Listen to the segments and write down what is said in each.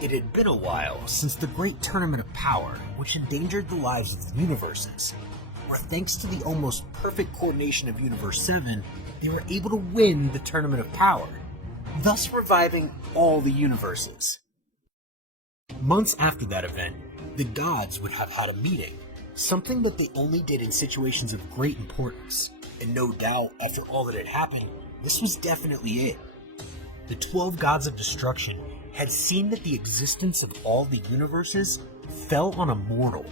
It had been a while since the Great Tournament of Power, which endangered the lives of the universes, where thanks to the almost perfect coordination of Universe 7, they were able to win the Tournament of Power, thus reviving all the universes. Months after that event, the gods would have had a meeting, something that they only did in situations of great importance, and no doubt, after all that had happened, this was definitely it. The 12 gods of destruction had seen that the existence of all the universes fell on a mortal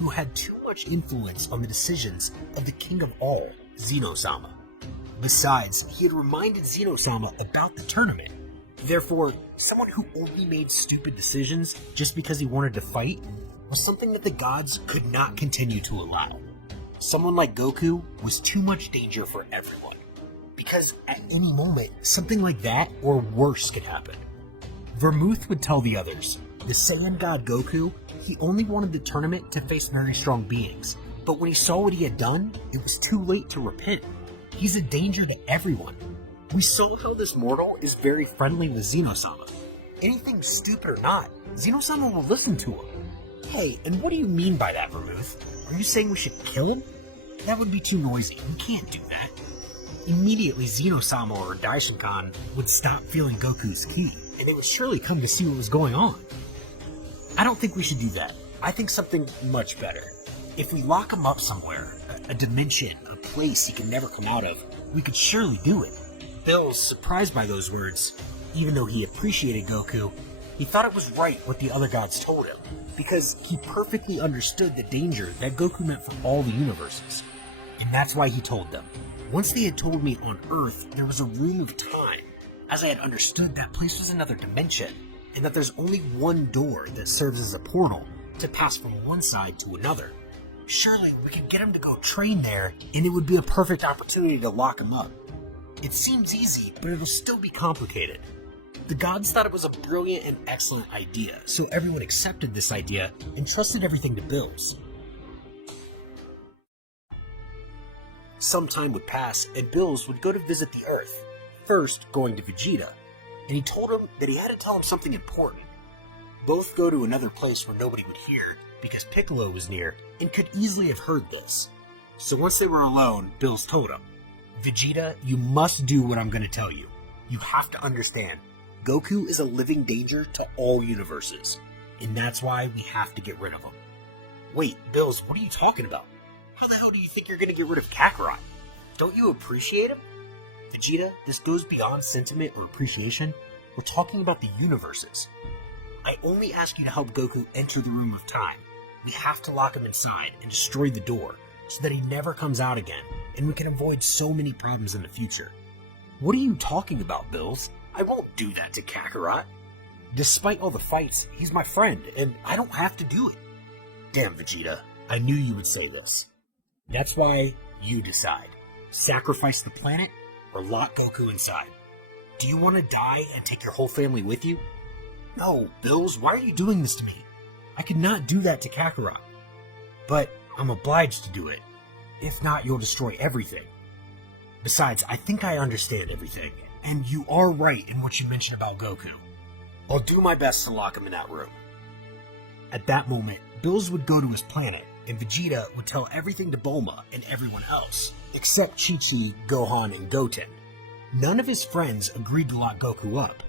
who had too much influence on the decisions of the king of all, Zeno Sama. Besides, he had reminded Zeno Sama about the tournament. Therefore, someone who only made stupid decisions just because he wanted to fight was something that the gods could not continue to allow. Someone like Goku was too much danger for everyone, because at any moment, something like that or worse could happen. Vermouth would tell the others, the Saiyan god Goku, he only wanted the tournament to face very strong beings, but when he saw what he had done, it was too late to repent. He's a danger to everyone. We saw how this mortal is very friendly with Zeno Sama. Anything stupid or not, Zeno Sama will listen to him. Hey, and what do you mean by that, Vermouth? Are you saying we should kill him? That would be too noisy. We can't do that. Immediately, Zeno Sama or Daishinkan would stop feeling Goku's ki, and they would surely come to see what was going on. I don't think we should do that. I think something much better. If we lock him up somewhere, a dimension, a place he can never come out of, we could surely do it. Bills, surprised by those words, even though he appreciated Goku, he thought it was right what the other gods told him, because he perfectly understood the danger that Goku meant for all the universes. And that's why he told them. Once they had told me on Earth there was a room of time, as I had understood that place was another dimension, and that there's only one door that serves as a portal to pass from one side to another. Surely we could get him to go train there, and it would be a perfect opportunity to lock him up. It seems easy, but it'll still be complicated. The gods thought it was a brilliant and excellent idea, so everyone accepted this idea and trusted everything to Bills. Some time would pass, and Bills would go to visit the Earth, first going to Vegeta, and he told him that he had to tell him something important. Both go to another place where nobody would hear, because Piccolo was near and could easily have heard this. So once they were alone, Bills told him, Vegeta, you must do what I'm going to tell you. You have to understand, Goku is a living danger to all universes, and that's why we have to get rid of him. Wait, Bills, what are you talking about? How the hell do you think you're going to get rid of Kakarot? Don't you appreciate him? Vegeta, this goes beyond sentiment or appreciation. We're talking about the universes. I only ask you to help Goku enter the room of time. We have to lock him inside and destroy the door so that he never comes out again, and we can avoid so many problems in the future. What are you talking about, Bills? I won't do that to Kakarot. Despite all the fights, he's my friend, and I don't have to do it. Damn, Vegeta, I knew you would say this. That's why you decide. Sacrifice the planet or lock Goku inside. Do you want to die and take your whole family with you? No, Bills, why are you doing this to me? I could not do that to Kakarot. But I'm obliged to do it. If not, you'll destroy everything. Besides, I think I understand everything, and you are right in what you mentioned about Goku. I'll do my best to lock him in that room. At that moment, Bills would go to his planet, and Vegeta would tell everything to Bulma and everyone else, except Chi-Chi, Gohan, and Goten. None of his friends agreed to lock Goku up,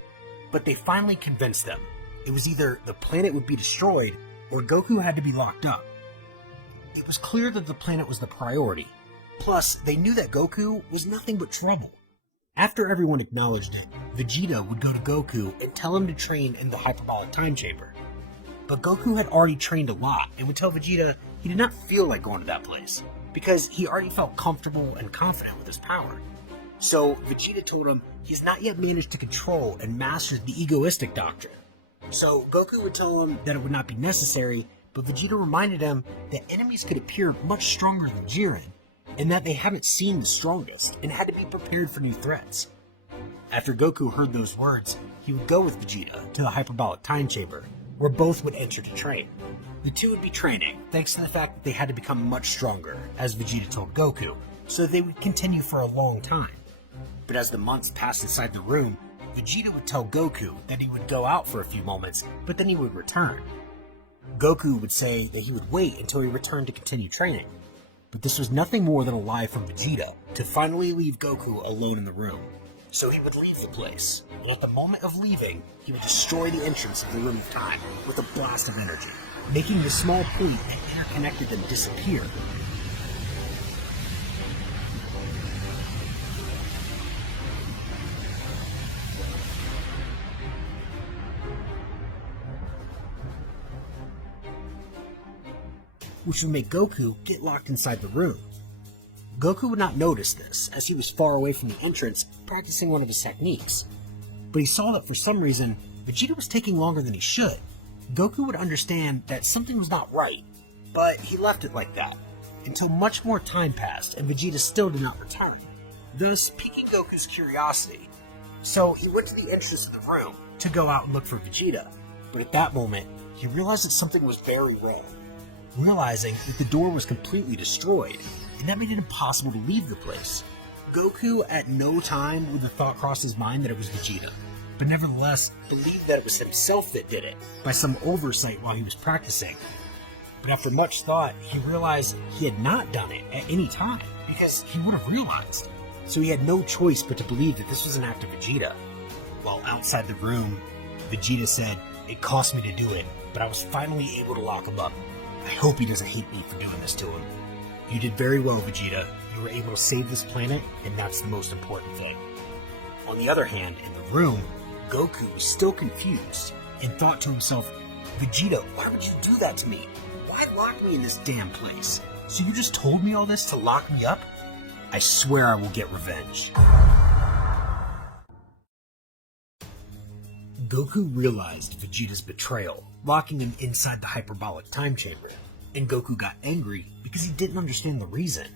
but they finally convinced them. It was either the planet would be destroyed, or Goku had to be locked up. It was clear that the planet was the priority. Plus, they knew that Goku was nothing but trouble. After everyone acknowledged it, Vegeta would go to Goku and tell him to train in the hyperbolic time chamber. But Goku had already trained a lot and would tell Vegeta he did not feel like going to that place, because he already felt comfortable and confident with his power. So Vegeta told him he has not yet managed to control and master the egoistic doctrine. So Goku would tell him that it would not be necessary, but Vegeta reminded him that enemies could appear much stronger than Jiren, and that they haven't seen the strongest and had to be prepared for new threats. After Goku heard those words, he would go with Vegeta to the hyperbolic time chamber, where both would enter to train. The two would be training, thanks to the fact that they had to become much stronger, as Vegeta told Goku, so that they would continue for a long time. But as the months passed inside the room, Vegeta would tell Goku that he would go out for a few moments, but then he would return. Goku would say that he would wait until he returned to continue training, but this was nothing more than a lie from Vegeta to finally leave Goku alone in the room. So he would leave the place, and at the moment of leaving, he would destroy the entrance of the Room of Time with a blast of energy, making the small point that interconnected them disappear. Which would make Goku get locked inside the room. Goku would not notice this, as he was far away from the entrance practicing one of his techniques. But he saw that for some reason, Vegeta was taking longer than he should. Goku would understand that something was not right, but he left it like that, until much more time passed and Vegeta still did not return, thus piquing Goku's curiosity. So he went to the entrance of the room to go out and look for Vegeta, but at that moment, he realized that something was very wrong. Realizing that the door was completely destroyed, and that made it impossible to leave the place. Goku at no time would the thought cross his mind that it was Vegeta, but nevertheless believed that it was himself that did it, by some oversight while he was practicing. But after much thought, he realized he had not done it at any time, because he would have realized. So he had no choice but to believe that this was an act of Vegeta. While outside the room, Vegeta said, "It cost me to do it, but I was finally able to lock him up. I hope he doesn't hate me for doing this to him. You did very well, Vegeta. You were able to save this planet, and that's the most important thing." On the other hand, in the room, Goku was still confused and thought to himself, "Vegeta, why would you do that to me? Why lock me in this damn place? So you just told me all this to lock me up? I swear I will get revenge." Goku realized Vegeta's betrayal, locking him inside the hyperbolic time chamber, and Goku got angry because he didn't understand the reason.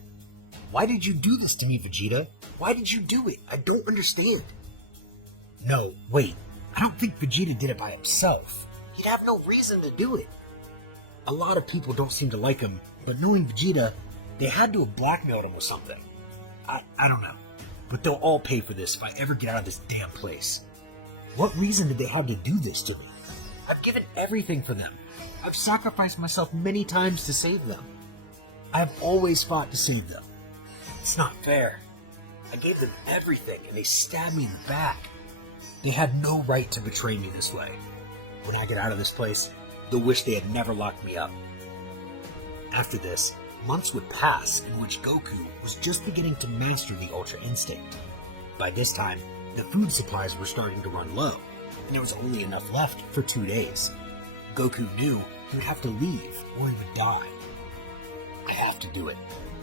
"Why did you do this to me, Vegeta? Why did you do it? I don't understand." No, wait, I don't think Vegeta did it by himself. He'd have no reason to do it. A lot of people don't seem to like him, but knowing Vegeta, they had to have blackmailed him with something. I don't know, but they'll all pay for this if I ever get out of this damn place. What reason did they have to do this to me? I've given everything for them. I've sacrificed myself many times to save them. I have always fought to save them. It's not fair. I gave them everything and they stabbed me in the back. They had no right to betray me this way. When I get out of this place, they'll wish they had never locked me up. After this, months would pass in which Goku was just beginning to master the Ultra Instinct. By this time, the food supplies were starting to run low, and there was only enough left for 2 days. Goku knew he would have to leave or he would die. I have to do it.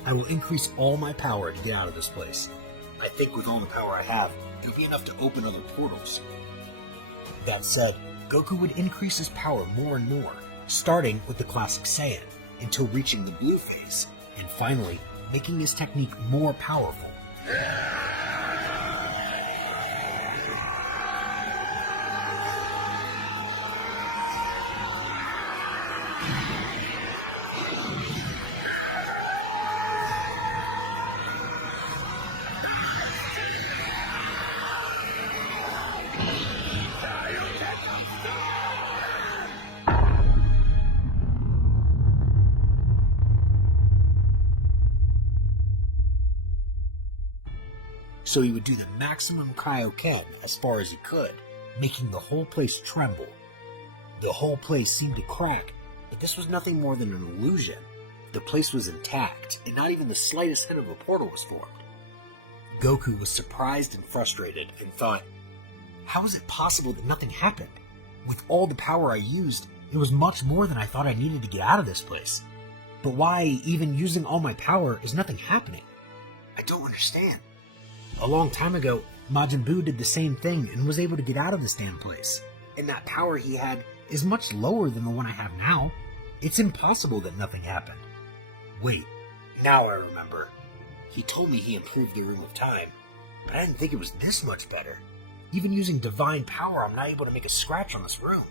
I will increase all my power to get out of this place. I think with all the power I have, it'll be enough to open other portals. That said, Goku would increase his power more and more, starting with the classic Saiyan, until reaching the blue phase, and finally making his technique more powerful. So he would do the maximum Kaioken as far as he could, making the whole place tremble. The whole place seemed to crack, but this was nothing more than an illusion. The place was intact, and not even the slightest hint of a portal was formed. Goku was surprised and frustrated, and thought, how is it possible that nothing happened? With all the power I used, it was much more than I thought I needed to get out of this place. But why, even using all my power, is nothing happening? I don't understand. A long time ago, Majin Buu did the same thing and was able to get out of this damn place. And that power he had is much lower than the one I have now. It's impossible that nothing happened. Wait, now I remember. He told me he improved the Room of Time, but I didn't think it was this much better. Even using divine power, I'm not able to make a scratch on this room.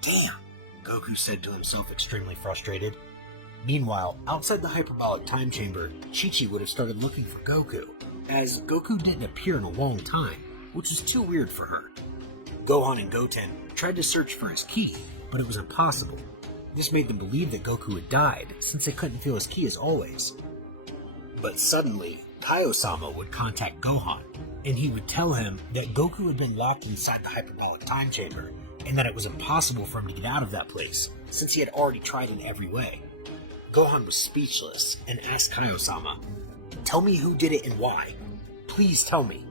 Damn, Goku said to himself, extremely frustrated. Meanwhile, outside the hyperbolic time chamber, Chi-Chi would have started looking for Goku. As Goku didn't appear in a long time, which was too weird for her. Gohan and Goten tried to search for his ki, but it was impossible. This made them believe that Goku had died, since they couldn't feel his ki as always. But suddenly, Kaioshin Sama would contact Gohan, and he would tell him that Goku had been locked inside the hyperbolic time chamber, and that it was impossible for him to get out of that place, since he had already tried in every way. Gohan was speechless, and asked Kaioshin Sama, "Tell me who did it and why. Please tell me."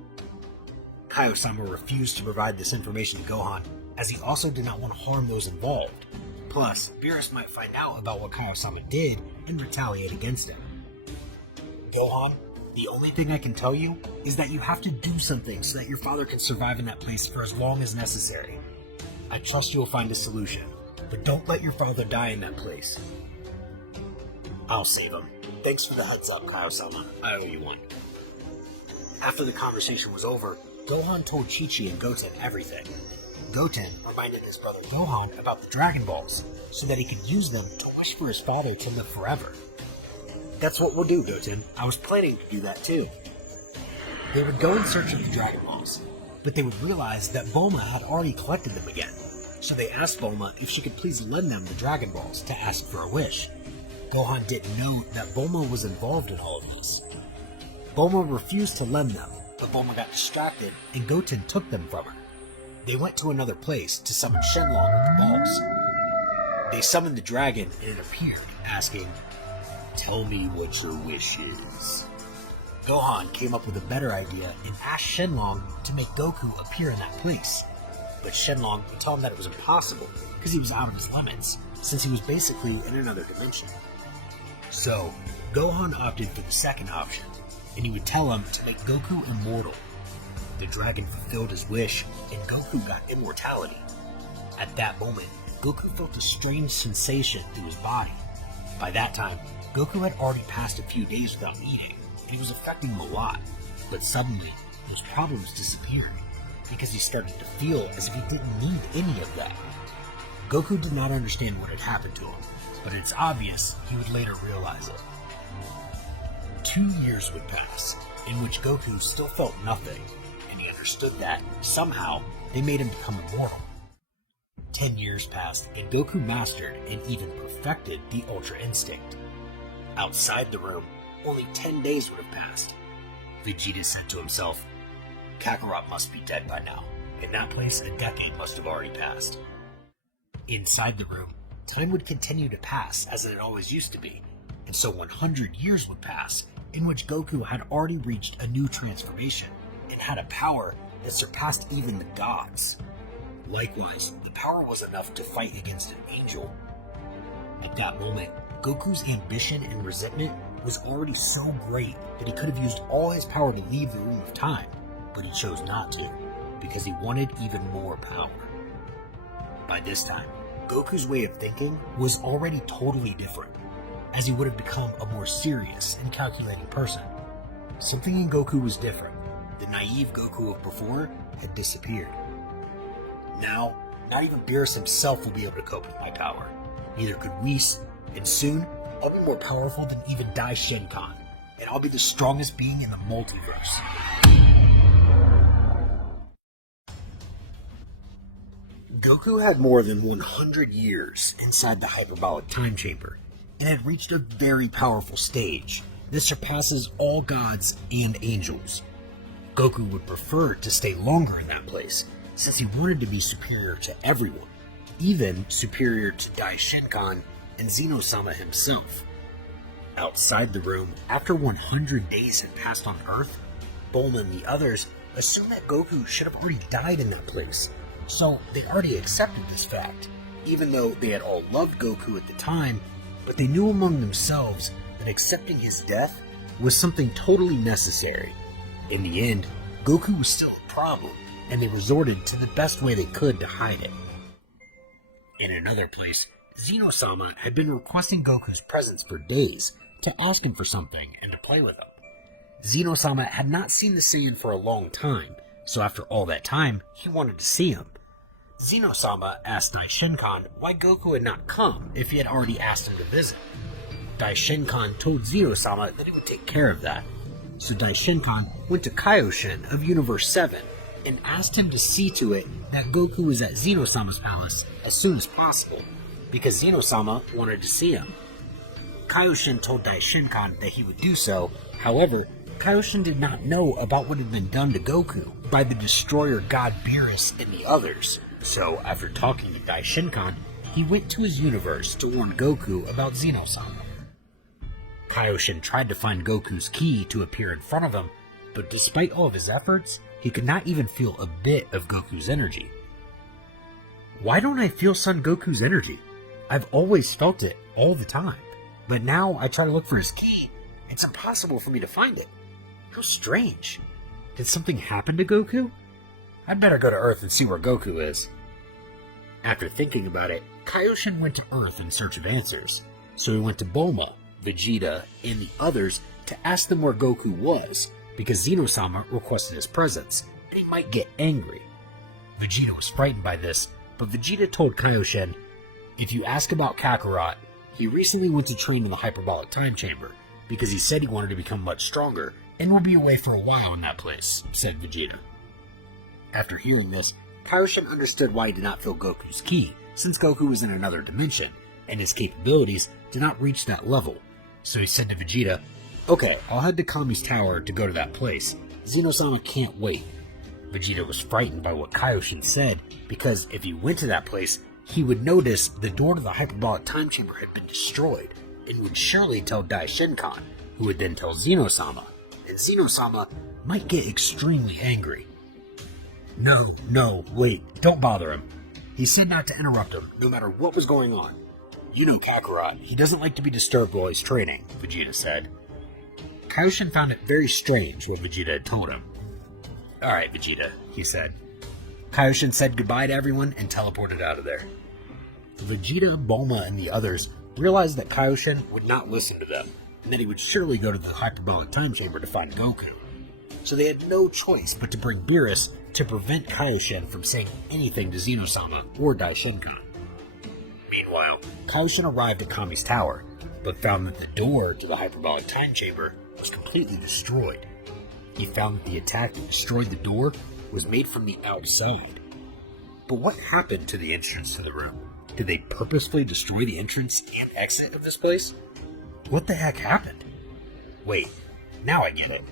Kaioshin Sama refused to provide this information to Gohan, as he also did not want to harm those involved. Plus, Beerus might find out about what Kaioshin Sama did and retaliate against him. "Gohan, the only thing I can tell you is that you have to do something so that your father can survive in that place for as long as necessary. I trust you'll find a solution, but don't let your father die in that place." "I'll save him. Thanks for the heads up, Kaioshin Sama. I owe you one." After the conversation was over, Gohan told Chi-Chi and Goten everything. Goten reminded his brother Gohan about the Dragon Balls, so that he could use them to wish for his father to live forever. "That's what we'll do, Goten. I was planning to do that too." They would go in search of the Dragon Balls, but they would realize that Bulma had already collected them again, so they asked Bulma if she could please lend them the Dragon Balls to ask for a wish. Gohan didn't know that Bulma was involved in all of this. Bulma refused to lend them, but Bulma got distracted and Goten took them from her. They went to another place to summon Shenlong with the balls. They summoned the dragon and it appeared, asking, "Tell me what your wish is." Gohan came up with a better idea and asked Shenlong to make Goku appear in that place. But Shenlong would tell him that it was impossible because he was out of his limits, since he was basically in another dimension. So, Gohan opted for the second option, and he would tell him to make Goku immortal. The dragon fulfilled his wish, and Goku got immortality. At that moment, Goku felt a strange sensation through his body. By that time, Goku had already passed a few days without eating, and it was affecting him a lot. But suddenly, those problems disappeared, because he started to feel as if he didn't need any of that. Goku did not understand what had happened to him, but it's obvious he would later realize it. 2 years would pass, in which Goku still felt nothing, and he understood that, somehow, they made him become immortal. 10 years passed, and Goku mastered and even perfected the Ultra Instinct. Outside the room, only 10 days would have passed. Vegeta said to himself, "Kakarot must be dead by now. In that place, a decade must have already passed." Inside the room, time would continue to pass as it had always used to be, and so 100 years would pass, in which Goku had already reached a new transformation and had a power that surpassed even the gods. Likewise, the power was enough to fight against an angel. At that moment, Goku's ambition and resentment was already so great that he could have used all his power to leave the Room of Time, but he chose not to, because he wanted even more power. By this time, Goku's way of thinking was already totally different, as he would have become a more serious and calculating person. Something in Goku was different. The naive Goku of before had disappeared. Now, not even Beerus himself will be able to cope with my power. Neither could Whis, and soon, I'll be more powerful than even Daishinkan, and I'll be the strongest being in the multiverse. Goku had more than 100 years inside the hyperbolic time chamber, and had reached a very powerful stage that surpasses all gods and angels. Goku would prefer to stay longer in that place, since he wanted to be superior to everyone, even superior to Daishinkan and Zeno Sama himself. Outside the room, after 100 days had passed on Earth, Bulma and the others assumed that Goku should have already died in that place, so they already accepted this fact, even though they had all loved Goku at the time, but they knew among themselves that accepting his death was something totally necessary. In the end, Goku was still a problem, and they resorted to the best way they could to hide it. In another place, Zeno Sama had been requesting Goku's presence for days to ask him for something and to play with him. Zeno Sama had not seen the Saiyan for a long time, so after all that time, he wanted to see him. Zeno Sama asked Daishinkan why Goku had not come if he had already asked him to visit. Daishinkan told Zeno Sama that he would take care of that, so Daishinkan went to Kaioshin of Universe 7 and asked him to see to it that Goku was at Zeno Sama's palace as soon as possible, because Zeno Sama wanted to see him. Kaioshin told Daishinkan that he would do so. However, Kaioshin did not know about what had been done to Goku by the destroyer god Beerus and the others. So, after talking to Daishinkan, he went to his universe to warn Goku about Zeno Sama. Kaioshin tried to find Goku's key to appear in front of him, but despite all of his efforts, he could not even feel a bit of Goku's energy. Why don't I feel Son Goku's energy? I've always felt it all the time, but now I try to look for his key, it's impossible for me to find it. How strange. Did something happen to Goku? I'd better go to Earth and see where Goku is. After thinking about it, Kaioshin went to Earth in search of answers. So he went to Bulma, Vegeta, and the others to ask them where Goku was, because Zeno Sama requested his presence, and he might get angry. Vegeta was frightened by this, but Vegeta told Kaioshin, "If you ask about Kakarot, he recently went to train in the hyperbolic time chamber, because he said he wanted to become much stronger, and will be away for a while in that place," said Vegeta. After hearing this, Kaioshin understood why he did not feel Goku's ki, since Goku was in another dimension, and his capabilities did not reach that level. So he said to Vegeta, "Okay, I'll head to Kami's tower to go to that place. Zeno Sama can't wait." Vegeta was frightened by what Kaioshin said, because if he went to that place, he would notice the door to the hyperbolic time chamber had been destroyed, and would surely tell Daishinkan, who would then tell Zeno Sama, and Zeno Sama might get extremely angry. No, wait, don't bother him. He said not to interrupt him, no matter what was going on. You know Kakarot, he doesn't like to be disturbed while he's training, Vegeta said. Kaioshin found it very strange what Vegeta had told him. Alright, Vegeta, he said. Kaioshin said goodbye to everyone and teleported out of there. Vegeta, Bulma, and the others realized that Kaioshin would not listen to them, and that he would surely go to the hyperbolic time chamber to find Goku. So they had no choice but to bring Beerus to prevent Kaioshin from saying anything to Zeno Sama or Daishinkan. Meanwhile, Kaioshin arrived at Kami's tower, but found that the door to the hyperbolic time chamber was completely destroyed. He found that the attack that destroyed the door was made from the outside. But what happened to the entrance to the room? Did they purposefully destroy the entrance and exit of this place? What the heck happened? Wait, now I get it.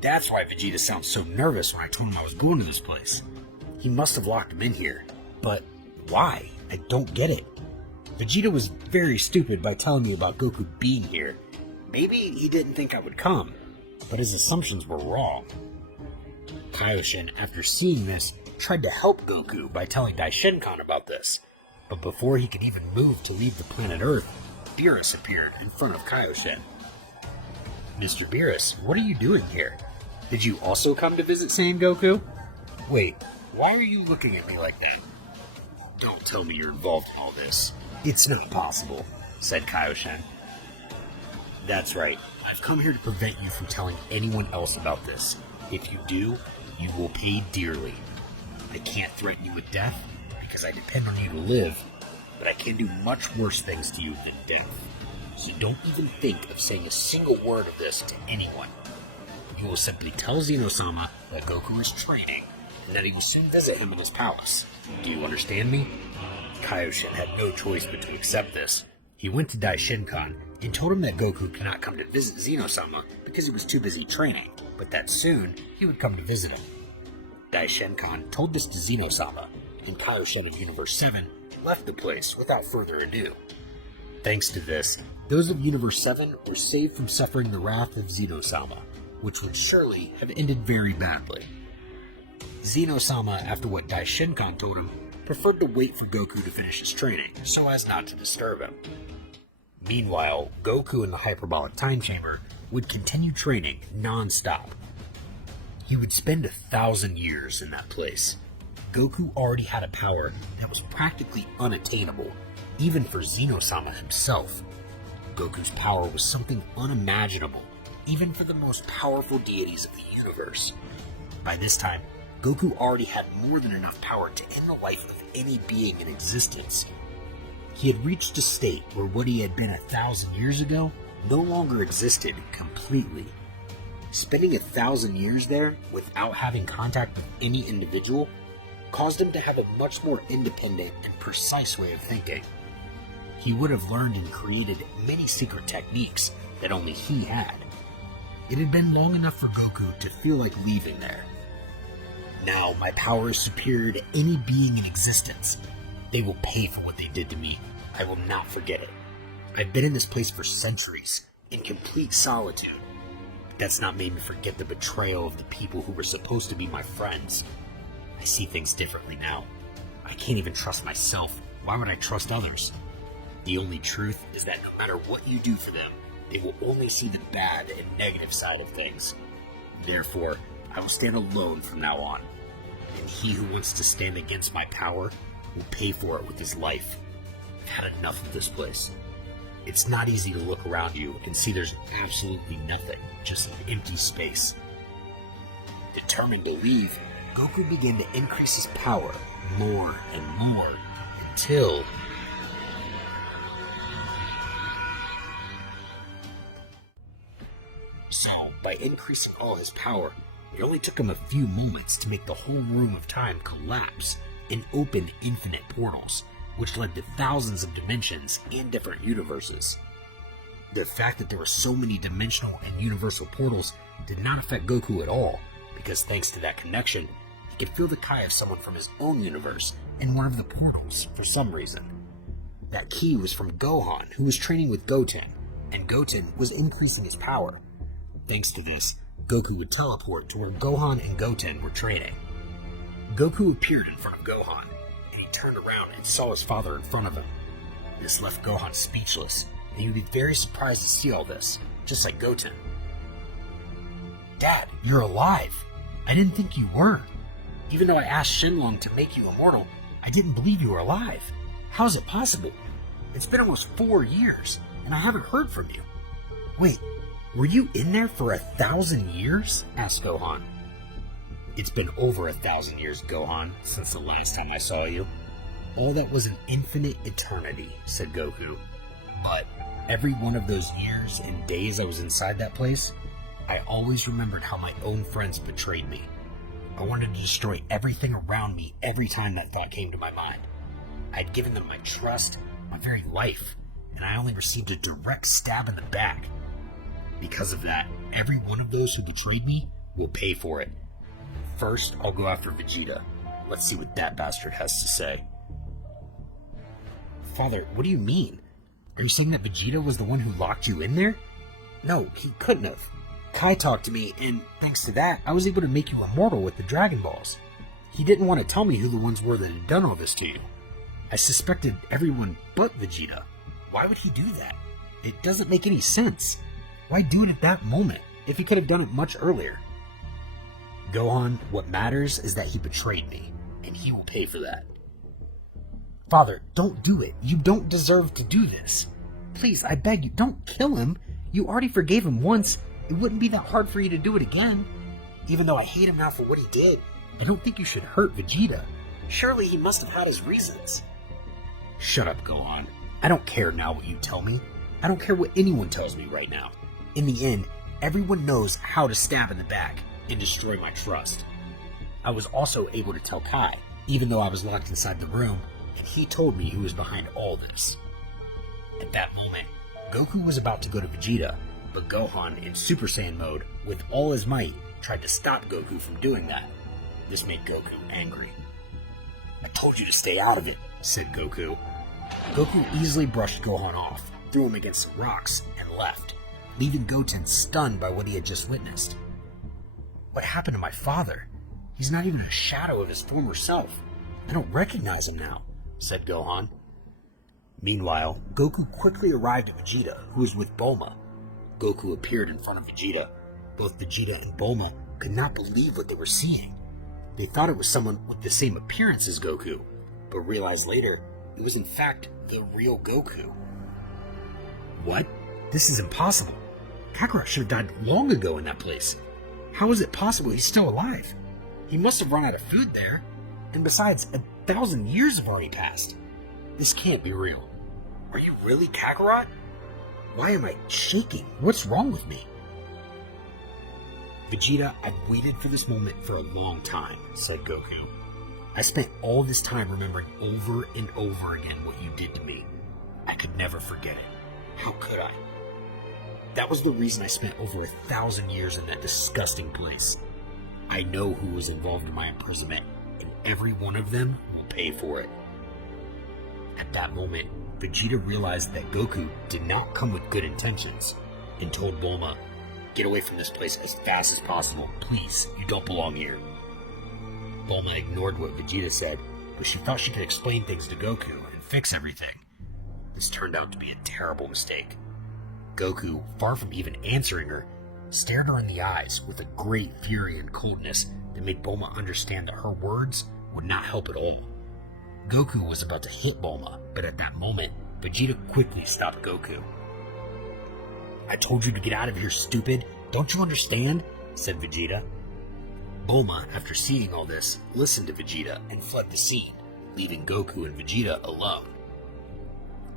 That's why Vegeta sounds so nervous when I told him I was going to this place. He must have locked him in here. But why? I don't get it. Vegeta was very stupid by telling me about Goku being here. Maybe he didn't think I would come, but his assumptions were wrong. Kaioshin, after seeing this, tried to help Goku by telling Daishinkan about this. But before he could even move to leave the planet Earth, Beerus appeared in front of Kaioshin. Mr. Beerus, what are you doing here? Did you also come to visit Saiyan Goku? Wait, why are you looking at me like that? Don't tell me you're involved in all this. It's not possible, said Kaioshin. That's right. I've come here to prevent you from telling anyone else about this. If you do, you will pay dearly. I can't threaten you with death because I depend on you to live, but I can do much worse things to you than death. So don't even think of saying a single word of this to anyone. You will simply tell Zeno Sama that Goku is training and that he will soon visit him in his palace. Do you understand me? Kaioshin had no choice but to accept this. He went to Daishinkan and told him that Goku cannot come to visit Zeno Sama because he was too busy training, but that soon he would come to visit him. Daishinkan told this to Zeno Sama, and Kaioshin of Universe 7 left the place without further ado. Thanks to this, those of Universe 7 were saved from suffering the wrath of Zeno Sama, which would surely have ended very badly. Zeno Sama, after what Daishinkan told him, preferred to wait for Goku to finish his training so as not to disturb him. Meanwhile, Goku in the hyperbolic time chamber would continue training non-stop. He would spend 1,000 years in that place. Goku already had a power that was practically unattainable, even for Zeno Sama himself. Goku's power was something unimaginable, even for the most powerful deities of the universe. By this time, Goku already had more than enough power to end the life of any being in existence. He had reached a state where what he had been 1,000 years ago no longer existed completely. Spending 1,000 years there without having contact with any individual caused him to have a much more independent and precise way of thinking. He would have learned and created many secret techniques that only he had. It had been long enough for Goku to feel like leaving there. Now my power is superior to any being in existence. They will pay for what they did to me. I will not forget it. I've been in this place for centuries, in complete solitude. But that's not made me forget the betrayal of the people who were supposed to be my friends. I see things differently now. I can't even trust myself. Why would I trust others? The only truth is that no matter what you do for them, they will only see the bad and negative side of things. Therefore, I will stand alone from now on. And he who wants to stand against my power will pay for it with his life. I've had enough of this place. It's not easy to look around you and see there's absolutely nothing, just an empty space. Determined to leave, Goku began to increase his power more and more until... So, by increasing all his power, it only took him a few moments to make the whole room of time collapse and open infinite portals, which led to thousands of dimensions and different universes. The fact that there were so many dimensional and universal portals did not affect Goku at all, because thanks to that connection, he could feel the Kai of someone from his own universe in one of the portals for some reason. That key was from Gohan, who was training with Goten, and Goten was increasing his power. Thanks to this, Goku would teleport to where Gohan and Goten were training. Goku appeared in front of Gohan, and he turned around and saw his father in front of him. This left Gohan speechless, and he would be very surprised to see all this, just like Goten. "Dad, you're alive! I didn't think you were. Even though I asked Shenlong to make you immortal, I didn't believe you were alive. How is it possible? It's been almost 4 years, and I haven't heard from you." "Wait, were you in there for 1,000 years?" asked Gohan. "It's been over 1,000 years, Gohan, since the last time I saw you." "All that was an infinite eternity," said Goku. "But every one of those years and days I was inside that place, I always remembered how my own friends betrayed me. I wanted to destroy everything around me every time that thought came to my mind. I'd given them my trust, my very life, and I only received a direct stab in the back. Because of that, every one of those who betrayed me will pay for it. First, I'll go after Vegeta. Let's see what that bastard has to say." "Father, what do you mean? Are you saying that Vegeta was the one who locked you in there?" "No, he couldn't have. Kai talked to me, and thanks to that, I was able to make you immortal with the Dragon Balls. He didn't want to tell me who the ones were that had done all this to you. I suspected everyone but Vegeta. Why would he do that? It doesn't make any sense. Why do it at that moment, if he could have done it much earlier?" "Gohan, what matters is that he betrayed me, and he will pay for that." "Father, don't do it. You don't deserve to do this. Please, I beg you, don't kill him. You already forgave him once. It wouldn't be that hard for you to do it again. Even though I hate him now for what he did, I don't think you should hurt Vegeta. Surely he must have had his reasons." "Shut up, Gohan. I don't care now what you tell me. I don't care what anyone tells me right now. In the end, everyone knows how to stab in the back and destroy my trust. I was also able to tell Kai, even though I was locked inside the room, and he told me who was behind all this." At that moment, Goku was about to go to Vegeta, but Gohan, in Super Saiyan mode, with all his might, tried to stop Goku from doing that. This made Goku angry. "I told you to stay out of it," said Goku. Goku easily brushed Gohan off, threw him against some rocks, and left, leaving Goten stunned by what he had just witnessed. "What happened to my father? He's not even a shadow of his former self. I don't recognize him now," said Gohan. Meanwhile, Goku quickly arrived at Vegeta, who was with Bulma. Goku appeared in front of Vegeta. Both Vegeta and Bulma could not believe what they were seeing. They thought it was someone with the same appearance as Goku, but realized later it was in fact the real Goku. "What? This is impossible. Kakarot should have died long ago in that place. How is it possible he's still alive? He must have run out of food there. And besides, 1,000 years have already passed. This can't be real. Are you really Kakarot? Why am I shaking? What's wrong with me?" Vegeta, I've waited for this moment for a long time, said Goku. I spent all this time remembering over and over again what you did to me. I could never forget it. How could I? That was the reason I spent over 1,000 years in that disgusting place. I know who was involved in my imprisonment, and every one of them will pay for it. At that moment, Vegeta realized that Goku did not come with good intentions, and told Bulma, "Get away from this place as fast as possible. Please, you don't belong here." Bulma ignored what Vegeta said, but she thought she could explain things to Goku and fix everything. This turned out to be a terrible mistake. Goku, far from even answering her, stared her in the eyes with a great fury and coldness that made Bulma understand that her words would not help at all. Goku was about to hit Bulma, but at that moment, Vegeta quickly stopped Goku. "I told you to get out of here, stupid. Don't you understand?" said Vegeta. Bulma, after seeing all this, listened to Vegeta and fled the scene, leaving Goku and Vegeta alone.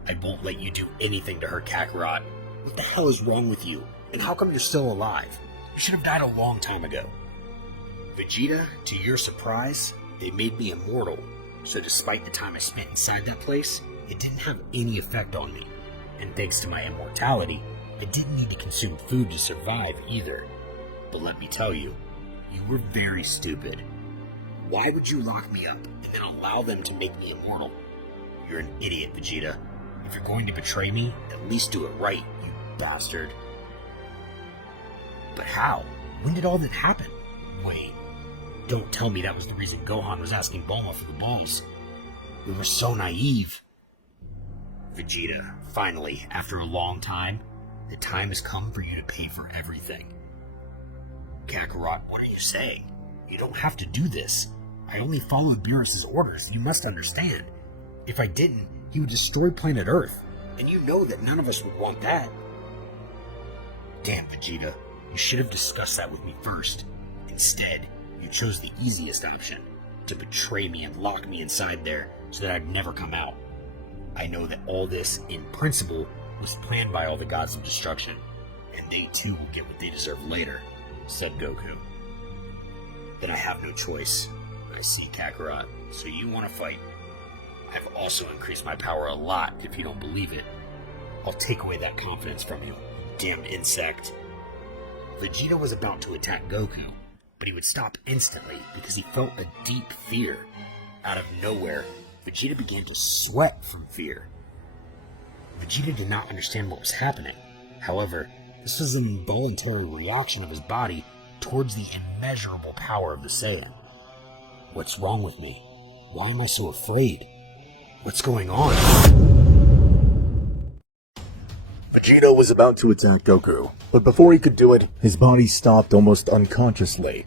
"I won't let you do anything to her, Kakarot. What the hell is wrong with you? And how come you're still alive? You should have died a long time ago." "Vegeta, to your surprise, they made me immortal, so despite the time I spent inside that place, it didn't have any effect on me. And thanks to my immortality, I didn't need to consume food to survive either. But let me tell you, you were very stupid. Why would you lock me up and then allow them to make me immortal? You're an idiot, Vegeta. If you're going to betray me, at least do it right, you bastard." "But how? When did all that happen? Wait, don't tell me that was the reason Gohan was asking Bulma for the bombs. We were so naive." "Vegeta, finally, after a long time, the time has come for you to pay for everything." "Kakarot, what are you saying? You don't have to do this. I only followed Beerus' orders, you must understand. If I didn't, he would destroy planet Earth, and you know that none of us would want that." "Damn, Vegeta, you should have discussed that with me first. Instead, you chose the easiest option, to betray me and lock me inside there so that I'd never come out. I know that all this, in principle, was planned by all the gods of destruction, and they too will get what they deserve later," said Goku. "Then I have no choice. I see, Kakarot, so you want to fight. I've also increased my power a lot, if you don't believe it. I'll take away that confidence from you, damned insect." Vegeta was about to attack Goku, but he would stop instantly because he felt a deep fear. Out of nowhere, Vegeta began to sweat from fear. Vegeta did not understand what was happening. However, this was an involuntary reaction of his body towards the immeasurable power of the Saiyan. "What's wrong with me? Why am I so afraid? What's going on?" Vegeta was about to attack Goku, but before he could do it, his body stopped almost unconsciously,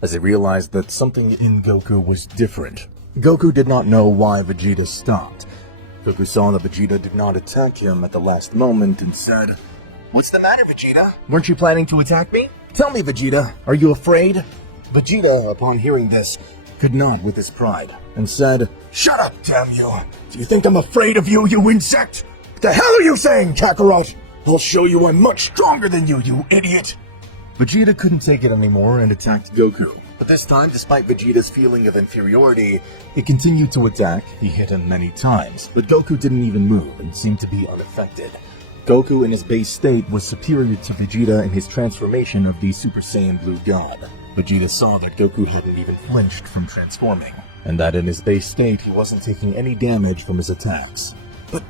as he realized that something in Goku was different. Goku did not know why Vegeta stopped. Goku saw that Vegeta did not attack him at the last moment and said, "What's the matter, Vegeta? Weren't you planning to attack me? Tell me, Vegeta, are you afraid?" Vegeta, upon hearing this, could not with his pride, and said, "Shut up, damn you! Do you think I'm afraid of you, you insect? What the hell are you saying, Kakarot? I'll show you I'm much stronger than you idiot!" Vegeta couldn't take it anymore and attacked Goku. But this time, despite Vegeta's feeling of inferiority, he continued to attack. He hit him many times, but Goku didn't even move and seemed to be unaffected. Goku in his base state was superior to Vegeta in his transformation of the Super Saiyan Blue God. Vegeta saw that Goku hadn't even flinched from transforming, and that in his base state he wasn't taking any damage from his attacks. "But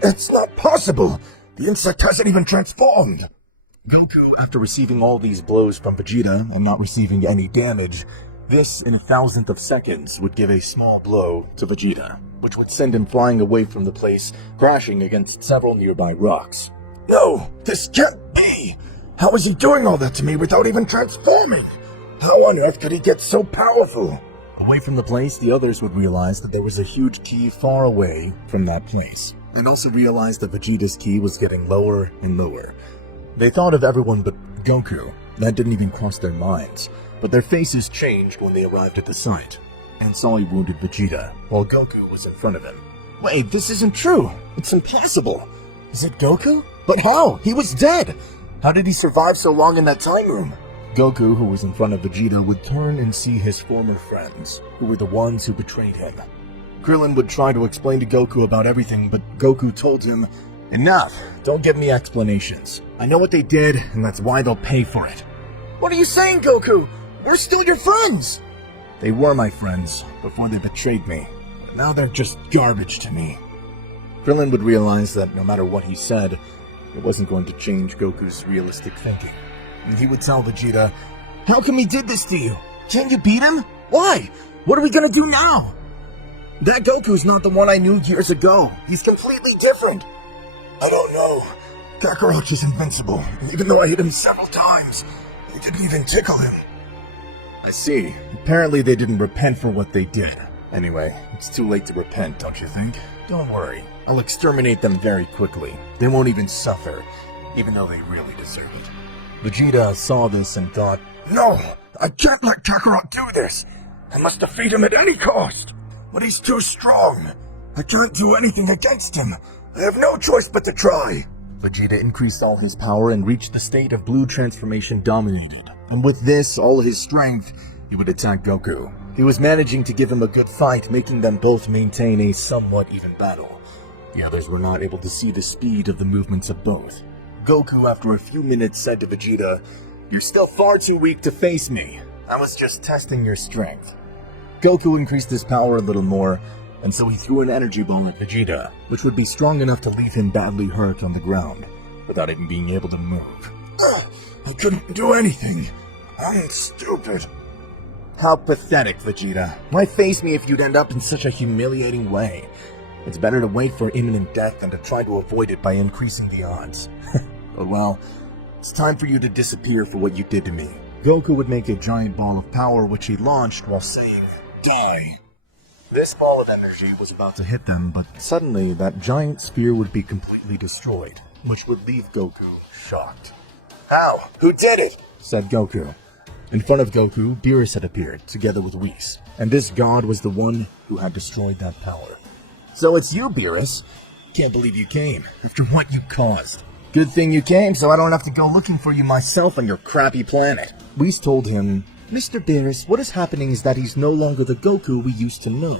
that's not possible! The insect hasn't even transformed!" Goku, after receiving all these blows from Vegeta and not receiving any damage, this in a thousandth of seconds would give a small blow to Vegeta, which would send him flying away from the place, crashing against several nearby rocks. "No, this can't be! How is he doing all that to me without even transforming? How on earth could he get so powerful?" Away from the place, the others would realize that there was a huge key far away from that place, and also realize that Vegeta's ki was getting lower and lower. They thought of everyone but Goku. That didn't even cross their minds, but their faces changed when they arrived at the site, and saw a wounded Vegeta, while Goku was in front of him. Wait, this isn't true! It's impossible! Is it Goku? But how? He was dead! How did he survive so long in that time room? Goku, who was in front of Vegeta, would turn and see his former friends, who were the ones who betrayed him. Krillin would try to explain to Goku about everything, but Goku told him, "Enough! Don't give me explanations. I know what they did, and that's why they'll pay for it." "What are you saying, Goku? We're still your friends!" "They were my friends before they betrayed me, but now they're just garbage to me." Krillin would realize that no matter what he said, it wasn't going to change Goku's realistic thinking. And he would tell Vegeta, "How come he did this to you? Can't you beat him? Why? What are we gonna do now? That Goku's not the one I knew years ago. He's completely different." "I don't know. Kakarot is invincible. Even though I hit him several times, it didn't even tickle him." "I see. Apparently they didn't repent for what they did. Anyway, it's too late to repent, don't you think? Don't worry. I'll exterminate them very quickly. They won't even suffer, even though they really deserve it." Vegeta saw this and thought, "No! I can't let Kakarot do this! I must defeat him at any cost! But he's too strong! I can't do anything against him! I have no choice but to try!" Vegeta increased all his power and reached the state of blue transformation dominated. And with this, all his strength, he would attack Goku. He was managing to give him a good fight, making them both maintain a somewhat even battle. The others were not able to see the speed of the movements of both. Goku, after a few minutes, said to Vegeta, "You're still far too weak to face me. I was just testing your strength." Goku increased his power a little more, and so he threw an energy ball at Vegeta, which would be strong enough to leave him badly hurt on the ground, without even being able to move. "I couldn't do anything. I'm stupid." "How pathetic, Vegeta. Why face me if you'd end up in such a humiliating way? It's better to wait for imminent death than to try to avoid it by increasing the odds." "But well, it's time for you to disappear for what you did to me." Goku would make a giant ball of power which he launched while saying, "Die." This ball of energy was about to hit them, but suddenly that giant sphere would be completely destroyed, which would leave Goku shocked. "How? Who did it?" said Goku. In front of Goku, Beerus had appeared, together with Whis, and this god was the one who had destroyed that power. "So it's you, Beerus? Can't believe you came, after what you caused. Good thing you came, so I don't have to go looking for you myself on your crappy planet." Whis told him, "Mr. Beerus, what is happening is that he's no longer the Goku we used to know.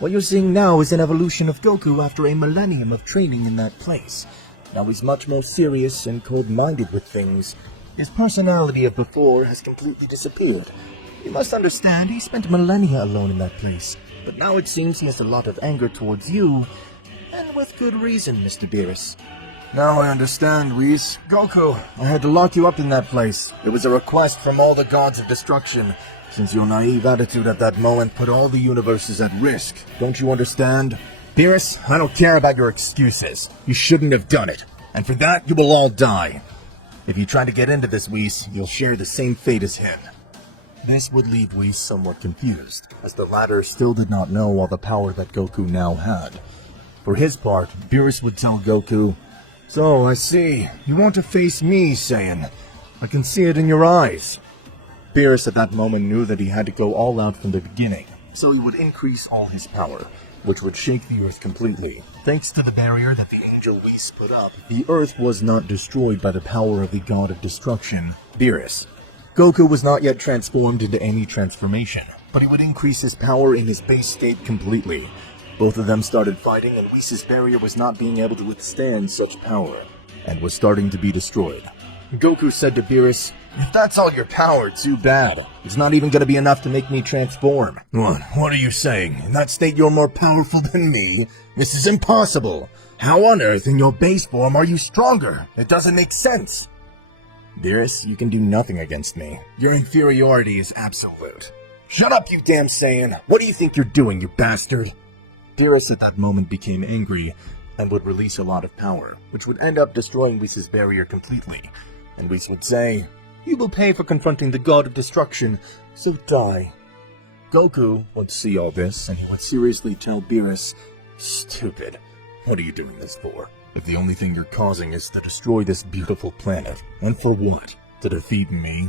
What you're seeing now is an evolution of Goku after a millennium of training in that place. Now he's much more serious and cold-minded with things. His personality of before has completely disappeared. You must understand, he spent millennia alone in that place. But now it seems he has a lot of anger towards you, and with good reason, Mr. Beerus." "Now I understand, Whis. Goku, I had to lock you up in that place. It was a request from all the gods of destruction, since your naive attitude at that moment put all the universes at risk. Don't you understand? Beerus, I don't care about your excuses. You shouldn't have done it, and for that you will all die. If you try to get into this, Whis, you'll share the same fate as him." This would leave Whis somewhat confused, as the latter still did not know all the power that Goku now had. For his part, Beerus would tell Goku, "So, I see. You want to face me, Saiyan. I can see it in your eyes." Beerus at that moment knew that he had to go all out from the beginning, so he would increase all his power, which would shake the Earth completely. Thanks to the barrier that the angel Whis put up, the Earth was not destroyed by the power of the god of destruction, Beerus. Goku was not yet transformed into any transformation, but he would increase his power in his base state completely. Both of them started fighting, and Whis' barrier was not being able to withstand such power, and was starting to be destroyed. Goku said to Beerus, "If that's all your power, too bad. It's not even going to be enough to make me transform." What are you saying? In that state you're more powerful than me? This is impossible. How on earth in your base form are you stronger? It doesn't make sense. Beerus, you can do nothing against me. Your inferiority is absolute. Shut up, you damn Saiyan! What do you think you're doing, you bastard? Beerus at that moment became angry, and would release a lot of power, which would end up destroying Whis' barrier completely. And Whis would say, "You will pay for confronting the god of destruction, so die." Goku would see all this, and he would seriously tell Beerus, "Stupid. What are you doing this for? If the only thing you're causing is to destroy this beautiful planet, and for what? To defeat me?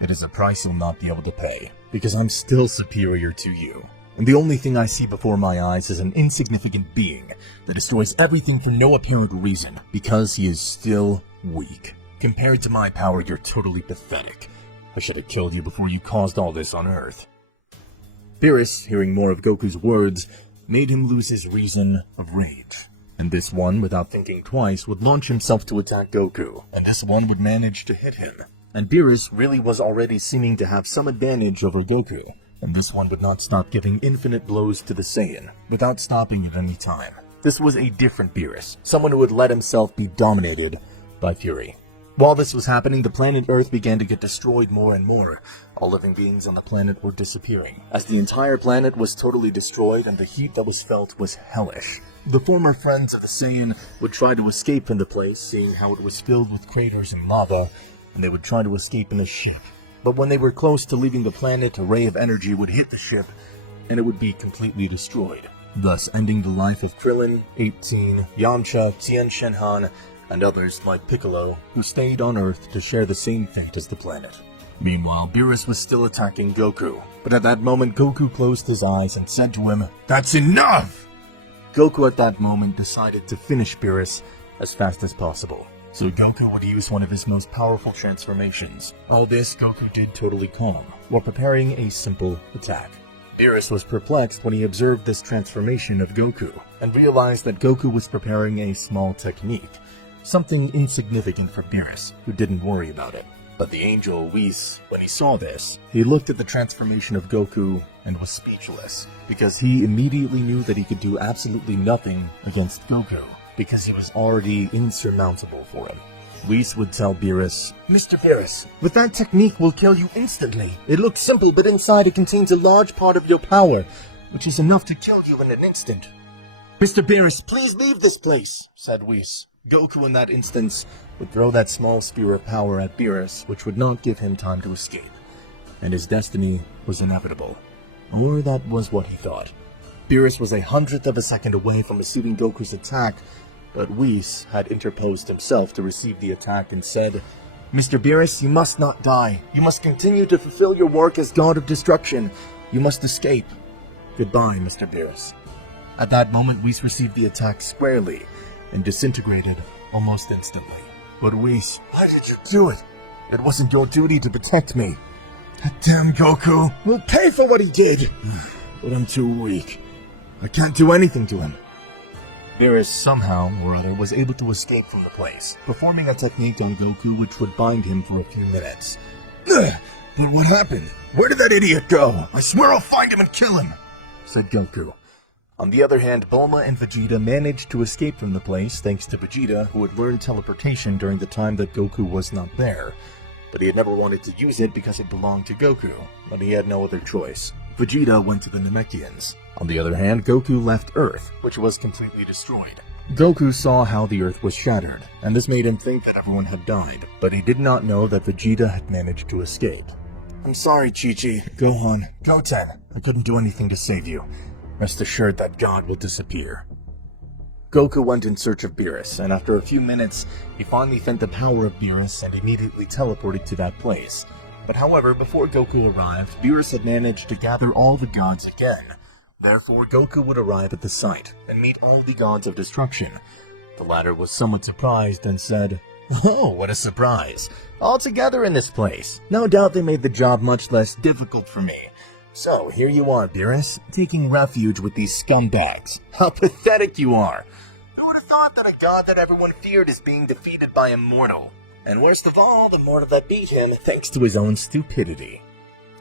It is a price you'll not be able to pay, because I'm still superior to you. And the only thing I see before my eyes is an insignificant being that destroys everything for no apparent reason, because he is still weak. Compared to my power, you're totally pathetic. I should have killed you before you caused all this on Earth. Beerus, hearing more of Goku's words, made him lose his reason of rage. And this one, without thinking twice, would launch himself to attack Goku, and this one would manage to hit him. And Beerus really was already seeming to have some advantage over Goku, and this one would not stop giving infinite blows to the Saiyan, without stopping at any time. This was a different Beerus, someone who would let himself be dominated by fury. While this was happening, the planet Earth began to get destroyed more and more. All living beings on the planet were disappearing, as the entire planet was totally destroyed and the heat that was felt was hellish. The former friends of the Saiyan would try to escape from the place, seeing how it was filled with craters and lava, and they would try to escape in a ship. But when they were close to leaving the planet, a ray of energy would hit the ship, and it would be completely destroyed, thus ending the life of Krillin, 18, Yamcha, Tien Shenhan, and others like Piccolo, who stayed on Earth to share the same fate as the planet. Meanwhile, Beerus was still attacking Goku, but at that moment Goku closed his eyes and said to him, "That's enough!" Goku at that moment decided to finish Beerus as fast as possible, so Goku would use one of his most powerful transformations. All this Goku did totally calm, while preparing a simple attack. Beerus was perplexed when he observed this transformation of Goku, and realized that Goku was preparing a small technique, something insignificant for Beerus, who didn't worry about it. But the angel Whis, when he saw this, he looked at the transformation of Goku and was speechless, because he immediately knew that he could do absolutely nothing against Goku, because he was already insurmountable for him. Whis would tell Beerus, "Mr. Beerus, with that technique we'll kill you instantly. It looks simple, but inside it contains a large part of your power, which is enough to kill you in an instant." "Mr. Beerus, please leave this place," said Whis. Goku in that instance would throw that small spear of power at Beerus, which would not give him time to escape, and his destiny was inevitable. Or that was what he thought. Beerus was 1/100th of a second away from receiving Goku's attack, but Whis had interposed himself to receive the attack and said, "Mr. Beerus, you must not die. You must continue to fulfill your work as God of Destruction. You must escape. Goodbye, Mr. Beerus." At that moment, Whis received the attack squarely, and disintegrated almost instantly. "But Whis, why did you do it? It wasn't your duty to protect me." "That damn Goku will pay for what he did." "But I'm too weak. I can't do anything to him." Beerus somehow or other was able to escape from the place, performing a technique on Goku which would bind him for a few minutes. "But what happened? Where did that idiot go? I swear I'll find him and kill him," said Goku. On the other hand, Bulma and Vegeta managed to escape from the place thanks to Vegeta, who had learned teleportation during the time that Goku was not there. But he had never wanted to use it because it belonged to Goku, but he had no other choice. Vegeta went to the Namekians. On the other hand, Goku left Earth, which was completely destroyed. Goku saw how the Earth was shattered, and this made him think that everyone had died, but he did not know that Vegeta had managed to escape. "I'm sorry, Chi-Chi, Gohan, Goten. I couldn't do anything to save you. Rest assured that God will disappear." Goku went in search of Beerus, and after a few minutes, he finally felt the power of Beerus and immediately teleported to that place. But however, before Goku arrived, Beerus had managed to gather all the gods again. Therefore, Goku would arrive at the site and meet all the gods of destruction. The latter was somewhat surprised and said, "Oh, what a surprise! All together in this place. No doubt they made the job much less difficult for me. So, here you are, Beerus, taking refuge with these scumbags. How pathetic you are! Who would have thought that a god that everyone feared is being defeated by Immortal? And worst of all, the mortal that beat him thanks to his own stupidity.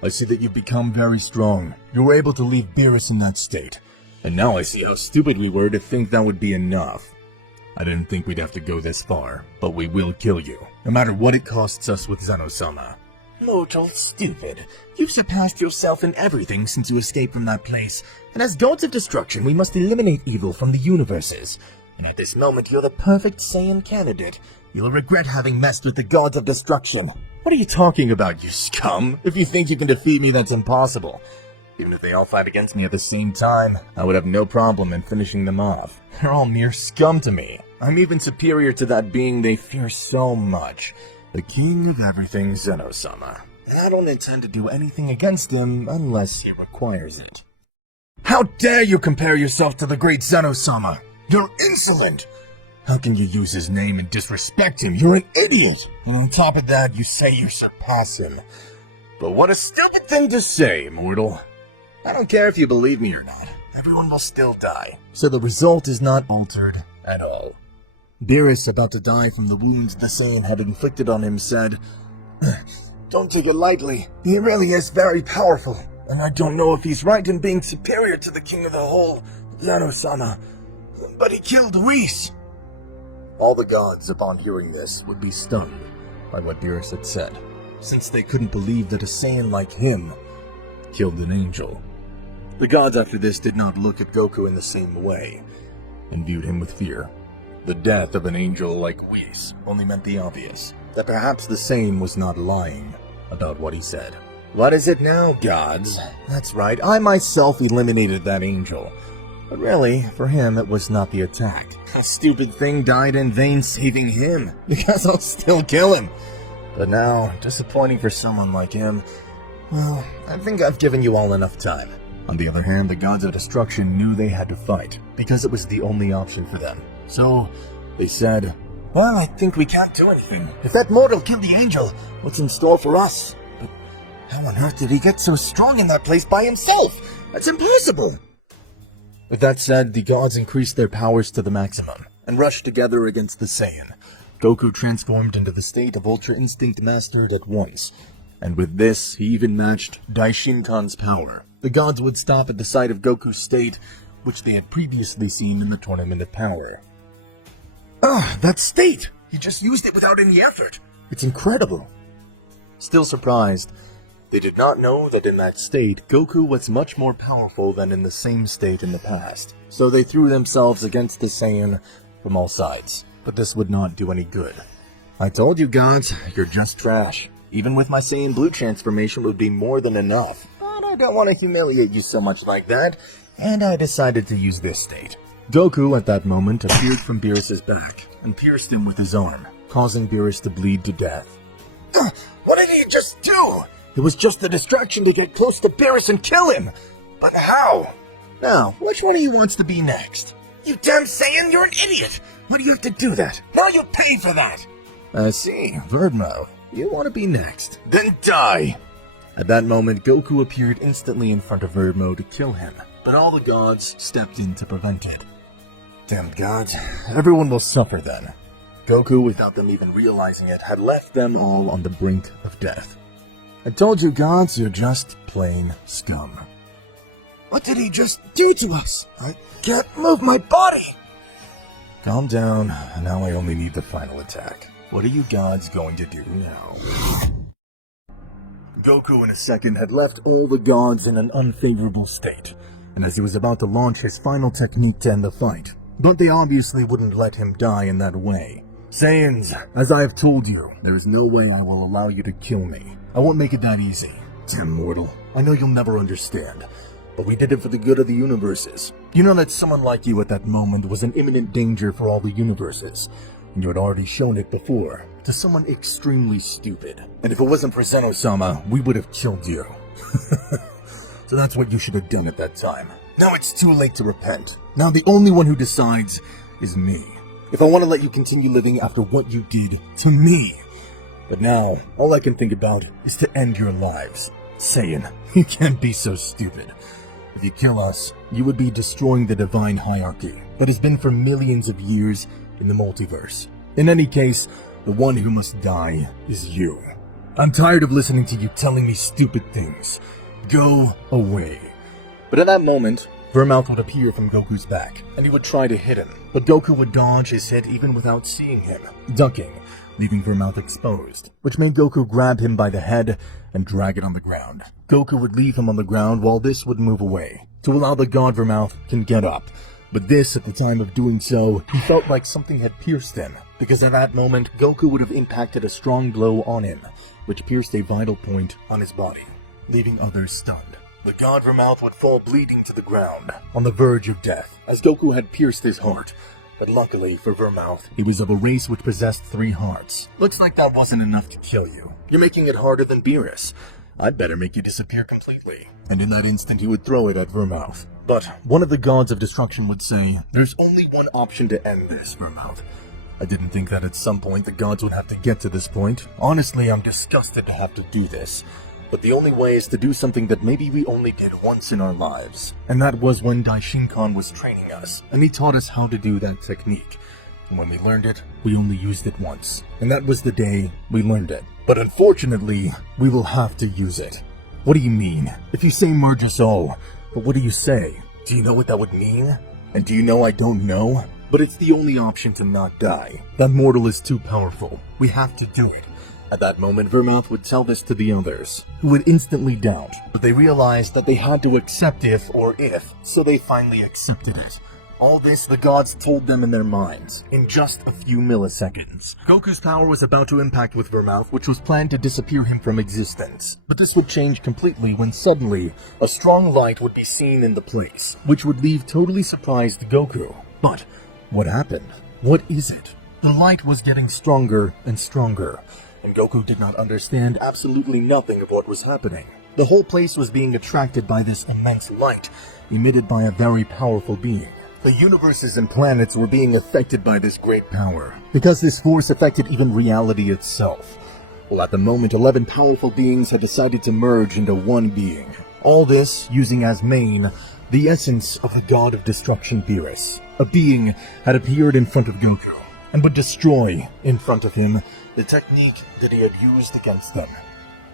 I see that you've become very strong. You were able to leave Beerus in that state. And now I see how stupid we were to think that would be enough. I didn't think we'd have to go this far, but we will kill you, no matter what it costs us with Zeno Sama." "Mortal stupid. You've surpassed yourself in everything since you escaped from that place, and as gods of destruction we must eliminate evil from the universes. And at this moment you're the perfect Saiyan candidate. You'll regret having messed with the gods of destruction." "What are you talking about, you scum? If you think you can defeat me, that's impossible. Even if they all fight against me at the same time, I would have no problem in finishing them off. They're all mere scum to me. I'm even superior to that being they fear so much, the king of everything, Zeno Sama. And I don't intend to do anything against him unless he requires it." "How dare you compare yourself to the great Zeno Sama? You're insolent! How can you use his name and disrespect him? You're an idiot! And on top of that, you say you surpass him. But what a stupid thing to say, mortal. I don't care if you believe me or not. Everyone will still die. So the result is not altered at all. Beerus, about to die from the wounds the Saiyan had inflicted on him, said, "Don't take it lightly. He really is very powerful. And I don't know if he's right in being superior to the king of the whole, Zeno Sama. But he killed Whis." All the gods, upon hearing this, would be stunned by what Beerus had said, since they couldn't believe that a Saiyan like him killed an angel. The gods after this did not look at Goku in the same way, and viewed him with fear. The death of an angel like Whis only meant the obvious, that perhaps the Saiyan was not lying about what he said. What is it now, gods? That's right, I myself eliminated that angel. But really, for him, it was not the attack. That stupid thing died in vain saving him, because I'll still kill him. But now, disappointing for someone like him, well, I think I've given you all enough time. On the other hand, the gods of destruction knew they had to fight, because it was the only option for them. So, they said, "Well, I think we can't do anything. If that mortal killed the angel, what's in store for us? But how on earth did he get so strong in that place by himself? That's impossible!" With that said, the gods increased their powers to the maximum, and rushed together against the Saiyan. Goku transformed into the state of Ultra Instinct mastered at once, and with this, he even matched Daishinkan's power. The gods would stop at the sight of Goku's state, which they had previously seen in the Tournament of Power. That state! He just used it without any effort! It's incredible! Still surprised, they did not know that in that state, Goku was much more powerful than in the same state in the past. So they threw themselves against the Saiyan from all sides. But this would not do any good. "I told you, gods, you're just trash. Even with my Saiyan Blue transformation would be more than enough. But I don't want to humiliate you so much like that, and I decided to use this state." Goku, at that moment, appeared from Beerus' back and pierced him with his arm, causing Beerus to bleed to death. What did he just do? It was just a distraction to get close to Beerus and kill him! But how? Now, which one of you wants to be next? You damn Saiyan, you're an idiot! Why do you have to do that? Now you'll pay for that! I see, Birdmouth. You want to be next. Then die! At that moment, Goku appeared instantly in front of Birdmouth to kill him, but all the gods stepped in to prevent it. Damn gods, everyone will suffer then. Goku, without them even realizing it, had left them all on the brink of death. I told you, gods, you're just plain scum. What did he just do to us? I can't move my body! Calm down, now I only need the final attack. What are you gods going to do now? Goku in a second had left all the gods in an unfavorable state, and as he was about to launch his final technique to end the fight, but they obviously wouldn't let him die in that way. Saiyans, as I have told you, there is no way I will allow you to kill me. I won't make it that easy. Damn mortal, I know you'll never understand, but we did it for the good of the universes. You know that someone like you at that moment was an imminent danger for all the universes, and you had already shown it before, to someone extremely stupid. And if it wasn't for Zeno Sama, we would have killed you. So that's what you should have done at that time. Now it's too late to repent. Now the only one who decides is me. If I want to let you continue living after what you did to me. But now, all I can think about is to end your lives. Saiyan, you can't be so stupid. If you kill us, you would be destroying the divine hierarchy that has been for millions of years in the multiverse. In any case, the one who must die is you. I'm tired of listening to you telling me stupid things. Go away. But at that moment, Vermouth would appear from Goku's back, and he would try to hit him. But Goku would dodge his hit even without seeing him, ducking, leaving Vermouth exposed, which made Goku grab him by the head and drag it on the ground. Goku would leave him on the ground while this would move away, to allow the god Vermouth can get up. But this, at the time of doing so, he felt like something had pierced him, because at that moment, Goku would have impacted a strong blow on him, which pierced a vital point on his body, leaving others stunned. The god Vermouth would fall bleeding to the ground, on the verge of death, as Goku had pierced his heart. But luckily for Vermouth, he was of a race which possessed 3 hearts. Looks like that wasn't enough to kill you. You're making it harder than Beerus. I'd better make you disappear completely. And in that instant, he would throw it at Vermouth. But one of the gods of destruction would say, there's only one option to end this, Vermouth. I didn't think that at some point the gods would have to get to this point. Honestly, I'm disgusted to have to do this. But the only way is to do something that maybe we only did once in our lives. And that was when Daishinkan was training us, and he taught us how to do that technique. And when we learned it, we only used it once. And that was the day we learned it. But unfortunately, we will have to use it. What do you mean? If you say merge us all, but what do you say? Do you know what that would mean? And do you know I don't know? But it's the only option to not die. That mortal is too powerful. We have to do it. At that moment, Vermouth would tell this to the others, who would instantly doubt. But they realized that they had to accept if, so they finally accepted it. All this the gods told them in their minds, in just a few milliseconds. Goku's power was about to impact with Vermouth, which was planned to disappear him from existence. But this would change completely when suddenly, a strong light would be seen in the place, which would leave totally surprised Goku. But what happened? What is it? The light was getting stronger and stronger, and Goku did not understand absolutely nothing of what was happening. The whole place was being attracted by this immense light, emitted by a very powerful being. The universes and planets were being affected by this great power, because this force affected even reality itself. Well, at the moment, 11 powerful beings had decided to merge into one being. All this using as main the essence of the god of destruction Beerus. A being had appeared in front of Goku, and would destroy, in front of him, the technique that he had used against them.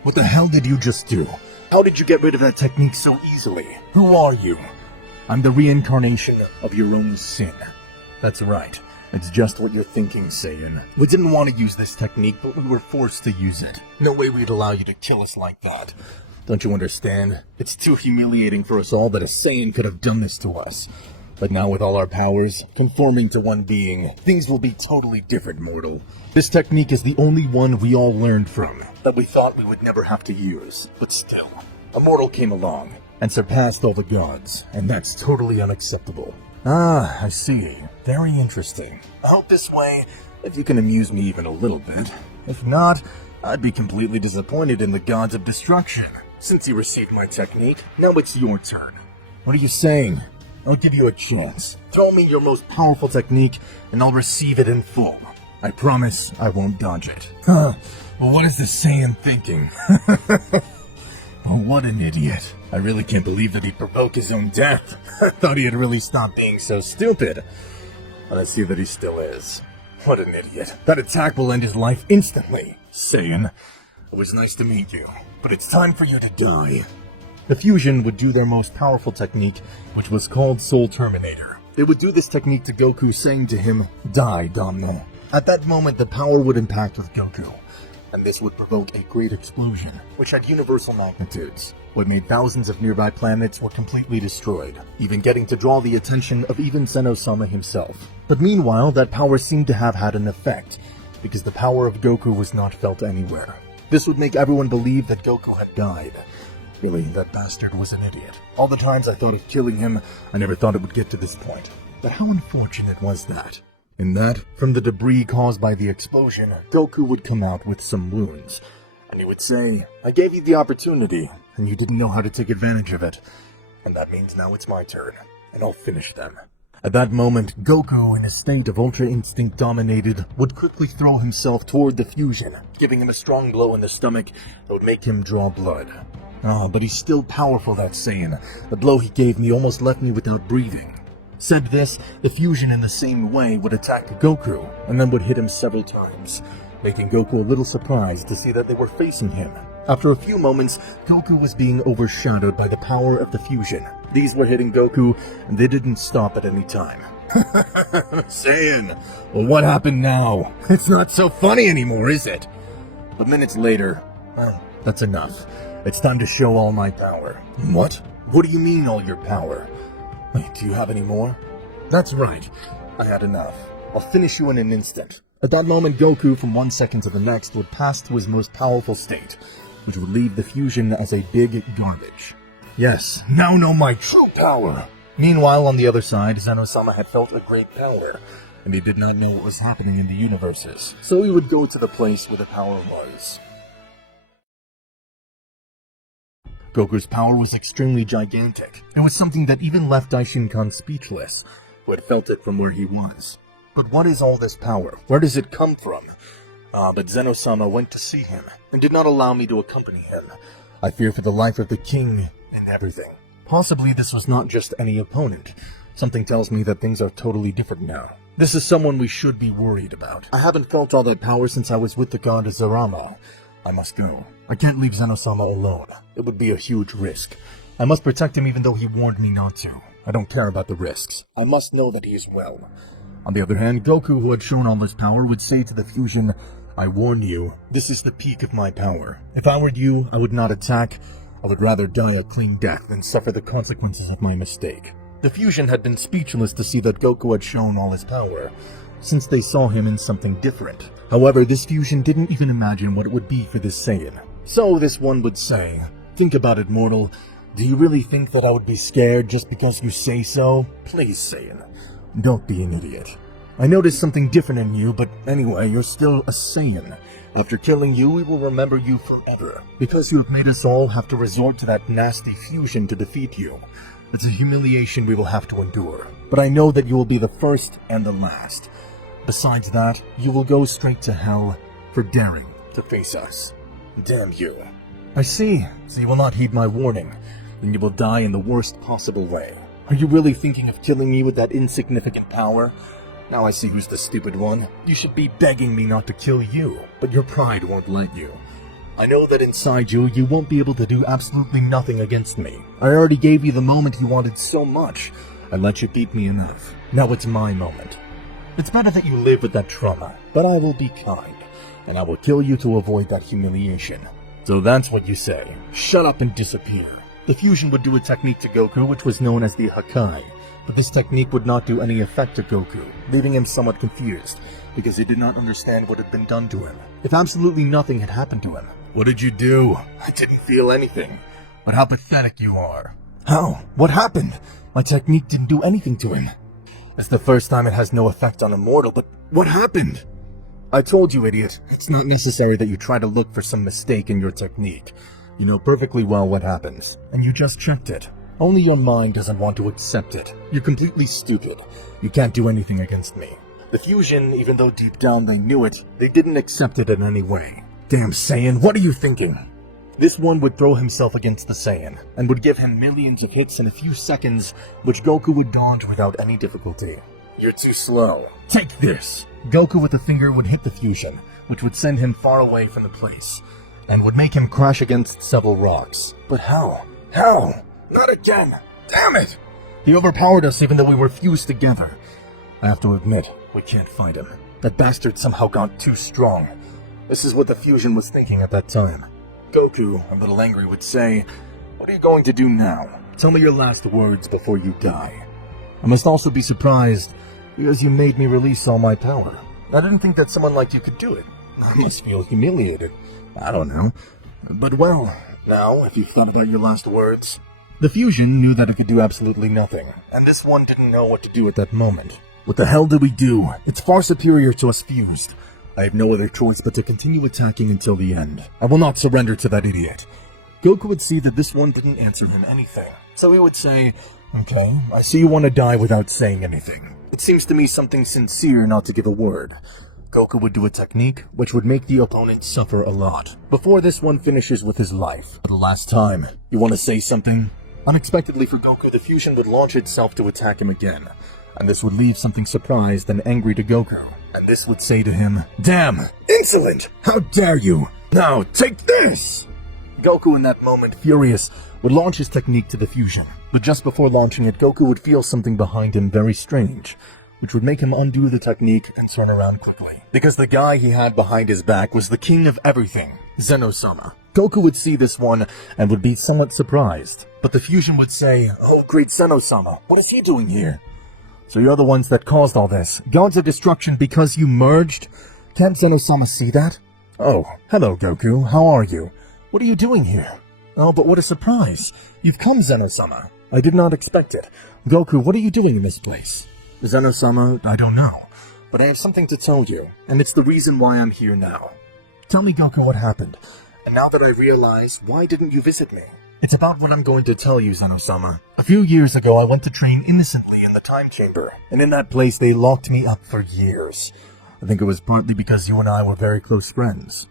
What the hell did you just do? How did you get rid of that technique so easily? Who are you? I'm the reincarnation of your own sin. That's right. It's just what you're thinking, Saiyan. We didn't want to use this technique, but we were forced to use it. No way we'd allow you to kill us like that. Don't you understand? It's too humiliating for us all that a Saiyan could have done this to us. But now with all our powers, conforming to one being, things will be totally different, mortal. This technique is the only one we all learned from, that we thought we would never have to use. But still, a mortal came along, and surpassed all the gods, and that's totally unacceptable. Ah, I see. Very interesting. I hope this way, if you can amuse me even a little bit. If not, I'd be completely disappointed in the gods of destruction. Since you received my technique, now it's your turn. What are you saying? I'll give you a chance. Throw me your most powerful technique, and I'll receive it in full. I promise I won't dodge it. Huh. Well, what is the Saiyan thinking? Oh, what an idiot. I really can't believe that he'd provoke his own death. I thought he had really stopped being so stupid. But I see that he still is. What an idiot. That attack will end his life instantly. Saiyan, it was nice to meet you, but it's time for you to die. The fusion would do their most powerful technique, which was called Soul Terminator. They would do this technique to Goku, saying to him, "Die, Domino." At that moment, the power would impact with Goku, and this would provoke a great explosion, which had universal magnitudes. What made thousands of nearby planets were completely destroyed, even getting to draw the attention of even Zeno Sama himself. But meanwhile, that power seemed to have had an effect, because the power of Goku was not felt anywhere. This would make everyone believe that Goku had died. Really, that bastard was an idiot. All the times I thought of killing him, I never thought it would get to this point. But how unfortunate was that? In that, from the debris caused by the explosion, Goku would come out with some wounds. And he would say, "I gave you the opportunity, and you didn't know how to take advantage of it. And that means now it's my turn, and I'll finish them." At that moment, Goku, in a state of Ultra Instinct dominated, would quickly throw himself toward the fusion, giving him a strong blow in the stomach that would make him draw blood. Ah, but he's still powerful, that Saiyan. The blow he gave me almost left me without breathing. Said this, the fusion in the same way would attack Goku, and then would hit him several times, making Goku a little surprised to see that they were facing him. After a few moments, Goku was being overshadowed by the power of the fusion. These were hitting Goku, and they didn't stop at any time. Saiyan, well, what happened now? It's not so funny anymore, is it? But minutes later, well, that's enough. It's time to show all my power. What? What do you mean, all your power? Wait, do you have any more? That's right. I had enough. I'll finish you in an instant. At that moment, Goku, from 1 second to the next, would pass to his most powerful state, which would leave the fusion as a big garbage. Yes, now know my true power! Meanwhile, on the other side, Zeno Sama had felt a great power, and he did not know what was happening in the universes, so he would go to the place where the power was. Goku's power was extremely gigantic. It was something that even left Daishinkan speechless, who had felt it from where he was. But what is all this power? Where does it come from? But Zeno Sama went to see him, and did not allow me to accompany him. I fear for the life of the king and everything. Possibly this was not just any opponent. Something tells me that things are totally different now. This is someone we should be worried about. I haven't felt all that power since I was with the god Zarama. I must go. I can't leave Zeno Sama alone. It would be a huge risk. I must protect him even though he warned me not to. I don't care about the risks. I must know that he is well. On the other hand, Goku, who had shown all his power, would say to the fusion, I warn you, this is the peak of my power. If I were you, I would not attack. I would rather die a clean death than suffer the consequences of my mistake. The fusion had been speechless to see that Goku had shown all his power, since they saw him in something different. However, this fusion didn't even imagine what it would be for this Saiyan. So this one would say, think about it, mortal. Do you really think that I would be scared just because you say so? Please, Saiyan, don't be an idiot. I noticed something different in you, but anyway, you're still a Saiyan. After killing you, we will remember you forever, because you have made us all have to resort to that nasty fusion to defeat you. It's a humiliation we will have to endure, but I know that you will be the first and the last. Besides that, you will go straight to hell for daring to face us. Damn you. I see, so you will not heed my warning. Then you will die in the worst possible way. Are you really thinking of killing me with that insignificant power? Now I see who's the stupid one. You should be begging me not to kill you, but your pride won't let you. I know that inside you, you won't be able to do absolutely nothing against me. I already gave you the moment you wanted so much. I let you beat me enough. Now it's my moment. It's better that you live with that trauma, but I will be kind, and I will kill you to avoid that humiliation. So that's what you say. Shut up and disappear. The fusion would do a technique to Goku which was known as the Hakai, but this technique would not do any effect to Goku, leaving him somewhat confused, because he did not understand what had been done to him. If absolutely nothing had happened to him. What did you do? I didn't feel anything. But how pathetic you are. How? What happened? My technique didn't do anything to him. It's the first time it has no effect on Immortal, but what happened? I told you, idiot. It's not necessary that you try to look for some mistake in your technique. You know perfectly well what happens, and you just checked it. Only your mind doesn't want to accept it. You're completely stupid. You can't do anything against me. The fusion, even though deep down they knew it, they didn't accept it in any way. Damn Saiyan, what are you thinking? This one would throw himself against the Saiyan, and would give him millions of hits in a few seconds, which Goku would dodge without any difficulty. You're too slow. Take this! Goku with a finger would hit the fusion, which would send him far away from the place, and would make him crash against several rocks. But how? How? Not again! Damn it! He overpowered us even though we were fused together. I have to admit, we can't fight him. That bastard somehow got too strong. This is what the fusion was thinking at that time. Goku, a little angry, would say, what are you going to do now? Tell me your last words before you die. I must also be surprised, because you made me release all my power. I didn't think that someone like you could do it. I must feel humiliated. I don't know. But well, now, if you've thought about your last words... The fusion knew that it could do absolutely nothing, and this one didn't know what to do at that moment. What the hell do we do? It's far superior to us fused. I have no other choice but to continue attacking until the end. I will not surrender to that idiot. Goku would see that this one didn't answer him anything, so he would say, okay, I see you want to die without saying anything. It seems to me something sincere not to give a word. Goku would do a technique which would make the opponent suffer a lot, before this one finishes with his life. For the last time, you want to say something? Unexpectedly for Goku, the fusion would launch itself to attack him again, and this would leave something surprised and angry to Goku. And this would say to him, damn, insolent! How dare you! Now, take this! Goku in that moment, furious, would launch his technique to the fusion, but just before launching it, Goku would feel something behind him very strange, which would make him undo the technique and turn around quickly. Because the guy he had behind his back was the king of everything, Zeno Sama. Goku would see this one and would be somewhat surprised, but the fusion would say, oh great Zeno Sama, what is he doing here? So you're the ones that caused all this, gods of destruction because you merged? Can't Zeno Sama see that? Oh, hello Goku, how are you? What are you doing here? Oh, but what a surprise! You've come, Zeno Sama. I did not expect it. Goku, what are you doing in this place? Zeno Sama, I don't know, but I have something to tell you, and it's the reason why I'm here now. Tell me, Goku, what happened? And now that I realize, why didn't you visit me? It's about what I'm going to tell you, Zeno Sama. A few years ago, I went to train innocently in the time chamber, and in that place they locked me up for years. I think it was partly because you and I were very close friends.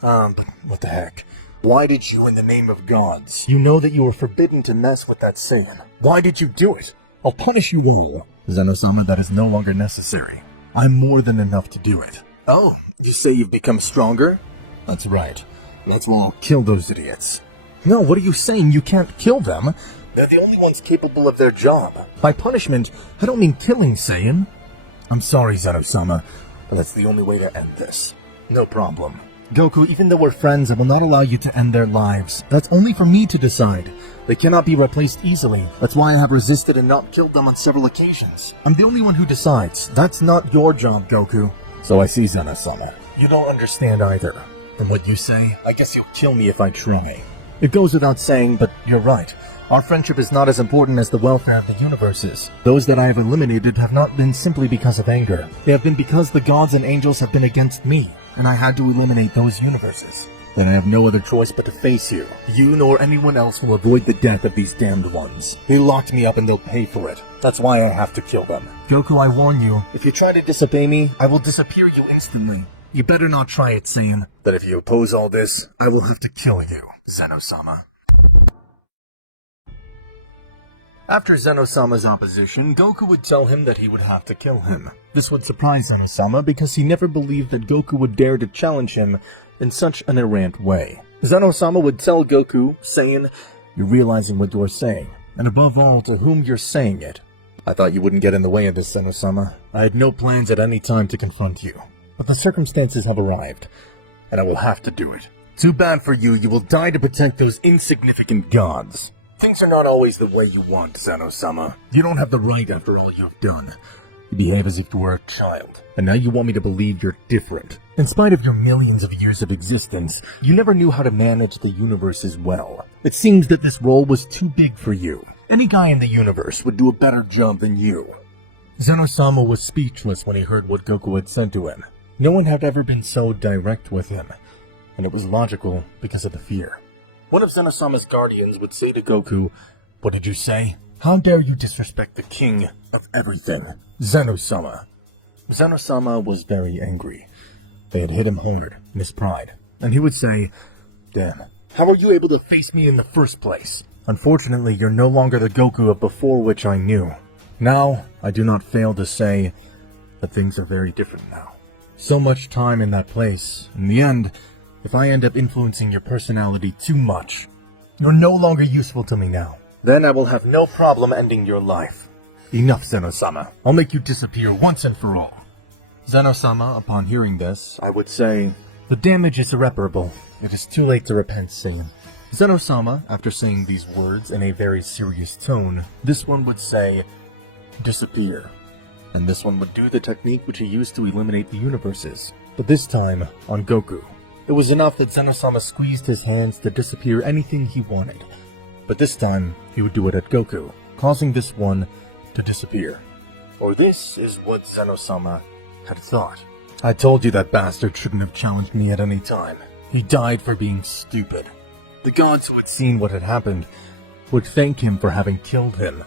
But what the heck? Why did you, in the name of gods? You know that you were forbidden to mess with that Saiyan. Why did you do it? I'll punish you all. Zeno Sama, that is no longer necessary. I'm more than enough to do it. Oh, you say you've become stronger? That's right. That's why I'll kill those idiots. No, what are you saying? You can't kill them. They're the only ones capable of their job. By punishment, I don't mean killing, Saiyan. I'm sorry, Zeno Sama, but that's the only way to end this. No problem. Goku, even though we're friends, I will not allow you to end their lives. That's only for me to decide. They cannot be replaced easily. That's why I have resisted and not killed them on several occasions. I'm the only one who decides. That's not your job, Goku. So I see, Zeno Sama. You don't understand either. From what you say, I guess you'll kill me if I try. It goes without saying, but you're right. Our friendship is not as important as the welfare of the universes. Those that I have eliminated have not been simply because of anger. They have been because the gods and angels have been against me, and I had to eliminate those universes. Then I have no other choice but to face you. You nor anyone else will avoid the death of these damned ones. They locked me up and they'll pay for it. That's why I have to kill them. Goku, I warn you, if you try to disobey me, I will disappear you instantly. You better not try it, Saiyan. That if you oppose all this, I will have to kill you, Zeno Sama. After Zeno Sama's opposition, Goku would tell him that he would have to kill him. This would surprise Zeno Sama because he never believed that Goku would dare to challenge him in such an errant way. Zeno Sama would tell Goku, saying, "You're realizing what you're saying, and above all, to whom you're saying it. I thought you wouldn't get in the way of this, Zeno Sama. I had no plans at any time to confront you. But the circumstances have arrived, and I will have to do it. Too bad for you, you will die to protect those insignificant gods. Things are not always the way you want, Zeno Sama. You don't have the right after all you've done. You behave as if you were a child, and now you want me to believe you're different. In spite of your millions of years of existence, you never knew how to manage the universe as well. It seems that this role was too big for you. Any guy in the universe would do a better job than you." Zeno Sama was speechless when he heard what Goku had said to him. No one had ever been so direct with him, and it was logical because of the fear. One of Zeno Sama's guardians would say to Goku, "What did you say? How dare you disrespect the king of everything, Zeno Sama?" Zeno Sama was very angry. They had hit him hard in his pride, and he would say, "Damn, how were you able to face me in the first place? Unfortunately, you're no longer the Goku of before which I knew. Now, I do not fail to say that things are very different now. So much time in that place. In the end, if I end up influencing your personality too much, you're no longer useful to me now. Then I will have no problem ending your life. Enough, Zeno-sama. I'll make you disappear once and for all." Zeno-sama, upon hearing this, I would say, "The damage is irreparable. It is too late to repent, Saiyan." Zeno-sama, after saying these words in a very serious tone, this one would say, "Disappear." And this one would do the technique which he used to eliminate the universes, but this time on Goku. It was enough that Zeno-sama squeezed his hands to disappear anything he wanted, but this time he would do it at Goku, causing this one to disappear. Or this is what Zeno-sama had thought. "I told you that bastard shouldn't have challenged me at any time. He died for being stupid." The gods who had seen what had happened would thank him for having killed him,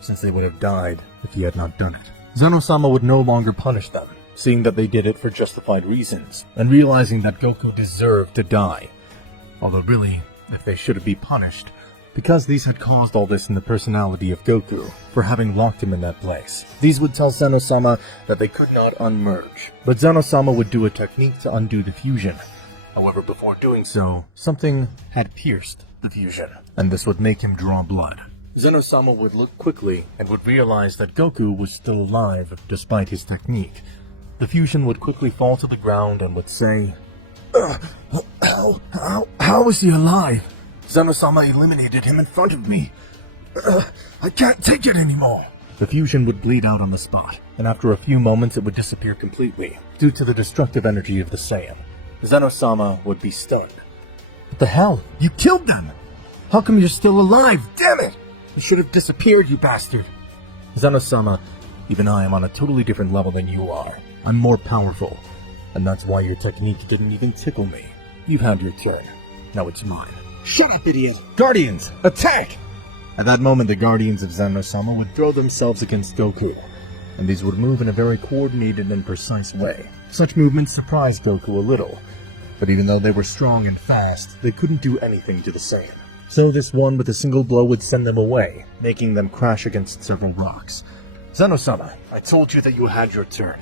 since they would have died if he had not done it. Zeno-sama would no longer punish them, seeing that they did it for justified reasons, and realizing that Goku deserved to die. Although really, if they should be punished, because these had caused all this in the personality of Goku, for having locked him in that place. These would tell Zeno-sama that they could not unmerge, but Zeno-sama would do a technique to undo the fusion. However, before doing so, something had pierced the fusion, and this would make him draw blood. Zeno-sama would look quickly and would realize that Goku was still alive despite his technique. The fusion would quickly fall to the ground and would say, How is he alive? Zeno-sama eliminated him in front of me. I can't take it anymore." The fusion would bleed out on the spot, and after a few moments it would disappear completely, due to the destructive energy of the Saiyan. Zeno-sama would be stunned. "What the hell? You killed them! How come you're still alive? Damn it! You should have disappeared, you bastard!" "Zeno-sama, even I am on a totally different level than you are. I'm more powerful, and that's why your technique didn't even tickle me. You've had your turn. Now it's mine." "Shut up, idiot! Guardians, attack!" At that moment, the Guardians of Zeno-sama would throw themselves against Goku, and these would move in a very coordinated and precise way. Such movements surprised Goku a little, But even though they were strong and fast, they couldn't do anything to the Saiyan. So this one with a single blow would send them away, making them crash against several rocks. Zeno Sama, I told you that you had your turn.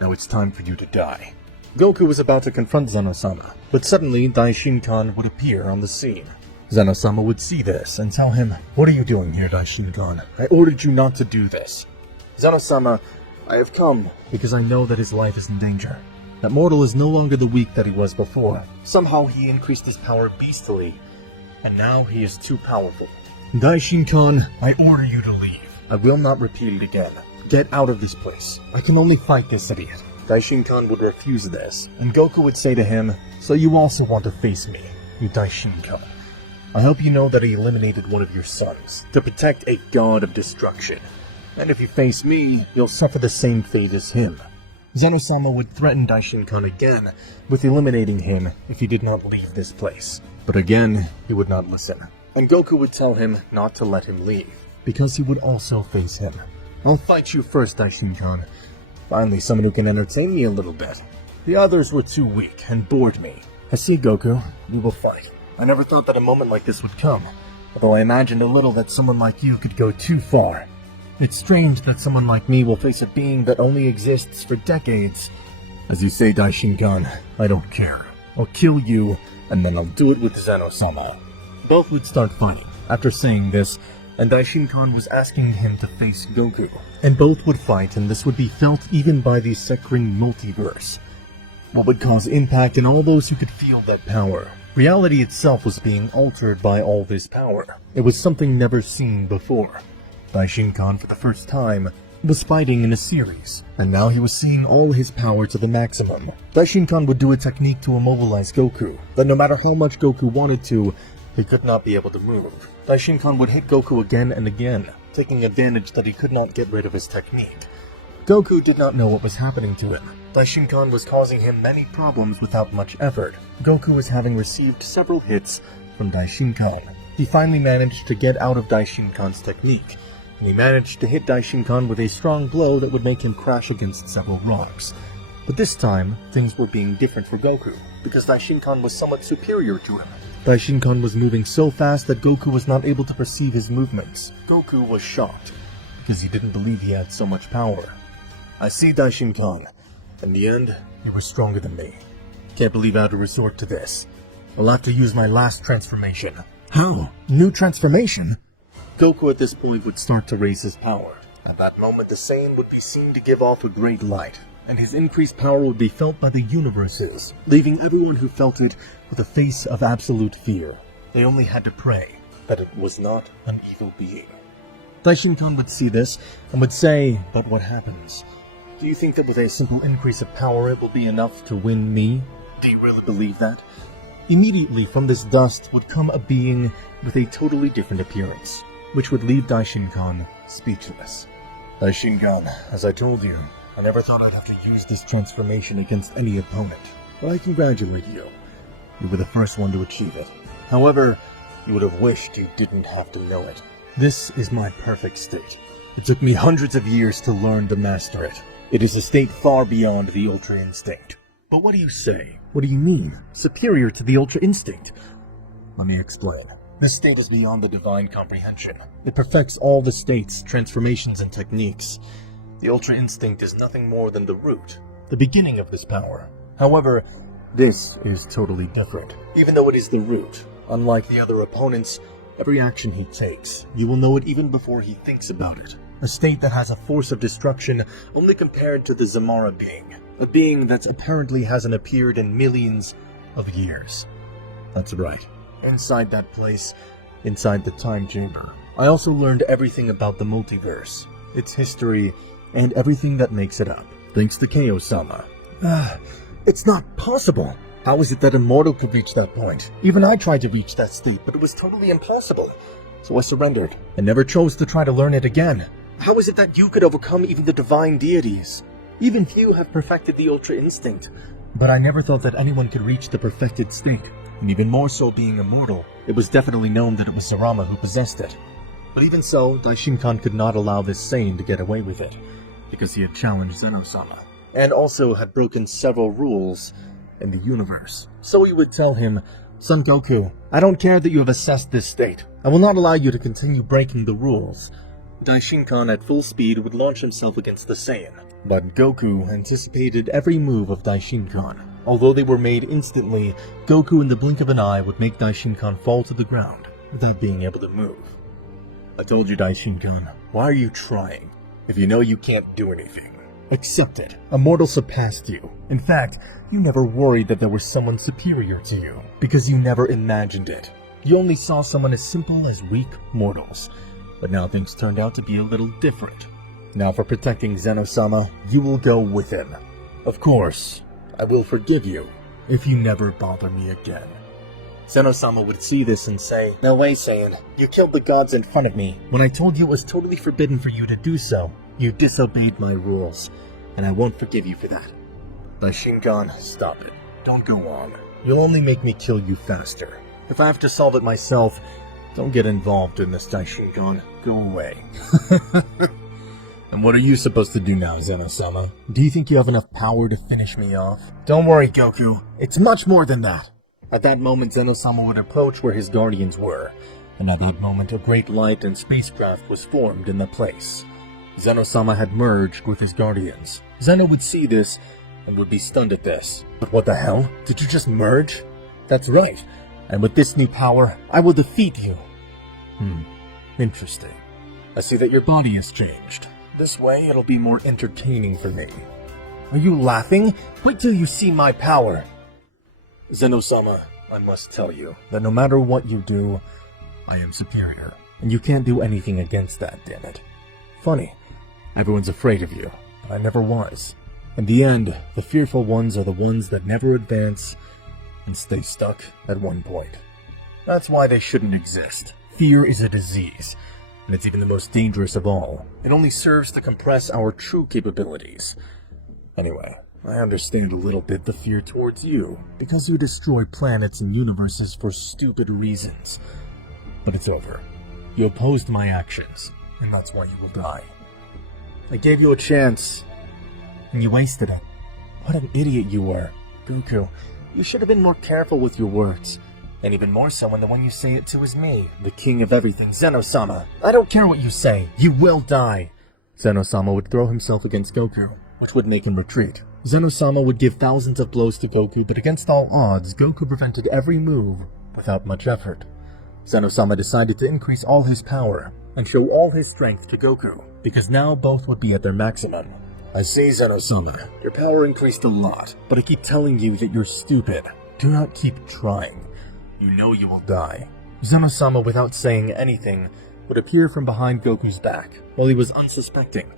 Now it's time for you to die. Goku was about to confront Zeno Sama, but suddenly Daishinkan would appear on the scene. Zeno Sama would see this and tell him, "What are you doing here, Daishinkan? I ordered you not to do this." Zeno Sama, I have come because I know that his life is in danger. That mortal is no longer the weak that he was before. Somehow he increased his power beastily, and now he is too powerful. Daishinkan, I order you to leave. I will not repeat it again. Get out of this place. I can only fight this idiot. Daishinkan would refuse this, and Goku would say to him, "So you also want to face me, you Daishinkan? I hope you know that I eliminated one of your sons to protect a god of destruction. And if you face me, you'll suffer the same fate as him." Zeno Sama would threaten Daishinkan again with eliminating him if he did not leave this place. But again, he would not listen. And Goku would tell him not to let him leave, because he would also face him. "I'll fight you first, Daishinkan. Finally, someone who can entertain me a little bit. The others were too weak and bored me. I see, Goku. We will fight. I never thought that a moment like this would come, although I imagined a little that someone like you could go too far. It's strange that someone like me will face a being that only exists for decades. As you say, Daishinkan, I don't care. I'll kill you, and then I'll do it with Zeno Sama." Both would start fighting. After saying this, and Daishinkan was asking him to face Goku, and both would fight, and this would be felt even by the Sekrin multiverse. What would cause impact in all those who could feel that power? Reality itself was being altered by all this power. It was something never seen before. Daishinkan, for the first time, was fighting in a series, and now he was seeing all his power to the maximum. Daishinkan would do a technique to immobilize Goku, but no matter how much Goku wanted to, he could not be able to move. Daishinkan would hit Goku again and again, taking advantage that he could not get rid of his technique. Goku did not know what was happening to him. Daishinkan was causing him many problems without much effort. Goku was having received several hits from Daishinkan. He finally managed to get out of Daishinkan's technique, and he managed to hit Daishinkan with a strong blow that would make him crash against several rocks. But this time, things were being different for Goku, because Daishinkan was somewhat superior to him. Daishinkan was moving so fast that Goku was not able to perceive his movements. Goku was shocked, because he didn't believe he had so much power. "I see, Daishinkan. In the end, you were stronger than me. Can't believe I had to resort to this. I'll have to use my last transformation." "How? New transformation?" Goku at this point would start to raise his power. At that moment, the Saiyan would be seen to give off a great light, and his increased power would be felt by the universes, leaving everyone who felt it with a face of absolute fear. They only had to pray that it was not an evil being. Daishinkan would see this and would say, "But what happens? Do you think that with a simple increase of power it will be enough to win me? Do you really believe that?" Immediately from this dust would come a being with a totally different appearance, which would leave Daishinkan speechless. "Daishinkan, as I told you, I never thought I'd have to use this transformation against any opponent, but I congratulate you. You were the first one to achieve it. However, you would have wished you didn't have to know it. This is my perfect state. It took me hundreds of years to learn to master it. It is a state far beyond the Ultra Instinct." "But what do you say? What do you mean? Superior to the Ultra Instinct?" "Let me explain. This state is beyond the divine comprehension. It perfects all the states, transformations, and techniques. The Ultra Instinct is nothing more than the root, the beginning of this power. However, this is totally different. Even though it is the root, unlike the other opponents, every action he takes, you will know it even before he thinks about it. A state that has a force of destruction only compared to the Zamara being, a being that apparently hasn't appeared in millions of years." That's right. Inside that place, inside the time chamber, I also learned everything about the multiverse, its history, and everything that makes it up, thanks to Kaioshin Sama. It's not possible! How is it that Immortal could reach that point? Even I tried to reach that state, but it was totally impossible. So I surrendered, and never chose to try to learn it again. How is it that you could overcome even the divine deities? Even few have perfected the Ultra Instinct, but I never thought that anyone could reach the perfected state. And even more so being immortal, it was definitely known that it was Sarama who possessed it. But even so, Daishinkan could not allow this Saiyan to get away with it, because he had challenged Zeno Sama, and also had broken several rules in the universe. So he would tell him, "Son Goku, I don't care that you have assessed this state. I will not allow you to continue breaking the rules." Daishinkan at full speed would launch himself against the Saiyan, but Goku anticipated every move of Daishinkan. Although they were made instantly, Goku in the blink of an eye would make Daishinkan fall to the ground without being able to move. "I told you, Daishinkan, why are you trying? If you know you can't do anything, accept it. Immortal surpassed you. In fact, you never worried that there was someone superior to you, because you never imagined it. You only saw someone as simple as weak mortals. But now things turned out to be a little different. Now for protecting Zeno Sama, you will go with him. Of course, I will forgive you if you never bother me again." Zeno Sama would see this and say, "No way, Saiyan. You killed the gods in front of me. When I told you it was totally forbidden for you to do so, you disobeyed my rules, and I won't forgive you for that." Daishinkan, stop it. Don't go on. You'll only make me kill you faster. If I have to solve it myself, don't get involved in this, Daishinkan. Go away. And what are you supposed to do now, Zeno Sama? Do you think you have enough power to finish me off? Don't worry, Goku. It's much more than that. At that moment, Zeno Sama would approach where his guardians were, and at that moment a great light and spacecraft was formed in the place. Zeno Sama had merged with his guardians. Zeno would see this and would be stunned at this. But what the hell? Did you just merge? That's right. And with this new power, I will defeat you. Interesting. I see that your body has changed. This way, it'll be more entertaining for me. Are you laughing? Wait till you see my power. Zeno Sama, I must tell you that no matter what you do, I am superior, and you can't do anything against that, damn it. Funny, everyone's afraid of you, but I never was. In the end, the fearful ones are the ones that never advance and stay stuck at one point. That's why they shouldn't exist. Fear is a disease, and it's even the most dangerous of all. It only serves to compress our true capabilities. Anyway, I understand a little bit the fear towards you, because you destroy planets and universes for stupid reasons. But it's over. You opposed my actions, and that's why you will die. I gave you a chance, and you wasted it. What an idiot you were. Goku, you should have been more careful with your words. And even more so when the one you say it to is me, the king of everything, Zeno Sama. I don't care what you say, you will die. Zeno Sama would throw himself against Goku, which would make him retreat. Zeno Sama would give thousands of blows to Goku, but against all odds, Goku prevented every move without much effort. Zeno Sama decided to increase all his power and show all his strength to Goku, because now both would be at their maximum. I see, Zeno Sama, your power increased a lot, but I keep telling you that you're stupid. Do not keep trying. You know you will die. Zeno Sama, without saying anything, would appear from behind Goku's back, while he was unsuspecting,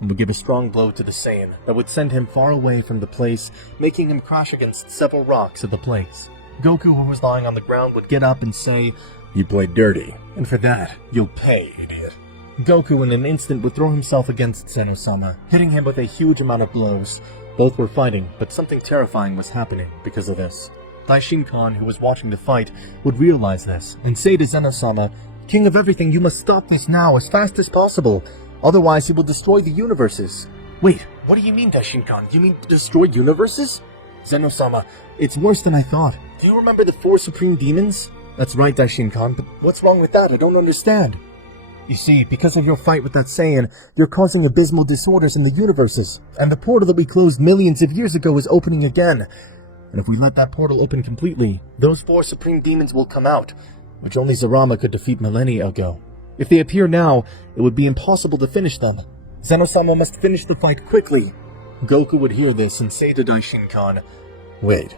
and would give a strong blow to the Saiyan that would send him far away from the place, making him crash against several rocks of the place. Goku, who was lying on the ground, would get up and say, "You played dirty, and for that, you'll pay, idiot." Goku in an instant would throw himself against Zeno Sama, hitting him with a huge amount of blows. Both were fighting, but something terrifying was happening because of this. Daishinkan, who was watching the fight, would realize this, and say to Zeno Sama, "King of everything, you must stop this now, as fast as possible. Otherwise, he will destroy the universes." Wait, what do you mean, Daishinkan? You mean destroy universes? Zeno Sama, it's worse than I thought. Do you remember the 4 supreme demons? That's right, Daishinkan, but what's wrong with that? I don't understand. You see, because of your fight with that Saiyan, you're causing abysmal disorders in the universes, and the portal that we closed millions of years ago is opening again. And if we let that portal open completely, those 4 supreme demons will come out, which only Zarama could defeat millennia ago. If they appear now, it would be impossible to finish them. Zeno Sama must finish the fight quickly. Goku would hear this and say to Daishinkan, "Wait,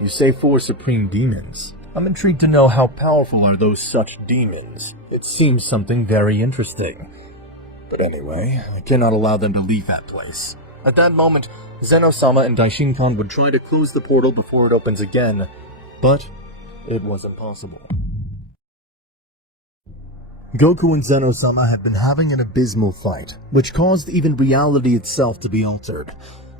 you say 4 supreme demons? I'm intrigued to know how powerful are those such demons. It seems something very interesting. But anyway, I cannot allow them to leave that place." At that moment, Zeno Sama and Daishinkan would try to close the portal before it opens again, but it was impossible. Goku and Zeno Sama had been having an abysmal fight, which caused even reality itself to be altered.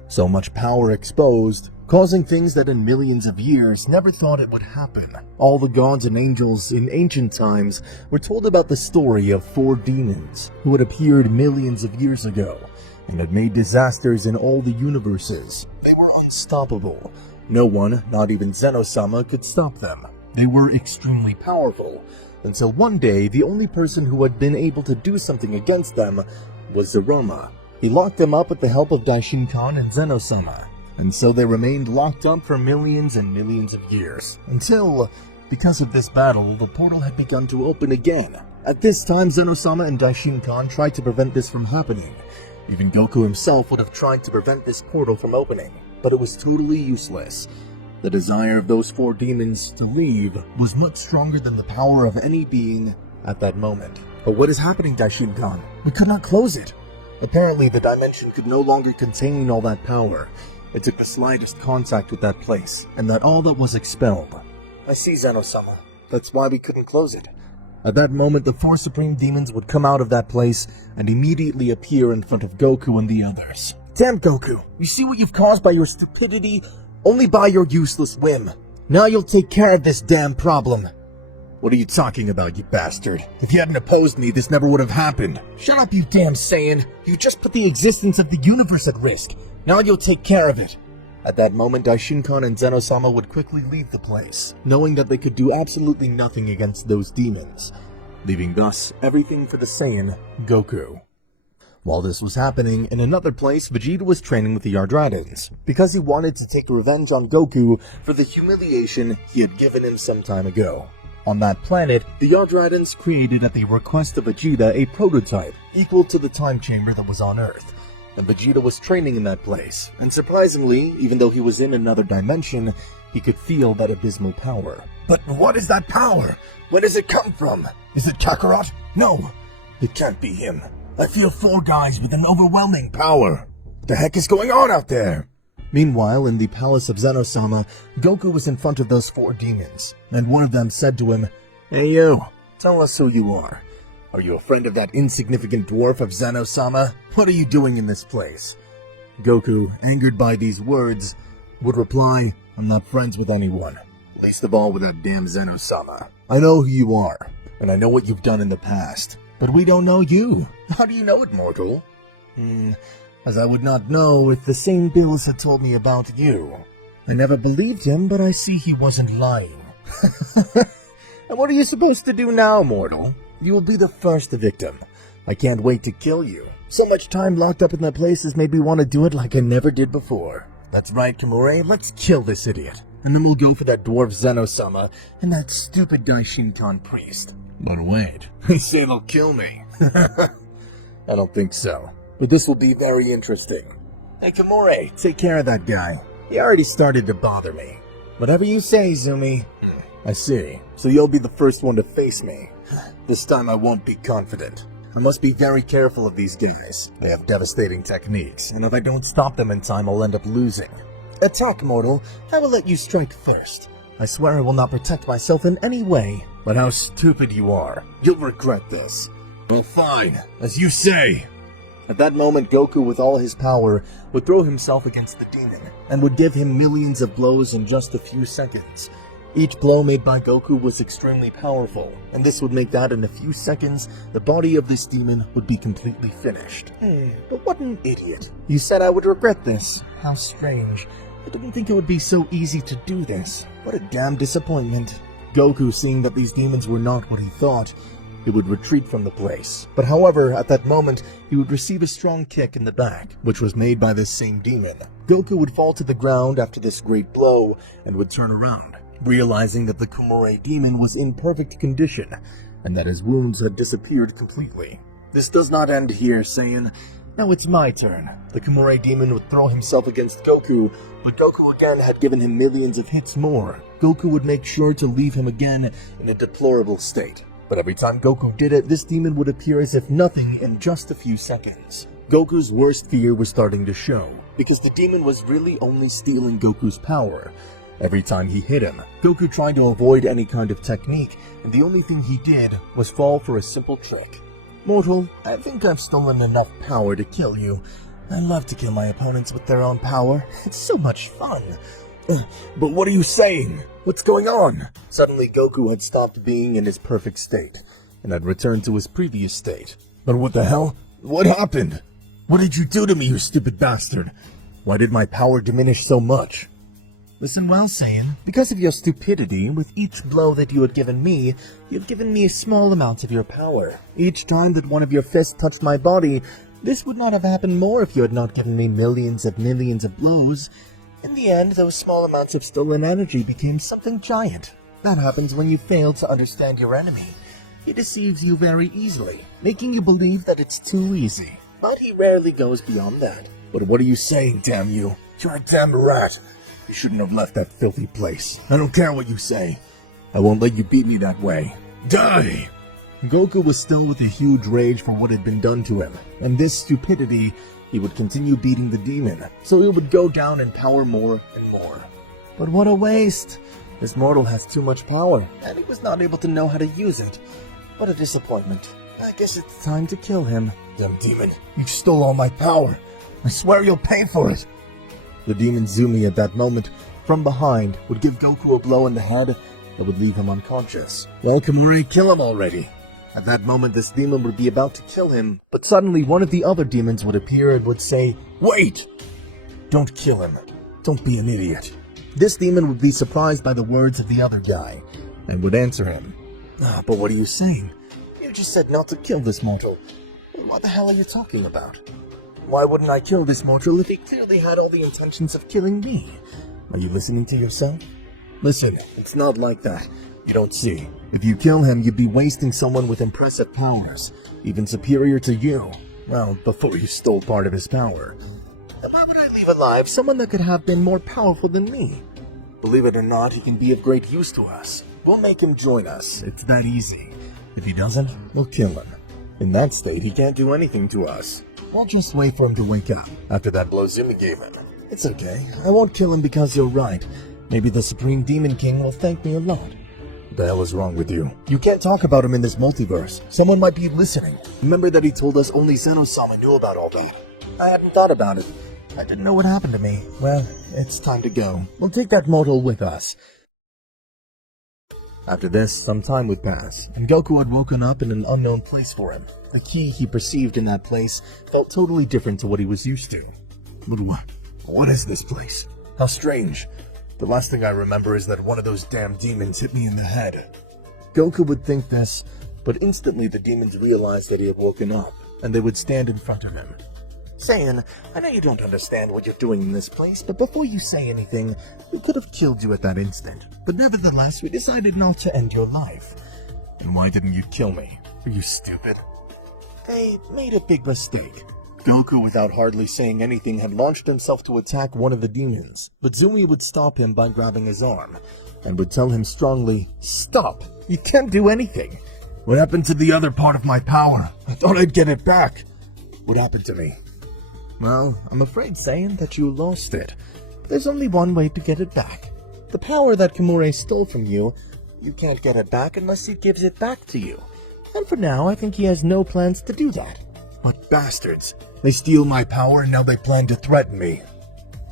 So much power exposed, causing things that in millions of years never thought it would happen. All the gods and angels in ancient times were told about the story of 4 demons who had appeared millions of years ago and had made disasters in all the universes. They were unstoppable, No one, not even Zeno Sama, could stop them. They were extremely powerful, until one day the only person who had been able to do something against them was Zeroma. He locked them up with the help of Daishinkan and Zeno Sama, and so they remained locked up for millions and millions of years, until, because of this battle, the portal had begun to open again. At this time, Zeno Sama and Daishinkan tried to prevent this from happening. Even Goku himself would have tried to prevent this portal from opening, but it was totally useless. The desire of those 4 demons to leave was much stronger than the power of any being at that moment. But what is happening, Daishinkan? We could not close it. Apparently, the dimension could no longer contain all that power. It took the slightest contact with that place, and that all that was expelled. I see, Zeno-sama. That's why we couldn't close it. At that moment, the 4 supreme demons would come out of that place and immediately appear in front of Goku and the others. Damn, Goku! You see what you've caused by your stupidity? Only by your useless whim. Now you'll take care of this damn problem. What are you talking about, you bastard? If you hadn't opposed me, this never would have happened. Shut up, you damn Saiyan. You just put the existence of the universe at risk. Now you'll take care of it. At that moment, Daishinkan and Zeno-sama would quickly leave the place, knowing that they could do absolutely nothing against those demons, leaving thus everything for the Saiyan, Goku. While this was happening, in another place, Vegeta was training with the Yardratans, because he wanted to take revenge on Goku for the humiliation he had given him some time ago. On that planet, the Yardratans created at the request of Vegeta a prototype equal to the time chamber that was on Earth, and Vegeta was training in that place, and surprisingly, even though he was in another dimension, he could feel that abysmal power. But what is that power? Where does it come from? Is it Kakarot? No, it can't be him. I feel 4 guys with an overwhelming power. What the heck is going on out there? Meanwhile, in the palace of Zeno Sama, Goku was in front of those 4 demons, and one of them said to him, Hey you, tell us who you are. Are you a friend of that insignificant dwarf of Zeno Sama? What are you doing in this place? Goku, angered by these words, would reply, I'm not friends with anyone, least of all with that damn Zeno Sama. I know who you are, and I know what you've done in the past. But we don't know you. How do you know it, mortal? As I would not know if the same Beerus had told me about you. I never believed him, but I see he wasn't lying. And what are you supposed to do now, mortal? You will be the first victim. I can't wait to kill you. So much time locked up in that place has made me want to do it like I never did before. That's right, Kimura, let's kill this idiot. And then we'll go for that dwarf Zeno-sama and that stupid Daishinkan priest. But wait, they say they'll kill me. I don't think so. But this will be very interesting. Hey, Kimura, take care of that guy. He already started to bother me. Whatever you say, Zumi. I see. So you'll be the first one to face me. This time I won't be confident. I must be very careful of these guys. They have devastating techniques, and if I don't stop them in time, I'll end up losing. Attack, mortal. I will let you strike first. I swear I will not protect myself in any way. But how stupid you are. You'll regret this. Well, fine. As you say. At that moment, Goku, with all his power, would throw himself against the demon, and would give him millions of blows in just a few seconds. Each blow made by Goku was extremely powerful, and this would make that in a few seconds, the body of this demon would be completely finished. But what an idiot. You said I would regret this. How strange. I didn't think it would be so easy to do this. What a damn disappointment. Goku, seeing that these demons were not what he thought, he would retreat from the place. But however, at that moment, he would receive a strong kick in the back, which was made by this same demon. Goku would fall to the ground after this great blow, and would turn around, realizing that the Kumore demon was in perfect condition, and that his wounds had disappeared completely. This does not end here, Saiyan. Now it's my turn. The Kumore demon would throw himself against Goku, but Goku again had given him millions of hits more. Goku would make sure to leave him again in a deplorable state. But every time Goku did it, this demon would appear as if nothing in just a few seconds. Goku's worst fear was starting to show, because the demon was really only stealing Goku's power. Every time he hit him, Goku tried to avoid any kind of technique, and the only thing he did was fall for a simple trick. Mortal, I think I've stolen enough power to kill you. I love to kill my opponents with their own power. It's so much fun. But what are you saying? What's going on? Suddenly, Goku had stopped being in his perfect state, and had returned to his previous state. But what the hell? What happened? What did you do to me, you stupid bastard? Why did my power diminish so much? Listen well, Saiyan. Because of your stupidity, with each blow that you had given me, you've given me a small amount of your power. Each time that one of your fists touched my body, this would not have happened more if you had not given me millions of blows. In the end, those small amounts of stolen energy became something giant. That happens when you fail to understand your enemy. He deceives you very easily, making you believe that it's too easy. But he rarely goes beyond that. But what are you saying, damn you? You're a damn rat. You shouldn't have left that filthy place. I don't care what you say. I won't let you beat me that way. Die! Goku was still with a huge rage for what had been done to him, and this stupidity, he would continue beating the demon, so he would go down in power more and more. But what a waste! This mortal has too much power, and he was not able to know how to use it. What a disappointment. I guess it's time to kill him. Damn demon, you stole all my power. I swear you'll pay for it. The demon Zumi at that moment, from behind, would give Goku a blow in the head that would leave him unconscious. Well, Kamuri, kill him already. At that moment, this demon would be about to kill him, but suddenly one of the other demons would appear and would say, "Wait! Don't kill him. Don't be an idiot." This demon would be surprised by the words of the other guy, and would answer him. But what are you saying? You just said not to kill this mortal. What the hell are you talking about? Why wouldn't I kill this mortal if he clearly had all the intentions of killing me? Are you listening to yourself? Listen, it's not like that. You don't see. If you kill him, you'd be wasting someone with impressive powers, even superior to you. Well, before you stole part of his power. Then why would I leave alive someone that could have been more powerful than me? Believe it or not, he can be of great use to us. We'll make him join us. It's that easy. If he doesn't, we'll kill him. In that state, he can't do anything to us. I'll just wait for him to wake up after that blow Zumi gave him. It's okay. I won't kill him because you're right. Maybe the Supreme Demon King will thank me a lot. What the hell is wrong with you? You can't talk about him in this multiverse. Someone might be listening. Remember that he told us only Zeno Sama knew about all that. I hadn't thought about it. I didn't know what happened to me. Well, it's time to go. We'll take that mortal with us. After this, some time would pass, and Goku had woken up in an unknown place for him. The key he perceived in that place felt totally different to what he was used to. What is this place? How strange. The last thing I remember is that one of those damn demons hit me in the head. Goku would think this, but instantly the demons realized that he had woken up, and they would stand in front of him. Saiyan, I know you don't understand what you're doing in this place, but before you say anything, we could have killed you at that instant. But nevertheless, we decided not to end your life. And why didn't you kill me? Are you stupid? They made a big mistake. Goku, without hardly saying anything, had launched himself to attack one of the demons, but Zumi would stop him by grabbing his arm, and would tell him strongly, "Stop! You can't do anything! What happened to the other part of my power? I thought I'd get it back! What happened to me?" Well, I'm afraid, Saiyan, that you lost it. But there's only one way to get it back. The power that Kamure stole from you, you can't get it back unless he gives it back to you. And for now, I think he has no plans to do that. What bastards! They steal my power and now they plan to threaten me.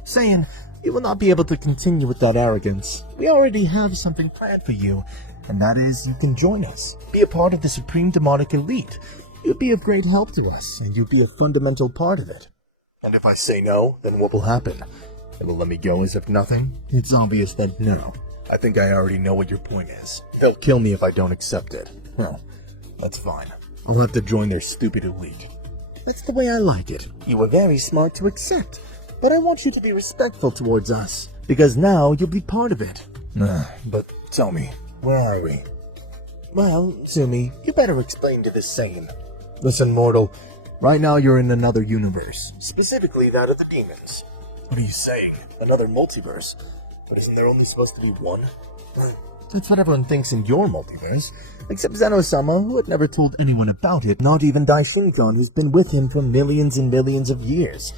Saiyan, you will not be able to continue with that arrogance. We already have something planned for you, and that is you can join us. Be a part of the Supreme Demonic Elite. You'd be of great help to us, and you'd be a fundamental part of it. And if I say no, then what will happen? They will let me go as if nothing? It's obvious that no. I think I already know what your point is. They'll kill me if I don't accept it. Well, that's fine. I'll have to join their stupid elite. That's the way I like it. You were very smart to accept, but I want you to be respectful towards us, because now you'll be part of it. But tell me, where are we? Well, Zumi, you better explain to this Saiyan. Listen, mortal. Right now you're in another universe, specifically that of the demons. What are you saying? Another multiverse? But isn't there only supposed to be one? That's what everyone thinks in your multiverse, except Zeno Sama, who had never told anyone about it, not even Daishinkan, who's been with him for millions and millions of years.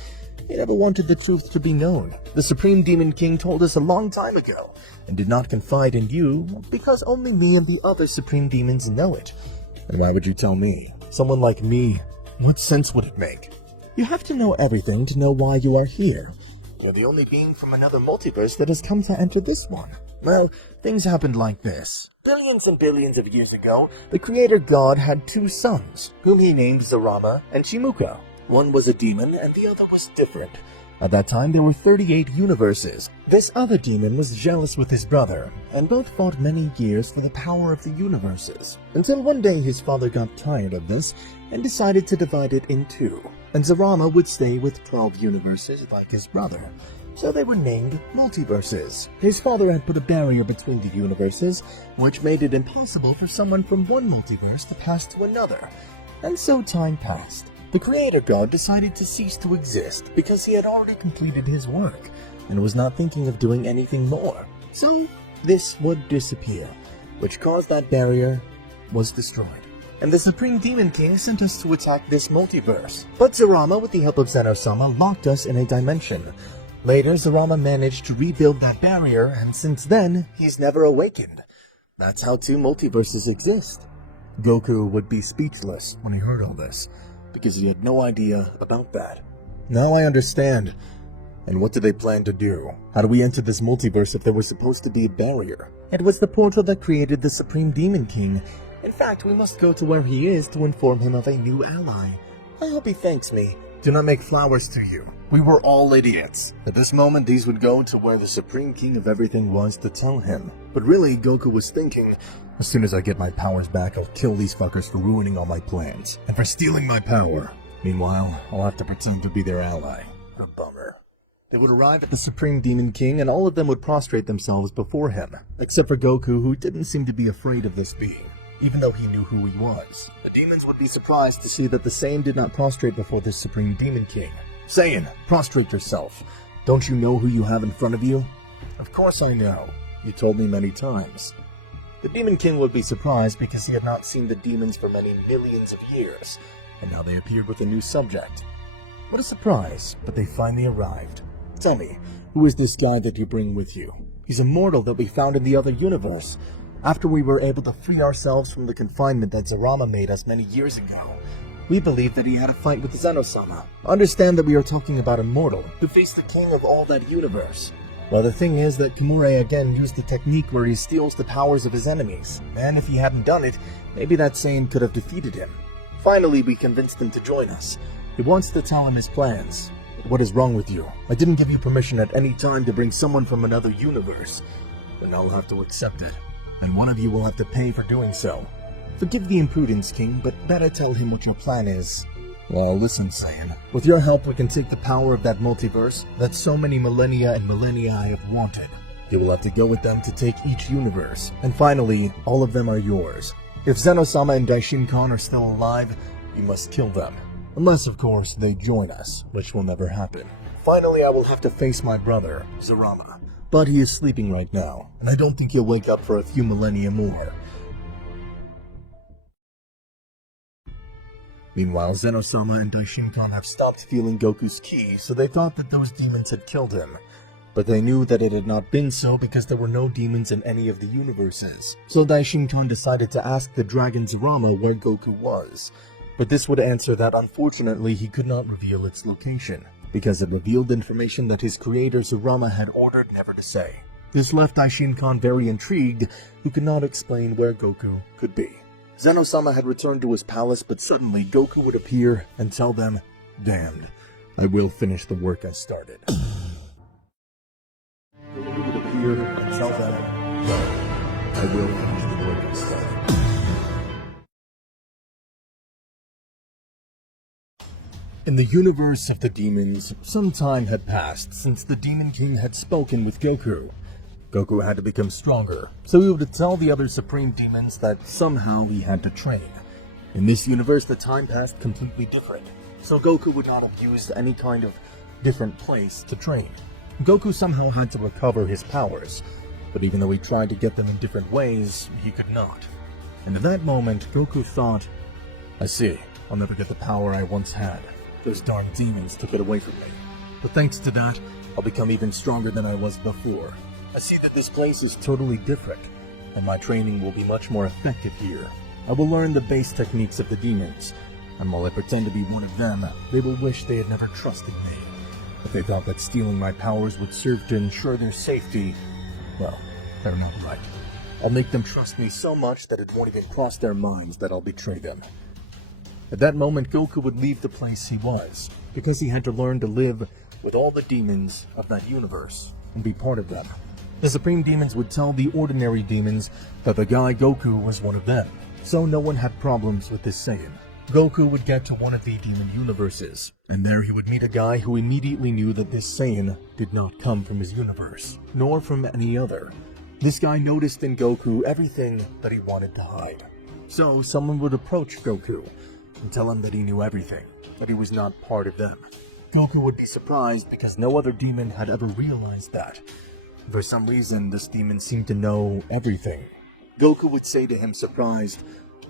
He never wanted the truth to be known. The Supreme Demon King told us a long time ago, and did not confide in you, because only me and the other Supreme Demons know it. And why would you tell me? Someone like me? What sense would it make? You have to know everything to know why you are here. You're the only being from another multiverse that has come to enter this one. Well, things happened like this. Billions and billions of years ago, the creator god had two sons, whom he named Zarama and Chimuka. One was a demon and the other was different. At that time, there were 38 universes. This other demon was jealous with his brother, and both fought many years for the power of the universes, until one day his father got tired of this and decided to divide it in two, and Zarama would stay with 12 universes like his brother. So they were named multiverses. His father had put a barrier between the universes, which made it impossible for someone from one multiverse to pass to another, and so time passed. The creator god decided to cease to exist because he had already completed his work and was not thinking of doing anything more. So this would disappear, which caused that barrier was destroyed. And the Supreme Demon King sent us to attack this multiverse. But Zarama, with the help of Zeno Sama, locked us in a dimension. Later, Zarama managed to rebuild that barrier, and since then, he's never awakened. That's how two multiverses exist. Goku would be speechless when he heard all this, because he had no idea about that. Now I understand. And what do they plan to do? How do we enter this multiverse if there was supposed to be a barrier? It was the portal that created the Supreme Demon King. In fact, we must go to where he is to inform him of a new ally. I hope he thanks me. Do not make flowers to you. We were all idiots. At this moment, these would go to where the Supreme King of everything was to tell him. But really, Goku was thinking, as soon as I get my powers back, I'll kill these fuckers for ruining all my plans, and for stealing my power. Meanwhile, I'll have to pretend to be their ally. A bummer. They would arrive at the Supreme Demon King, and all of them would prostrate themselves before him, except for Goku, who didn't seem to be afraid of this being, even though he knew who he was. The demons would be surprised to see that the same did not prostrate before the Supreme Demon King. Saiyan, prostrate yourself. Don't you know who you have in front of you? Of course I know. You told me many times. The Demon King would be surprised because he had not seen the demons for many millions of years, and now they appeared with a new subject. What a surprise, but they finally arrived. Tell me, who is this guy that you bring with you? He's Immortal that we found in the other universe, after we were able to free ourselves from the confinement that Zarama made us many years ago. We believe that he had a fight with Zeno Sama. Understand that we are talking about Immortal, who faced the king of all that universe. Well, the thing is that Kimure again used the technique where he steals the powers of his enemies, and if he hadn't done it, maybe that Saiyan could have defeated him. Finally, we convinced him to join us. He wants to tell him his plans. But what is wrong with you? I didn't give you permission at any time to bring someone from another universe. Then I'll have to accept it, and one of you will have to pay for doing so. Forgive the imprudence, King, but better tell him what your plan is. Well, listen, Saiyan. With your help, we can take the power of that multiverse that so many millennia and millennia have wanted. You will have to go with them to take each universe, and finally, all of them are yours. If Zeno Sama and Daishinkan are still alive, you must kill them. Unless, of course, they join us, which will never happen. Finally, I will have to face my brother, Zarama. But he is sleeping right now, and I don't think he'll wake up for a few millennia more. Meanwhile, Zeno Sama and Daishinkan have stopped feeling Goku's ki, so they thought that those demons had killed him. But they knew that it had not been so because there were no demons in any of the universes. So Daishinkan decided to ask the dragon Zarama where Goku was. But this would answer that unfortunately he could not reveal its location, because it revealed information that his creator Zarama had ordered never to say. This left Daishinkan very intrigued, who could not explain where Goku could be. Zeno Sama had returned to his palace, but suddenly Goku would appear and tell them, "Damned, I will finish the work I started." Goku would appear and tell them, "I will finish the work I started." In the universe of the demons, some time had passed since the Demon King had spoken with Goku. Goku had to become stronger, so he would tell the other Supreme Demons that somehow he had to train. In this universe, the time passed completely different, so Goku would not have used any kind of different place to train. Goku somehow had to recover his powers, but even though he tried to get them in different ways, he could not. And in that moment, Goku thought, I see, I'll never get the power I once had. Those darn demons took it away from me. But thanks to that, I'll become even stronger than I was before. I see that this place is totally different, and my training will be much more effective here. I will learn the base techniques of the demons, and while I pretend to be one of them, they will wish they had never trusted me. If they thought that stealing my powers would serve to ensure their safety, well, they're not right. I'll make them trust me so much that it won't even cross their minds that I'll betray them. At that moment, Goku would leave the place he was, because he had to learn to live with all the demons of that universe and be part of them. The Supreme Demons would tell the ordinary demons that the guy Goku was one of them, so no one had problems with this Saiyan. Goku would get to one of the demon universes, and there he would meet a guy who immediately knew that this Saiyan did not come from his universe, nor from any other. This guy noticed in Goku everything that he wanted to hide. So someone would approach Goku and tell him that he knew everything, that he was not part of them. Goku would be surprised because no other demon had ever realized that. For some reason, this demon seemed to know everything. Goku would say to him, surprised,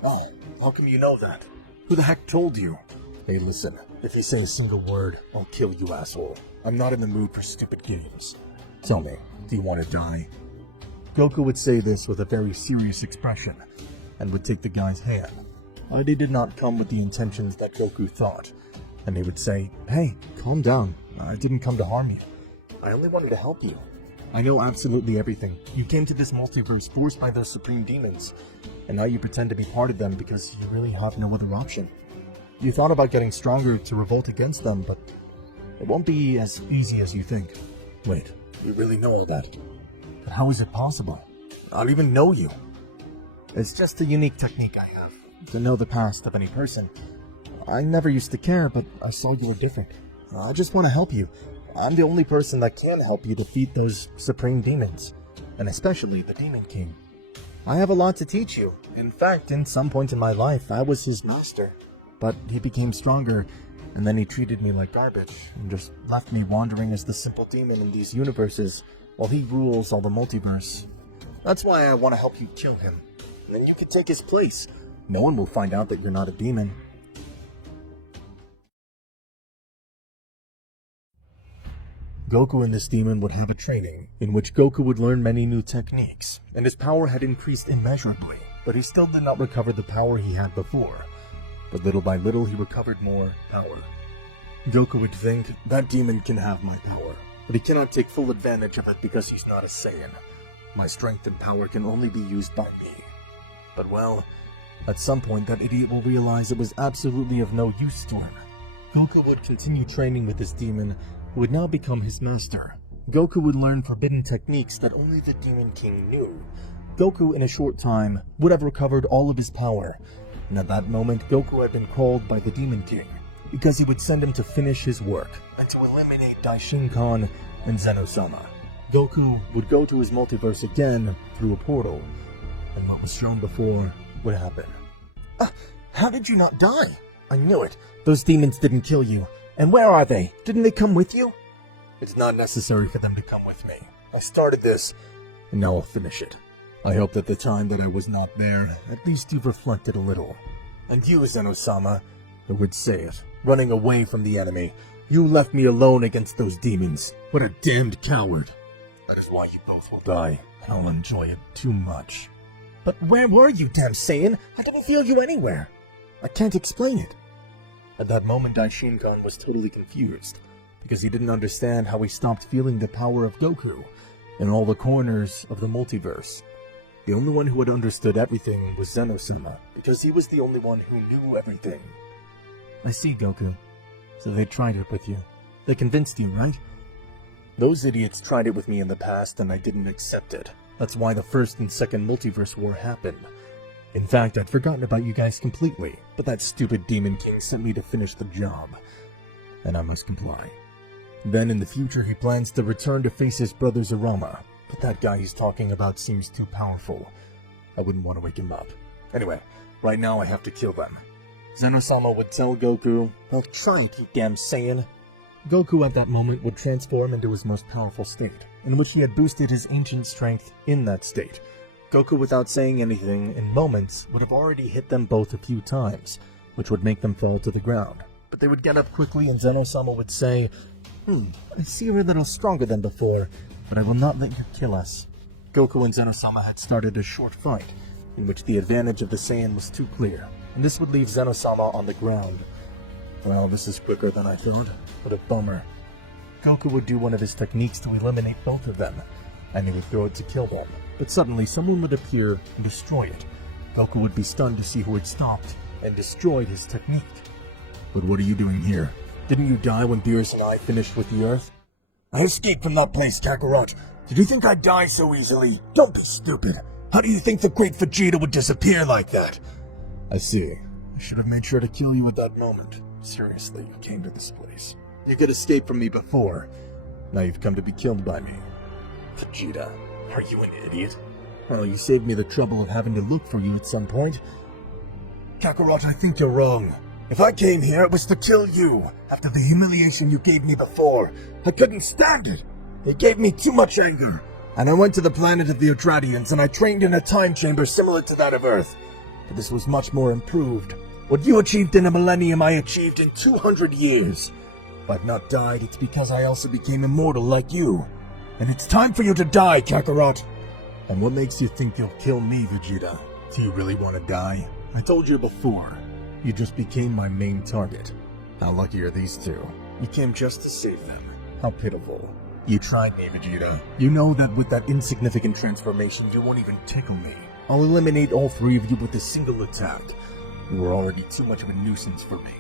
"Oh, how come you know that? Who the heck told you?" "Hey, listen, if you say a single word, I'll kill you, asshole. I'm not in the mood for stupid games. Tell me, do you want to die?" Goku would say this with a very serious expression, and would take the guy's hand. But he did not come with the intentions that Goku thought, and he would say, "Hey, calm down. I didn't come to harm you. I only wanted to help you. I know absolutely everything. You came to this multiverse forced by those Supreme Demons, and now you pretend to be part of them because you really have no other option. You thought about getting stronger to revolt against them, but it won't be as easy as you think." "Wait, you really know all that? But how is it possible? I don't even know you." "It's just a unique technique I have, to know the past of any person. I never used to care, but I saw you were different. I just want to help you. I'm the only person that can help you defeat those Supreme Demons, and especially the Demon King. I have a lot to teach you. In fact, in some point in my life, I was his master. But he became stronger, and then he treated me like garbage, and just left me wandering as the simple demon in these universes, while he rules all the multiverse. That's why I want to help you kill him, and then you can take his place. No one will find out that you're not a demon." Goku and this demon would have a training, in which Goku would learn many new techniques, and his power had increased immeasurably, but he still did not recover the power he had before. But little by little he recovered more power. Goku would think, that demon can have my power, but he cannot take full advantage of it because he's not a Saiyan. My strength and power can only be used by me. But well, at some point that idiot will realize it was absolutely of no use to him. Goku would continue training with this demon, who would now become his master. Goku would learn forbidden techniques that only the Demon King knew. Goku, in a short time, would have recovered all of his power, and at that moment Goku had been called by the Demon King, because he would send him to finish his work, and to eliminate Daishinkan and Zeno Sama. Goku would go to his multiverse again through a portal, and what was shown before would happen. How did you not die? I knew it. Those demons didn't kill you. And where are they? Didn't they come with you? It's not necessary for them to come with me. I started this, and now I'll finish it. I hope that the time that I was not there, at least you've reflected a little. And you, Zeno Sama, who would say it, running away from the enemy. You left me alone against those demons. What a damned coward. That is why you both will die, and I'll enjoy it too much. But where were you, damn Saiyan? I didn't feel you anywhere. I can't explain it. At that moment, Daishinkan was totally confused, because he didn't understand how he stopped feeling the power of Goku in all the corners of the multiverse. The only one who had understood everything was Zeno Sama, because he was the only one who knew everything. I see, Goku. So they tried it with you. They convinced you, right? Those idiots tried it with me in the past, and I didn't accept it. That's why the first and second multiverse war happened. In fact, I'd forgotten about you guys completely, but that stupid Demon King sent me to finish the job, and I must comply. Then in the future he plans to return to face his brother Zerama, but that guy he's talking about seems too powerful. I wouldn't want to wake him up. Anyway, right now I have to kill them. Zeno Sama would tell Goku, "I'll try it, you damn Saiyan." Goku at that moment would transform into his most powerful state, in which he had boosted his ancient strength in that state. Goku, without saying anything, in moments, would have already hit them both a few times, which would make them fall to the ground. But they would get up quickly, and Zeno Sama would say, I see you're a little stronger than before, but I will not let you kill us." Goku and Zeno Sama had started a short fight, in which the advantage of the Saiyan was too clear, and this would leave Zeno Sama on the ground. Well, this is quicker than I thought. What a bummer. Goku would do one of his techniques to eliminate both of them, and he would throw it to kill them. But suddenly someone would appear and destroy it. Goku would be stunned to see who had stopped and destroyed his technique. "But what are you doing here? Didn't you die when Beerus and I finished with the Earth? I escaped from that place, Kakarot. Did you think I'd die so easily? Don't be stupid. How do you think the great Vegeta would disappear like that? I see. I should have made sure to kill you at that moment. Seriously, you came to this place. You could escape from me before. Now you've come to be killed by me. Vegeta, are you an idiot? Well, you saved me the trouble of having to look for you at some point. Kakarot, I think you're wrong. If I came here, it was to kill you, after the humiliation you gave me before. I couldn't stand it. It gave me too much anger. And I went to the planet of the Adradians, and I trained in a time chamber similar to that of Earth. But this was much more improved. What you achieved in a millennium, I achieved in 200 years. If I've not died, it's because I also became immortal like you. And it's time for you to die, Kakarot. And what makes you think you'll kill me, Vegeta? Do you really want to die? I told you before. You just became my main target. How lucky are these two? You came just to save them. How pitiful. You tried me, Vegeta. You know that with that insignificant transformation, you won't even tickle me. I'll eliminate all three of you with a single attack. You were already too much of a nuisance for me.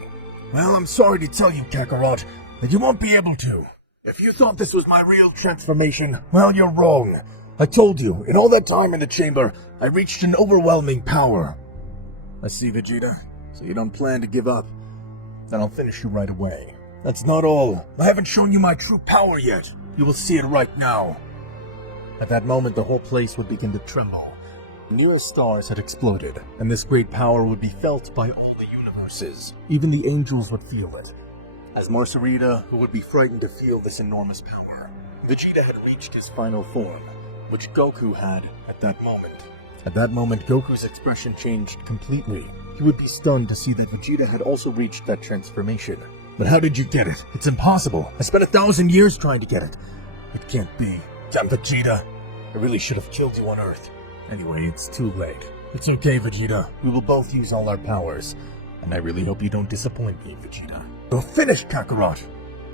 Well, I'm sorry to tell you, Kakarot, that you won't be able to. If you thought this was my real transformation, well, you're wrong. I told you, in all that time in the chamber, I reached an overwhelming power. I see, Vegeta. So you don't plan to give up. Then I'll finish you right away. That's not all. I haven't shown you my true power yet. You will see it right now. At that moment, the whole place would begin to tremble. The nearest stars had exploded, and this great power would be felt by all the universes. Even the angels would feel it. As Marcerita, who would be frightened to feel this enormous power, Vegeta had reached his final form, which Goku had at that moment. At that moment, Goku's expression changed completely. He would be stunned to see that Vegeta had also reached that transformation. But how did you get it? It's impossible. I spent 1,000 years trying to get it. It can't be. Damn Vegeta. I really should have killed you on Earth. Anyway, it's too late. It's okay, Vegeta. We will both use all our powers. And I really hope you don't disappoint me, Vegeta. We'll finish, Kakarot!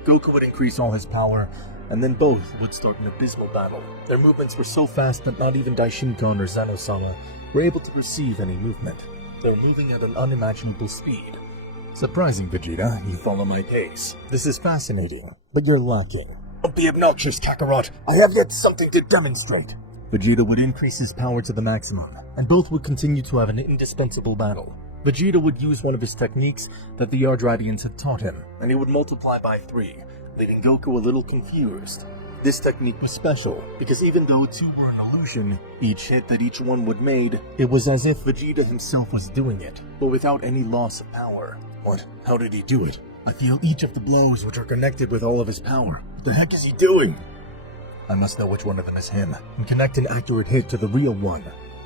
Goku would increase all his power, and then both would start an abysmal battle. Their movements were so fast that not even Daishinkan or Zeno Sama were able to perceive any movement. They were moving at an unimaginable speed. Surprising, Vegeta, you follow my pace. This is fascinating, but you're lacking. Don't be obnoxious, Kakarot. I have yet something to demonstrate. Vegeta would increase his power to the maximum, and both would continue to have an indispensable battle. Vegeta would use one of his techniques that the Adradians had taught him, and he would multiply by 3, leaving Goku a little confused. This technique was special, because even though two were an illusion, each hit that each one would made, it was as if Vegeta himself was doing it, but without any loss of power. What? How did he do it? I feel each of the blows which are connected with all of his power. What the heck is he doing? I must know which one of them is him, and connect an accurate hit to the real one.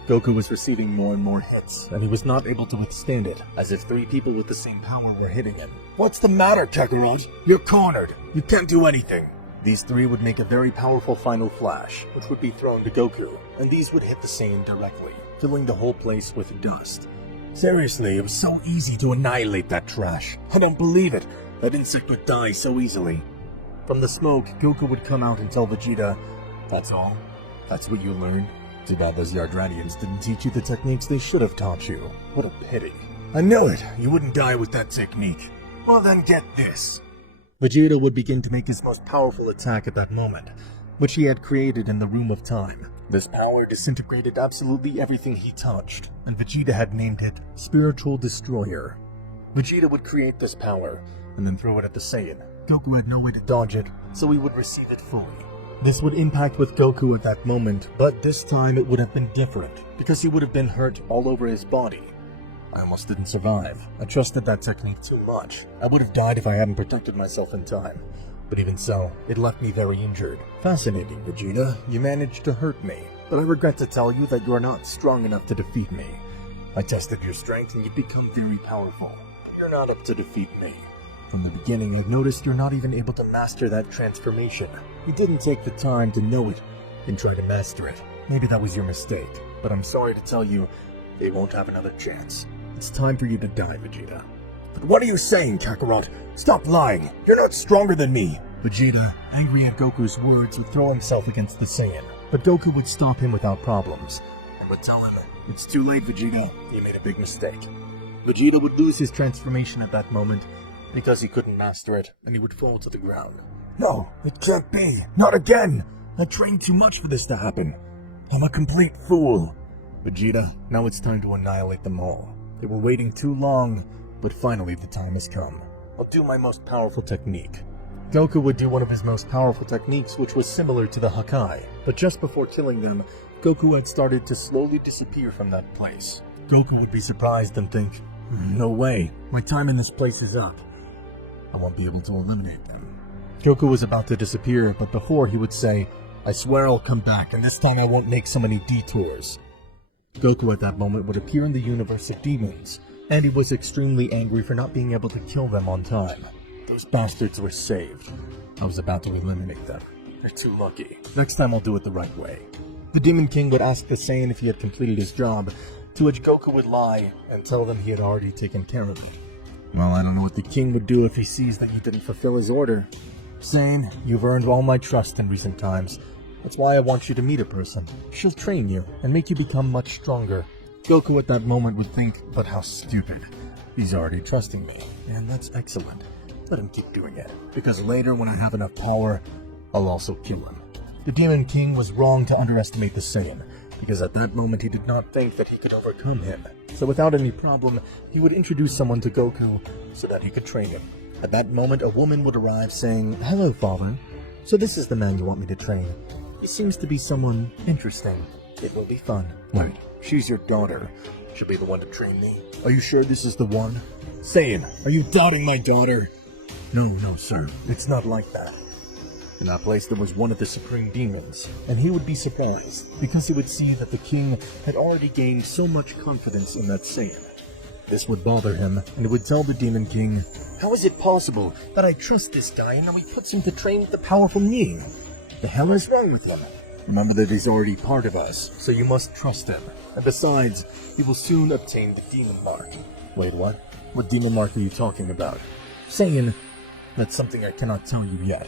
Goku was receiving more and more hits, and he was not able to withstand it, as if 3 people with the same power were hitting him. What's the matter, Kakarot? You're cornered. You can't do anything. These 3 would make a very powerful final flash, which would be thrown to Goku, and these would hit the Saiyan directly, filling the whole place with dust. Seriously, it was so easy to annihilate that trash. I don't believe it. That insect would die so easily. From the smoke, Goku would come out and tell Vegeta, "That's all? That's what you learned? Too bad those Yardradians didn't teach you the techniques they should have taught you. What a pity." I knew it. You wouldn't die with that technique. Well then get this. Vegeta would begin to make his most powerful attack at that moment, which he had created in the Room of Time. This power disintegrated absolutely everything he touched, and Vegeta had named it Spiritual Destroyer. Vegeta would create this power, and then throw it at the Saiyan. Goku had no way to dodge it, so he would receive it fully. This would impact with Goku at that moment, but this time it would have been different, because he would have been hurt all over his body. I almost didn't survive. I trusted that technique too much. I would have died if I hadn't protected myself in time. But even so, it left me very injured. Fascinating, Vegeta. You managed to hurt me, but I regret to tell you that you are not strong enough to defeat me. I tested your strength and you've become very powerful, but you're not up to defeat me. From the beginning, I've noticed you're not even able to master that transformation. You didn't take the time to know it and try to master it. Maybe that was your mistake, but I'm sorry to tell you, they won't have another chance. It's time for you to die, Vegeta. But what are you saying, Kakarot? Stop lying. You're not stronger than me. Vegeta, angry at Goku's words, would throw himself against the Saiyan, but Goku would stop him without problems, and would tell him, "It's too late, Vegeta. You made a big mistake." Vegeta would lose his transformation at that moment, because he couldn't master it, and he would fall to the ground. No, it can't be. Not again. I trained too much for this to happen. I'm a complete fool. Vegeta, now it's time to annihilate them all. They were waiting too long, but finally the time has come. I'll do my most powerful technique. Goku would do one of his most powerful techniques, which was similar to the Hakai, but just before killing them, Goku had started to slowly disappear from that place. Goku would be surprised and think, no way, my time in this place is up. I won't be able to eliminate them. Goku was about to disappear, but before he would say, I swear I'll come back, and this time I won't make so many detours. Goku at that moment would appear in the universe of demons, and he was extremely angry for not being able to kill them on time. Those bastards were saved. I was about to eliminate them. They're too lucky. Next time I'll do it the right way. The Demon King would ask the Saiyan if he had completed his job, to which Goku would lie and tell them he had already taken care of it. Well, I don't know what the king would do if he sees that you didn't fulfill his order. Saiyan, you've earned all my trust in recent times. That's why I want you to meet a person. She'll train you and make you become much stronger. Goku at that moment would think, but how stupid. He's already trusting me, and that's excellent. Let him keep doing it, because later when I have enough power, I'll also kill him. The Demon King was wrong to underestimate the Saiyan, because at that moment he did not think that he could overcome him. So without any problem, he would introduce someone to Goku so that he could train him. At that moment, a woman would arrive saying, Hello, father. So this is the man you want me to train. He seems to be someone interesting. It will be fun. Wait, she's your daughter. She'll be the one to train me. Are you sure this is the one? Saiyan, are you doubting my daughter? No, sir. It's not like that. In that place there was one of the supreme demons, and he would be surprised, because he would see that the king had already gained so much confidence in that Saiyan. This would bother him, and it would tell the Demon King, How is it possible that I trust this guy and then he puts him to train with the powerful me? The hell is wrong with him? Remember that he's already part of us, so you must trust him. And besides, he will soon obtain the demon mark. Wait, what? What demon mark are you talking about? Saiyan, that's something I cannot tell you yet.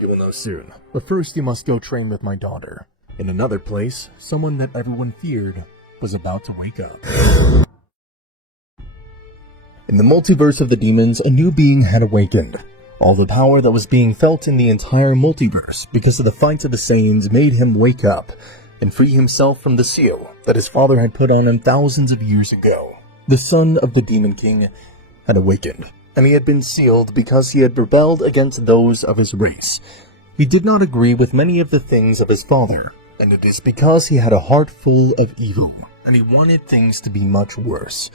You will know soon. But first you must go train with my daughter. In another place, someone that everyone feared was about to wake up. In the multiverse of the demons, a new being had awakened. All the power that was being felt in the entire multiverse because of the fights of the Saiyans made him wake up and free himself from the seal that his father had put on him thousands of years ago. The son of the Demon King had awakened, and he had been sealed because he had rebelled against those of his race. He did not agree with many of the things of his father, and it is because he had a heart full of evil, and he wanted things to be much worse.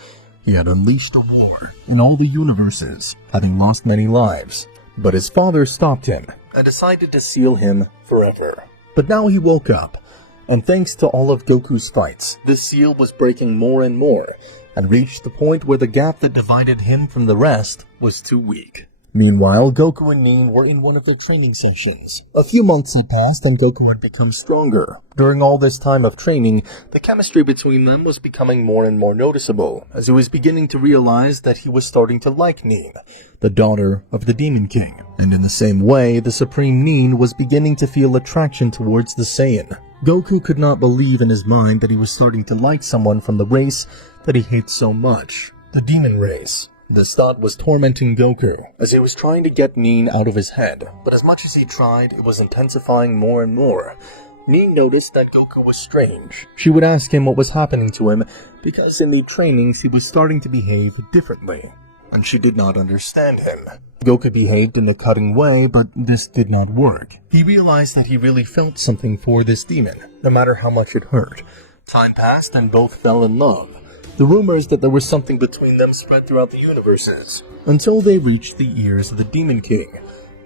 He had unleashed a war in all the universes, having lost many lives, but his father stopped him and decided to seal him forever. But now he woke up, and thanks to all of Goku's fights, this seal was breaking more and more, and reached the point where the gap that divided him from the rest was too weak. Meanwhile, Goku and Nin were in one of their training sessions. A few months had passed and Goku had become stronger. During all this time of training, the chemistry between them was becoming more and more noticeable, as he was beginning to realize that he was starting to like Nin, the daughter of the Demon King. And in the same way, the Supreme Nin was beginning to feel attraction towards the Saiyan. Goku could not believe in his mind that he was starting to like someone from the race that he hates so much, the demon race. This thought was tormenting Goku, as he was trying to get Nin out of his head, but as much as he tried, it was intensifying more and more. Nin noticed that Goku was strange. She would ask him what was happening to him, because in the trainings he was starting to behave differently, and she did not understand him. Goku behaved in a cutting way, but this did not work. He realized that he really felt something for this demon, no matter how much it hurt. Time passed and both fell in love. The rumors that there was something between them spread throughout the universes, until they reached the ears of the Demon King.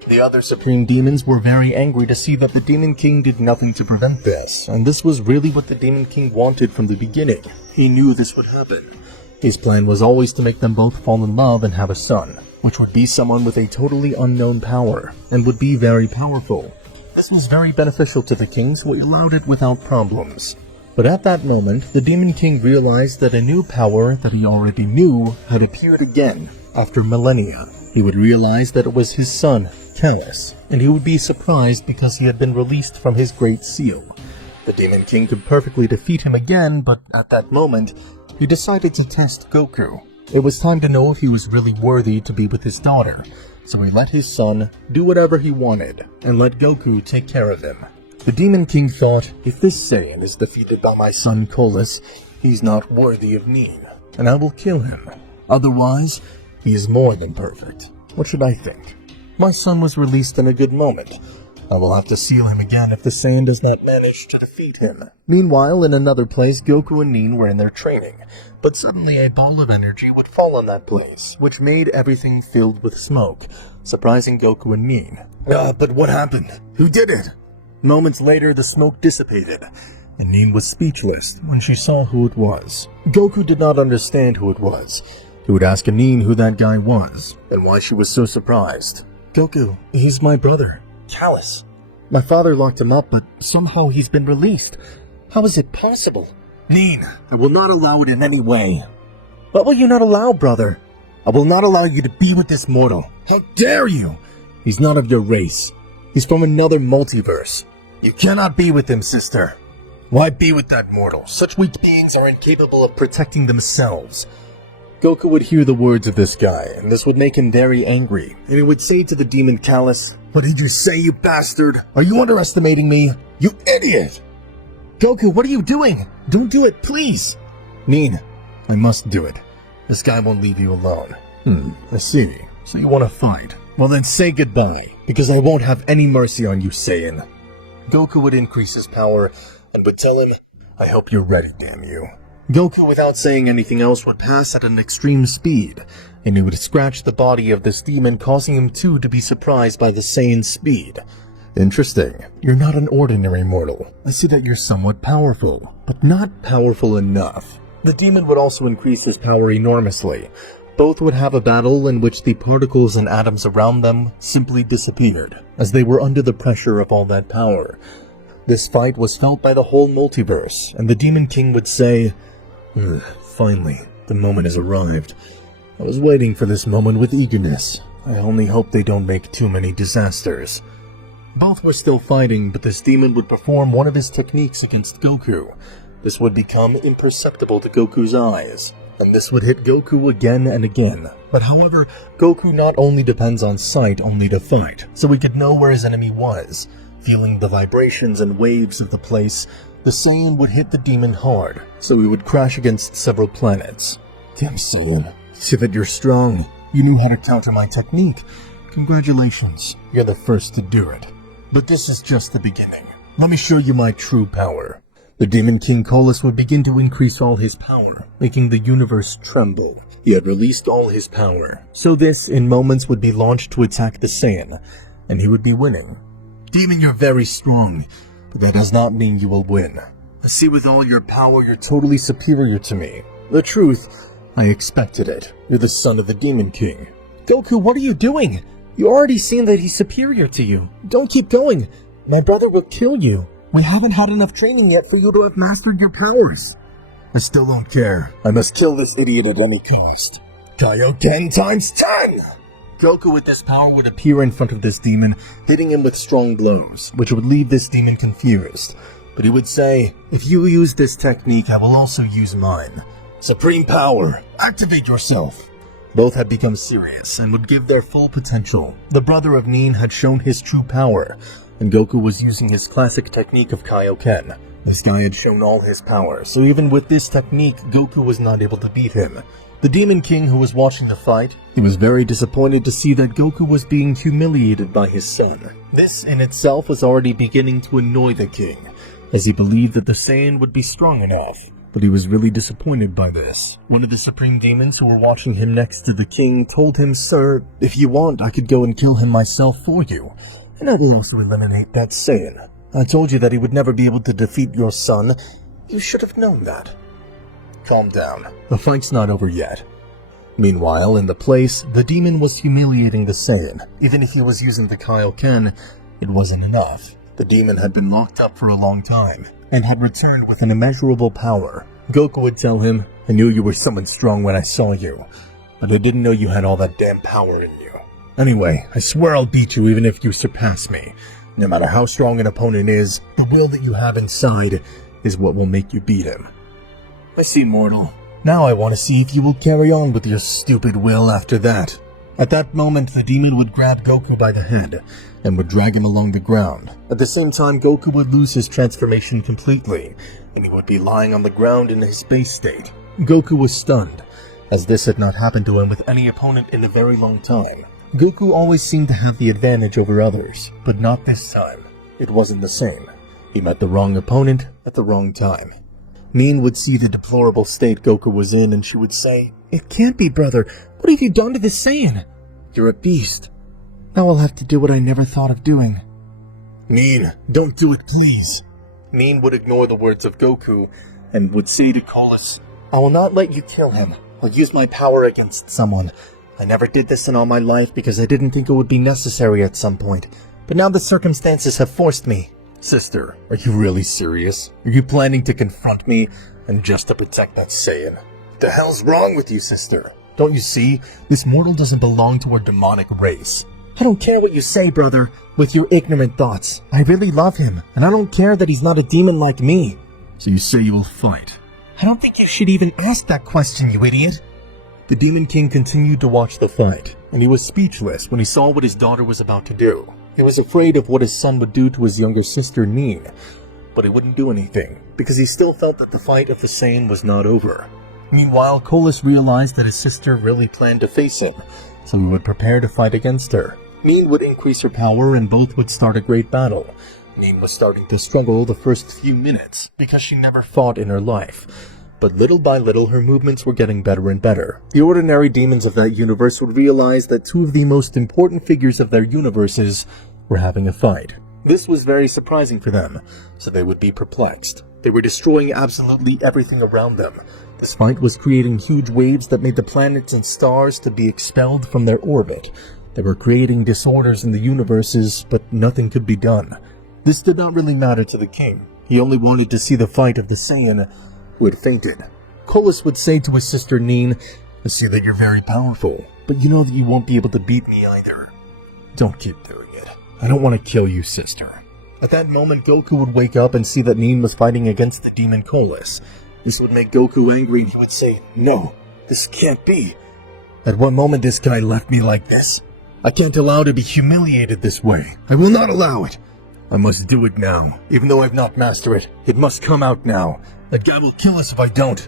The other Supreme Demons were very angry to see that the Demon King did nothing to prevent this, and this was really what the Demon King wanted from the beginning. He knew this would happen. His plan was always to make them both fall in love and have a son, which would be someone with a totally unknown power, and would be very powerful. This was very beneficial to the king, so he allowed it without problems. But at that moment, the Demon King realized that a new power that he already knew had appeared again after millennia. He would realize that it was his son, Kaioshin, and he would be surprised because he had been released from his Great Seal. The Demon King could perfectly defeat him again, but at that moment, he decided to test Goku. It was time to know if he was really worthy to be with his daughter, so he let his son do whatever he wanted and let Goku take care of him. The Demon King thought, if this Saiyan is defeated by my son Colas, he's not worthy of Nin, and I will kill him. Otherwise, he is more than perfect. What should I think? My son was released in a good moment. I will have to seal him again if the Saiyan does not manage to defeat him. Meanwhile, in another place, Goku and Nin were in their training, but suddenly a ball of energy would fall on that place, which made everything filled with smoke, surprising Goku and Nin. But what happened? Who did it? Moments later, the smoke dissipated, and Nin was speechless when she saw who it was. Goku did not understand who it was. He would ask Nin who that guy was, and why she was so surprised. Goku, he's my brother, Callus. My father locked him up, but somehow he's been released. How is it possible? Nin, I will not allow it in any way. What will you not allow, brother? I will not allow you to be with this mortal. How dare you? He's not of your race. He's from another multiverse. You cannot be with him, sister. Why be with that mortal? Such weak beings are incapable of protecting themselves. Goku would hear the words of this guy, and this would make him very angry, and he would say to the demon Callus, "What did you say, you bastard? Are you underestimating me? You idiot!" Goku, what are you doing? Don't do it, please! Nin, I must do it. This guy won't leave you alone. I see. So you want to fight? Well then say goodbye, because I won't have any mercy on you, Saiyan. Goku would increase his power, and would tell him, I hope you're ready, damn you. Goku, without saying anything else, would pass at an extreme speed, and he would scratch the body of this demon, causing him too to be surprised by the Saiyan's speed. Interesting. You're not an ordinary mortal. I see that you're somewhat powerful, but not powerful enough. The demon would also increase his power enormously. Both would have a battle in which the particles and atoms around them simply disappeared, as they were under the pressure of all that power. This fight was felt by the whole multiverse, and the Demon King would say, finally, the moment has arrived. I was waiting for this moment with eagerness. I only hope they don't make too many disasters. Both were still fighting, but this demon would perform one of his techniques against Goku. This would become imperceptible to Goku's eyes, and this would hit Goku again and again. But however, Goku not only depends on sight only to fight, so he could know where his enemy was. Feeling the vibrations and waves of the place, the Saiyan would hit the demon hard, so he would crash against several planets. Damn Saiyan, see that you're strong. You knew how to counter my technique. Congratulations, you're the first to do it. But this is just the beginning. Let me show you my true power. The Demon King Colas would begin to increase all his power, making the universe tremble. He had released all his power, so this, in moments, would be launched to attack the Saiyan, and he would be winning. Demon, you're very strong, but that does not mean you will win. I see with all your power you're totally superior to me. The truth, I expected it. You're the son of the Demon King. Goku, what are you doing? You already seen that he's superior to you. Don't keep going. My brother will kill you. We haven't had enough training yet for you to have mastered your powers. I still don't care. I must kill this idiot at any cost. Kaioken times 10! Goku with this power would appear in front of this demon, hitting him with strong blows, which would leave this demon confused. But he would say, if you use this technique, I will also use mine. Supreme power, activate yourself. Both had become serious and would give their full potential. The brother of Nin had shown his true power, and Goku was using his classic technique of Kaioken. This guy had shown all his power, so even with this technique, Goku was not able to beat him. The Demon King, who was watching the fight, he was very disappointed to see that Goku was being humiliated by his son. This in itself was already beginning to annoy the king, as he believed that the Saiyan would be strong enough. But he was really disappointed by this. One of the Supreme Demons who were watching him next to the king told him, Sir, if you want, I could go and kill him myself for you, and I will also eliminate that Saiyan. I told you that he would never be able to defeat your son. You should have known that. Calm down. The fight's not over yet. Meanwhile, in the place, the demon was humiliating the Saiyan. Even if he was using the Kaioken, it wasn't enough. The demon had been locked up for a long time, and had returned with an immeasurable power. Goku would tell him, I knew you were someone strong when I saw you, but I didn't know you had all that damn power in you. Anyway, I swear I'll beat you even if you surpass me. No matter how strong an opponent is, the will that you have inside is what will make you beat him. I see, mortal. Now I want to see if you will carry on with your stupid will after that. At that moment, the demon would grab Goku by the head and would drag him along the ground. At the same time, Goku would lose his transformation completely, and he would be lying on the ground in his base state. Goku was stunned, as this had not happened to him with any opponent in a very long time. Goku always seemed to have the advantage over others, but not this time. It wasn't the same. He met the wrong opponent at the wrong time. Min would see the deplorable state Goku was in, and she would say, "It can't be, brother. What have you done to the Saiyan? You're a beast. Now I'll have to do what I never thought of doing." "Min, don't do it, please." Min would ignore the words of Goku and would say to Colas, "I will not let you kill him. I'll use my power against someone. I never did this in all my life because I didn't think it would be necessary at some point. But now the circumstances have forced me." "Sister, are you really serious? Are you planning to confront me and just to protect that Saiyan? What the hell's wrong with you, sister? Don't you see? This mortal doesn't belong to our demonic race." "I don't care what you say, brother, with your ignorant thoughts. I really love him, and I don't care that he's not a demon like me." "So you say you will fight?" "I don't think you should even ask that question, you idiot." The Demon King continued to watch the fight, and he was speechless when he saw what his daughter was about to do. He was afraid of what his son would do to his younger sister, Nin, but he wouldn't do anything, because he still felt that the fight of the Saiyan was not over. Meanwhile, Colas realized that his sister really planned to face him, so he would prepare to fight against her. Nin would increase her power, and both would start a great battle. Nin was starting to struggle the first few minutes, because she never fought in her life. But little by little, her movements were getting better and better. The ordinary demons of that universe would realize that two of the most important figures of their universes were having a fight. This was very surprising for them, so they would be perplexed. They were destroying absolutely everything around them. This fight was creating huge waves that made the planets and stars to be expelled from their orbit. They were creating disorders in the universes, but nothing could be done. This did not really matter to the king. He only wanted to see the fight of the Saiyan who had fainted. Colas would say to his sister Nin, "I see that you're very powerful, but you know that you won't be able to beat me either. Don't keep doing it. I don't want to kill you, sister." At that moment, Goku would wake up and see that Nin was fighting against the demon Colas. This would make Goku angry, and he would say, "No, this can't be. At what moment this guy left me like this? I can't allow to be humiliated this way. I will not allow it. I must do it now. Even though I've not mastered it, it must come out now. That guy will kill us if I don't."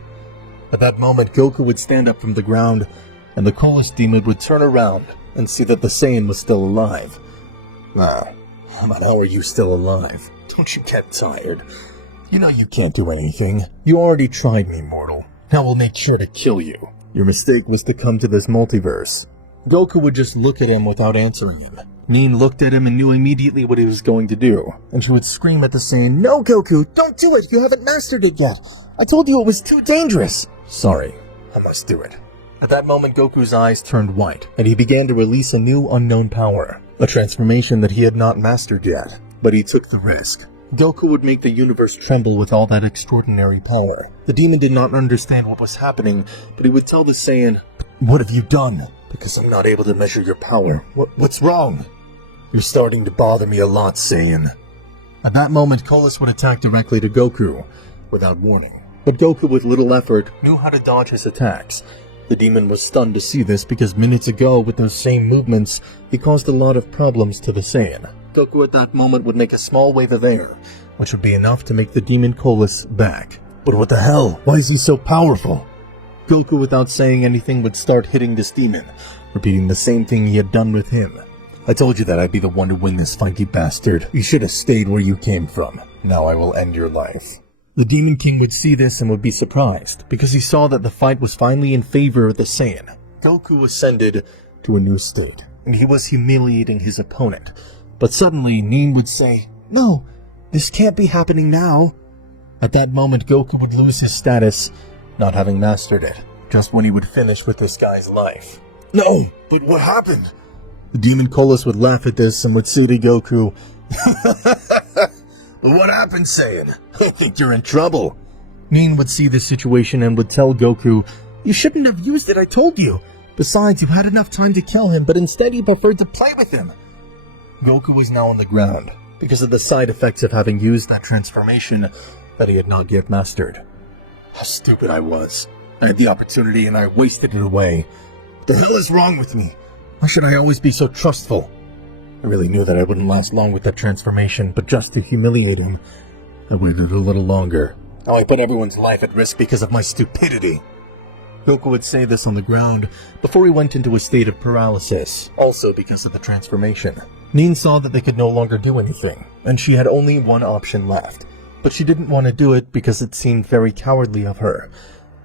At that moment, Goku would stand up from the ground, and the Colas demon would turn around and see that the Saiyan was still alive. "Ah, but how are you still alive? Don't you get tired? You know you can't do anything. You already tried me, mortal. Now we'll make sure to kill you. Your mistake was to come to this multiverse." Goku would just look at him without answering him. Nin looked at him and knew immediately what he was going to do, and she would scream at the Saiyan, "No, Goku, don't do it! You haven't mastered it yet! I told you it was too dangerous!" "Sorry, I must do it." At that moment, Goku's eyes turned white, and he began to release a new unknown power, a transformation that he had not mastered yet, but he took the risk. Goku would make the universe tremble with all that extraordinary power. The demon did not understand what was happening, but he would tell the Saiyan, "What have you done? Because I'm not able to measure your power. What's wrong? You're starting to bother me a lot, Saiyan." At that moment, Colas would attack directly to Goku, without warning. But Goku, with little effort, knew how to dodge his attacks. The demon was stunned to see this because minutes ago, with those same movements, he caused a lot of problems to the Saiyan. Goku at that moment would make a small wave of air, which would be enough to make the demon Colas back. But what the hell? Why is he so powerful? Goku, without saying anything, would start hitting this demon, repeating the same thing he had done with him. "I told you that I'd be the one to win this fight, you bastard. You should have stayed where you came from. Now I will end your life." The Demon King would see this and would be surprised, because he saw that the fight was finally in favor of the Saiyan. Goku ascended to a new state, and he was humiliating his opponent. But suddenly, Nin would say, "No, this can't be happening now." At that moment, Goku would lose his status, not having mastered it, just when he would finish with this guy's life. "No, but what happened?" The Demon Colas would laugh at this and would say to Goku, "But what happened, Saiyan? I think you're in trouble." Nin would see this situation and would tell Goku, "You shouldn't have used it, I told you. Besides, you had enough time to kill him, but instead you preferred to play with him." Goku was now on the ground, because of the side effects of having used that transformation that he had not yet mastered. How stupid I was. I had the opportunity and I wasted it away. What the hell is wrong with me? Why should I always be so trustful? I really knew that I wouldn't last long with that transformation, but just to humiliate him, I waited a little longer. Now I put everyone's life at risk because of my stupidity. Goku would say this on the ground before he went into a state of paralysis, also because of the transformation. Nin saw that they could no longer do anything, and she had only one option left. But she didn't want to do it because it seemed very cowardly of her,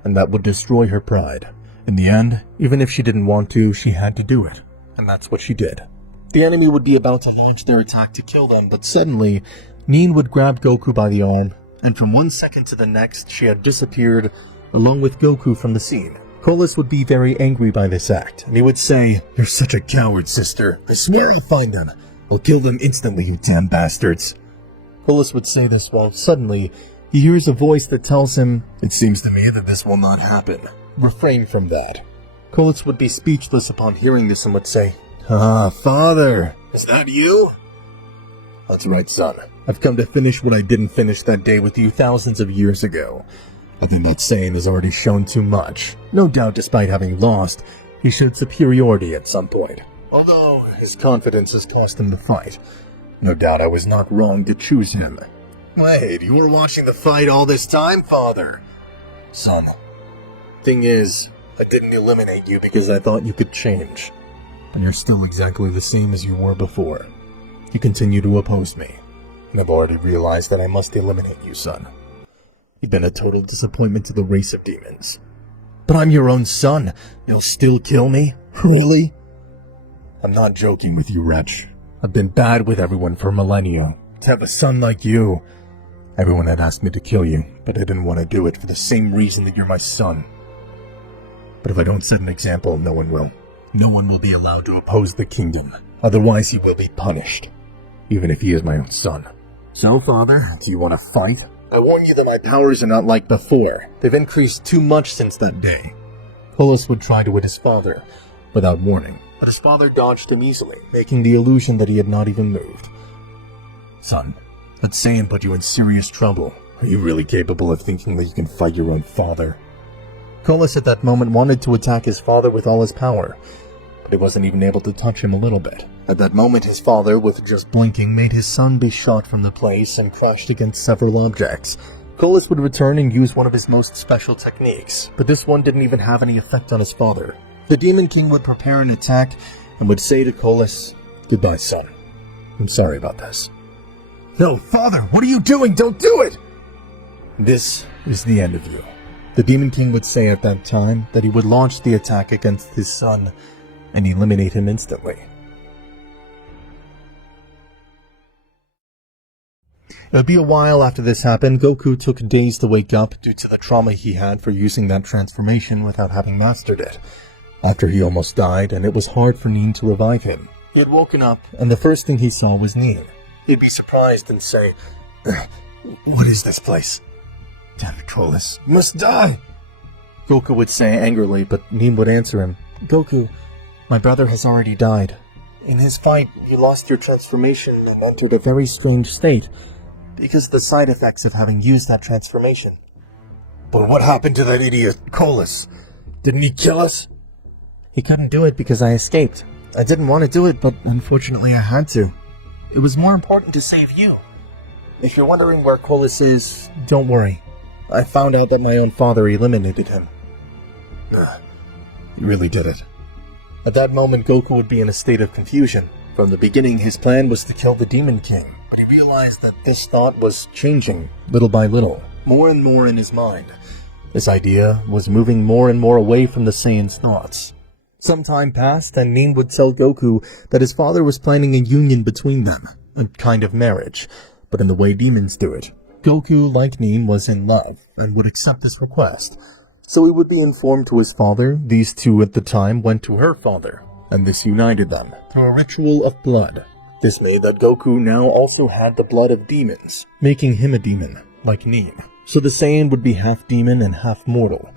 and that would destroy her pride. In the end, even if she didn't want to, she had to do it, and that's what she did. The enemy would be about to launch their attack to kill them, but suddenly, Nin would grab Goku by the arm, and from one second to the next, she had disappeared, along with Goku from the scene. Colas would be very angry by this act, and he would say, "You're such a coward, sister. I swear I'll find them. I'll kill them instantly, you damn bastards." Colas would say this while suddenly, he hears a voice that tells him, "It seems to me that this will not happen. Refrain from that." Colas would be speechless upon hearing this and would say, "Ah, father, is that you?" "That's right, son. I've come to finish what I didn't finish that day with you thousands of years ago. I think that Saiyan has already shown too much. No doubt, despite having lost, he showed superiority at some point. Although his confidence has cost him the fight. No doubt I was not wrong to choose him." "Wait, you were watching the fight all this time, father?" "Son, thing is, I didn't eliminate you because I thought you could change. And you're still exactly the same as you were before. You continue to oppose me, and I've already realized that I must eliminate you, son. You've been a total disappointment to the race of demons." "But I'm your own son. You'll still kill me? Really?" "I'm not joking with you, wretch. I've been bad with everyone for millennia. To have a son like you, everyone had asked me to kill you, but I didn't want to do it for the same reason that you're my son. But if I don't set an example, no one will. No one will be allowed to oppose the kingdom. Otherwise he will be punished, even if he is my own son. So, father, do you want to fight? I warn you that my powers are not like before. They've increased too much since that day." Colas would try to hit his father, without warning, but his father dodged him easily, making the illusion that he had not even moved. "Son, that Saiyan put you in serious trouble. Are you really capable of thinking that you can fight your own father?" Colas at that moment wanted to attack his father with all his power, but he wasn't even able to touch him a little bit. At that moment, his father, with just blinking, made his son be shot from the place and crashed against several objects. Colas would return and use one of his most special techniques, but this one didn't even have any effect on his father. The Demon King would prepare an attack and would say to Colas, "Goodbye, son. I'm sorry about this." "No, father, what are you doing? Don't do it!" "This is the end of you." The Demon King would say at that time that he would launch the attack against his son and eliminate him instantly. It would be a while after this happened. Goku took days to wake up due to the trauma he had for using that transformation without having mastered it. After he almost died, and it was hard for Nin to revive him. He had woken up, and the first thing he saw was Nin. He'd be surprised and say, "What is this place? Damn it, Colas, you must die!" Goku would say angrily, but Nin would answer him, "Goku, my brother has already died. In his fight, you lost your transformation and entered a very strange state, because of the side effects of having used that transformation." "But what happened to that idiot, Colas? Didn't he kill us?" "He couldn't do it because I escaped. I didn't want to do it, but unfortunately I had to. It was more important to save you. If you're wondering where Colas is, don't worry. I found out that my own father eliminated him." "You really did it." At that moment, Goku would be in a state of confusion. From the beginning, his plan was to kill the Demon King, but he realized that this thought was changing, little by little, more and more in his mind. This idea was moving more and more away from the Saiyan's thoughts. Some time passed, and Nin would tell Goku that his father was planning a union between them, a kind of marriage, but in the way demons do it. Goku, like Nin, was in love, and would accept this request. So he would be informed to his father. These two at the time went to her father, and this united them through a ritual of blood. This made that Goku now also had the blood of demons, making him a demon, like Nin. So the Saiyan would be half demon and half mortal.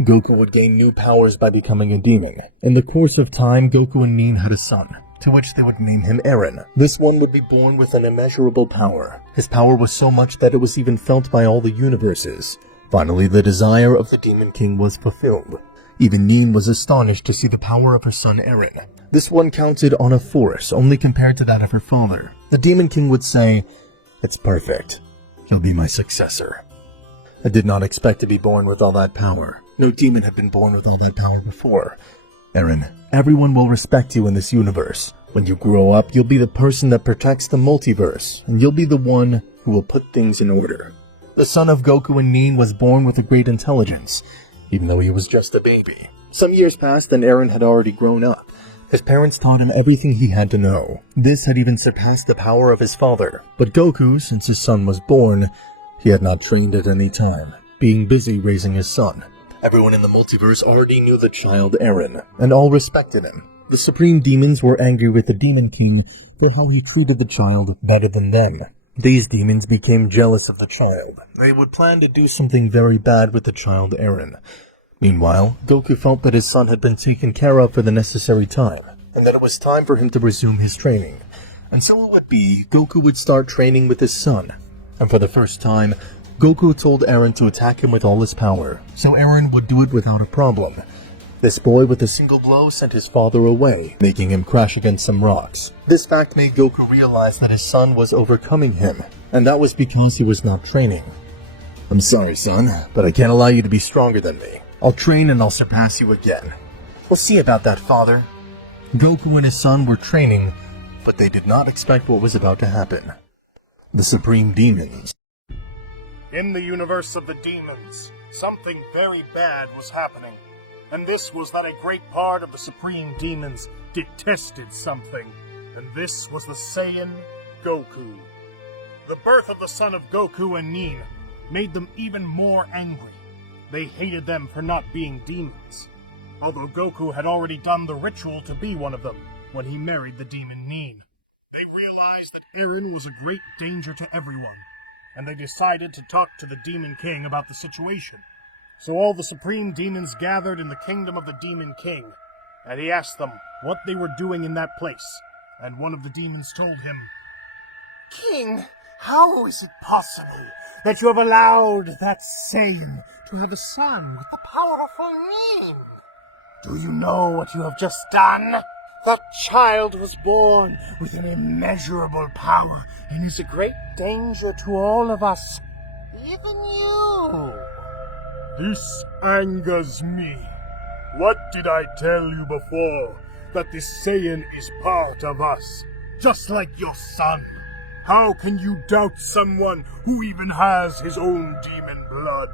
Goku would gain new powers by becoming a demon. In the course of time, Goku and Nin had a son, to which they would name him Eren. This one would be born with an immeasurable power. His power was so much that it was even felt by all the universes. Finally, the desire of the Demon King was fulfilled. Even Nin was astonished to see the power of her son Eren. This one counted on a force only compared to that of her father. The Demon King would say, "It's perfect. He'll be my successor." I did not expect to be born with all that power. No demon had been born with all that power before. Eren, everyone will respect you in this universe. When you grow up, you'll be the person that protects the multiverse, and you'll be the one who will put things in order. The son of Goku and Nin was born with a great intelligence, even though he was just a baby. Some years passed and Eren had already grown up. His parents taught him everything he had to know. This had even surpassed the power of his father. But Goku, since his son was born, he had not trained at any time, being busy raising his son. Everyone in the multiverse already knew the child Eren, and all respected him. The Supreme Demons were angry with the Demon King for how he treated the child better than them. These demons became jealous of the child. They would plan to do something very bad with the child Eren. Meanwhile, Goku felt that his son had been taken care of for the necessary time, and that it was time for him to resume his training. And so it would be, Goku would start training with his son. And for the first time, Goku told Eren to attack him with all his power, so Eren would do it without a problem. This boy with a single blow sent his father away, making him crash against some rocks. This fact made Goku realize that his son was overcoming him, and that was because he was not training. "I'm sorry, son, but I can't allow you to be stronger than me. I'll train and I'll surpass you again." "We'll see about that, father." Goku and his son were training, but they did not expect what was about to happen. The Supreme Demons. In the universe of the demons, something very bad was happening. And this was that a great part of the Supreme Demons detested something. And this was the Saiyan Goku. The birth of the son of Goku and Nin made them even more angry. They hated them for not being demons, although Goku had already done the ritual to be one of them when he married the demon Nin. They realized that Eren was a great danger to everyone, and they decided to talk to the Demon King about the situation. So all the Supreme Demons gathered in the kingdom of the Demon King, and he asked them what they were doing in that place, and one of the demons told him, "King, how is it possible that you have allowed that Saiyan to have a son with the powerful Nin? Do you know what you have just done? That child was born with an immeasurable power and is a great danger to all of us, even you." "This angers me. What did I tell you before? That this Saiyan is part of us, just like your son. How can you doubt someone who even has his own demon blood?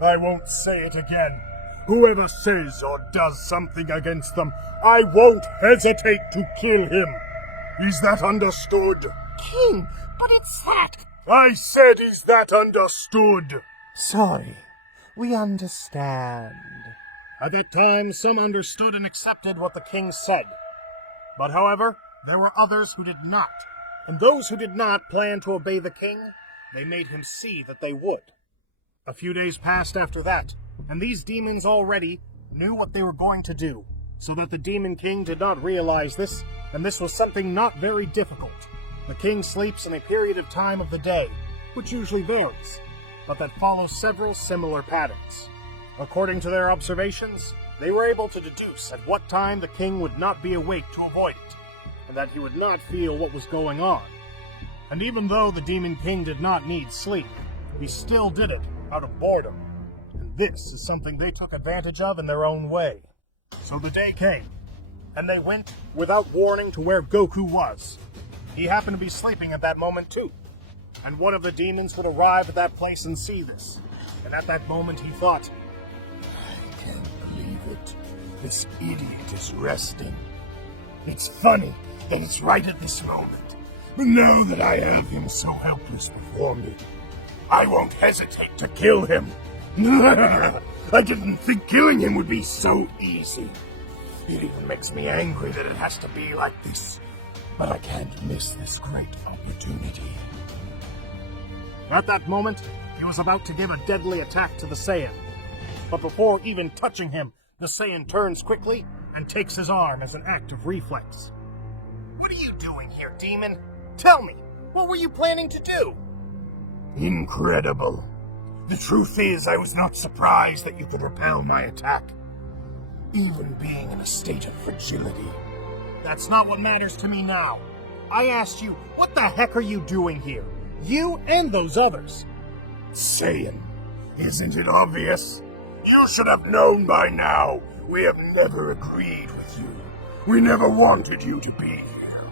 I won't say it again. Whoever says or does something against them, I won't hesitate to kill him. Is that understood?" "King, but it's that..." "I said, is that understood?" "Sorry, we understand." At that time, some understood and accepted what the king said. But however, there were others who did not. And those who did not plan to obey the king, they made him see that they would. A few days passed after that, and these demons already knew what they were going to do, so that the Demon King did not realize this, and this was something not very difficult. The king sleeps in a period of time of the day, which usually varies, but that follows several similar patterns. According to their observations, they were able to deduce at what time the king would not be awake to avoid it, and that he would not feel what was going on. And even though the Demon King did not need sleep, he still did it out of boredom. And this is something they took advantage of in their own way. So the day came, and they went without warning to where Goku was. He happened to be sleeping at that moment too, and one of the demons would arrive at that place and see this. And at that moment he thought, "I can't believe it. This idiot is resting. It's funny that it's right at this moment, but now that I have him so helpless before me, I won't hesitate to kill him." I didn't think killing him would be so easy. It even makes me angry that it has to be like this, but I can't miss this great opportunity. At that moment, he was about to give a deadly attack to the Saiyan. But before even touching him, the Saiyan turns quickly and takes his arm as an act of reflex. "What are you doing here, demon? Tell me, what were you planning to do?" "Incredible. The truth is, I was not surprised that you could repel my attack, even being in a state of fragility. That's not what matters to me now. I asked you, what the heck are you doing here? You and those others. Saiyan, isn't it obvious? You should have known by now. We have never agreed with you. We never wanted you to be here.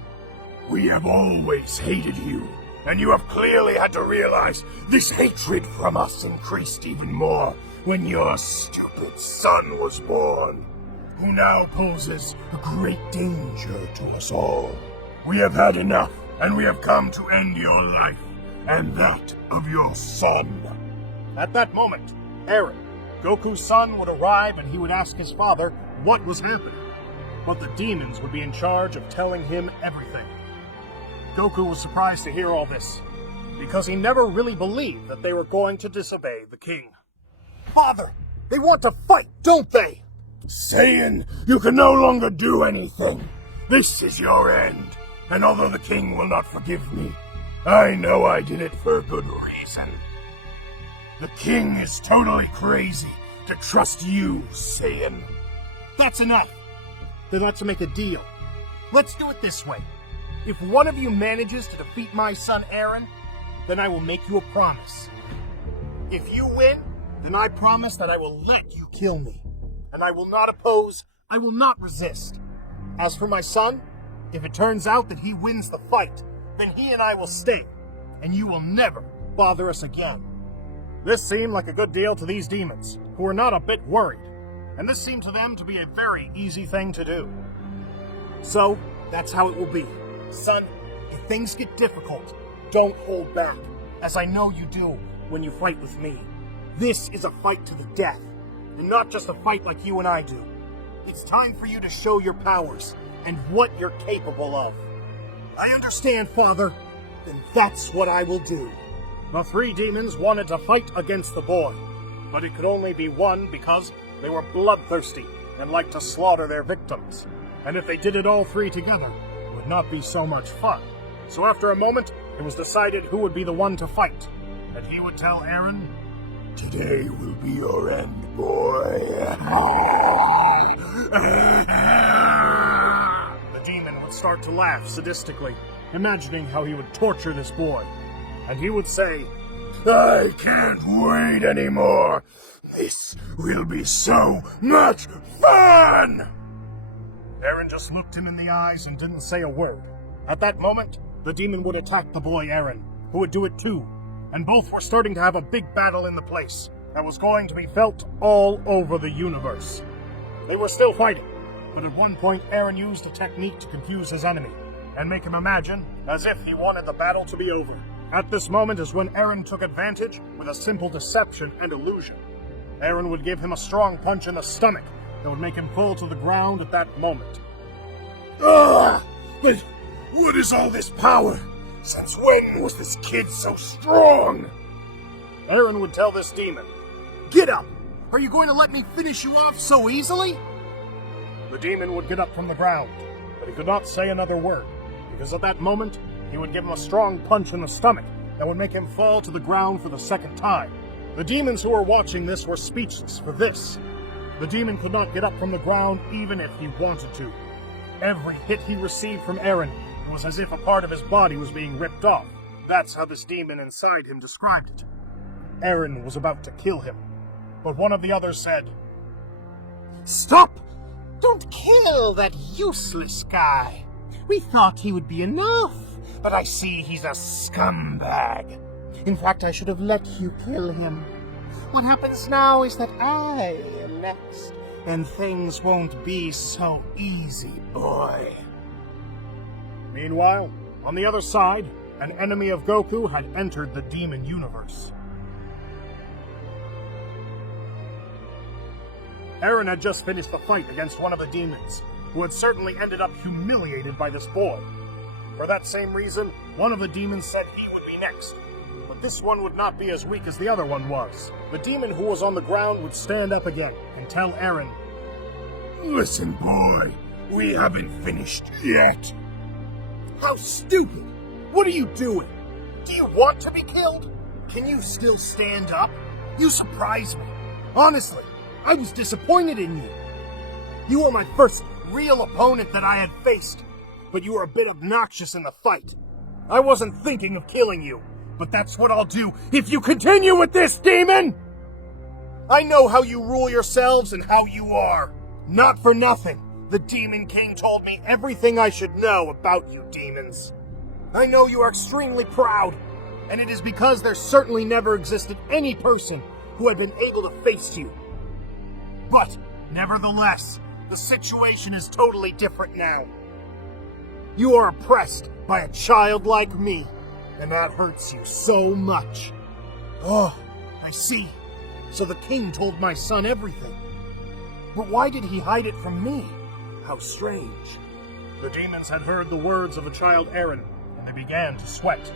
We have always hated you, and you have clearly had to realize this hatred from us increased even more when your stupid son was born, who now poses a great danger to us all. We have had enough, and we have come to end your life, and that of your son. At that moment, Eren, Goku's son, would arrive and he would ask his father what was happening. But the demons would be in charge of telling him everything. Goku was surprised to hear all this, because he never really believed that they were going to disobey the king. Father, they want to fight, don't they? Saiyan, you can no longer do anything. This is your end, and although the king will not forgive me, I know I did it for a good reason. The king is totally crazy to trust you, Saiyan. That's enough. Then let's make a deal. Let's do it this way. If one of you manages to defeat my son Eren, then I will make you a promise. If you win, then I promise that I will let you kill me. And I will not oppose, I will not resist. As for my son, if it turns out that he wins the fight, then he and I will stay, and you will never bother us again. This seemed like a good deal to these demons, who were not a bit worried, and this seemed to them to be a very easy thing to do. So, that's how it will be. Son, if things get difficult, don't hold back, as I know you do when you fight with me. This is a fight to the death, and not just a fight like you and I do. It's time for you to show your powers, and what you're capable of. I understand, Father. Then that's what I will do. The three demons wanted to fight against the boy, but it could only be one because they were bloodthirsty and liked to slaughter their victims. And if they did it all three together, it would not be so much fun. So after a moment, it was decided who would be the one to fight. And he would tell Eren, "Today will be your end, boy." The demon would start to laugh sadistically, imagining how he would torture this boy. And he would say, "I can't wait anymore. This will be so much fun!" Eren just looked him in the eyes and didn't say a word. At that moment, the demon would attack the boy Eren, who would do it too, and both were starting to have a big battle in the place that was going to be felt all over the universe. They were still fighting, but at one point Eren used a technique to confuse his enemy and make him imagine as if he wanted the battle to be over. At this moment is when Eren took advantage with a simple deception and illusion. Eren would give him a strong punch in the stomach that would make him fall to the ground at that moment. Ugh! But what is all this power? Since when was this kid so strong? Eren would tell this demon, "Get up! Are you going to let me finish you off so easily?" The demon would get up from the ground, but he could not say another word, because at that moment, he would give him a strong punch in the stomach that would make him fall to the ground for the second time. The demons who were watching this were speechless for this. The demon could not get up from the ground even if he wanted to. Every hit he received from Eren, it was as if a part of his body was being ripped off. That's how this demon inside him described it. Eren was about to kill him, but one of the others said, "Stop! Don't kill that useless guy. We thought he would be enough, but I see he's a scumbag. In fact, I should have let you kill him. What happens now is that I am next, and things won't be so easy, boy." Meanwhile, on the other side, an enemy of Goku had entered the demon universe. Eren had just finished the fight against one of the demons, who had certainly ended up humiliated by this boy. For that same reason, one of the demons said he would be next. But this one would not be as weak as the other one was. The demon who was on the ground would stand up again and tell Eren, "Listen, boy, we haven't finished yet." How stupid! What are you doing? Do you want to be killed? Can you still stand up? You surprised me. Honestly, I was disappointed in you. You were my first real opponent that I had faced, but you were a bit obnoxious in the fight. I wasn't thinking of killing you, but that's what I'll do if you continue with this, demon! I know how you rule yourselves and how you are. Not for nothing, the Demon King told me everything I should know about you demons. I know you are extremely proud, and it is because there certainly never existed any person who had been able to face you. But, nevertheless, the situation is totally different now. You are oppressed by a child like me, and that hurts you so much. Oh, I see. So the king told my son everything. But why did he hide it from me? How strange. The demons had heard the words of the child Eren, and they began to sweat,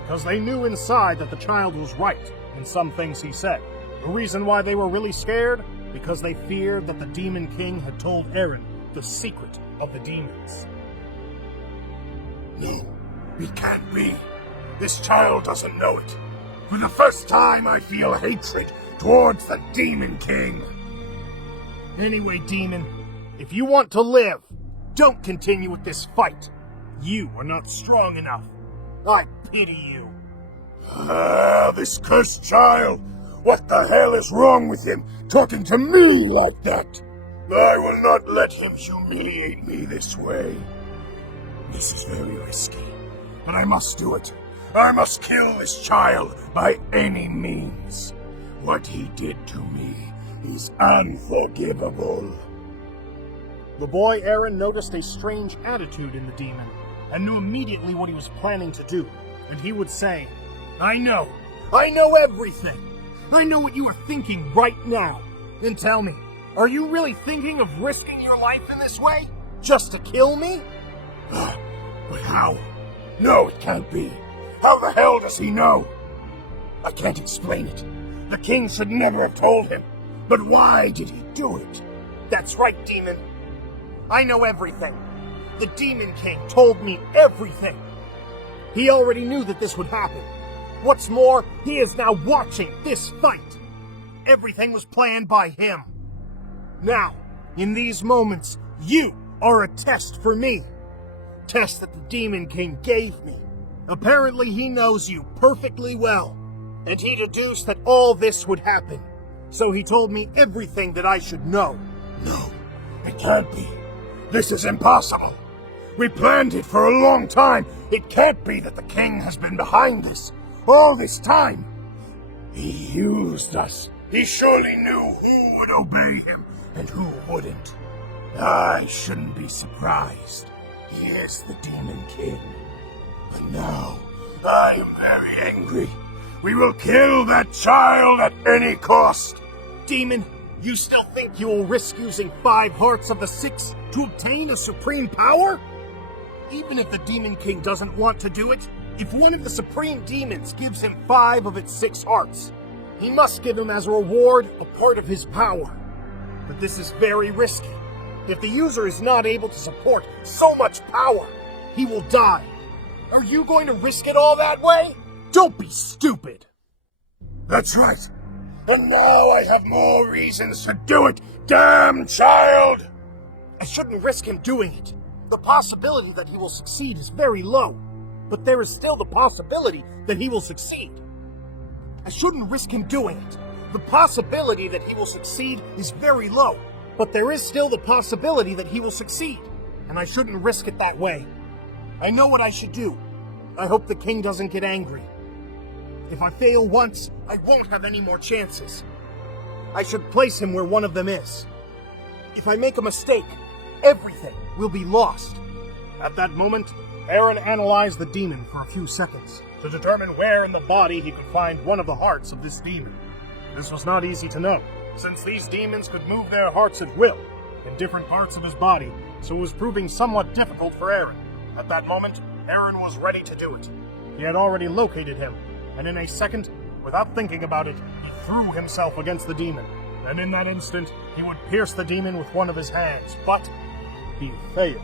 because they knew inside that the child was right in some things he said. The reason why they were really scared? Because they feared that the Demon King had told Eren the secret of the demons. No, it can't be. This child doesn't know it. For the first time, I feel hatred towards the Demon King. Anyway, Demon, if you want to live, don't continue with this fight. You are not strong enough. I pity you. This cursed child! What the hell is wrong with him, talking to me like that? I will not let him humiliate me this way. This is very risky, but I must do it. I must kill this child by any means. What he did to me is unforgivable. The boy Eren noticed a strange attitude in the demon, and knew immediately what he was planning to do. And he would say, I know everything! I know what you are thinking right now. Then tell me, are you really thinking of risking your life in this way? Just to kill me? But how? No, it can't be. How the hell does he know? I can't explain it. The king should never have told him. But why did he do it? That's right, demon. I know everything. The Demon King told me everything. He already knew that this would happen. What's more, he is now watching this fight. Everything was planned by him. Now, in these moments, you are a test for me. Test that the Demon King gave me. Apparently he knows you perfectly well, and he deduced that all this would happen. So he told me everything that I should know. No, it can't be. This is impossible. We planned it for a long time. It can't be that the king has been behind this all this time. He used us. He surely knew who would obey him and who wouldn't. I shouldn't be surprised. He is the Demon King. But now, I am very angry. We will kill that child at any cost. Demon, you still think you will risk using 5 hearts of the 6 to obtain a supreme power? Even if the Demon King doesn't want to do it, if one of the supreme demons gives him 5 of its 6 hearts, he must give him as a reward a part of his power. But this is very risky. If the user is not able to support so much power, he will die. Are you going to risk it all that way? Don't be stupid. That's right. And now I have more reasons to do it. Damn child! I shouldn't risk him doing it. The possibility that he will succeed is very low, but there is still the possibility that he will succeed. I shouldn't risk him doing it. The possibility that he will succeed is very low, but there is still the possibility that he will succeed, and I shouldn't risk it that way. I know what I should do. I hope the king doesn't get angry. If I fail once, I won't have any more chances. I should place him where one of them is. If I make a mistake, everything will be lost. At that moment, Eren analyzed the demon for a few seconds to determine where in the body he could find one of the hearts of this demon. This was not easy to know, since these demons could move their hearts at will in different parts of his body, so it was proving somewhat difficult for Eren. At that moment, Eren was ready to do it. He had already located him, and in a second, without thinking about it, he threw himself against the demon. And in that instant, he would pierce the demon with one of his hands, but he failed.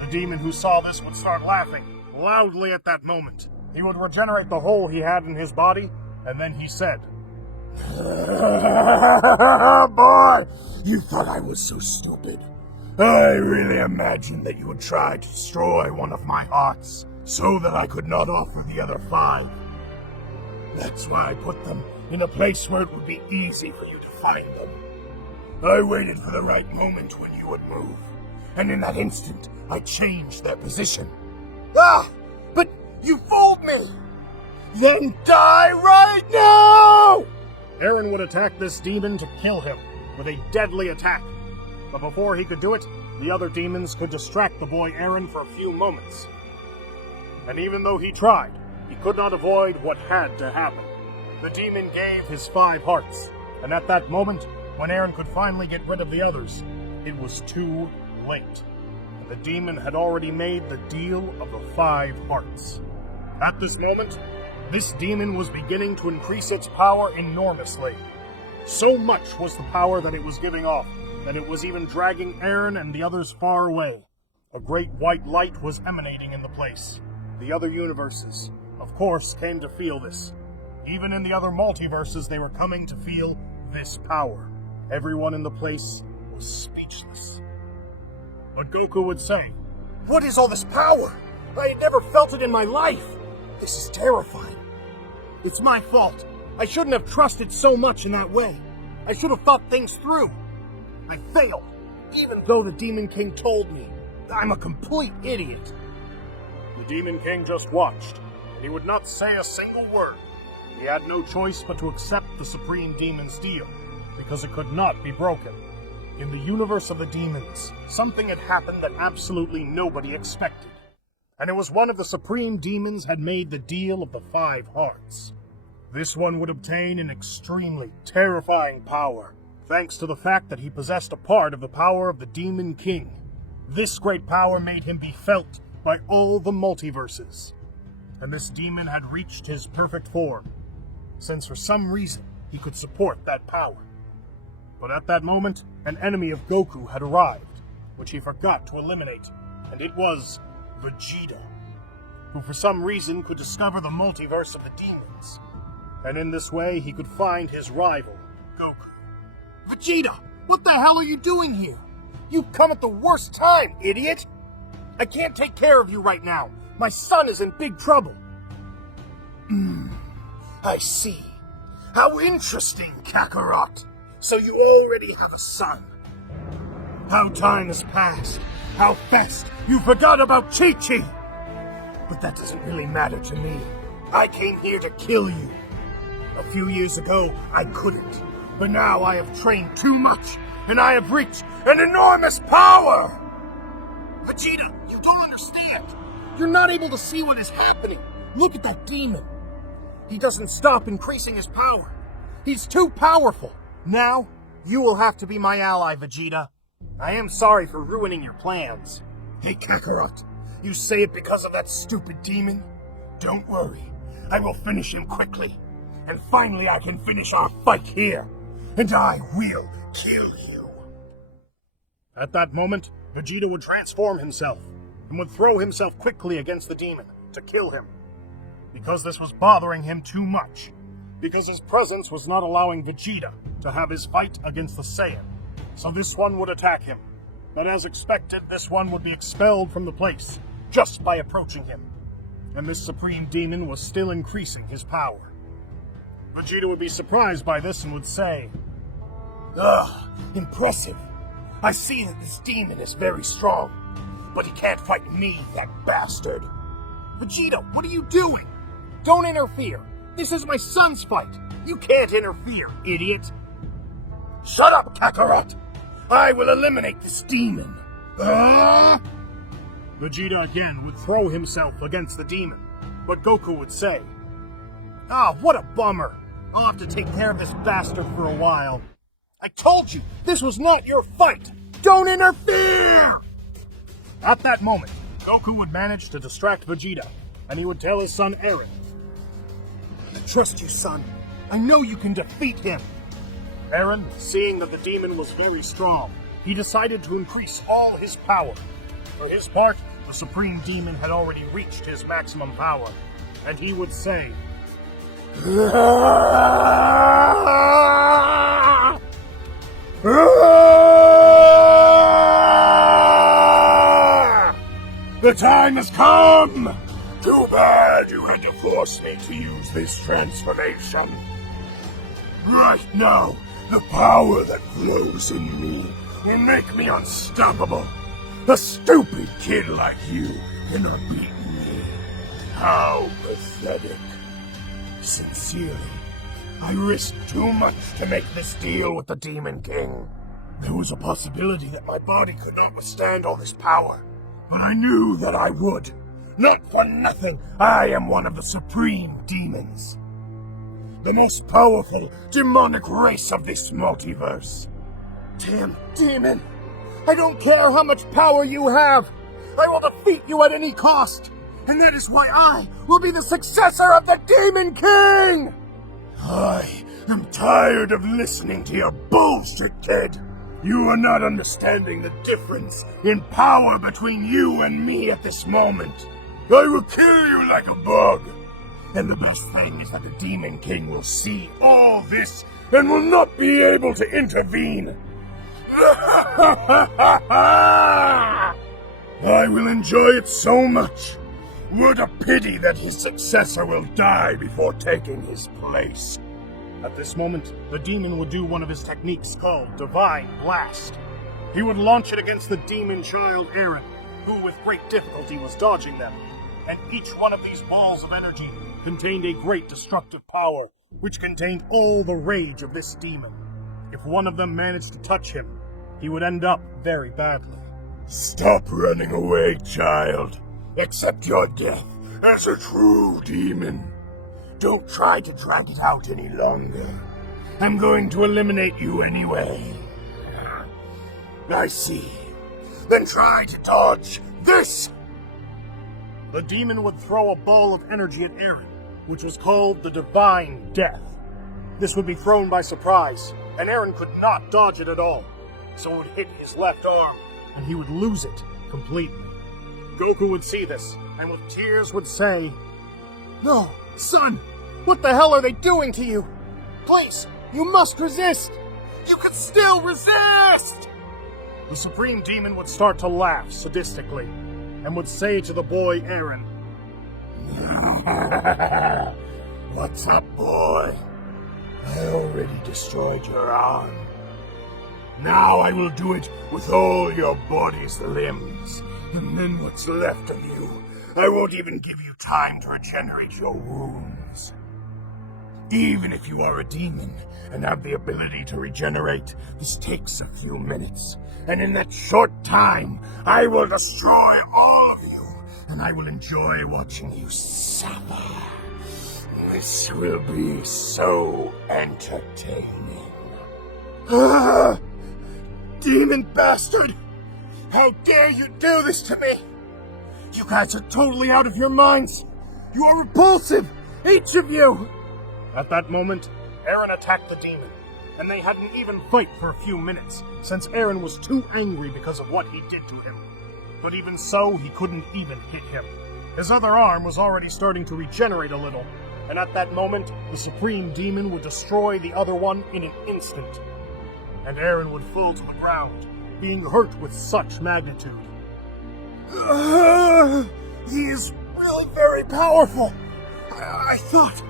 The demon who saw this would start laughing loudly at that moment. He would regenerate the hole he had in his body, and then he said, Boy, you thought I was so stupid. I really imagined that you would try to destroy one of my hearts so that I could not offer the other 5. That's why I put them in a place where it would be easy for you to find them. I waited for the right moment when you would move, and in that instant, I changed their position. Ah! But you fooled me! Then die right now! Eren would attack this demon to kill him with a deadly attack. But before he could do it, the other demons could distract the boy Eren for a few moments. And even though he tried, he could not avoid what had to happen. The demon gave his 5 hearts, and at that moment, when Eren could finally get rid of the others, it was too late. And the demon had already made the deal of the 5 hearts. At this moment, this demon was beginning to increase its power enormously. So much was the power that it was giving off, that it was even dragging Eren and the others far away. A great white light was emanating in the place. The other universes, of course, came to feel this. Even in the other multiverses, they were coming to feel this power. Everyone in the place was speechless. But Goku would say, "What is all this power? I had never felt it in my life. This is terrifying. It's my fault. I shouldn't have trusted so much in that way. I should have thought things through. I failed, even though the Demon King told me. I'm a complete idiot." The Demon King just watched, and he would not say a single word. He had no choice but to accept the Supreme Demon's deal, because it could not be broken. In the universe of the demons, something had happened that absolutely nobody expected. And it was one of the Supreme Demons had made the deal of the 5 hearts. This one would obtain an extremely terrifying power, thanks to the fact that he possessed a part of the power of the Demon King. This great power made him be felt by all the multiverses. And this demon had reached his perfect form, since for some reason he could support that power. But at that moment, an enemy of Goku had arrived, which he forgot to eliminate, and it was Vegeta, who for some reason could discover the multiverse of the demons. And in this way, he could find his rival, Goku. "Vegeta, what the hell are you doing here? You've come at the worst time, idiot! I can't take care of you right now. My son is in big trouble." I see. How interesting, Kakarot. So you already have a son. How time has passed. How fast you forgot about Chi-Chi. But that doesn't really matter to me. I came here to kill you. A few years ago, I couldn't. But now I have trained too much, and I have reached an enormous power! Vegeta, you don't understand. You're not able to see what is happening. Look at that demon. He doesn't stop increasing his power. He's too powerful. Now, you will have to be my ally, Vegeta. I am sorry for ruining your plans. Hey, Kakarot, you say it because of that stupid demon? Don't worry. I will finish him quickly. And finally I can finish our fight here. And I will kill you. At that moment, Vegeta would transform himself and would throw himself quickly against the demon to kill him. Because this was bothering him too much. Because his presence was not allowing Vegeta to have his fight against the Saiyan. So this one would attack him. But as expected, this one would be expelled from the place just by approaching him. And this Supreme Demon was still increasing his power. Vegeta would be surprised by this and would say, "Ugh, impressive. I see that this demon is very strong, but he can't fight me, that bastard." Vegeta, what are you doing? Don't interfere. This is my son's fight. You can't interfere, idiot. Shut up, Kakarot. I will eliminate this demon. Vegeta again would throw himself against the demon, but Goku would say, "Ah, what a bummer. I'll have to take care of this bastard for a while. I told you, this was not your fight. Don't interfere!" At that moment, Goku would manage to distract Vegeta, and he would tell his son Eren, "I trust you, son. I know you can defeat him." Eren, seeing that the demon was very strong, he decided to increase all his power. For his part, the Supreme Demon had already reached his maximum power, and he would say, The time has come! Too bad you had to force me to use this transformation. Right now, the power that flows in me will make me unstoppable. A stupid kid like you cannot beat me. How pathetic. Sincerely, I risked too much to make this deal with the Demon King. There was a possibility that my body could not withstand all this power, but I knew that I would. Not for nothing, I am one of the supreme demons. The most powerful, demonic race of this multiverse. Damn demon! I don't care how much power you have! I will defeat you at any cost! And that is why I will be the successor of the Demon King! I am tired of listening to your bullshit, kid! You are not understanding the difference in power between you and me at this moment. I will kill you like a bug! And the best thing is that the Demon King will see all this and will not be able to intervene. I will enjoy it so much. What a pity that his successor will die before taking his place. At this moment, the demon would do one of his techniques called Divine Blast. He would launch it against the demon child Eren, who with great difficulty was dodging them. And each one of these balls of energy contained a great destructive power, which contained all the rage of this demon. If one of them managed to touch him, he would end up very badly. Stop running away, child. Accept your death as a true demon. Don't try to drag it out any longer. I'm going to eliminate you anyway. I see. Then try to dodge this! The demon would throw a ball of energy at Eren, which was called the Divine Death. This would be thrown by surprise, and Eren could not dodge it at all. So it would hit his left arm, and he would lose it completely. Goku would see this, and with tears would say, "No, son! What the hell are they doing to you? Please, you must resist! You can still resist!" The Supreme Demon would start to laugh sadistically, and would say to the boy Eren, "What's up, boy? I already destroyed your arm. Now I will do it with all your body's limbs, and then what's left of you, I won't even give you time to regenerate your wounds. Even if you are a demon and have the ability to regenerate, this takes a few minutes, and in that short time, I will destroy all of you, and I will enjoy watching you suffer. This will be so entertaining." Ah! Demon bastard! How dare you do this to me? You guys are totally out of your minds! You are repulsive! Each of you! At that moment, Eren attacked the demon, and they had an even fight for a few minutes, since Eren was too angry because of what he did to him. But even so, he couldn't even hit him. His other arm was already starting to regenerate a little, and at that moment, the Supreme Demon would destroy the other one in an instant. And Eren would fall to the ground, being hurt with such magnitude. He is really very powerful. I thought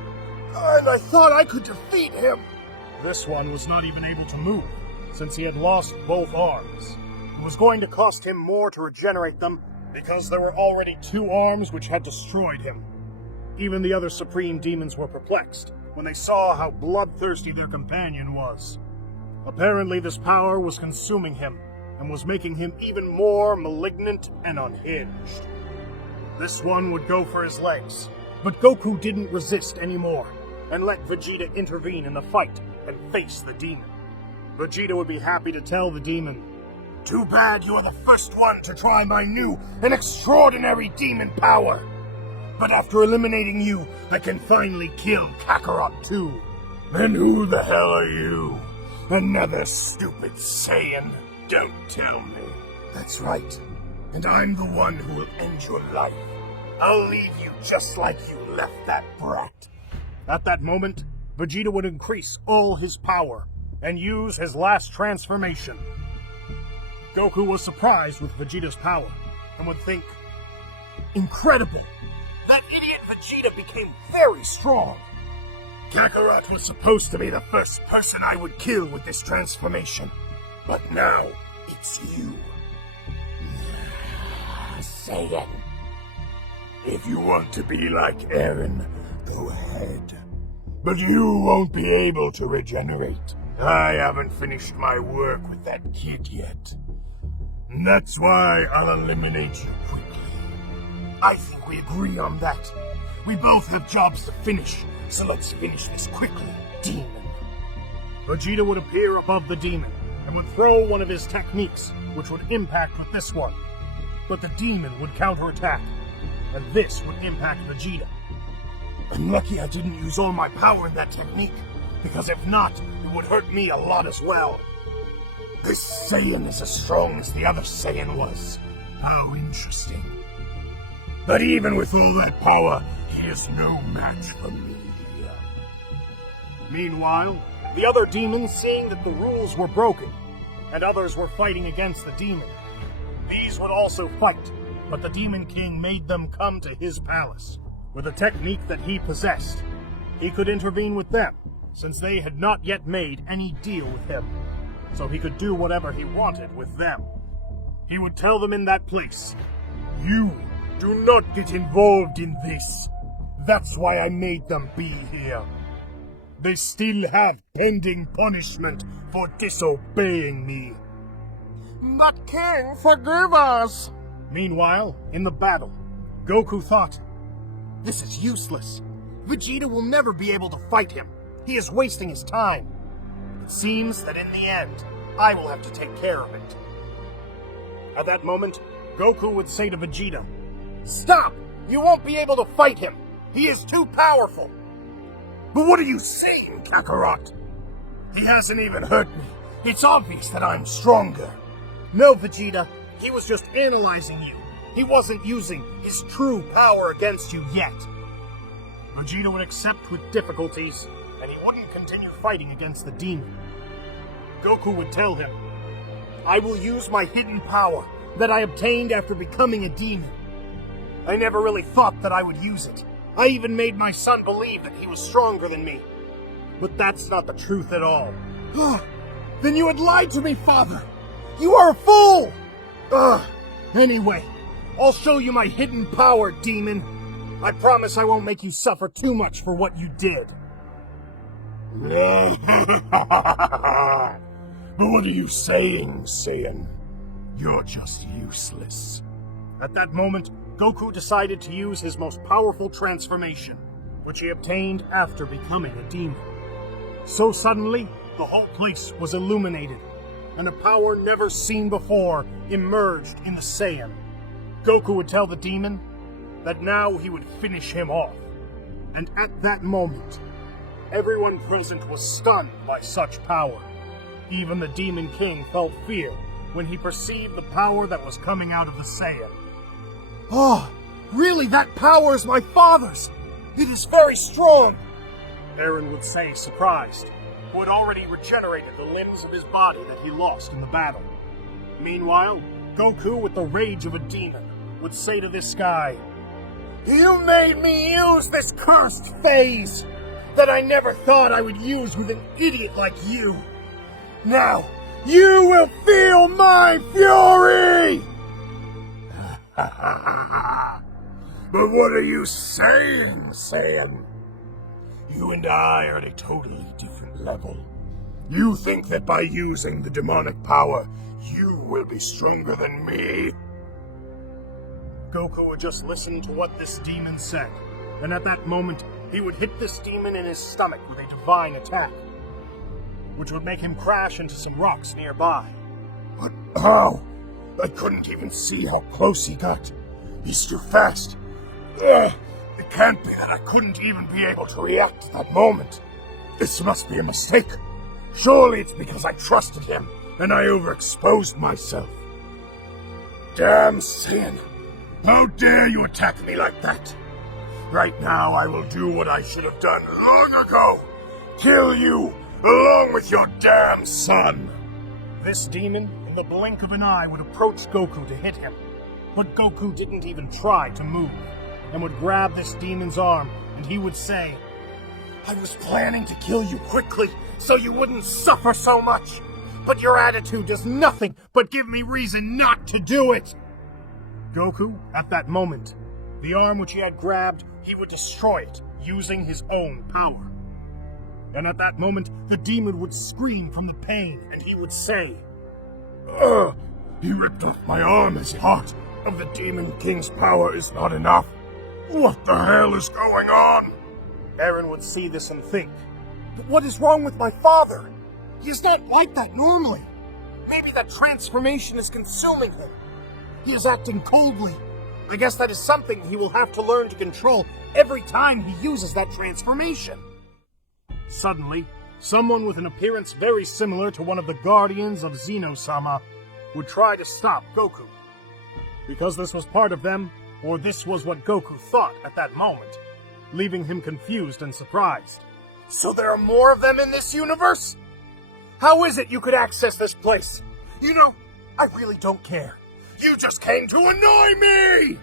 I could defeat him. This one was not even able to move, since he had lost both arms. It was going to cost him more to regenerate them, because there were already 2 arms which had destroyed him. Even the other Supreme Demons were perplexed when they saw how bloodthirsty their companion was. Apparently this power was consuming him, and was making him even more malignant and unhinged. This one would go for his legs, but Goku didn't resist anymore, and let Vegeta intervene in the fight and face the demon. Vegeta would be happy to tell the demon, "Too bad you are the first one to try my new and extraordinary demon power. But after eliminating you, I can finally kill Kakarot too. And who the hell are you? Another stupid Saiyan? Don't tell me." "That's right. And I'm the one who will end your life. I'll leave you just like you left that brat." At that moment, Vegeta would increase all his power and use his last transformation. Goku was surprised with Vegeta's power and would think, incredible! That idiot Vegeta became very strong! Kakarot was supposed to be the first person I would kill with this transformation. But now, it's you. Saiyan. If you want to be like Eren, go ahead. But you won't be able to regenerate. I haven't finished my work with that kid yet. And that's why I'll eliminate you quickly. I think we agree on that. We both have jobs to finish, so let's finish this quickly, demon. Vegeta would appear above the demon and would throw one of his techniques, which would impact with this one. But the demon would counterattack, and this would impact Vegeta. I'm lucky I didn't use all my power in that technique, because if not, it would hurt me a lot as well. This Saiyan is as strong as the other Saiyan was. How interesting. But even with all that power, he is no match for me. Meanwhile, the other demons, seeing that the rules were broken, and others were fighting against the demon, these would also fight, but the Demon King made them come to his palace. With a technique that he possessed, he could intervene with them, since they had not yet made any deal with him, so he could do whatever he wanted with them. He would tell them in that place, "You do not get involved in this. That's why I made them be here. They still have pending punishment for disobeying me." "But King, forgive us!" Meanwhile, in the battle, Goku thought, "This is useless. Vegeta will never be able to fight him. He is wasting his time. It seems that in the end, I will have to take care of it." At that moment, Goku would say to Vegeta, "Stop! You won't be able to fight him. He is too powerful." "But what are you saying, Kakarot? He hasn't even hurt me. It's obvious that I'm stronger." "No, Vegeta. He was just analyzing you. He wasn't using his true power against you yet." Vegeta would accept with difficulties, and he wouldn't continue fighting against the demon. Goku would tell him, "I will use my hidden power that I obtained after becoming a demon. I never really thought that I would use it. I even made my son believe that he was stronger than me. But that's not the truth at all." "Then you had lied to me, Father! You are a fool!" Anyway, I'll show you my hidden power, demon. I promise I won't make you suffer too much for what you did." "But what are you saying, Saiyan? You're just useless." At that moment, Goku decided to use his most powerful transformation, which he obtained after becoming a demon. So suddenly, the whole place was illuminated, and a power never seen before emerged in the Saiyan. Goku would tell the demon that now he would finish him off, and at that moment, everyone present was stunned by such power. Even the Demon King felt fear when he perceived the power that was coming out of the Saiyan. "Oh, really, that power is my father's! It is very strong!" Eren would say, surprised, who had already regenerated the limbs of his body that he lost in the battle. Meanwhile, Goku, with the rage of a demon, would say to this guy, "You made me use this cursed phase that I never thought I would use with an idiot like you. Now, you will feel my fury!" "But what are you saying, Saiyan? You and I are at a totally different level. You think that by using the demonic power, you will be stronger than me?" Goku would just listen to what this demon said, and at that moment, he would hit this demon in his stomach with a divine attack, which would make him crash into some rocks nearby. "But how? I couldn't even see how close he got. He's too fast. It can't be that I couldn't even be able to react at that moment. This must be a mistake. Surely it's because I trusted him and I overexposed myself. Damn Saiyan, how dare you attack me like that? Right now I will do what I should have done long ago. Kill you along with your damn son." This demon, in the blink of an eye, would approach Goku to hit him. But Goku didn't even try to move, and would grab this demon's arm, and he would say, "I was planning to kill you quickly, so you wouldn't suffer so much. But your attitude does nothing but give me reason not to do it." Goku, at that moment, the arm which he had grabbed, he would destroy it, using his own power. And at that moment, the demon would scream from the pain, and he would say, "Ugh! He ripped off my arm. His heart of the Demon King's power is not enough. What the hell is going on?" Eren would see this and think, "But what is wrong with my father? He is not like that normally. Maybe that transformation is consuming him. He is acting coldly. I guess that is something he will have to learn to control every time he uses that transformation." Suddenly, someone with an appearance very similar to one of the guardians of Zeno Sama would try to stop Goku. Because this was part of them, or this was what Goku thought at that moment, leaving him confused and surprised. "So there are more of them in this universe? How is it you could access this place? You know, I really don't care. You just came to annoy me!"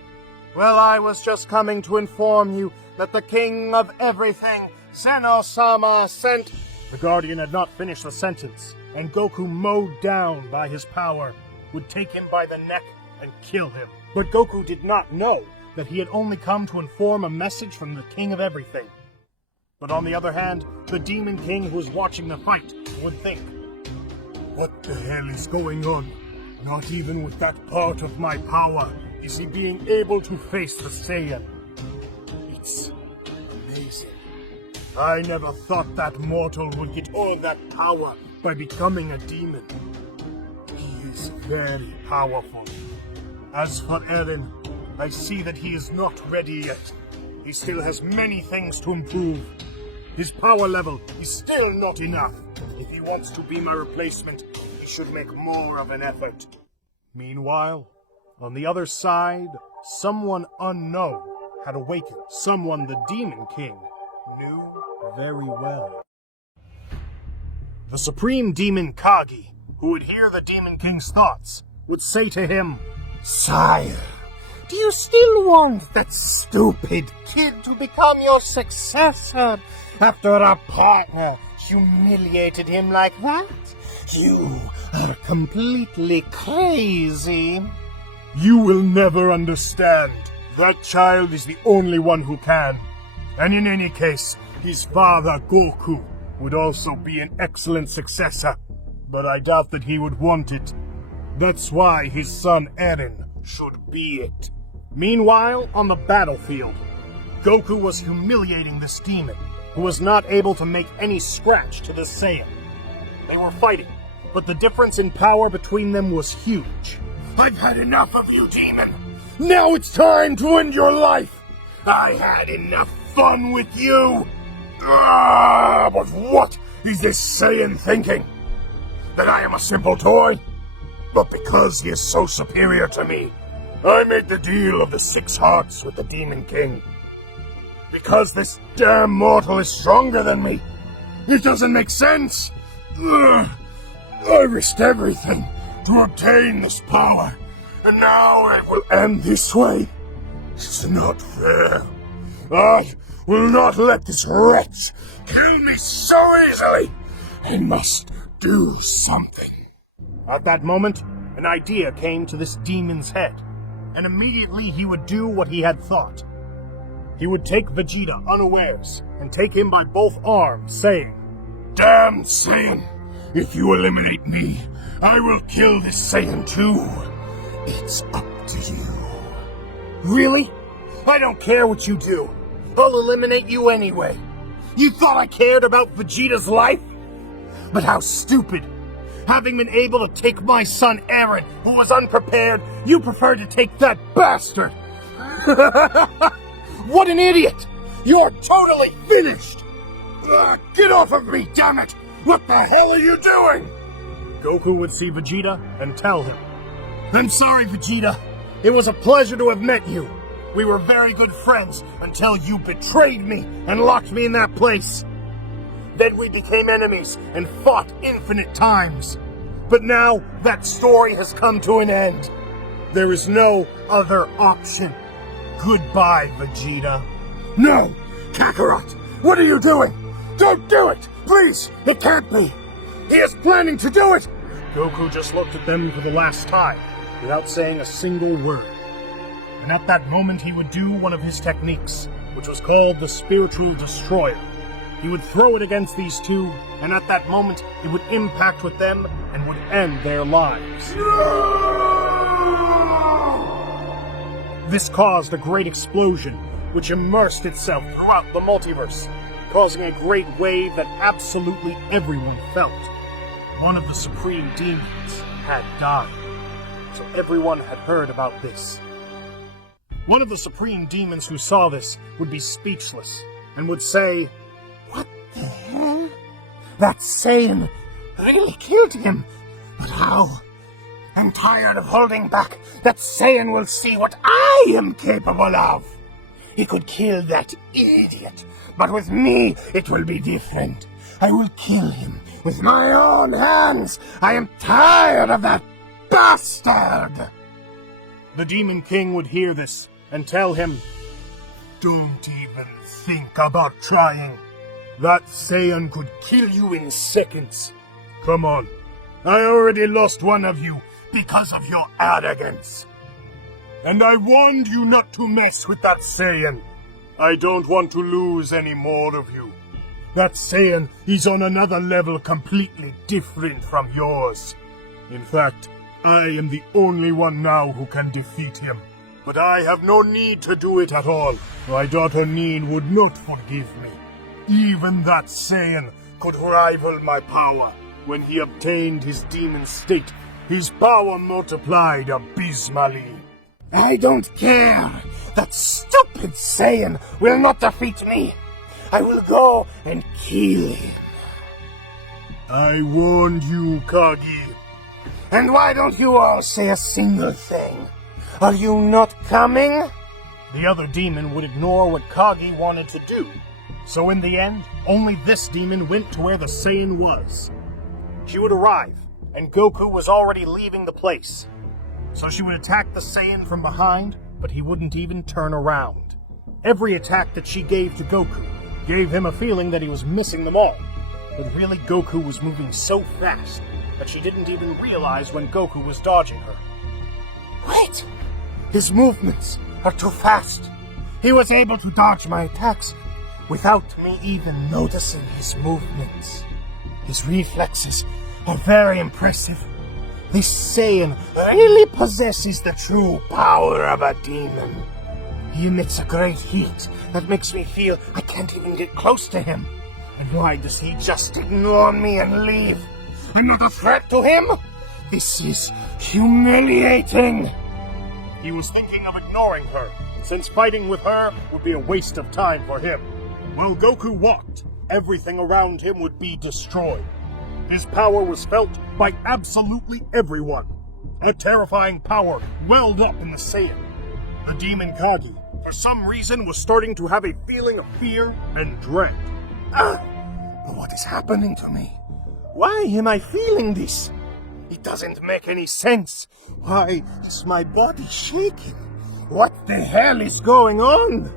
"Well, I was just coming to inform you that the king of everything, Zeno Sama, sent..." The Guardian had not finished the sentence, and Goku, mowed down by his power, would take him by the neck and kill him. But Goku did not know that he had only come to inform a message from the king of everything. But on the other hand, the Demon King who was watching the fight would think, "What the hell is going on? Not even with that part of my power is he being able to face the Saiyan. It's amazing. I never thought that mortal would get all that power by becoming a demon. He is very powerful. As for Eren, I see that he is not ready yet. He still has many things to improve. His power level is still not enough. If he wants to be my replacement, he should make more of an effort." Meanwhile, on the other side, someone unknown had awakened. Someone the Demon King knew very well. The Supreme Demon Kagi, who would hear the Demon King's thoughts, would say to him, "Sire, do you still want that stupid kid to become your successor after our partner humiliated him like that? You are completely crazy." "You will never understand. That child is the only one who can. And in any case, his father Goku would also be an excellent successor, but I doubt that he would want it. That's why his son Eren should be it." Meanwhile, on the battlefield, Goku was humiliating this demon, who was not able to make any scratch to the Saiyan. They were fighting, but the difference in power between them was huge. "I've had enough of you, demon! Now it's time to end your life! I had enough fun with you! But what is this Saiyan thinking? That I am a simple toy? But because he is so superior to me, I made the deal of the 6 hearts with the Demon King. Because this damn mortal is stronger than me. It doesn't make sense. I risked everything to obtain this power, and now it will end this way. It's not fair. I will not let this wretch kill me so easily. I must do something." At that moment, an idea came to this demon's head, and immediately he would do what he had thought. He would take Vegeta unawares and take him by both arms, saying, "Damn Saiyan! If you eliminate me, I will kill this Saiyan too. It's up to you." "Really? I don't care what you do. I'll eliminate you anyway. You thought I cared about Vegeta's life? But how stupid. Having been able to take my son Eren, who was unprepared, you preferred to take that bastard. What an idiot! You're totally finished! Get off of me, damn it! What the hell are you doing?" Goku would see Vegeta and tell him, "I'm sorry, Vegeta. It was a pleasure to have met you. We were very good friends until you betrayed me and locked me in that place. Then we became enemies and fought infinite times. But now that story has come to an end. There is no other option. Goodbye, Vegeta. No! Kakarot! What are you doing? Don't do it! Please! It can't be! He is planning to do it! Goku just looked at them for the last time, without saying a single word. And at that moment he would do one of his techniques, which was called the Spiritual Destroyer. He would throw it against these two, and at that moment it would impact with them and would end their lives. This caused a great explosion, which immersed itself throughout the multiverse, causing a great wave that absolutely everyone felt. One of the Supreme Demons had died, so everyone had heard about this. One of the Supreme Demons who saw this would be speechless, and would say, "What the hell? That Saiyan really killed him, but how? I'm tired of holding back. That Saiyan will see what I am capable of. He could kill that idiot, but with me it will be different. I will kill him with my own hands. I am tired of that bastard." The Demon King would hear this and tell him, "Don't even think about trying. That Saiyan could kill you in seconds. Come on, I already lost one of you because of your arrogance. And I warned you not to mess with that Saiyan. I don't want to lose any more of you. That Saiyan is on another level completely different from yours. In fact, I am the only one now who can defeat him. But I have no need to do it at all. My daughter Nin would not forgive me. Even that Saiyan could rival my power. When he obtained his demon state, his power multiplied abysmally. I don't care. That stupid Saiyan will not defeat me. I will go and kill him." I warned you, Kagi. And why don't you all say a single thing? Are you not coming? The other demon would ignore what Kagi wanted to do. So in the end, only this demon went to where the Saiyan was. She would arrive, and Goku was already leaving the place. So she would attack the Saiyan from behind, but he wouldn't even turn around. Every attack that she gave to Goku gave him a feeling that he was missing them all. But really, Goku was moving so fast that she didn't even realize when Goku was dodging her. Wait! His movements are too fast. He was able to dodge my attacks without me even noticing his movements. His reflexes are very impressive. This Saiyan really possesses the true power of a demon. He emits a great heat that makes me feel I can't even get close to him. And why does he just ignore me and leave? I'm not a threat to him? This is humiliating. He was thinking of ignoring her, since fighting with her would be a waste of time for him. While Goku walked, everything around him would be destroyed. His power was felt by absolutely everyone. A terrifying power welled up in the Saiyan. The Demon Kagi, for some reason, was starting to have a feeling of fear and dread. What is happening to me? Why am I feeling this? It doesn't make any sense. Why is my body shaking? What the hell is going on?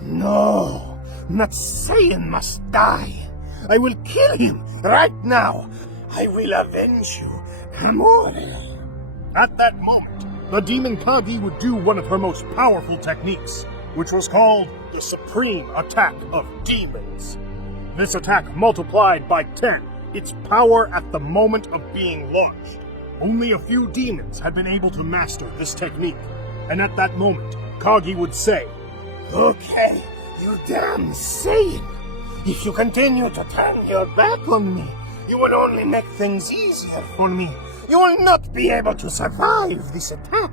No, that Saiyan must die. I will kill him right now. I will avenge you, Immortal. At that moment, the Demon Kagi would do one of her most powerful techniques, which was called the Supreme Attack of Demons. This attack multiplied by 10 its power at the moment of being launched. Only a few demons had been able to master this technique, and at that moment, Kagi would say, "Okay, you damn Saiyan. If you continue to turn your back on me, you will only make things easier for me. You will not be able to survive this attack.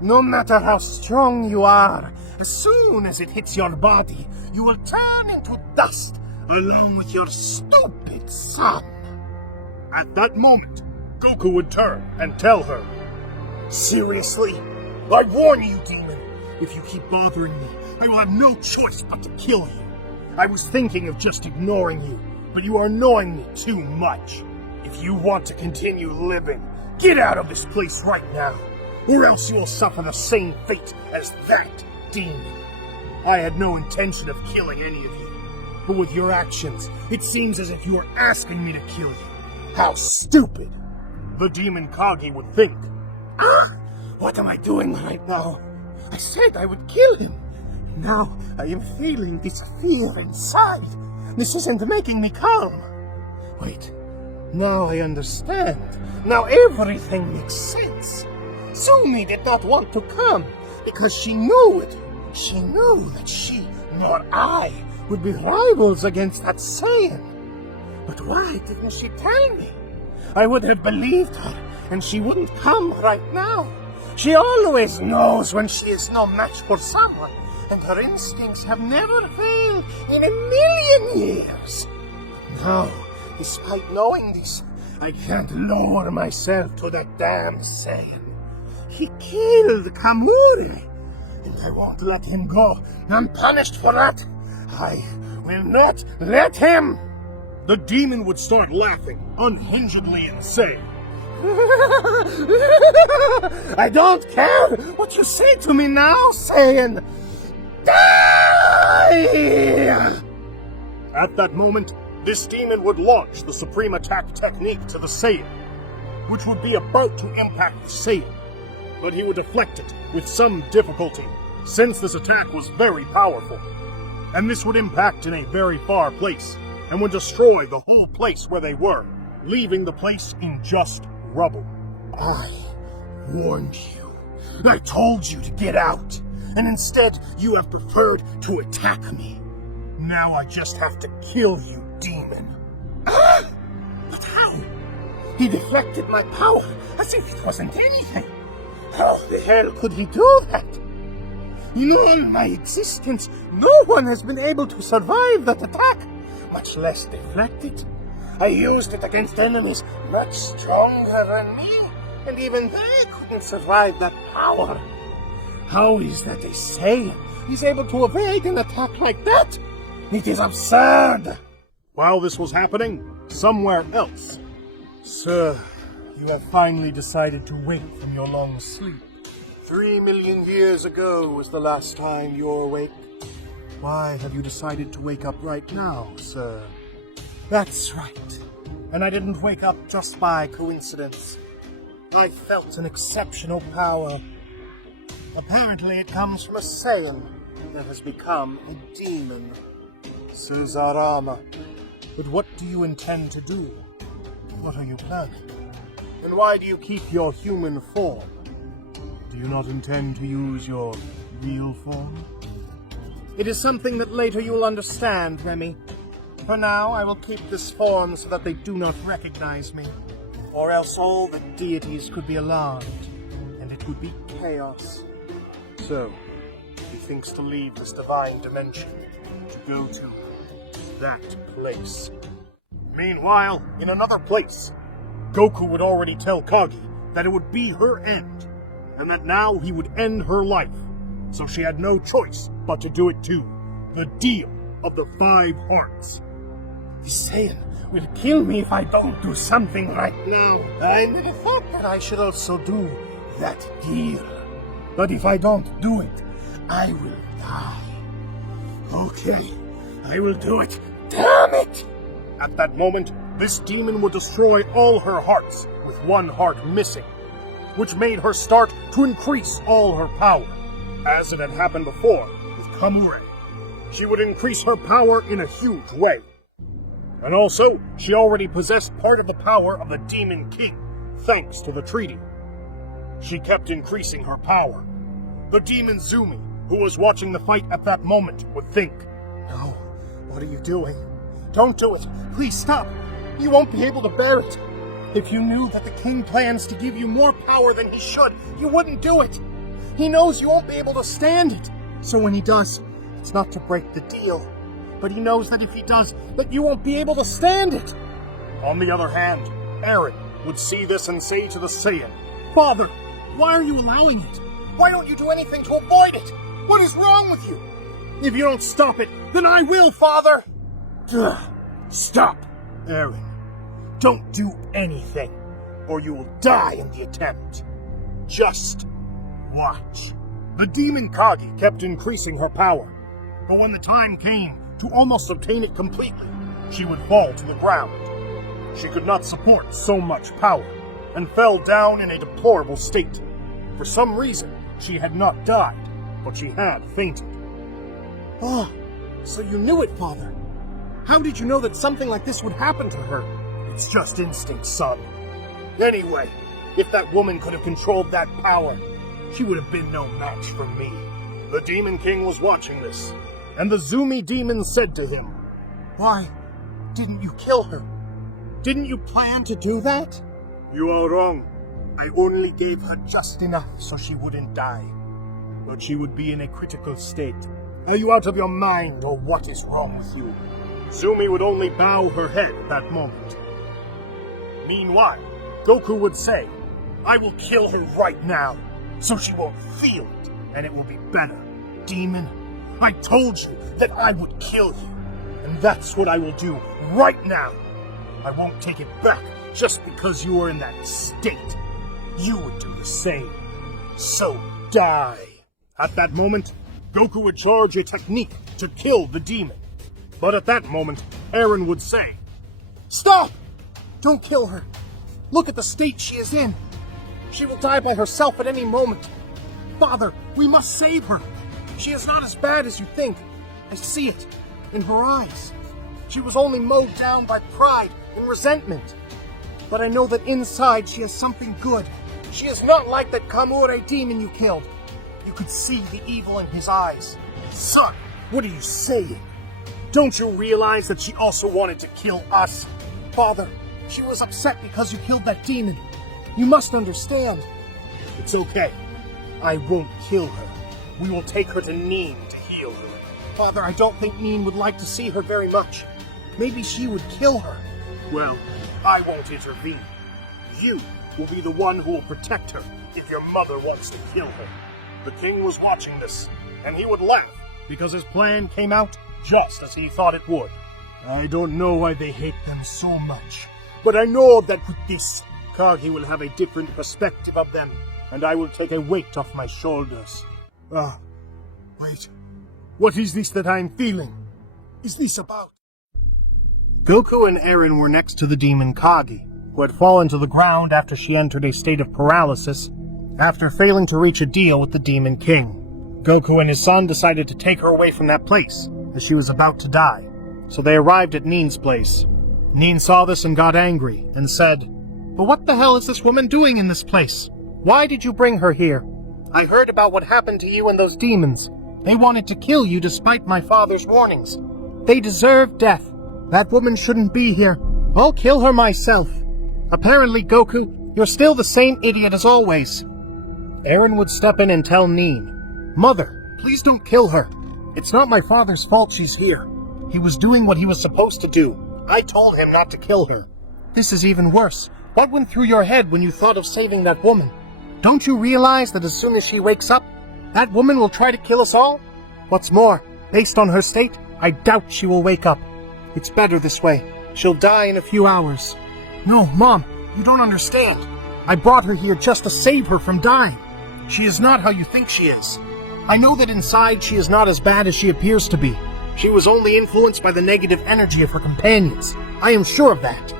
No matter how strong you are, as soon as it hits your body, you will turn into dust along with your stupid son." At that moment, Goku would turn and tell her, "Seriously? I warn you, demon. If you keep bothering me, I will have no choice but to kill you. I was thinking of just ignoring you, but you are annoying me too much. If you want to continue living, get out of this place right now. or else you will suffer the same fate as that demon. I had no intention of killing any of you, but with your actions, it seems as if you are asking me to kill you. How stupid! The demon Kagi would think. What am I doing right now? I said I would kill him. Now I am feeling this fear inside. This isn't making me calm. Wait, now I understand. Now everything makes sense. Sumi did not want to come because she knew it. She knew that she nor I would be rivals against that Saiyan. But why didn't she tell me? I would have believed her, and she wouldn't come right now. She always knows when she is no match for someone, and her instincts have never failed in a million years. Now, despite knowing this, I can't lower myself to that damn Saiyan. He killed Kamuri, and I won't let him go unpunished for that. I will not let him. The demon would start laughing unhingedly and say, I don't care what you say to me now, Saiyan. Die! At that moment, this demon would launch the supreme attack technique to the Saiyan, which would be about to impact the Saiyan, but he would deflect it with some difficulty, since this attack was very powerful. And this would impact in a very far place, and would destroy the whole place where they were, leaving the place in just rubble. I warned you. I told you to get out, and instead you have preferred to attack me. Now I just have to kill you, demon. But how? He deflected my power as if it wasn't anything. How the hell could he do that? In all my existence, no one has been able to survive that attack, much less deflect it. I used it against enemies much stronger than me, and even they couldn't survive that power. How is that a Saiyan is able to evade an attack like that? It is absurd! While this was happening, somewhere else. Sir, you have finally decided to wake from your long sleep. 3 million years ago was the last time you were awake. Why have you decided to wake up right now, sir? That's right. And I didn't wake up just by coincidence. I felt an exceptional power. Apparently it comes from a Saiyan that has become a demon. Suzarama. But what do you intend to do? What are you planning? And why do you keep your human form? Do you not intend to use your real form? It is something that later you will understand, Remy. For now, I will keep this form so that they do not recognize me. Or else all the deities could be alarmed, and it would be chaos. So, he thinks to leave this divine dimension to go to that place. Meanwhile, in another place, Goku would already tell Kagi that it would be her end, and that now he would end her life. So she had no choice but to do it too. The deal of the 5 hearts. The Saiyan will kill me if I don't do something right now. I never thought that I should also do that deal. But if I don't do it, I will die. Okay, I will do it. Damn it! At that moment, this demon would destroy all her hearts, with 1 heart missing, which made her start to increase all her power, as it had happened before with Kamure. She would increase her power in a huge way. And also, she already possessed part of the power of the Demon King, thanks to the treaty. She kept increasing her power. The demon Zumi, who was watching the fight at that moment, would think, No, what are you doing? Don't do it. Please stop. You won't be able to bear it. If you knew that the king plans to give you more power than he should, you wouldn't do it. He knows you won't be able to stand it. So when he does, it's not to break the deal. But he knows that if he does, that you won't be able to stand it. On the other hand, Eren would see this and say to the Saiyan, Father, why are you allowing it? Why don't you do anything to avoid it? What is wrong with you? If you don't stop it, then I will, Father! Stop, Eren. Don't do anything, or you will die in the attempt. Just watch. The demon Kagi kept increasing her power, but when the time came to almost obtain it completely, she would fall to the ground. She could not support so much power, and fell down in a deplorable state. For some reason, she had not died, but she had fainted. Oh, so you knew it, Father. How did you know that something like this would happen to her? It's just instinct, son. Anyway, if that woman could have controlled that power, she would have been no match for me. The Demon King was watching this, and the Zumi demon said to him, Why didn't you kill her? Didn't you plan to do that? You are wrong. I only gave her just enough so she wouldn't die. But she would be in a critical state. Are you out of your mind, or what is wrong with you? Zumi would only bow her head at that moment. Meanwhile, Goku would say, I will kill her right now, so she won't feel it, and it will be better. Demon, I told you that I would kill you, and that's what I will do right now. I won't take it back just because you are in that state. You would do the same. So die. At that moment, Goku would charge a technique to kill the demon. But at that moment, Eren would say, Stop! Don't kill her. Look at the state she is in. She will die by herself at any moment. Father, we must save her. She is not as bad as you think. I see it in her eyes. She was only mowed down by pride and resentment. But I know that inside she has something good. She is not like that Kamure demon you killed. You could see the evil in his eyes. Son, what are you saying? Don't you realize that she also wanted to kill us? Father, she was upset because you killed that demon. You must understand. It's okay. I won't kill her. We will take her to Nin to heal her. Father, I don't think Nin would like to see her very much. Maybe she would kill her. Well, I won't intervene. You will be the one who will protect her if your mother wants to kill her. The king was watching this, and he would laugh because his plan came out just as he thought it would. I don't know why they hate them so much, but I know that with this, Kagi will have a different perspective of them, and I will take a weight off my shoulders. Wait. What is this that I'm feeling? Is this about... Goku and Eren were next to the demon Kagi, who had fallen to the ground after she entered a state of paralysis after failing to reach a deal with the Demon King. Goku and his son decided to take her away from that place, as she was about to die. So they arrived at Nin's place. Nin saw this and got angry, and said, But what the hell is this woman doing in this place? Why did you bring her here? I heard about what happened to you and those demons. They wanted to kill you despite my father's warnings. They deserve death. That woman shouldn't be here. I'll kill her myself. Apparently, Goku, you're still the same idiot as always. Eren would step in and tell Nin, Mother, please don't kill her. It's not my father's fault she's here. He was doing what he was supposed to do. I told him not to kill her. This is even worse. What went through your head when you thought of saving that woman? Don't you realize that as soon as she wakes up, that woman will try to kill us all? What's more, based on her state, I doubt she will wake up. It's better this way. She'll die in a few hours. No, Mom, you don't understand. I brought her here just to save her from dying. She is not how you think she is. I know that inside she is not as bad as she appears to be. She was only influenced by the negative energy of her companions. I am sure of that.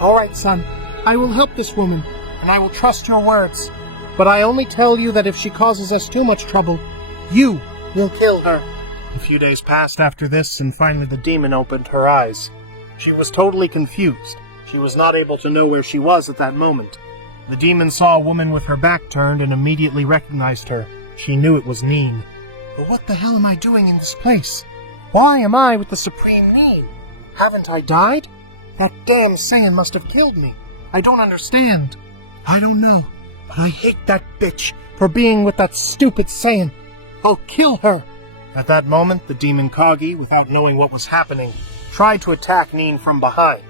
All right, son. I will help this woman, and I will trust your words. But I only tell you that if she causes us too much trouble, you will kill her. A few days passed after this, and finally the demon opened her eyes. She was totally confused. She was not able to know where she was at that moment. The demon saw a woman with her back turned and immediately recognized her. She knew it was Nin. But what the hell am I doing in this place? Why am I with the Supreme Nin? Haven't I died? That damn Saiyan must have killed me. I don't understand. I don't know, but I hate that bitch for being with that stupid Saiyan. I'll kill her. At that moment, the demon Kagi, without knowing what was happening, tried to attack Nin from behind.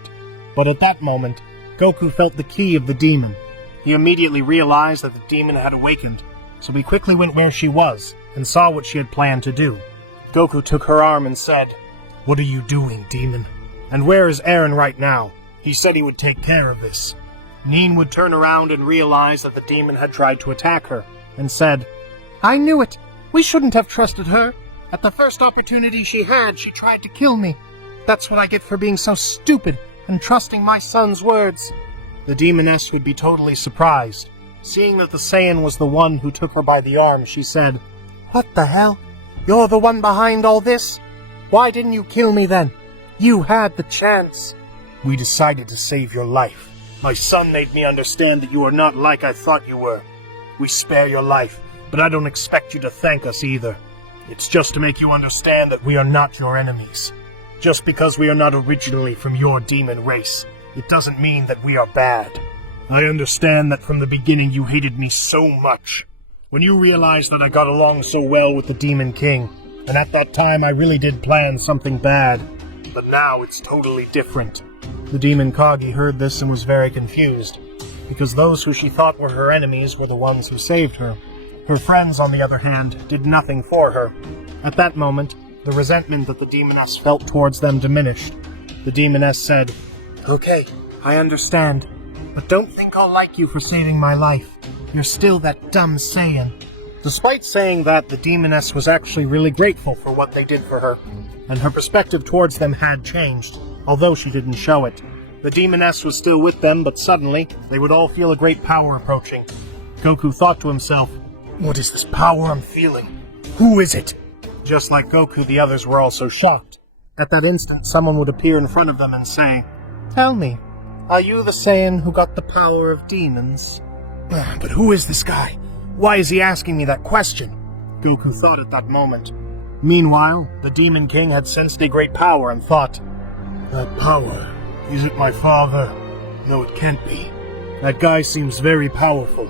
But at that moment, Goku felt the ki of the demon. He immediately realized that the demon had awakened, so he quickly went where she was and saw what she had planned to do. Goku took her arm and said, What are you doing, demon? And where is Eren right now? He said he would take care of this. Nin would turn around and realize that the demon had tried to attack her, and said, I knew it. We shouldn't have trusted her. At the first opportunity she had, she tried to kill me. That's what I get for being so stupid and trusting my son's words." The demoness would be totally surprised. Seeing that the Saiyan was the one who took her by the arm, she said, "What the hell? You're the one behind all this? Why didn't you kill me then? You had the chance." "We decided to save your life. My son made me understand that you are not like I thought you were. We spare your life, but I don't expect you to thank us either. It's just to make you understand that we are not your enemies. Just because we are not originally from your demon race, it doesn't mean that we are bad. I understand that from the beginning you hated me so much. When you realized that I got along so well with the Demon King, and at that time I really did plan something bad. But now it's totally different." The Demon Kagi heard this and was very confused, because those who she thought were her enemies were the ones who saved her. Her friends, on the other hand, did nothing for her. At that moment, the resentment that the demoness felt towards them diminished. The demoness said, "Okay, I understand, but don't think I'll like you for saving my life. You're still that dumb Saiyan." Despite saying that, the demoness was actually really grateful for what they did for her, and her perspective towards them had changed, although she didn't show it. The demoness was still with them, but suddenly, they would all feel a great power approaching. Goku thought to himself, "What is this power I'm feeling? Who is it?" Just like Goku, the others were also shocked. At that instant, someone would appear in front of them and say, "Tell me, are you the Saiyan who got the power of demons?" But who is this guy? Why is he asking me that question? Goku thought at that moment. Meanwhile, the Demon King had sensed a great power and thought, "That power, is it my father? No, it can't be. That guy seems very powerful,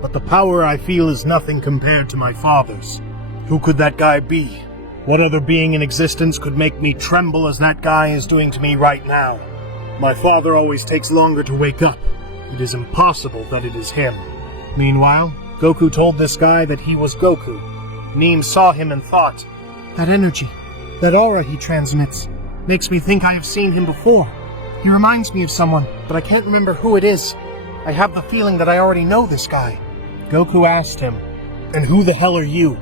but the power I feel is nothing compared to my father's. Who could that guy be? What other being in existence could make me tremble as that guy is doing to me right now? My father always takes longer to wake up. It is impossible that it is him." Meanwhile, Goku told this guy that he was Goku. Neem saw him and thought, "That energy, that aura he transmits, makes me think I have seen him before. He reminds me of someone, but I can't remember who it is. I have the feeling that I already know this guy." Goku asked him, "And who the hell are you?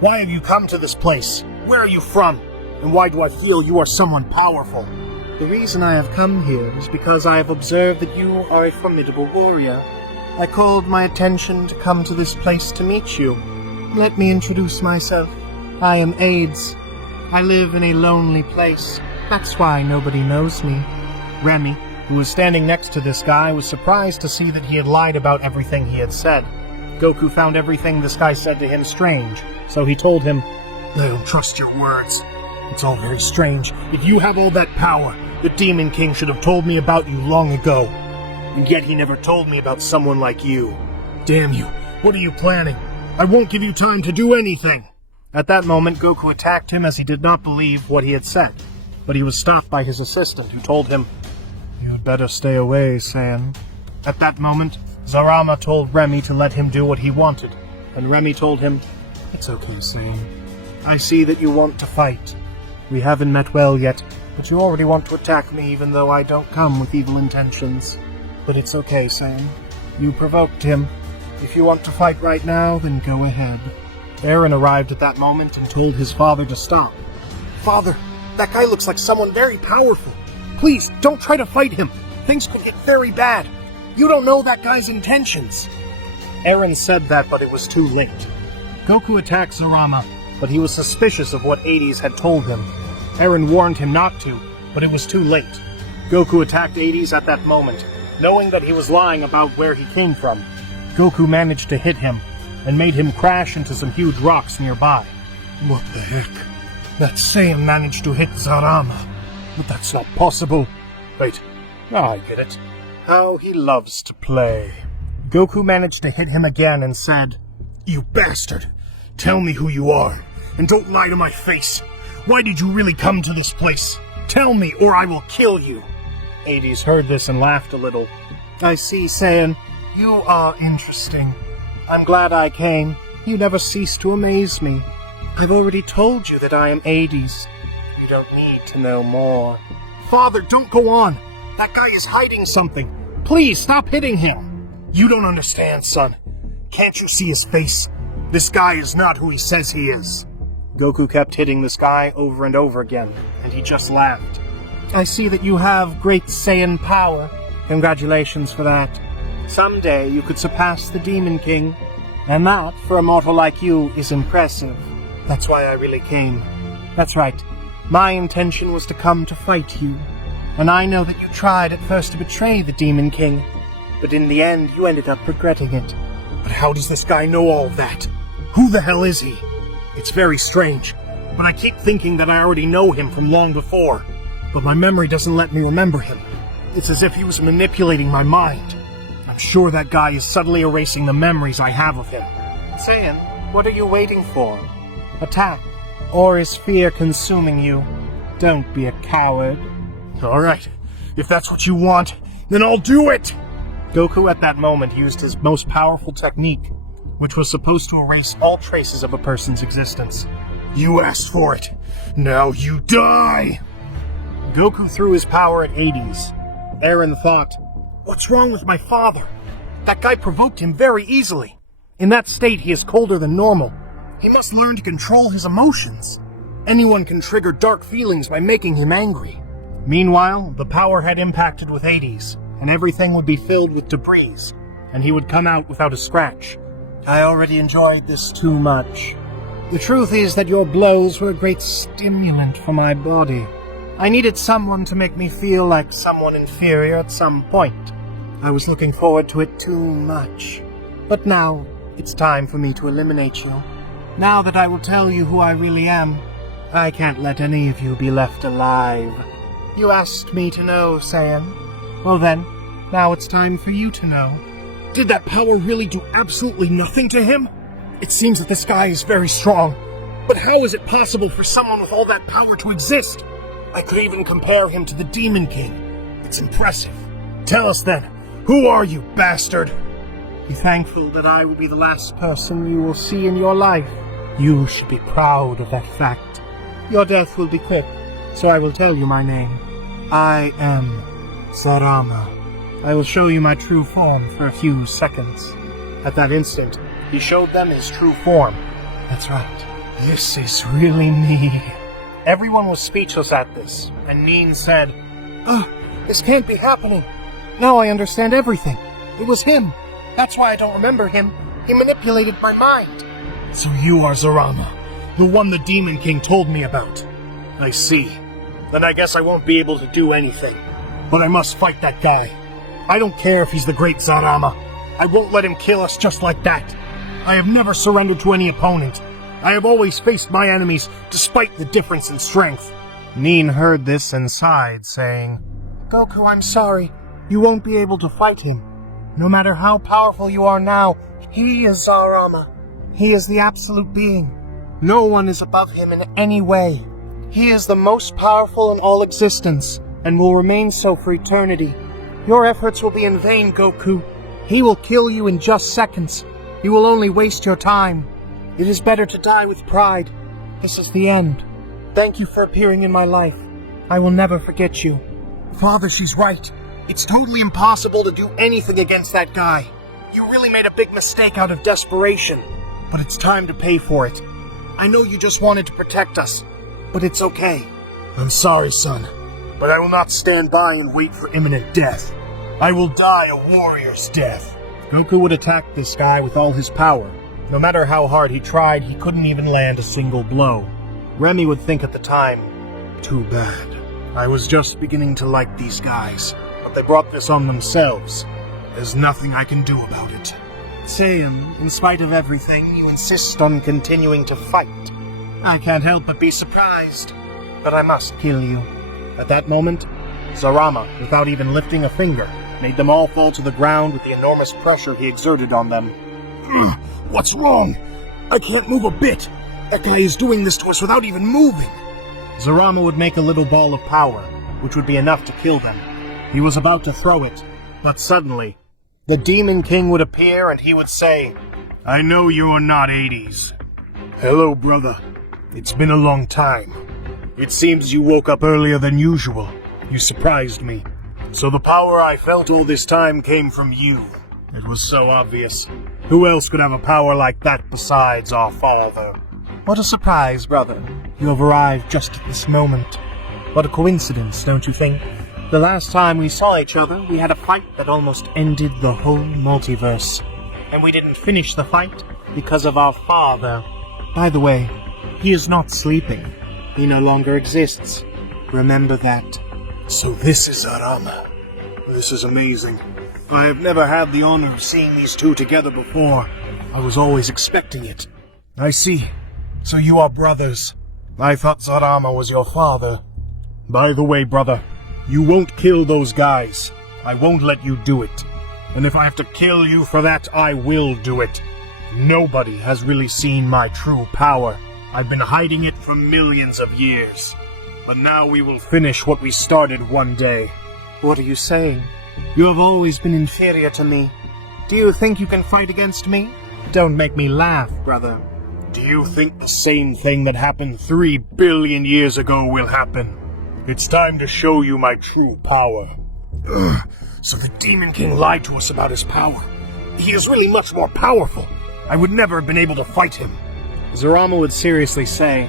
Why have you come to this place? Where are you from? And why do I feel you are someone powerful?" "The reason I have come here is because I have observed that you are a formidable warrior. I called my attention to come to this place to meet you. Let me introduce myself. I am AIDS. I live in a lonely place. That's why nobody knows me." Remy, who was standing next to this guy, was surprised to see that he had lied about everything he had said. Goku found everything this guy said to him strange, so he told him, "I don't trust your words. It's all very strange. If you have all that power, the Demon King should have told me about you long ago. And yet he never told me about someone like you. Damn you, what are you planning? I won't give you time to do anything." At that moment, Goku attacked him as he did not believe what he had said, but he was stopped by his assistant, who told him, "You'd better stay away, Saiyan." At that moment, Zarama told Remy to let him do what he wanted, and Remy told him, "It's okay, Saiyan. I see that you want to fight. We haven't met well yet, but you already want to attack me even though I don't come with evil intentions. But it's okay, Saiyan. You provoked him. If you want to fight right now, then go ahead." Eren arrived at that moment and told his father to stop. "Father, that guy looks like someone very powerful. Please, don't try to fight him. Things could get very bad. You don't know that guy's intentions." Eren said that, but it was too late. Goku attacked Zarama, but he was suspicious of what Hades had told him. Eren warned him not to, but it was too late. Goku attacked Hades at that moment, knowing that he was lying about where he came from. Goku managed to hit him, and made him crash into some huge rocks nearby. What the heck? That Saiyan managed to hit Zarama. But that's not possible. Wait, now I get it. How he loves to play. Goku managed to hit him again and said, "You bastard! Tell me who you are, and don't lie to my face. Why did you really come to this place? Tell me, or I will kill you." Hades heard this and laughed a little. "I see, Saiyan. You are interesting. I'm glad I came. You never cease to amaze me. I've already told you that I am Hades. You don't need to know more." "Father, don't go on. That guy is hiding something. Please stop hitting him." "You don't understand, son. Can't you see his face? This guy is not who he says he is. Goku kept hitting this guy over and over again, and he just laughed. I see that you have great Saiyan power. Congratulations for that. Someday you could surpass the Demon King, and that, for a mortal like you, is impressive. That's why I really came. That's right. My intention was to come to fight you, and I know that you tried at first to betray the Demon King, but in the end you ended up regretting it. But how does this guy know all that? Who the hell is he? It's very strange, but I keep thinking that I already know him from long before, but my memory doesn't let me remember him. It's as if he was manipulating my mind. I'm sure that guy is subtly erasing the memories I have of him. Saiyan, what are you waiting for? Attack. Or is fear consuming you? Don't be a coward. Alright, if that's what you want, then I'll do it! Goku at that moment used his most powerful technique, which was supposed to erase all traces of a person's existence. You asked for it. Now you die! Goku threw his power at Hades. Eren thought, what's wrong with my father? That guy provoked him very easily. In that state, he is colder than normal. He must learn to control his emotions. Anyone can trigger dark feelings by making him angry. Meanwhile, the power had impacted with Hades, and everything would be filled with debris, and he would come out without a scratch. I already enjoyed this too much. The truth is that your blows were a great stimulant for my body. I needed someone to make me feel like someone inferior at some point. I was looking forward to it too much. But now, it's time for me to eliminate you. Now that I will tell you who I really am, I can't let any of you be left alive. You asked me to know, Saiyan. Well then, now it's time for you to know. Did that power really do absolutely nothing to him? It seems that this guy is very strong. But how is it possible for someone with all that power to exist? I could even compare him to the Demon King. It's impressive. Tell us then, who are you, bastard? Be thankful that I will be the last person you will see in your life. You should be proud of that fact. Your death will be quick, so I will tell you my name. I am Sarama. I will show you my true form for a few seconds. At that instant, he showed them his true form. That's right. This is really me. Everyone was speechless at this, and Neen said, this can't be happening. Now I understand everything. It was him. That's why I don't remember him. He manipulated my mind. So you are Zarama, the one the Demon King told me about. I see. Then I guess I won't be able to do anything. But I must fight that guy. I don't care if he's the great Zarama. I won't let him kill us just like that. I have never surrendered to any opponent. I have always faced my enemies despite the difference in strength. Neen heard this and sighed, saying, Goku, I'm sorry. You won't be able to fight him. No matter how powerful you are now, he is Zarama. He is the absolute being. No one is above him in any way. He is the most powerful in all existence, and will remain so for eternity. Your efforts will be in vain, Goku. He will kill you in just seconds. You will only waste your time. It is better to die with pride. This is the end. Thank you for appearing in my life. I will never forget you. Father, she's right. It's totally impossible to do anything against that guy. You really made a big mistake out of desperation. But it's time to pay for it. I know you just wanted to protect us, but it's okay. I'm sorry, son, but I will not stand by and wait for imminent death. I will die a warrior's death. Goku would attack this guy with all his power. No matter how hard he tried, he couldn't even land a single blow. Remy would think at the time, too bad. I was just beginning to like these guys, but they brought this on themselves. There's nothing I can do about it. Saiyan, in spite of everything, you insist on continuing to fight. I can't help but be surprised, but I must kill you. At that moment, Zarama, without even lifting a finger, made them all fall to the ground with the enormous pressure he exerted on them. What's wrong? I can't move a bit. That guy is doing this to us without even moving. Zarama would make a little ball of power, which would be enough to kill them. He was about to throw it, but suddenly, the Demon King would appear and he would say, I know you are not Hades. Hello, brother. It's been a long time. It seems you woke up earlier than usual. You surprised me. So the power I felt all this time came from you. It was so obvious. Who else could have a power like that besides our father? What a surprise, brother. You have arrived just at this moment. What a coincidence, don't you think? The last time we saw each other, we had a fight that almost ended the whole multiverse. And we didn't finish the fight because of our father. By the way, he is not sleeping. He no longer exists. Remember that. So this is Arama. This is amazing. I have never had the honor of seeing these two together before. I was always expecting it. I see. So you are brothers. I thought Zarama was your father. By the way, brother, you won't kill those guys. I won't let you do it. And if I have to kill you for that, I will do it. Nobody has really seen my true power. I've been hiding it for millions of years. But now we will finish what we started one day. What are you saying? You have always been inferior to me. Do you think you can fight against me? Don't make me laugh, brother. Do you think the same thing that happened 3 billion years ago will happen? It's time to show you my true power. So the Demon King lied to us about his power. He is really much more powerful. I would never have been able to fight him. Zarama would seriously say,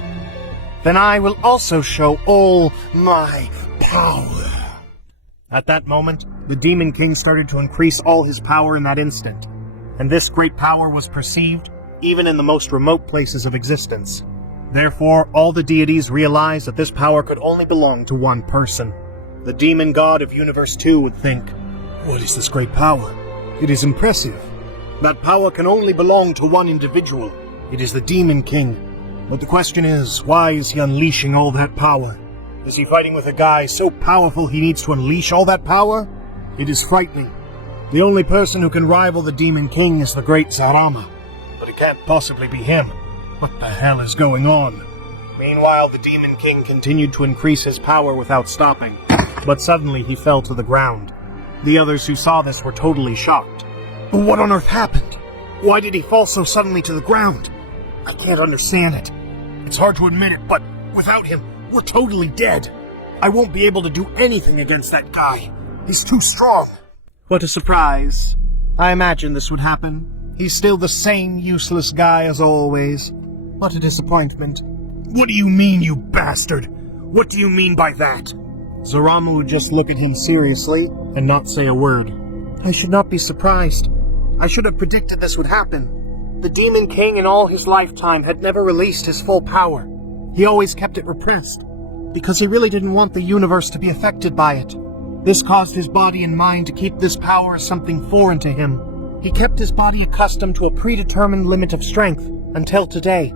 "Then I will also show all my power." At that moment, the Demon King started to increase all his power in that instant. And this great power was perceived even in the most remote places of existence. Therefore, all the deities realized that this power could only belong to one person. The demon god of Universe 2 would think, "What is this great power? It is impressive. That power can only belong to one individual. It is the Demon King. But the question is, why is he unleashing all that power? Is he fighting with a guy so powerful he needs to unleash all that power? It is frightening. The only person who can rival the Demon King is the great Zarama. But it can't possibly be him. What the hell is going on?" Meanwhile, the Demon King continued to increase his power without stopping. But suddenly he fell to the ground. The others who saw this were totally shocked. But what on earth happened? Why did he fall so suddenly to the ground? I can't understand it. It's hard to admit it, but without him, we're totally dead. I won't be able to do anything against that guy. He's too strong. What a surprise. I imagined this would happen. He's still the same useless guy as always. What a disappointment. What do you mean, you bastard? What do you mean by that? Zarama would just look at him seriously and not say a word. I should not be surprised. I should have predicted this would happen. The Demon King in all his lifetime had never released his full power. He always kept it repressed, because he really didn't want the universe to be affected by it. This caused his body and mind to keep this power as something foreign to him. He kept his body accustomed to a predetermined limit of strength until today.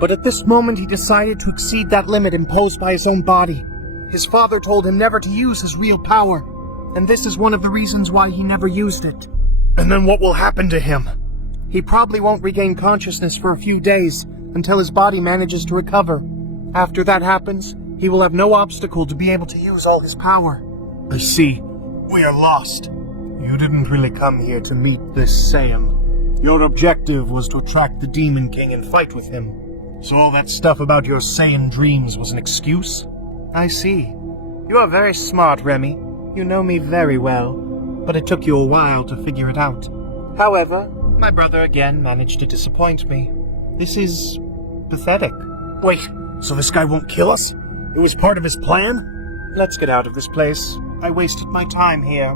But at this moment he decided to exceed that limit imposed by his own body. His father told him never to use his real power, and this is one of the reasons why he never used it. And then what will happen to him? He probably won't regain consciousness for a few days until his body manages to recover. After that happens, he will have no obstacle to be able to use all his power. I see. We are lost. You didn't really come here to meet this Saiyan. Your objective was to attract the Demon King and fight with him. So all that stuff about your Saiyan dreams was an excuse? I see. You are very smart, Remy. You know me very well, but it took you a while to figure it out. However, my brother again managed to disappoint me. This is pathetic. Wait, so this guy won't kill us? It was part of his plan? Let's get out of this place. I wasted my time here.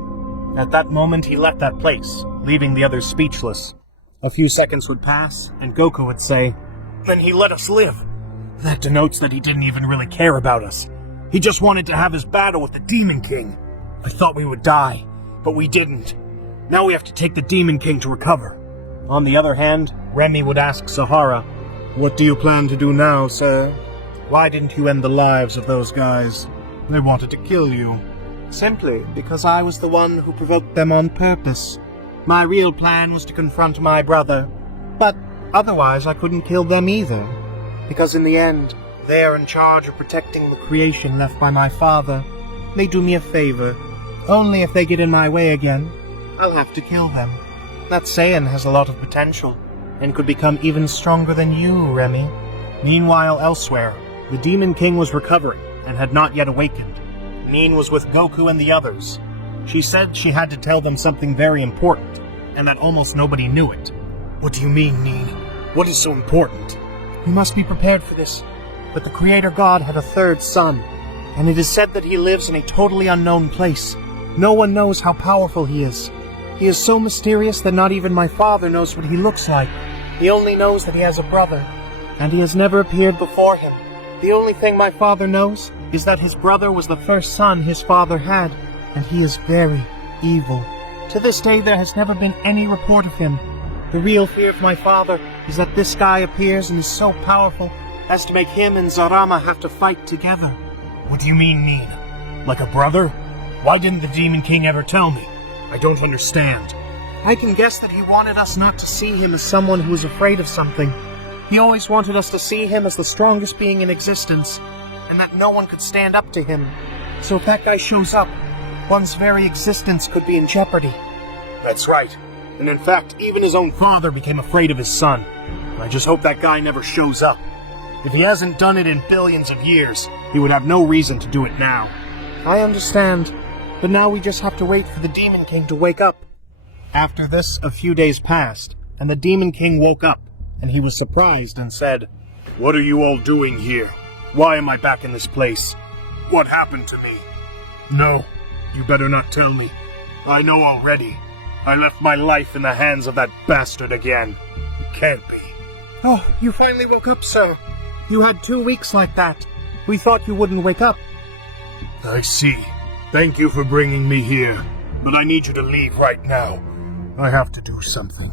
At that moment, he left that place, leaving the others speechless. A few seconds would pass, and Goku would say, "Then he let us live." That denotes that he didn't even really care about us. He just wanted to have his battle with the Demon King. I thought we would die, but we didn't. Now we have to take the Demon King to recover. On the other hand, Remy would ask Sahara, "What do you plan to do now, sir? Why didn't you end the lives of those guys? They wanted to kill you." Simply because I was the one who provoked them on purpose. My real plan was to confront my brother, but otherwise I couldn't kill them either. Because in the end, they are in charge of protecting the creation left by my father. They do me a favor. Only if they get in my way again, I'll have to kill them. That Saiyan has a lot of potential, and could become even stronger than you, Remy. Meanwhile, elsewhere, the Demon King was recovering and had not yet awakened. Nin was with Goku and the others. She said she had to tell them something very important, and that almost nobody knew it. What do you mean, Nin? What is so important? You must be prepared for this. But the Creator God had a third son, and it is said that he lives in a totally unknown place. No one knows how powerful he is. He is so mysterious that not even my father knows what he looks like. He only knows that he has a brother, and he has never appeared before him. The only thing my father knows is that his brother was the first son his father had, and he is very evil. To this day there has never been any report of him. The real fear of my father is that this guy appears and is so powerful as to make him and Zarama have to fight together. What do you mean, Nin? Like a brother? Why didn't the Demon King ever tell me? I don't understand. I can guess that he wanted us not to see him as someone who is afraid of something. He always wanted us to see him as the strongest being in existence, and that no one could stand up to him. So if that guy shows up, one's very existence could be in jeopardy. That's right. And in fact, even his own father became afraid of his son. I just hope that guy never shows up. If he hasn't done it in billions of years, he would have no reason to do it now. I understand, but now we just have to wait for the Demon King to wake up. After this, a few days passed, and the Demon King woke up, and he was surprised and said, "What are you all doing here? Why am I back in this place? What happened to me?" "No, you better not tell me. I know already. I left my life in the hands of that bastard again. It can't be." Oh, you finally woke up, sir. You had 2 weeks like that. We thought you wouldn't wake up. I see. Thank you for bringing me here, but I need you to leave right now. I have to do something.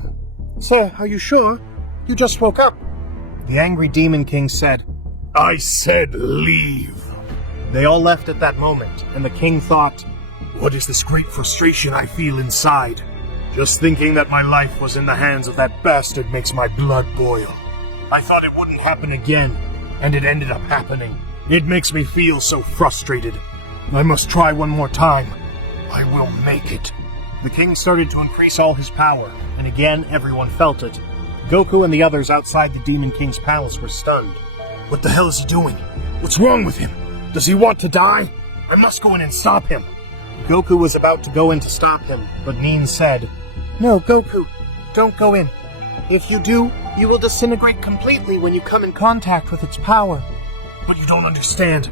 Sir, are you sure? You just woke up. The angry Demon King said, "I said leave." They all left at that moment, and the king thought, "What is this great frustration I feel inside? Just thinking that my life was in the hands of that bastard makes my blood boil. I thought it wouldn't happen again, and it ended up happening. It makes me feel so frustrated. I must try one more time. I will make it." The king started to increase all his power, and again everyone felt it. Goku and the others outside the Demon King's palace were stunned. What the hell is he doing? What's wrong with him? Does he want to die? I must go in and stop him. Goku was about to go in to stop him, but Nin said, No, Goku, don't go in. If you do, you will disintegrate completely when you come in contact with its power. "But you don't understand.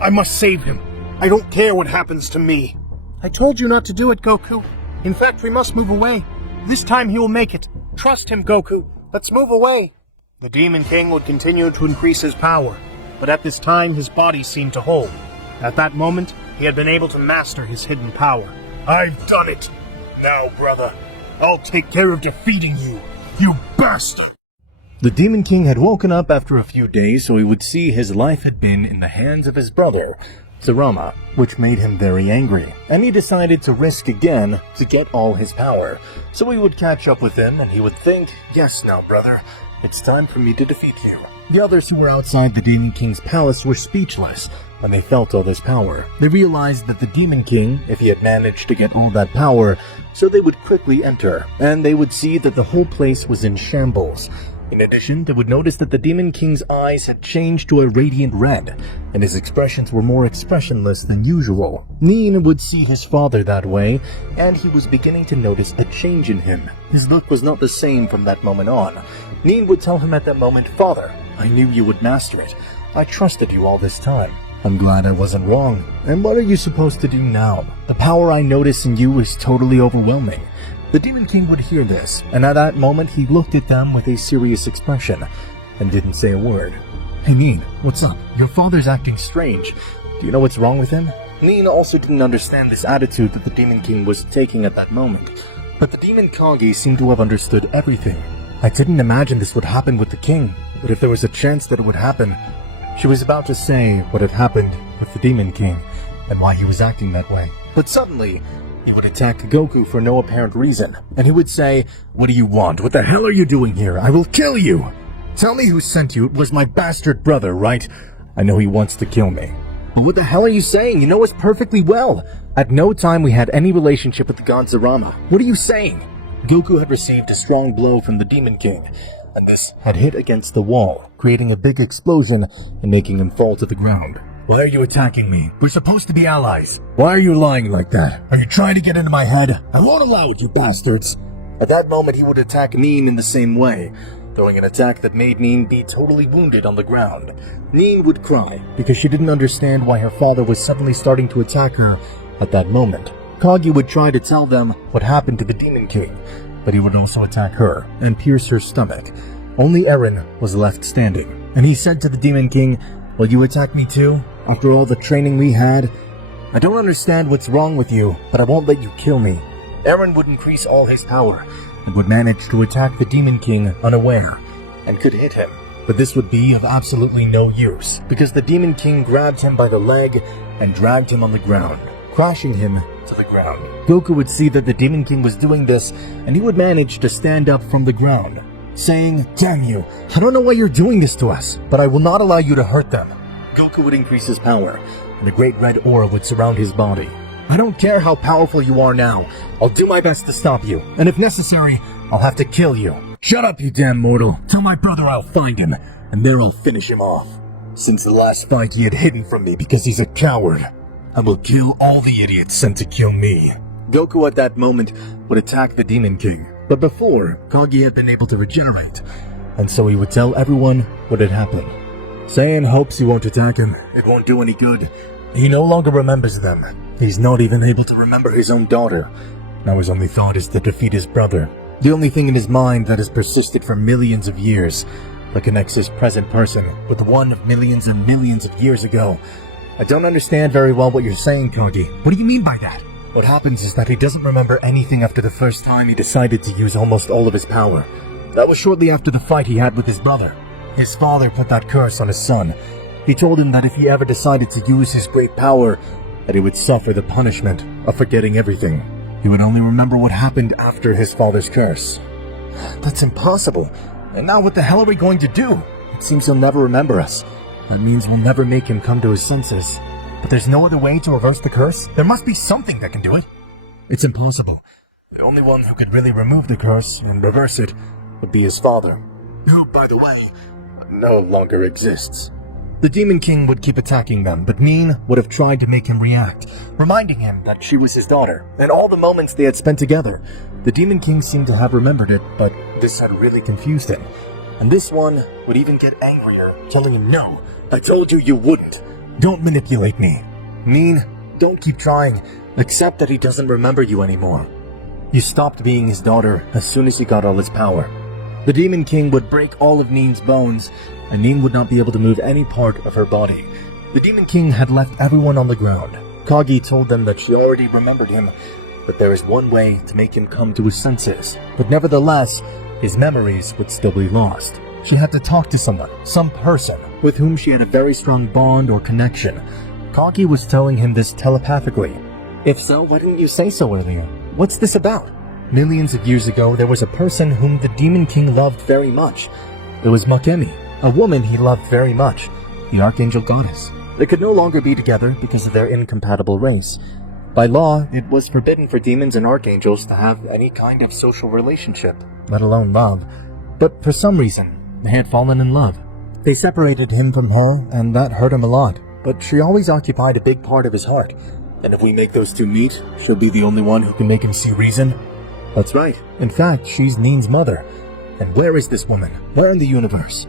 I must save him. I don't care what happens to me." I told you not to do it, Goku. In fact, we must move away. This time he will make it. Trust him, Goku. Let's move away. The Demon King would continue to increase his power, but at this time his body seemed to hold. At that moment, he had been able to master his hidden power. "I've done it! Now, brother, I'll take care of defeating you, you bastard!" The Demon King had woken up after a few days so he would see his life had been in the hands of his brother, Zarama, which made him very angry, and he decided to risk again to get all his power, so he would catch up with him and he would think, "Yes, now brother, it's time for me to defeat you." The others who were outside the Demon King's palace were speechless when they felt all this power. They realized that the Demon King, if he had managed to get all that power, so they would quickly enter, and they would see that the whole place was in shambles. In addition, they would notice that the Demon King's eyes had changed to a radiant red, and his expressions were more expressionless than usual. Nin would see his father that way, and he was beginning to notice a change in him. His look was not the same from that moment on. Nin would tell him at that moment, "Father, I knew you would master it. I trusted you all this time. I'm glad I wasn't wrong. And what are you supposed to do now? The power I notice in you is totally overwhelming." The Demon King would hear this, and at that moment he looked at them with a serious expression, and didn't say a word. "Hey Nin, what's up? Your father's acting strange. Do you know what's wrong with him?" Nin also didn't understand this attitude that the Demon King was taking at that moment, but the Demon Kage seemed to have understood everything. "I didn't imagine this would happen with the king, but if there was a chance that it would happen..." She was about to say what had happened with the Demon King, and why he was acting that way. But suddenly, he would attack Goku for no apparent reason, and he would say, "What do you want? What the hell are you doing here? I will kill you! Tell me who sent you. It was my bastard brother, right? I know he wants to kill me." "But what the hell are you saying? You know us perfectly well. At no time we had any relationship with the god Zarama. What are you saying?" Goku had received a strong blow from the Demon King, and this had hit against the wall, creating a big explosion and making him fall to the ground. "Why are you attacking me? We're supposed to be allies. Why are you lying like that? Are you trying to get into my head? I won't allow it, you bastards." At that moment, he would attack Neen in the same way, throwing an attack that made Neen be totally wounded on the ground. Neen would cry because she didn't understand why her father was suddenly starting to attack her at that moment. Kage would try to tell them what happened to the Demon King, but he would also attack her and pierce her stomach. Only Eren was left standing, and he said to the Demon King, "Will you attack me too? After all the training we had? I don't understand what's wrong with you, but I won't let you kill me." Eren would increase all his power and would manage to attack the Demon King unaware and could hit him. But this would be of absolutely no use, because the Demon King grabbed him by the leg and dragged him on the ground, crashing him to the ground. Goku would see that the Demon King was doing this, and he would manage to stand up from the ground, saying, "Damn you, I don't know why you're doing this to us, but I will not allow you to hurt them." Goku would increase his power, and a great red aura would surround his body. "I don't care how powerful you are now. I'll do my best to stop you, and if necessary, I'll have to kill you." "Shut up, you damn mortal. Tell my brother I'll find him, and there I'll finish him off. Since the last fight he had hidden from me because he's a coward. I will kill all the idiots sent to kill me." Goku at that moment would attack the Demon King, but before, Kage had been able to regenerate, and so he would tell everyone what had happened. Saiyan hopes he won't attack him. It won't do any good. He no longer remembers them. He's not even able to remember his own daughter. Now his only thought is to defeat his brother. The only thing in his mind that has persisted for millions of years, that connects his present person with the one of millions and millions of years ago. I don't understand very well what you're saying, Kage. What do you mean by that? What happens is that he doesn't remember anything after the first time he decided to use almost all of his power. That was shortly after the fight he had with his brother. His father put that curse on his son. He told him that if he ever decided to use his great power, that he would suffer the punishment of forgetting everything. He would only remember what happened after his father's curse. That's impossible. And now what the hell are we going to do? It seems he'll never remember us. That means we'll never make him come to his senses. But there's no other way to reverse the curse? There must be something that can do it. It's impossible. The only one who could really remove the curse and reverse it would be his father, who, by the way, no longer exists. The Demon King would keep attacking them, but Neen would have tried to make him react, reminding him that she was his daughter, and all the moments they had spent together. The Demon King seemed to have remembered it, but this had really confused him. And this one would even get angrier, telling him, "No, I told you you wouldn't. Don't manipulate me. Neen, don't keep trying. Accept that he doesn't remember you anymore." You stopped being his daughter as soon as he got all his power. The Demon King would break all of Neen's bones, and Neen would not be able to move any part of her body. The Demon King had left everyone on the ground. Kage told them that she already remembered him, but there is one way to make him come to his senses. But nevertheless, his memories would still be lost. She had to talk to someone, some person, with whom she had a very strong bond or connection. Kage was telling him this telepathically. If so, why didn't you say so earlier? What's this about? Millions of years ago, there was a person whom the Demon King loved very much. It was Makemi, a woman he loved very much, the Archangel Goddess. They could no longer be together because of their incompatible race. By law, it was forbidden for demons and archangels to have any kind of social relationship, let alone love. But for some reason, they had fallen in love. They separated him from her, and that hurt him a lot. But she always occupied a big part of his heart. And if we make those two meet, she'll be the only one who can make him see reason. That's right. In fact, she's Neen's mother. And where is this woman? Where in the universe?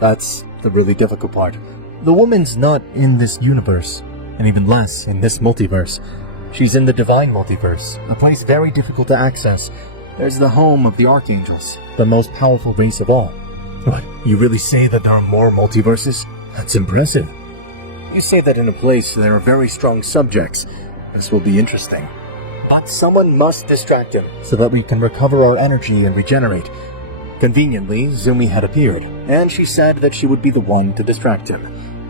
That's the really difficult part. The woman's not in this universe, and even less in this multiverse. She's in the divine multiverse, a place very difficult to access. There's the home of the archangels, the most powerful race of all. What, you really say that there are more multiverses? That's impressive. You say that in a place there are very strong subjects. This will be interesting. But someone must distract him, so that we can recover our energy and regenerate. Conveniently, Zumi had appeared, and she said that she would be the one to distract him.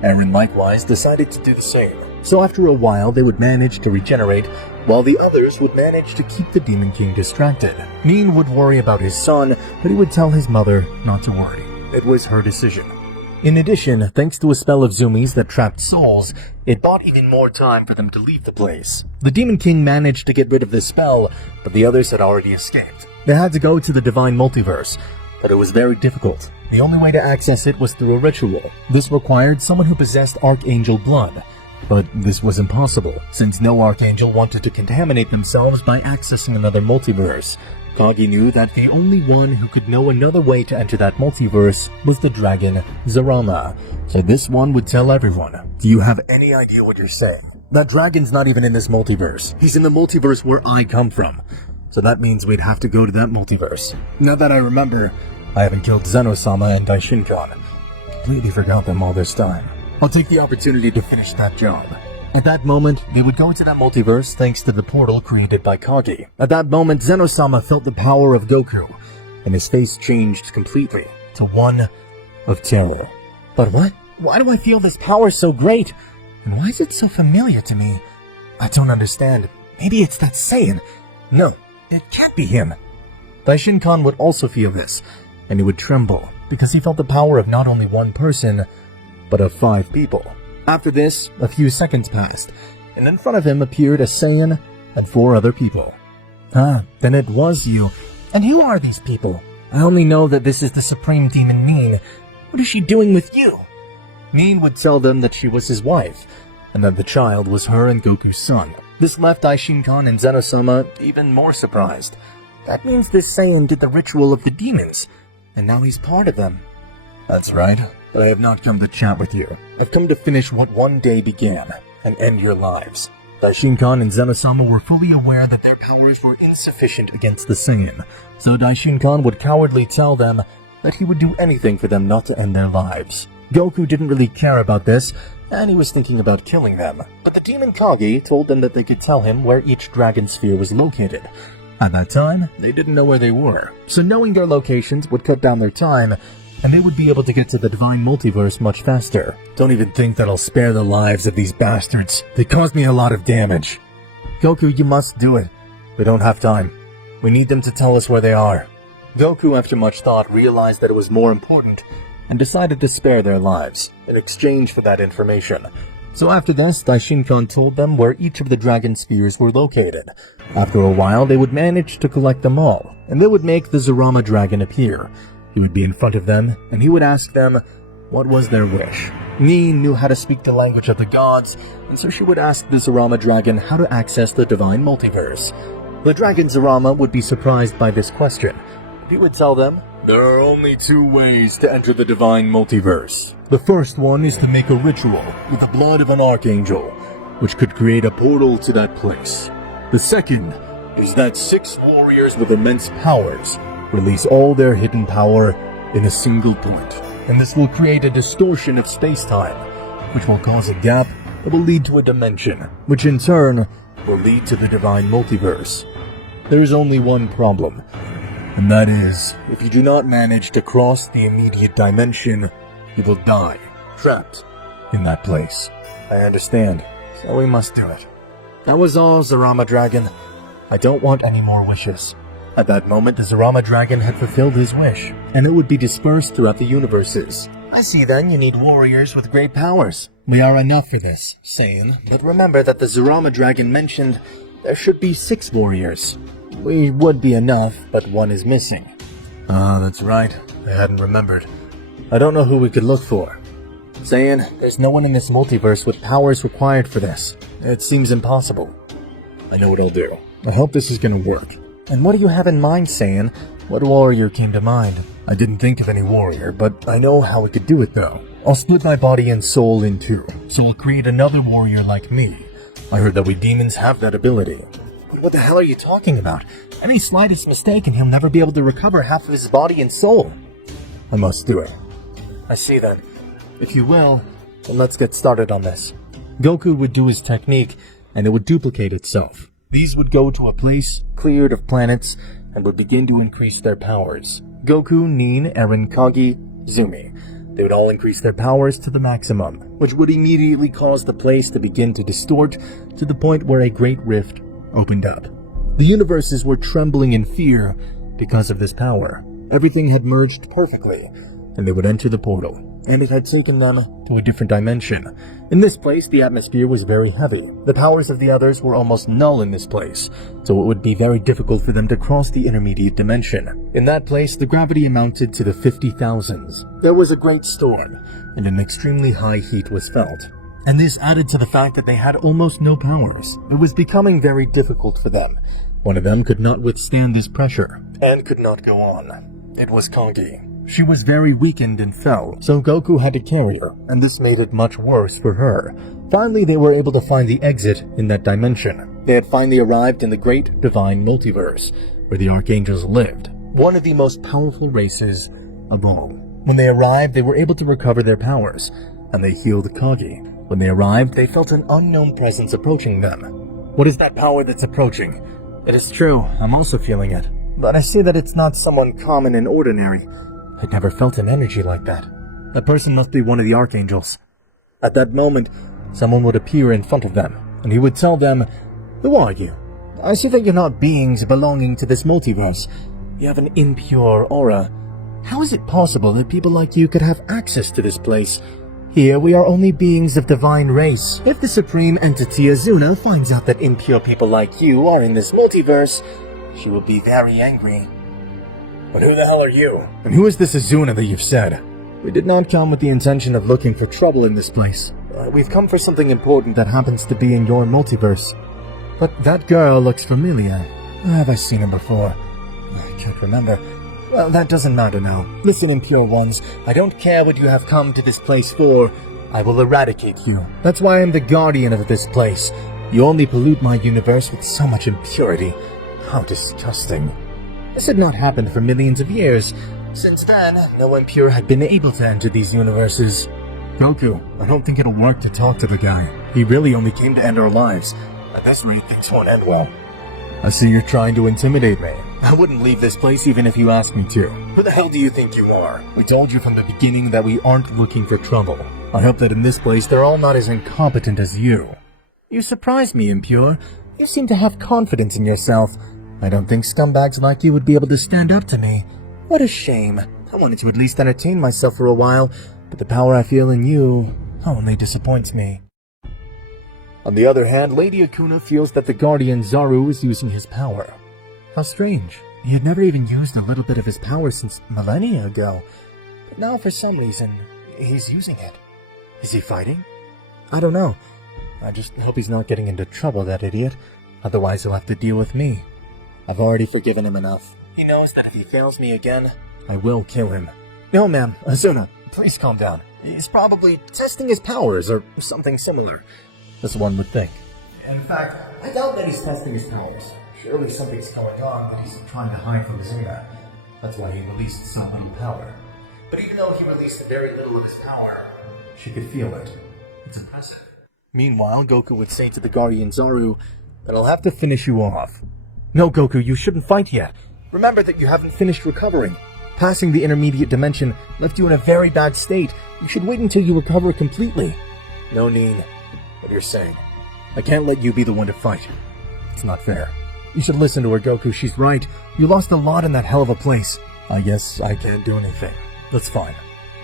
Eren likewise decided to do the same. So after a while, they would manage to regenerate, while the others would manage to keep the Demon King distracted. Neen would worry about his son, but he would tell his mother not to worry. It was her decision. In addition, thanks to a spell of Zumi's that trapped souls, it bought even more time for them to leave the place. The Demon King managed to get rid of this spell, but the others had already escaped. They had to go to the Divine Multiverse, but it was very difficult. The only way to access it was through a ritual. This required someone who possessed Archangel blood. But this was impossible, since no Archangel wanted to contaminate themselves by accessing another multiverse. Kage knew that the only one who could know another way to enter that multiverse was the dragon Zarama, so this one would tell everyone. Do you have any idea what you're saying? That dragon's not even in this multiverse. He's in the multiverse where I come from. So that means we'd have to go to that multiverse. Now that I remember, I haven't killed Zeno Sama and Daishinkan. Completely forgot them all this time. I'll take the opportunity to finish that job. At that moment, they would go to that multiverse thanks to the portal created by Kage. At that moment, Zeno Sama felt the power of Goku, and his face changed completely to one of terror. But what? Why do I feel this power so great? And why is it so familiar to me? I don't understand. Maybe it's that Saiyan. No, it can't be him. Daishinkan would also feel this, and he would tremble, because he felt the power of not only one person, but of 5 people. After this, a few seconds passed, and in front of him appeared a Saiyan and 4 other people. Then it was you. And who are these people? I only know that this is the Supreme Demon Nin. What is she doing with you? Nin would tell them that she was his wife, and that the child was her and Goku's son. This left Daishinkan and Zeno Sama even more surprised. That means this Saiyan did the ritual of the demons, and now he's part of them. That's right, but I have not come to chat with you. I've come to finish what one day began, and end your lives. Daishinkan and Zeno Sama were fully aware that their powers were insufficient against the Saiyan, so Daishinkan would cowardly tell them that he would do anything for them not to end their lives. Goku didn't really care about this, and he was thinking about killing them, but the demon Kage told them that they could tell him where each dragon sphere was located. At that time, they didn't know where they were, so knowing their locations would cut down their time, and they would be able to get to the Divine Multiverse much faster. Don't even think that I'll spare the lives of these bastards. They caused me a lot of damage. Goku, you must do it. We don't have time. We need them to tell us where they are. Goku, after much thought, realized that it was more important, and decided to spare their lives, in exchange for that information. So after this, Daishinkan told them where each of the dragon spheres were located. After a while, they would manage to collect them all, and they would make the Zarama dragon appear. He would be in front of them, and he would ask them what was their wish. Nin knew how to speak the language of the gods, and so she would ask the Zarama dragon how to access the Divine Multiverse. The dragon Zarama would be surprised by this question. He would tell them, there are only 2 ways to enter the Divine Multiverse. The first one is to make a ritual with the blood of an archangel, which could create a portal to that place. The second is that 6 warriors with immense powers release all their hidden power in a single point, and this will create a distortion of space-time, which will cause a gap that will lead to a dimension, which in turn will lead to the Divine Multiverse. There's only one problem, and that is, if you do not manage to cross the immediate dimension, you will die, trapped in that place. I understand, so we must do it. That was all, Zarama Dragon. I don't want any more wishes. At that moment, the Zarama Dragon had fulfilled his wish, and it would be dispersed throughout the universes. I see then you need warriors with great powers. We are enough for this, Saiyan, but remember that the Zarama Dragon mentioned there should be 6 warriors. We would be enough, but 1 is missing. That's right. I hadn't remembered. I don't know who we could look for. Saiyan, there's no one in this multiverse with powers required for this. It seems impossible. I know what I'll do. I hope this is gonna work. And what do you have in mind, Saiyan? What warrior came to mind? I didn't think of any warrior, but I know how we could do it though. I'll split my body and soul in 2, so I'll create another warrior like me. I heard that we demons have that ability. But what the hell are you talking about? Any slightest mistake and he'll never be able to recover half of his body and soul. I must do it. I see then. If you will, then let's get started on this. Goku would do his technique, and it would duplicate itself. These would go to a place cleared of planets, and would begin to increase their powers. Goku, Nin, Eren, Kage, Zumi. They would all increase their powers to the maximum, which would immediately cause the place to begin to distort to the point where a great rift opened up. The universes were trembling in fear because of this power. Everything had merged perfectly, and they would enter the portal, and it had taken them to a different dimension. In this place, the atmosphere was very heavy. The powers of the others were almost null in this place, so it would be very difficult for them to cross the intermediate dimension. In that place, the gravity amounted to the 50,000s. There was a great storm, and an extremely high heat was felt. And this added to the fact that they had almost no powers. It was becoming very difficult for them. One of them could not withstand this pressure, and could not go on. It was Kagi. She was very weakened and fell, so Goku had to carry her, and this made it much worse for her. Finally, they were able to find the exit in that dimension. They had finally arrived in the great divine multiverse, where the Archangels lived, one of the most powerful races of all. When they arrived, they were able to recover their powers, and they healed Kagi. When they arrived, they felt an unknown presence approaching them. What is that power that's approaching? It is true, I'm also feeling it. But I see that it's not someone common and ordinary. I'd never felt an energy like that. That person must be one of the Archangels. At that moment, someone would appear in front of them, and he would tell them, "Who are you? I see that you're not beings belonging to this multiverse. You have an impure aura. How is it possible that people like you could have access to this place? Here we are only beings of divine race. If the supreme entity Azuna finds out that impure people like you are in this multiverse, she will be very angry." But who the hell are you? And who is this Azuna that you've said? We did not come with the intention of looking for trouble in this place. We've come for something important that happens to be in your multiverse. But that girl looks familiar. Have I seen her before? I can't remember. Well, that doesn't matter now. Listen, impure ones, I don't care what you have come to this place for. I will eradicate you. That's why I'm the guardian of this place. You only pollute my universe with so much impurity. How disgusting. This had not happened for millions of years. Since then, no impure had been able to enter these universes. Goku, I don't think it'll work to talk to the guy. He really only came to end our lives. At this rate, things won't end well. I see you're trying to intimidate me. I wouldn't leave this place even if you asked me to. Who the hell do you think you are? We told you from the beginning that we aren't looking for trouble. I hope that in this place they're all not as incompetent as you. You surprise me, impure. You seem to have confidence in yourself. I don't think scumbags like you would be able to stand up to me. What a shame. I wanted to at least entertain myself for a while, but the power I feel in you only disappoints me. On the other hand, Lady Akuna feels that the Guardian Zaru is using his power. How strange. He had never even used a little bit of his power since millennia ago. But now for some reason, he's using it. Is he fighting? I don't know. I just hope he's not getting into trouble, that idiot. Otherwise he'll have to deal with me. I've already forgiven him enough. He knows that if he fails me again, I will kill him. No, ma'am. Azuna, please calm down. He's probably testing his powers or something similar. As one would think. In fact, I doubt that he's testing his powers. Surely something's going on that he's trying to hide from Azuna. That's why he released some little power. But even though he released very little of his power, she could feel it. It's impressive. Meanwhile, Goku would say to the Guardian Zaru that I'll have to finish you off. No, Goku, you shouldn't fight yet. Remember that you haven't finished recovering. Passing the intermediate dimension left you in a very bad state. You should wait until you recover completely. No, Nin. What you're saying. I can't let you be the one to fight. It's not fair. You should listen to her, Goku. She's right. You lost a lot in that hell of a place. I guess I can't do anything. That's fine.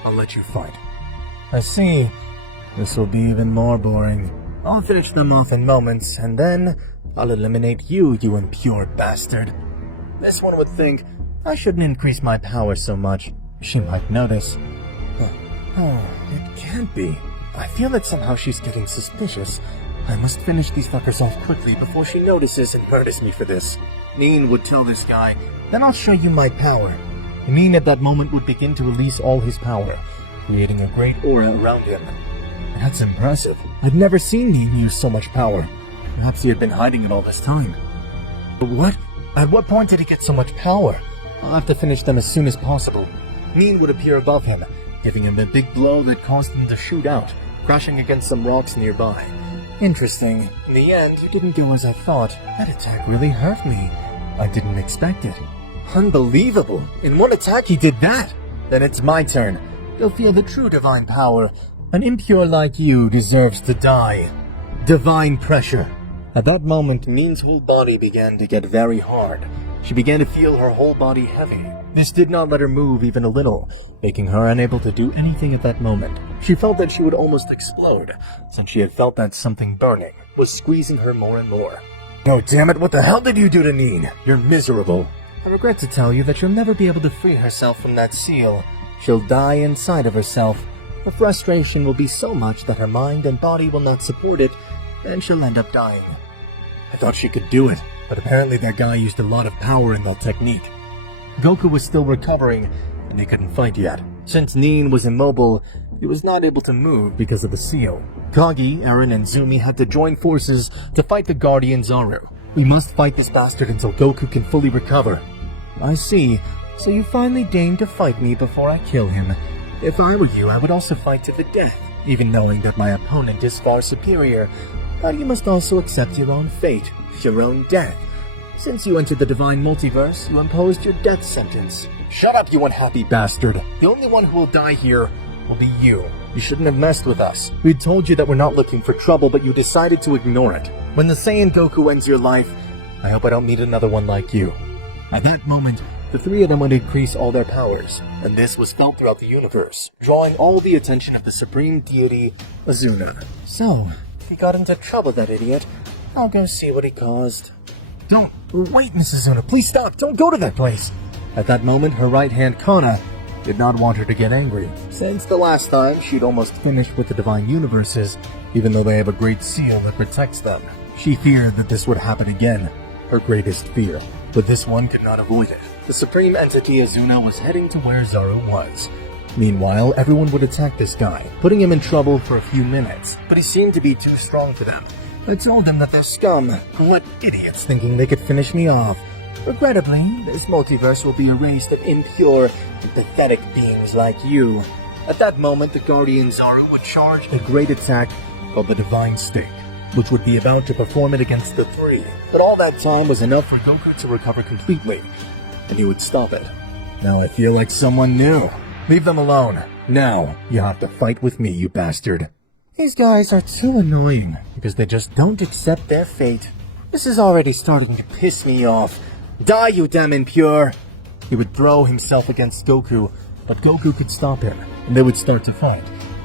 I'll let you fight. I see. This will be even more boring. I'll finish them off in moments, and then I'll eliminate you, you impure bastard. This one would think I shouldn't increase my power so much. She might notice. Oh, it can't be. I feel that somehow she's getting suspicious. I must finish these fuckers off quickly before she notices and murders me for this. Nin would tell this guy, then I'll show you my power. Nin at that moment would begin to release all his power, creating a great aura around him. That's impressive. I've never seen Nin use so much power. Perhaps he had been hiding it all this time. But what? At what point did he get so much power? I'll have to finish them as soon as possible. Nin would appear above him, giving him a big blow that caused him to shoot out, crashing against some rocks nearby. Interesting. In the end, it didn't go as I thought. That attack really hurt me. I didn't expect it. Unbelievable! In one attack he did that! Then it's my turn. You'll feel the true divine power. An impure like you deserves to die. Divine pressure. At that moment, Nin's whole body began to get very hard. She began to feel her whole body heavy. This did not let her move even a little, making her unable to do anything at that moment. She felt that she would almost explode, since she had felt that something burning was squeezing her more and more. Oh, damn it, what the hell did you do to Nin? You're miserable. I regret to tell you that she'll never be able to free herself from that seal. She'll die inside of herself. The frustration will be so much that her mind and body will not support it, and she'll end up dying. I thought she could do it, but apparently that guy used a lot of power in that technique. Goku was still recovering, and they couldn't fight yet. Since Nin was immobile, he was not able to move because of the seal. Kagi, Eren, and Zumi had to join forces to fight the Guardian Zaru. We must fight this bastard until Goku can fully recover. I see. So you finally deigned to fight me before I kill him. If I were you, I would also fight to the death, even knowing that my opponent is far superior. But you must also accept your own fate, your own death. Since you entered the Divine Multiverse, you imposed your death sentence. Shut up, you unhappy bastard. The only one who will die here will be you. You shouldn't have messed with us. We told you that we're not looking for trouble, but you decided to ignore it. When the Saiyan Goku ends your life, I hope I don't meet another one like you. At that moment, the three of them would increase all their powers, and this was felt throughout the universe, drawing all the attention of the supreme deity, Azuna. So, he got into trouble, that idiot. I'll go see what he caused. Don't. Wait, Mrs. Azuna, please stop. Don't go to that place. At that moment, her right hand, Kana, did not want her to get angry. Since the last time, she'd almost finished with the Divine Universes, even though they have a great seal that protects them. She feared that this would happen again, her greatest fear. But this one could not avoid it. The supreme entity Azuna was heading to where Zaru was. Meanwhile, everyone would attack this guy, putting him in trouble for a few minutes, but he seemed to be too strong for them. I told them that they're scum. What idiots thinking they could finish me off. Regrettably, this multiverse will be erased of impure and pathetic beings like you. At that moment, the Guardian Zaru would charge a great attack called the Divine Stake, which would be about to perform it against the three. But all that time was enough for Goku to recover completely, and he would stop it. Now I feel like someone new. Leave them alone. Now, you have to fight with me, you bastard. These guys are too annoying, because they just don't accept their fate. This is already starting to piss me off. Die, you damn impure! He would throw himself against Goku, but Goku could stop him, and they would start to fight.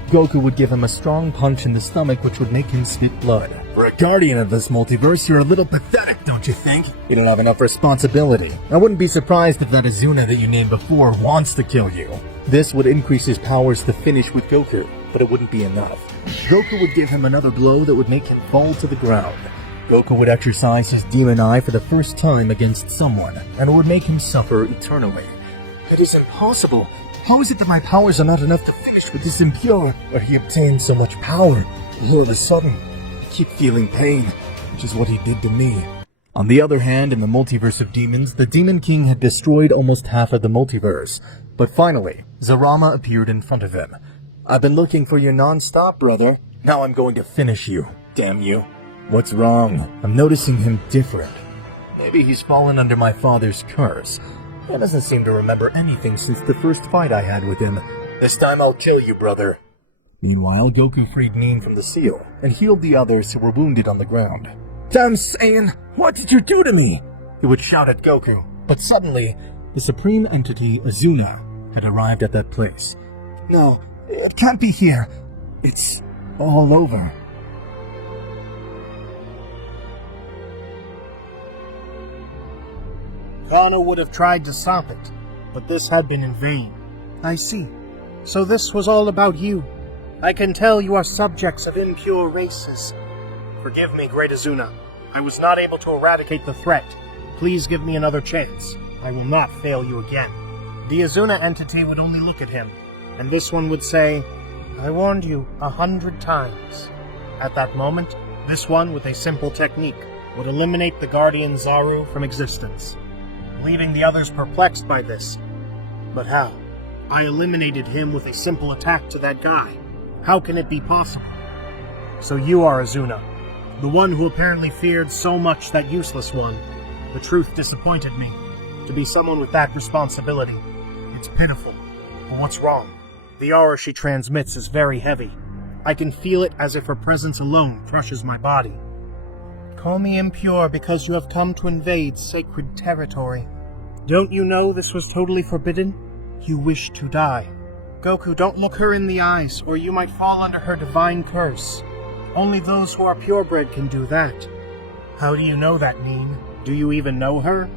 Goku would give him a strong punch in the stomach which would make him spit blood. For a guardian of this multiverse, you're a little pathetic, don't you think? You don't have enough responsibility. I wouldn't be surprised if that Azuna that you named before wants to kill you. This would increase his powers to finish with Goku, but it wouldn't be enough. Goku would give him another blow that would make him fall to the ground. Goku would exercise his demon eye for the first time against someone, and it would make him suffer eternally. It is impossible. How is it that my powers are not enough to finish with this impure? Where he obtained so much power, all of a sudden, I keep feeling pain, which is what he did to me. On the other hand, in the multiverse of demons, the Demon King had destroyed almost half of the multiverse. But finally, Zarama appeared in front of him. I've been looking for you non-stop, brother. Now I'm going to finish you, damn you. What's wrong? I'm noticing him different. Maybe he's fallen under my father's curse. He doesn't seem to remember anything since the first fight I had with him. This time I'll kill you, brother. Meanwhile, Goku freed Nin from the seal, and healed the others who were wounded on the ground. Damn Saiyan, what did you do to me? He would shout at Goku, but suddenly, the supreme entity, Azuna, had arrived at that place. No, it can't be here. It's all over. Kana would have tried to stop it, but this had been in vain. I see. So this was all about you. I can tell you are subjects of impure races. Forgive me, Great Azuna. I was not able to eradicate the threat. Please give me another chance. I will not fail you again. The Azuna entity would only look at him, and this one would say, I warned you 100 times. At that moment, this one, with a simple technique, would eliminate the Guardian Zaru from existence, leaving the others perplexed by this. But how? I eliminated him with a simple attack to that guy. How can it be possible? So you are Azuna, the one who apparently feared so much that useless one. The truth disappointed me. To be someone with that responsibility, it's pitiful. But what's wrong? The aura she transmits is very heavy. I can feel it as if her presence alone crushes my body. Call me impure because you have come to invade sacred territory. Don't you know this was totally forbidden? You wish to die. Goku, don't look her in the eyes, or you might fall under her divine curse. Only those who are purebred can do that. How do you know that, Nin? Do you even know her?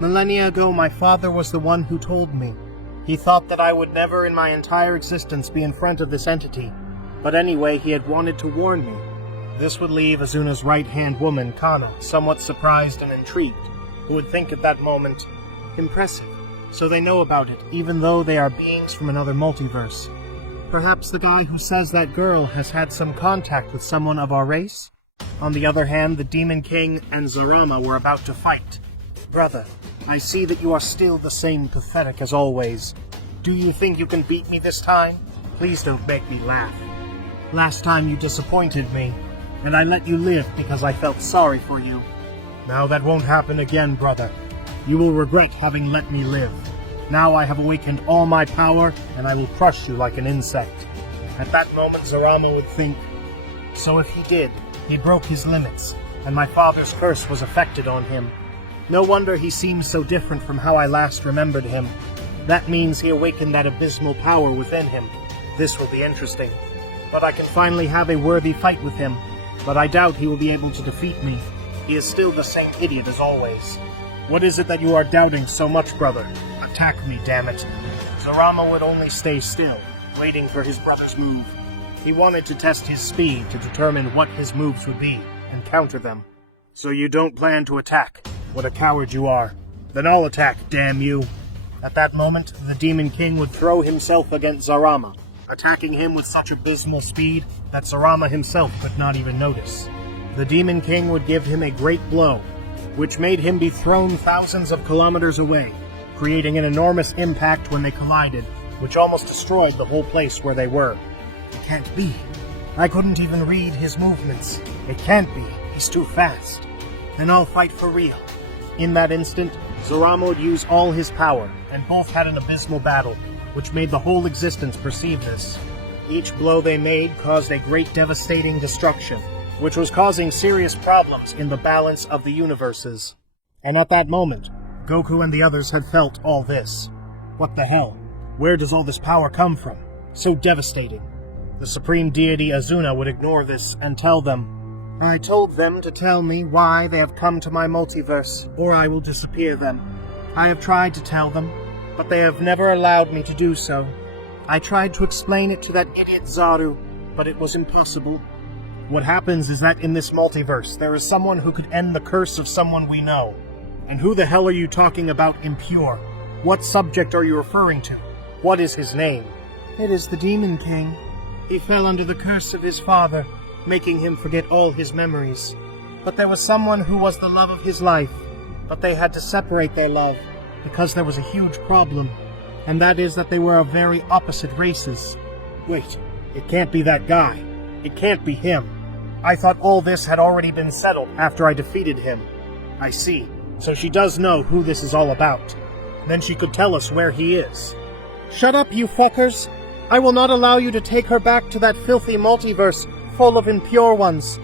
Millennia ago, my father was the one who told me. He thought that I would never in my entire existence be in front of this entity. But anyway, he had wanted to warn me. This would leave Azuna's right-hand woman, Kana, somewhat surprised and intrigued, who would think at that moment, impressive. so they know about it, even though they are beings from another multiverse. Perhaps the guy who says that girl has had some contact with someone of our race? On the other hand, the Demon King and Zarama were about to fight. Brother, I see that you are still the same pathetic as always. Do you think you can beat me this time? Please don't make me laugh. Last time you disappointed me, and I let you live because I felt sorry for you. Now that won't happen again, brother. You will regret having let me live. Now I have awakened all my power, and I will crush you like an insect. At that moment, Zarama would think, so if he did, he broke his limits, and my father's curse was affected on him. No wonder he seems so different from how I last remembered him. That means he awakened that abysmal power within him. This will be interesting. But I can finally have a worthy fight with him, but I doubt he will be able to defeat me. He is still the same idiot as always. What is it that you are doubting so much, brother? Attack me, damn it. Zarama would only stay still, waiting for his brother's move. He wanted to test his speed to determine what his moves would be, and counter them. So you don't plan to attack? What a coward you are. Then I'll attack, damn you. At that moment, the Demon King would throw himself against Zarama, attacking him with such abysmal speed that Zarama himself could not even notice. The Demon King would give him a great blow, which made him be thrown thousands of kilometers away, creating an enormous impact when they collided, which almost destroyed the whole place where they were. It can't be. I couldn't even read his movements. It can't be. He's too fast. Then I'll fight for real. In that instant, Zarama would use all his power, and both had an abysmal battle, which made the whole existence perceive this. Each blow they made caused a great devastating destruction, which was causing serious problems in the balance of the universes. And at that moment, Goku and the others had felt all this. What the hell? Where does all this power come from? So devastating. The supreme deity Azuna would ignore this and tell them, I told them to tell me why they have come to my multiverse, or I will disappear them. I have tried to tell them, but they have never allowed me to do so. I tried to explain it to that idiot Zaru, but it was impossible. What happens is that in this multiverse, there is someone who could end the curse of someone we know. And who the hell are you talking about impure? What subject are you referring to? What is his name? It is the Demon King. He fell under the curse of his father, making him forget all his memories. But there was someone who was the love of his life, but they had to separate their love, because there was a huge problem, and that is that they were of very opposite races. Wait, it can't be that guy. It can't be him. I thought all this had already been settled after I defeated him. I see. So she does know who this is all about. Then she could tell us where he is. Shut up, you fuckers! I will not allow you to take her back to that filthy multiverse full of impure ones.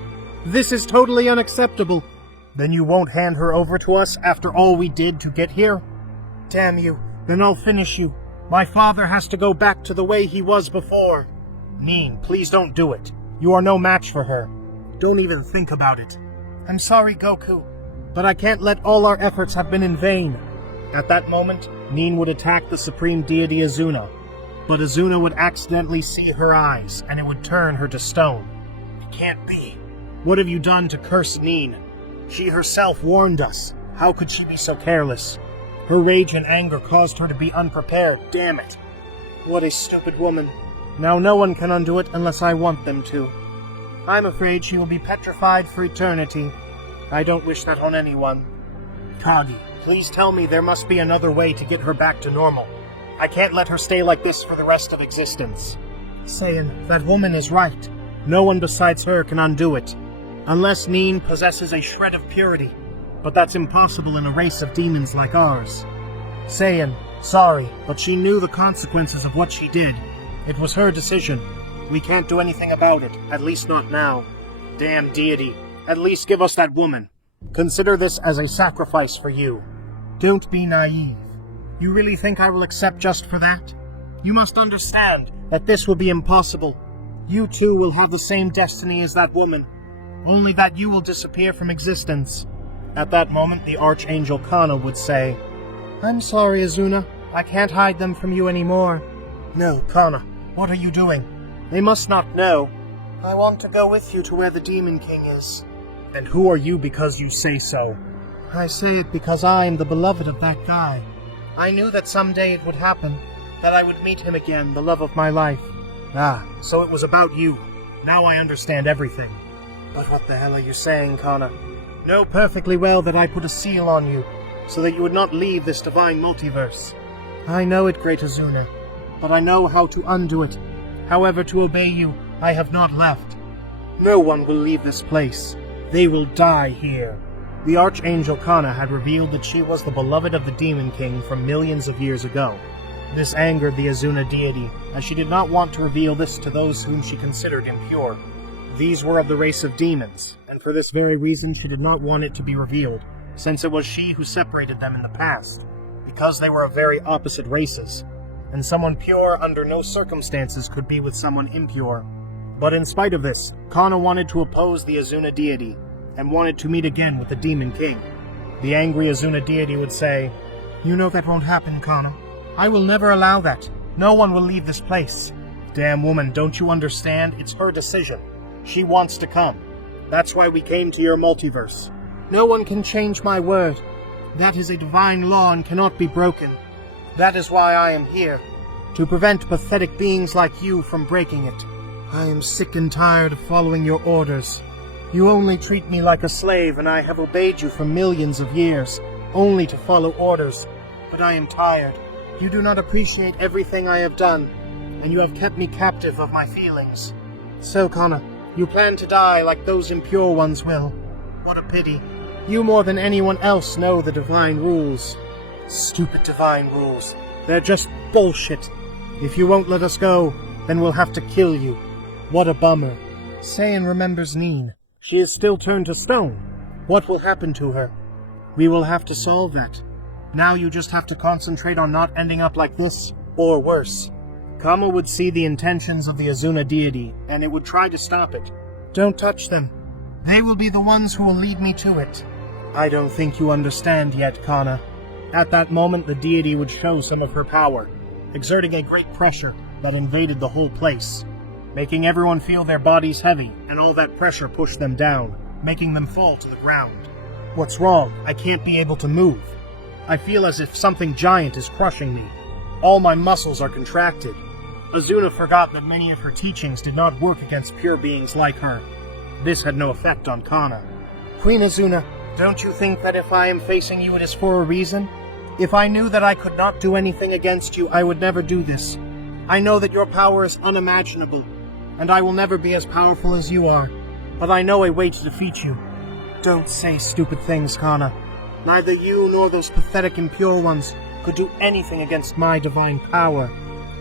This is totally unacceptable. Then you won't hand her over to us after all we did to get here? Damn you, then I'll finish you. My father has to go back to the way he was before. Nin, please don't do it. You are no match for her. Don't even think about it. I'm sorry, Goku, but I can't let all our efforts have been in vain. At that moment, Nin would attack the supreme deity Azuna, but Azuna would accidentally see her eyes, and it would turn her to stone. It can't be. What have you done to curse Nin? She herself warned us. How could she be so careless? Her rage and anger caused her to be unprepared. Damn it. What a stupid woman. Now no one can undo it unless I want them to. I'm afraid she will be petrified for eternity. I don't wish that on anyone. Kagi, please tell me there must be another way to get her back to normal. I can't let her stay like this for the rest of existence. Saiyan, that woman is right. No one besides her can undo it. Unless Nin possesses a shred of purity. But that's impossible in a race of demons like ours. Saiyan, sorry, but she knew the consequences of what she did. It was her decision. We can't do anything about it, at least not now. Damn deity, at least give us that woman. Consider this as a sacrifice for you. Don't be naive. You really think I will accept just for that? You must understand that this will be impossible. You too will have the same destiny as that woman, only that you will disappear from existence. At that moment, the Archangel Kana would say, I'm sorry, Azuna. I can't hide them from you anymore. No, Kana, what are you doing? They must not know. I want to go with you to where the Demon King is. And who are you because you say so? I say it because I am the beloved of that guy. I knew that someday it would happen, that I would meet him again, the love of my life. Ah, so it was about you. Now I understand everything. But what the hell are you saying, Kana? Know perfectly well that I put a seal on you, so that you would not leave this divine multiverse. I know it, great Azuna, but I know how to undo it. However, to obey you, I have not left. No one will leave this place. They will die here. The Archangel Kana had revealed that she was the beloved of the Demon King from millions of years ago. This angered the Azuna deity, as she did not want to reveal this to those whom she considered impure. These were of the race of demons, and for this very reason she did not want it to be revealed, since it was she who separated them in the past, because they were of very opposite races, and someone pure under no circumstances could be with someone impure. But in spite of this, Kana wanted to oppose the Azuna deity, and wanted to meet again with the Demon King. The angry Azuna deity would say, "You know that won't happen, Kana. I will never allow that. No one will leave this place." Damn woman, don't you understand? It's her decision. She wants to come. That's why we came to your multiverse. No one can change my word. That is a divine law and cannot be broken. That is why I am here, to prevent pathetic beings like you from breaking it. I am sick and tired of following your orders. You only treat me like a slave, and I have obeyed you for millions of years, only to follow orders. But I am tired. You do not appreciate everything I have done, and you have kept me captive of my feelings. So, Kana, you plan to die like those impure ones will. What a pity. You more than anyone else know the divine rules. Stupid divine rules. They're just bullshit. If you won't let us go, then we'll have to kill you. What a bummer. Saiyan remembers Neen. She is still turned to stone. What will happen to her? We will have to solve that. Now you just have to concentrate on not ending up like this, or worse. Kama would see the intentions of the Azuna deity, and it would try to stop it. Don't touch them. They will be the ones who will lead me to it. I don't think you understand yet, Kana. At that moment, the deity would show some of her power, exerting a great pressure that invaded the whole place, making everyone feel their bodies heavy, and all that pressure pushed them down, making them fall to the ground. What's wrong? I can't be able to move. I feel as if something giant is crushing me. All my muscles are contracted. Azuna forgot that many of her teachings did not work against pure beings like her. This had no effect on Kana. Queen Azuna, don't you think that if I am facing you it is for a reason? If I knew that I could not do anything against you, I would never do this. I know that your power is unimaginable, and I will never be as powerful as you are, but I know a way to defeat you. Don't say stupid things, Kana. Neither you nor those pathetic impure ones could do anything against my divine power,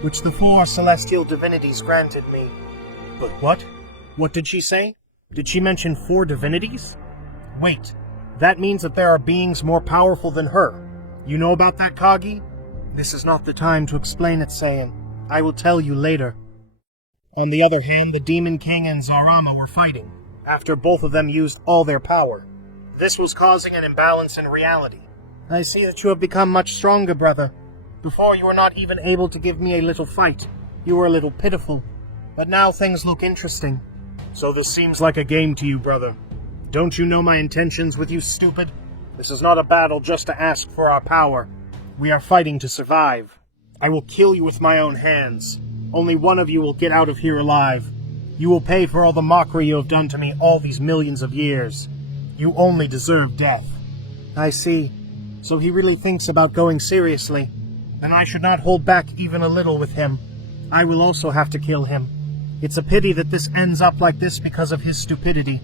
which the 4 celestial divinities granted me. But what? What did she say? Did she mention 4 divinities? Wait, that means that there are beings more powerful than her. You know about that, Kagi? This is not the time to explain it, Saiyan. I will tell you later. On the other hand, the Demon King and Zarama were fighting, after both of them used all their power. This was causing an imbalance in reality. I see that you have become much stronger, brother. Before you were not even able to give me a little fight. You were a little pitiful. But now things look interesting. So this seems like a game to you, brother. Don't you know my intentions with you, stupid? This is not a battle just to ask for our power. We are fighting to survive. I will kill you with my own hands. Only one of you will get out of here alive. You will pay for all the mockery you have done to me all these millions of years. You only deserve death. I see. So he really thinks about going seriously. Then I should not hold back even a little with him. I will also have to kill him. It's a pity that this ends up like this because of his stupidity.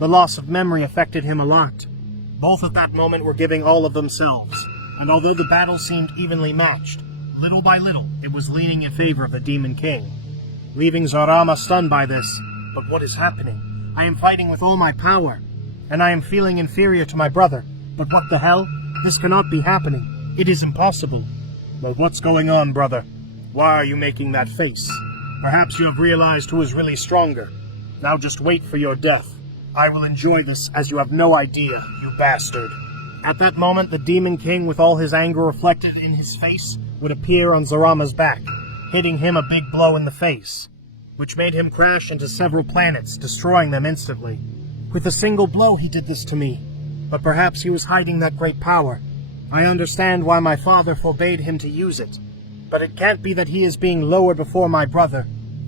The loss of memory affected him a lot. Both at that moment were giving all of themselves, and although the battle seemed evenly matched, little by little it was leaning in favor of the Demon King, leaving Zarama stunned by this. But what is happening? I am fighting with all my power, and I am feeling inferior to my brother. But what the hell? This cannot be happening. It is impossible. But what's going on, brother? Why are you making that face? Perhaps you have realized who is really stronger. Now just wait for your death. I will enjoy this as you have no idea, you bastard. At that moment, the Demon King, with all his anger reflected in his face, would appear on Zarama's back, hitting him a big blow in the face, which made him crash into several planets, destroying them instantly. With a single blow he did this to me, but perhaps he was hiding that great power. I understand why my father forbade him to use it, but it can't be that he is being lowered before my brother.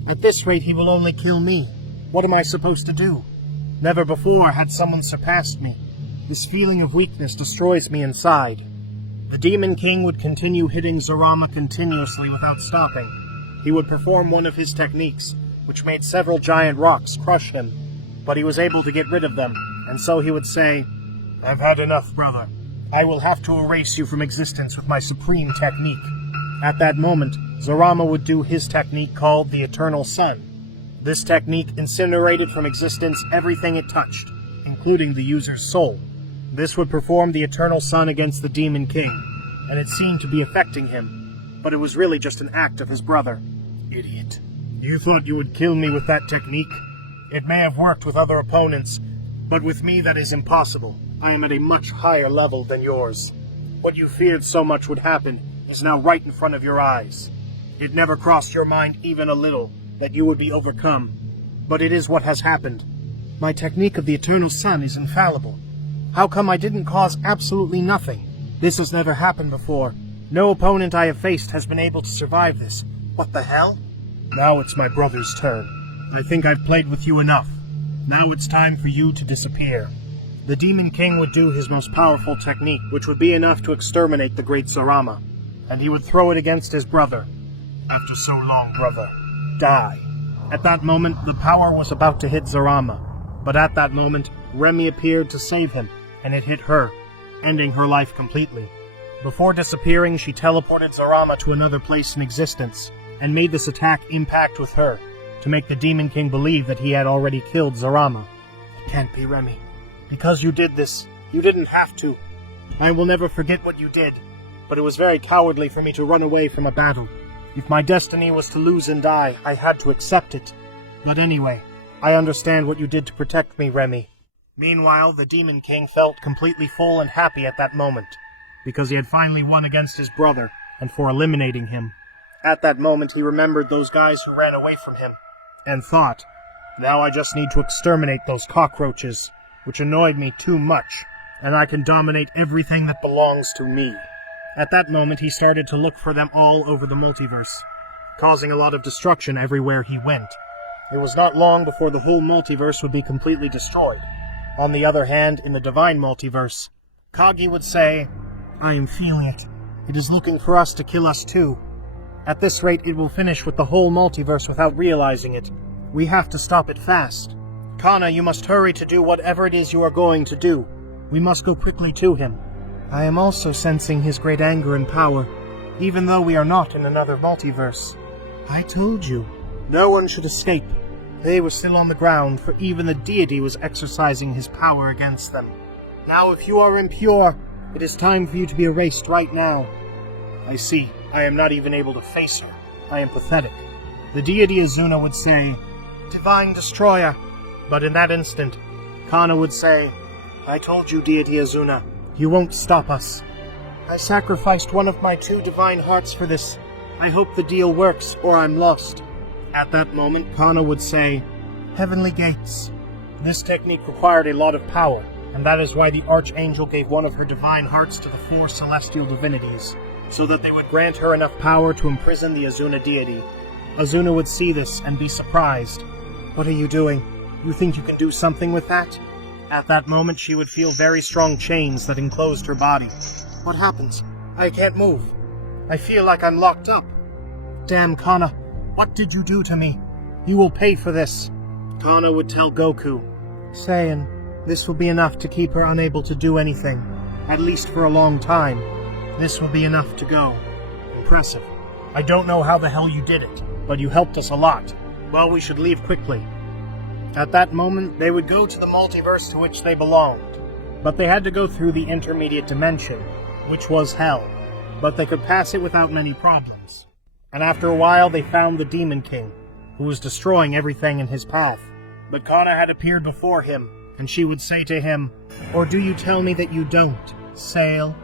At this rate, he will only kill me. What am I supposed to do? Never before had someone surpassed me. This feeling of weakness destroys me inside. The Demon King would continue hitting Zarama continuously without stopping. He would perform one of his techniques, which made several giant rocks crush him, but he was able to get rid of them, and so he would say, "I've had enough, brother. I will have to erase you from existence with my supreme technique." At that moment, Zarama would do his technique called the Eternal Sun. This technique incinerated from existence everything it touched, including the user's soul. This would perform the Eternal Sun against the Demon King, and it seemed to be affecting him, but it was really just an act of his brother. Idiot. You thought you would kill me with that technique? It may have worked with other opponents, but with me that is impossible. I am at a much higher level than yours. What you feared so much would happen is now right in front of your eyes. It never crossed your mind even a little that you would be overcome, but it is what has happened. My technique of the Eternal Sun is infallible. How come I didn't cause absolutely nothing? This has never happened before. No opponent I have faced has been able to survive this. What the hell? Now it's my brother's turn. I think I've played with you enough. Now it's time for you to disappear. The Demon King would do his most powerful technique, which would be enough to exterminate the great Zarama, and he would throw it against his brother. After so long, brother, die. At that moment, the power was about to hit Zarama, but at that moment, Remy appeared to save him, and it hit her, ending her life completely. Before disappearing, she teleported Zarama to another place in existence, and made this attack impact with her, to make the Demon King believe that he had already killed Zarama. It can't be, Remy. Because you did this, you didn't have to. I will never forget what you did, but it was very cowardly for me to run away from a battle. If my destiny was to lose and die, I had to accept it. But anyway, I understand what you did to protect me, Remy. Meanwhile, the Demon King felt completely full and happy at that moment, because he had finally won against his brother, and for eliminating him. At that moment, he remembered those guys who ran away from him, and thought, now I just need to exterminate those cockroaches, which annoyed me too much, and I can dominate everything that belongs to me. At that moment, he started to look for them all over the multiverse, causing a lot of destruction everywhere he went. It was not long before the whole multiverse would be completely destroyed. On the other hand, in the Divine Multiverse, Kagi would say, I am feeling it. It is looking for us to kill us too. At this rate, it will finish with the whole multiverse without realizing it. We have to stop it fast. Kana, you must hurry to do whatever it is you are going to do. We must go quickly to him. I am also sensing his great anger and power, even though we are not in another multiverse. I told you. No one should escape. They were still on the ground, for even the deity was exercising his power against them. Now if you are impure, it is time for you to be erased right now. I see. I am not even able to face her. I am pathetic. The deity Azuna would say, Divine Destroyer. But in that instant, Kana would say, I told you, deity Azuna, you won't stop us. I sacrificed one of my 2 divine hearts for this. I hope the deal works, or I'm lost. At that moment, Kana would say, Heavenly Gates. This technique required a lot of power, and that is why the Archangel gave one of her divine hearts to the 4 celestial divinities, so that they would grant her enough power to imprison the Azuna deity. Azuna would see this and be surprised. What are you doing? You think you can do something with that? At that moment, she would feel very strong chains that enclosed her body. What happens? I can't move. I feel like I'm locked up. Damn, Kana. What did you do to me? You will pay for this. Kana would tell Goku, Saiyan, this will be enough to keep her unable to do anything, at least for a long time. This will be enough to go. Impressive. I don't know how the hell you did it, but you helped us a lot. Well, we should leave quickly. At that moment, they would go to the multiverse to which they belonged, but they had to go through the intermediate dimension, which was Hell, but they could pass it without many problems. And after a while, they found the Demon King, who was destroying everything in his path. But Kana had appeared before him, and she would say to him, Or do you tell me that you don't, Sail?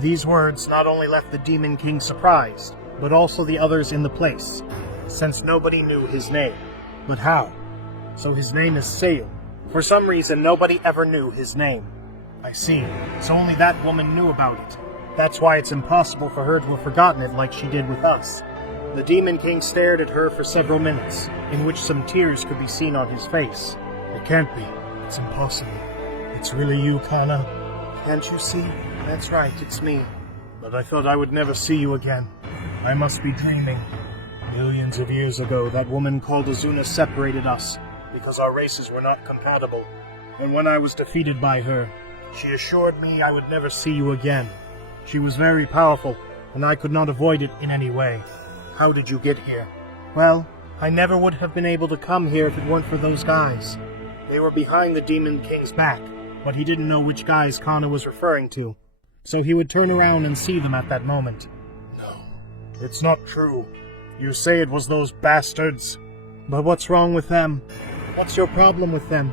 These words not only left the Demon King surprised, but also the others in the place, since nobody knew his name. But how? So his name is Sail. For some reason, nobody ever knew his name. I see. So only that woman knew about it. That's why it's impossible for her to have forgotten it like she did with us. The Demon King stared at her for several minutes, in which some tears could be seen on his face. It can't be. It's impossible. It's really you, Kana. Can't you see? That's right, it's me. But I thought I would never see you again. I must be dreaming. Millions of years ago, that woman called Azuna separated us because our races were not compatible. And when I was defeated by her, she assured me I would never see you again. She was very powerful, and I could not avoid it in any way. How did you get here? Well, I never would have been able to come here if it weren't for those guys. They were behind the Demon King's back, but he didn't know which guys Kana was referring to. So he would turn around and see them at that moment. No, it's not true. You say it was those bastards. But what's wrong with them? What's your problem with them?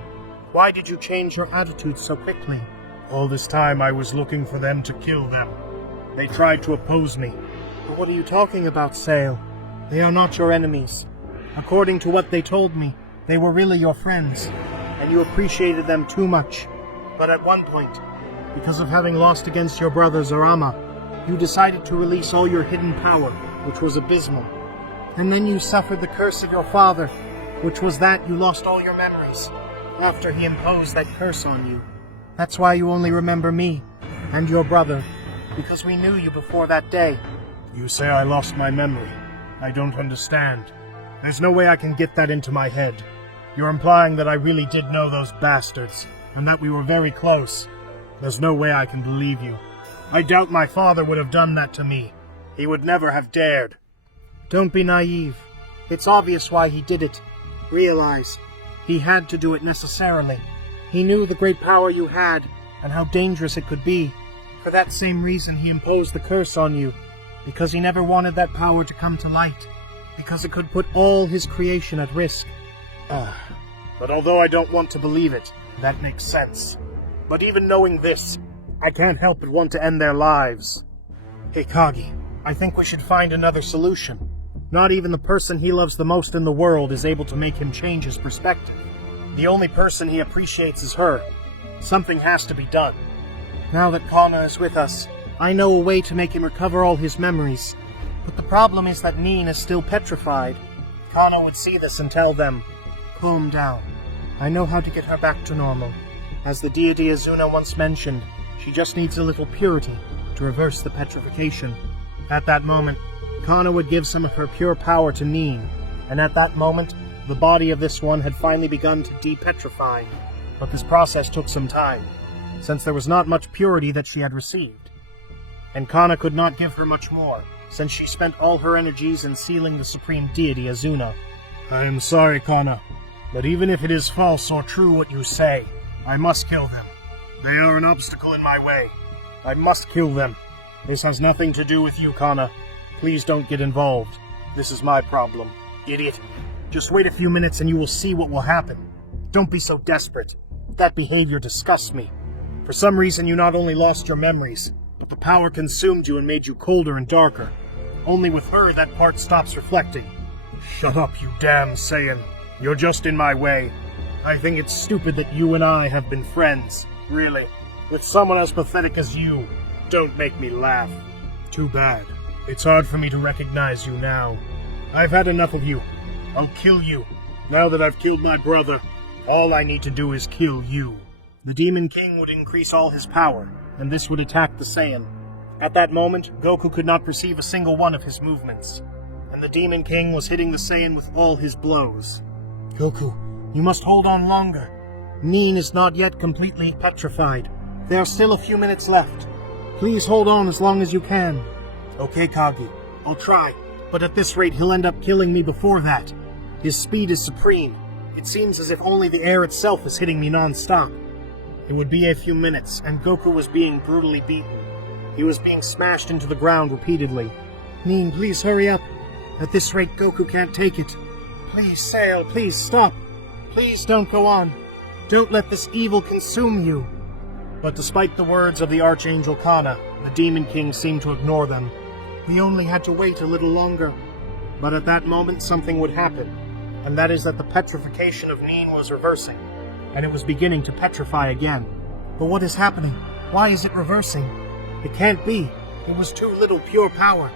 Why did you change your attitude so quickly? All this time I was looking for them to kill them. They tried to oppose me. But what are you talking about, Sale? They are not your enemies. According to what they told me, they were really your friends, and you appreciated them too much. But at one point, because of having lost against your brother Zarama, you decided to release all your hidden power, which was abysmal. And then you suffered the curse of your father, which was that you lost all your memories, after he imposed that curse on you. That's why you only remember me, and your brother, because we knew you before that day. You say I lost my memory. I don't understand. There's no way I can get that into my head. You're implying that I really did know those bastards, and that we were very close. There's no way I can believe you. I doubt my father would have done that to me. He would never have dared. Don't be naive. It's obvious why he did it. Realize, he had to do it necessarily. He knew the great power you had, and how dangerous it could be. For that same reason he imposed the curse on you, because he never wanted that power to come to light, because it could put all his creation at risk. But although I don't want to believe it, that makes sense. But even knowing this, I can't help but want to end their lives. Hey, Kagi, I think we should find another solution. Not even the person he loves the most in the world is able to make him change his perspective. The only person he appreciates is her. Something has to be done. Now that Kana is with us, I know a way to make him recover all his memories. But the problem is that Nin is still petrified. Kana would see this and tell them, "Calm down. I know how to get her back to normal. As the deity Azuna once mentioned, she just needs a little purity to reverse the petrification." At that moment, Kana would give some of her pure power to Nin, and at that moment, the body of this one had finally begun to depetrify. But this process took some time, since there was not much purity that she had received. And Kana could not give her much more, since she spent all her energies in sealing the supreme deity Azuna. I am sorry, Kana, but even if it is false or true what you say, I must kill them. They are an obstacle in my way. I must kill them. This has nothing to do with you, Kana. Please don't get involved. This is my problem. Idiot. Just wait a few minutes and you will see what will happen. Don't be so desperate. That behavior disgusts me. For some reason you not only lost your memories, but the power consumed you and made you colder and darker. Only with her that part stops reflecting. Shut up, you damn Saiyan. You're just in my way. I think it's stupid that you and I have been friends. Really. With someone as pathetic as you. Don't make me laugh. Too bad. It's hard for me to recognize you now. I've had enough of you. I'll kill you. Now that I've killed my brother, all I need to do is kill you. The Demon King would increase all his power, and this would attack the Saiyan. At that moment, Goku could not perceive a single one of his movements, and the Demon King was hitting the Saiyan with all his blows. Goku, you must hold on longer. Nin is not yet completely petrified. There are still a few minutes left. Please hold on as long as you can. Okay, Kagi, I'll try, but at this rate he'll end up killing me before that. His speed is supreme. It seems as if only the air itself is hitting me non-stop. It would be a few minutes, and Goku was being brutally beaten. He was being smashed into the ground repeatedly. Nin, please hurry up. At this rate, Goku can't take it. Please, Sail, please stop. Please don't go on. Don't let this evil consume you. But despite the words of the Archangel Kana, the Demon King seemed to ignore them. We only had to wait a little longer. But at that moment, something would happen, and that is that the petrification of Nin was reversing, and it was beginning to petrify again. But what is happening? Why is it reversing? It can't be. It was too little pure power.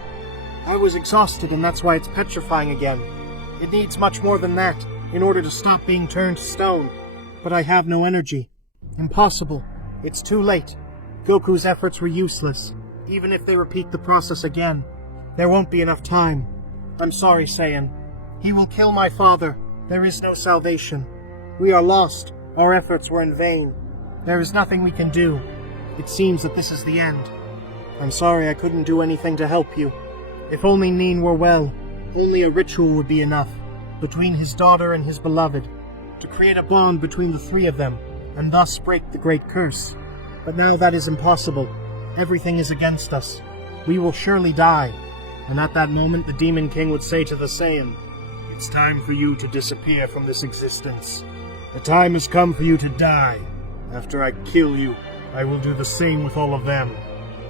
I was exhausted, and that's why it's petrifying again. It needs much more than that in order to stop being turned to stone. But I have no energy. Impossible. It's too late. Goku's efforts were useless. Even if they repeat the process again, there won't be enough time. I'm sorry, Saiyan. He will kill my father. There is no salvation. We are lost. Our efforts were in vain. There is nothing we can do. It seems that this is the end. I'm sorry I couldn't do anything to help you. If only Nin were well, only a ritual would be enough, between his daughter and his beloved, to create a bond between the three of them, and thus break the great curse. But now that is impossible. Everything is against us. We will surely die. And at that moment the Demon King would say to the Saiyan, "It's time for you to disappear from this existence. The time has come for you to die. After I kill you, I will do the same with all of them."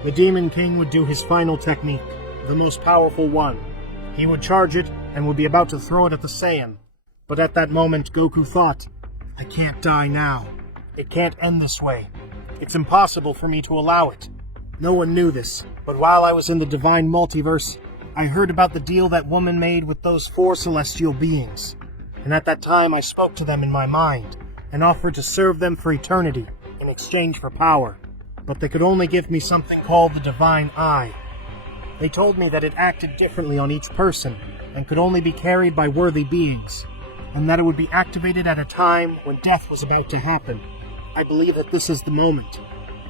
The Demon King would do his final technique, the most powerful one. He would charge it and would be about to throw it at the Saiyan. But at that moment, Goku thought, "I can't die now. It can't end this way. It's impossible for me to allow it." No one knew this, but while I was in the Divine Multiverse, I heard about the deal that woman made with those 4 celestial beings. And at that time I spoke to them in my mind, and offered to serve them for eternity in exchange for power. But they could only give me something called the Divine Eye. They told me that it acted differently on each person, and could only be carried by worthy beings, and that it would be activated at a time when death was about to happen. I believe that this is the moment.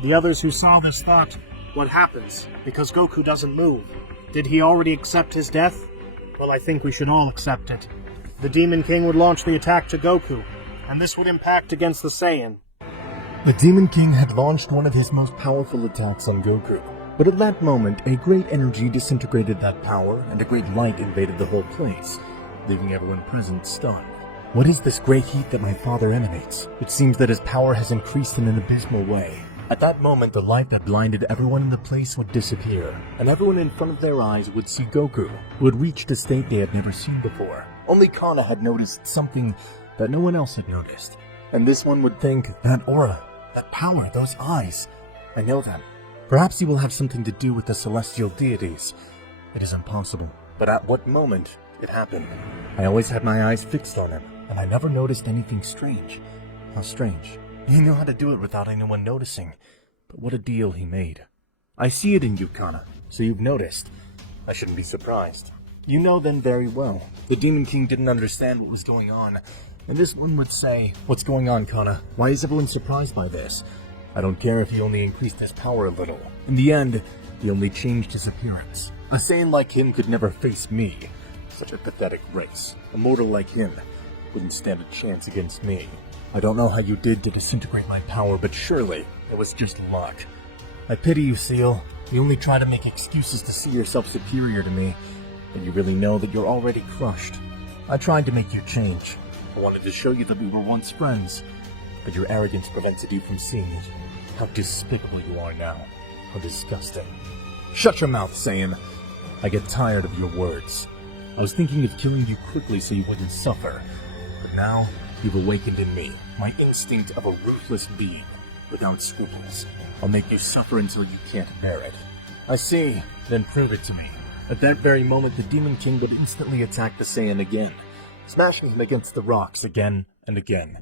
The others who saw this thought, "What happens? Because Goku doesn't move. Did he already accept his death?" Well, I think we should all accept it. The Demon King would launch the attack to Goku, and this would impact against the Saiyan. The Demon King had launched one of his most powerful attacks on Goku. But at that moment, a great energy disintegrated that power, and a great light invaded the whole place, leaving everyone present stunned. What is this great heat that my father emanates? It seems that his power has increased in an abysmal way. At that moment, the light that blinded everyone in the place would disappear, and everyone in front of their eyes would see Goku, who had reached a state they had never seen before. Only Kana had noticed something that no one else had noticed. And this one would think, that aura, that power, those eyes. I know that. Perhaps he will have something to do with the celestial deities. It is impossible. But at what moment it happened? I always had my eyes fixed on him, and I never noticed anything strange. How strange. He knew how to do it without anyone noticing. But what a deal he made. I see it in you, Kana, so you've noticed. I shouldn't be surprised. You know then very well. The Demon King didn't understand what was going on, and this one would say, "What's going on, Kana? Why is everyone surprised by this? I don't care if he only increased his power a little. In the end, he only changed his appearance. A Saiyan like him could never face me. Such a pathetic race. A mortal like him wouldn't stand a chance against me. I don't know how you did to disintegrate my power, but surely it was just luck. I pity you, Seal. You only try to make excuses to see yourself superior to me, but you really know that you're already crushed. I tried to make you change. I wanted to show you that we were once friends, but your arrogance prevented you from seeing it. How despicable you are now. How disgusting. Shut your mouth, Saiyan. I get tired of your words. I was thinking of killing you quickly so you wouldn't suffer, but now you've awakened in me, my instinct of a ruthless being, without scruples. I'll make you suffer until you can't bear it. I see, then prove it to me. At that very moment, the Demon King would instantly attack the Saiyan again, smashing him against the rocks again and again.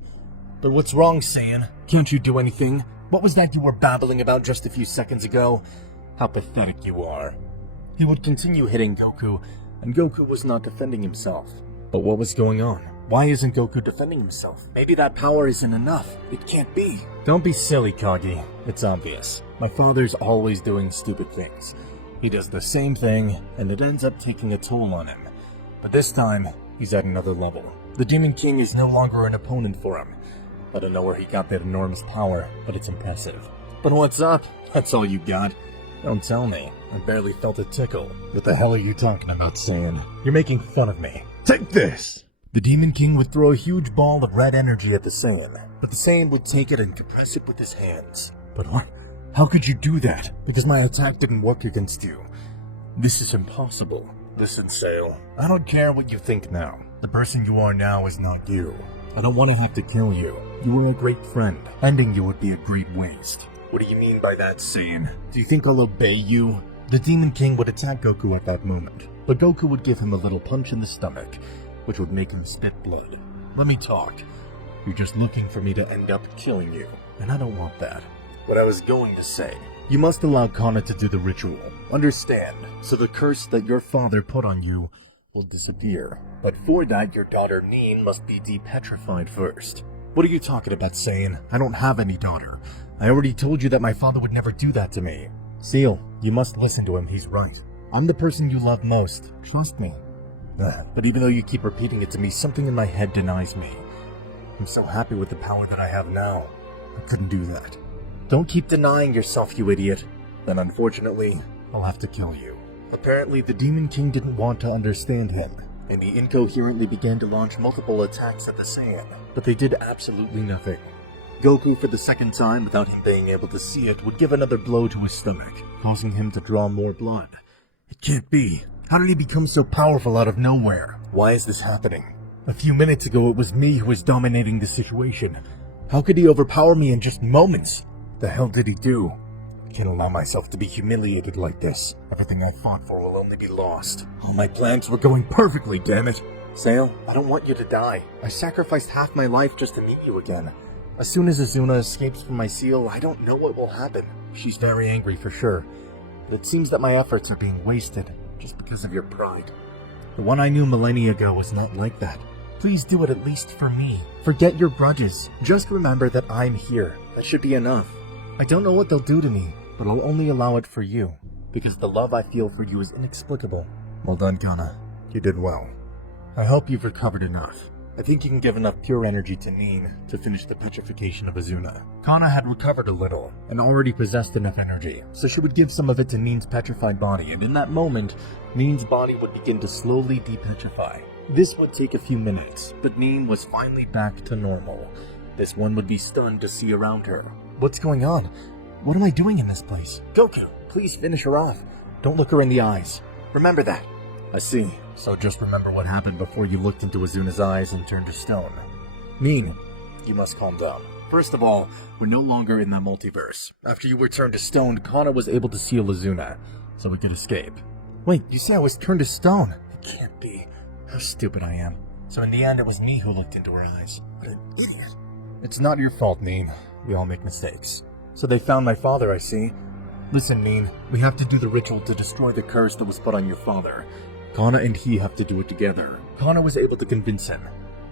But what's wrong, Saiyan? Can't you do anything? What was that you were babbling about just a few seconds ago? How pathetic you are. He would continue hitting Goku, and Goku was not defending himself. But what was going on? Why isn't Goku defending himself? Maybe that power isn't enough. It can't be. Don't be silly, Kage. It's obvious. My father's always doing stupid things. He does the same thing, and it ends up taking a toll on him. But this time, he's at another level. The Demon King is no longer an opponent for him. I don't know where he got that enormous power, but it's impressive. But what's up? That's all you got. Don't tell me. I barely felt a tickle. What the hell are you talking about, Saiyan? You're making fun of me. Take this! The Demon King would throw a huge ball of red energy at the Saiyan, but the Saiyan would take it and compress it with his hands. But what? How could you do that? Because my attack didn't work against you. This is impossible. Listen, Sail. I don't care what you think now. The person you are now is not you. I don't want to have to kill you. You were a great friend. Ending you would be a great waste. What do you mean by that, Saiyan? Do you think I'll obey you? The Demon King would attack Goku at that moment, but Goku would give him a little punch in the stomach, which would make him spit blood. Let me talk. You're just looking for me to end up killing you, and I don't want that. What I was going to say, you must allow Kana to do the ritual. Understand, so the curse that your father put on you will disappear. But for that, your daughter Nin must be depetrified first. What are you talking about, Saiyan? I don't have any daughter. I already told you that my father would never do that to me. Seal, you must listen to him, he's right. I'm the person you love most, trust me. But even though you keep repeating it to me, something in my head denies me. I'm so happy with the power that I have now. I couldn't do that. Don't keep denying yourself, you idiot. Then unfortunately, I'll have to kill you. Apparently, the Demon King didn't want to understand him, and he incoherently began to launch multiple attacks at the Saiyan, but they did absolutely nothing. Goku, for the second time, without him being able to see it, would give another blow to his stomach, causing him to draw more blood. It can't be. How did he become so powerful out of nowhere? Why is this happening? A few minutes ago, it was me who was dominating the situation. How could he overpower me in just moments? The hell did he do? I can't allow myself to be humiliated like this. Everything I fought for will only be lost. All my plans were going perfectly, damn it. Sail, I don't want you to die. I sacrificed half my life just to meet you again. As soon as Azuna escapes from my seal, I don't know what will happen. She's very angry for sure, but it seems that my efforts are being wasted just because of your pride. The one I knew millennia ago was not like that. Please do it at least for me. Forget your grudges. Just remember that I'm here. That should be enough. I don't know what they'll do to me, but I'll only allow it for you, because the love I feel for you is inexplicable. Well done, Kana. You did well. I hope you've recovered enough. I think you can give enough pure energy to Nin to finish the petrification of Azuna. Kana had recovered a little, and already possessed enough energy, so she would give some of it to Nin's petrified body, and in that moment, Nin's body would begin to slowly depetrify. This would take a few minutes, but Nin was finally back to normal. This one would be stunned to see around her. What's going on? What am I doing in this place? Goku, please finish her off. Don't look her in the eyes. Remember that. I see. So just remember what happened before you looked into Azuna's eyes and turned to stone. Nin, you must calm down. First of all, we're no longer in the multiverse. After you were turned to stone, Kana was able to seal Azuna, so we could escape. Wait, you said I was turned to stone? It can't be. How stupid I am. So in the end, it was me who looked into her eyes. What an idiot. It's not your fault, Nin. We all make mistakes. So they found my father, I see. Listen, Nin, we have to do the ritual to destroy the curse that was put on your father. Kana and he have to do it together. Kana was able to convince him.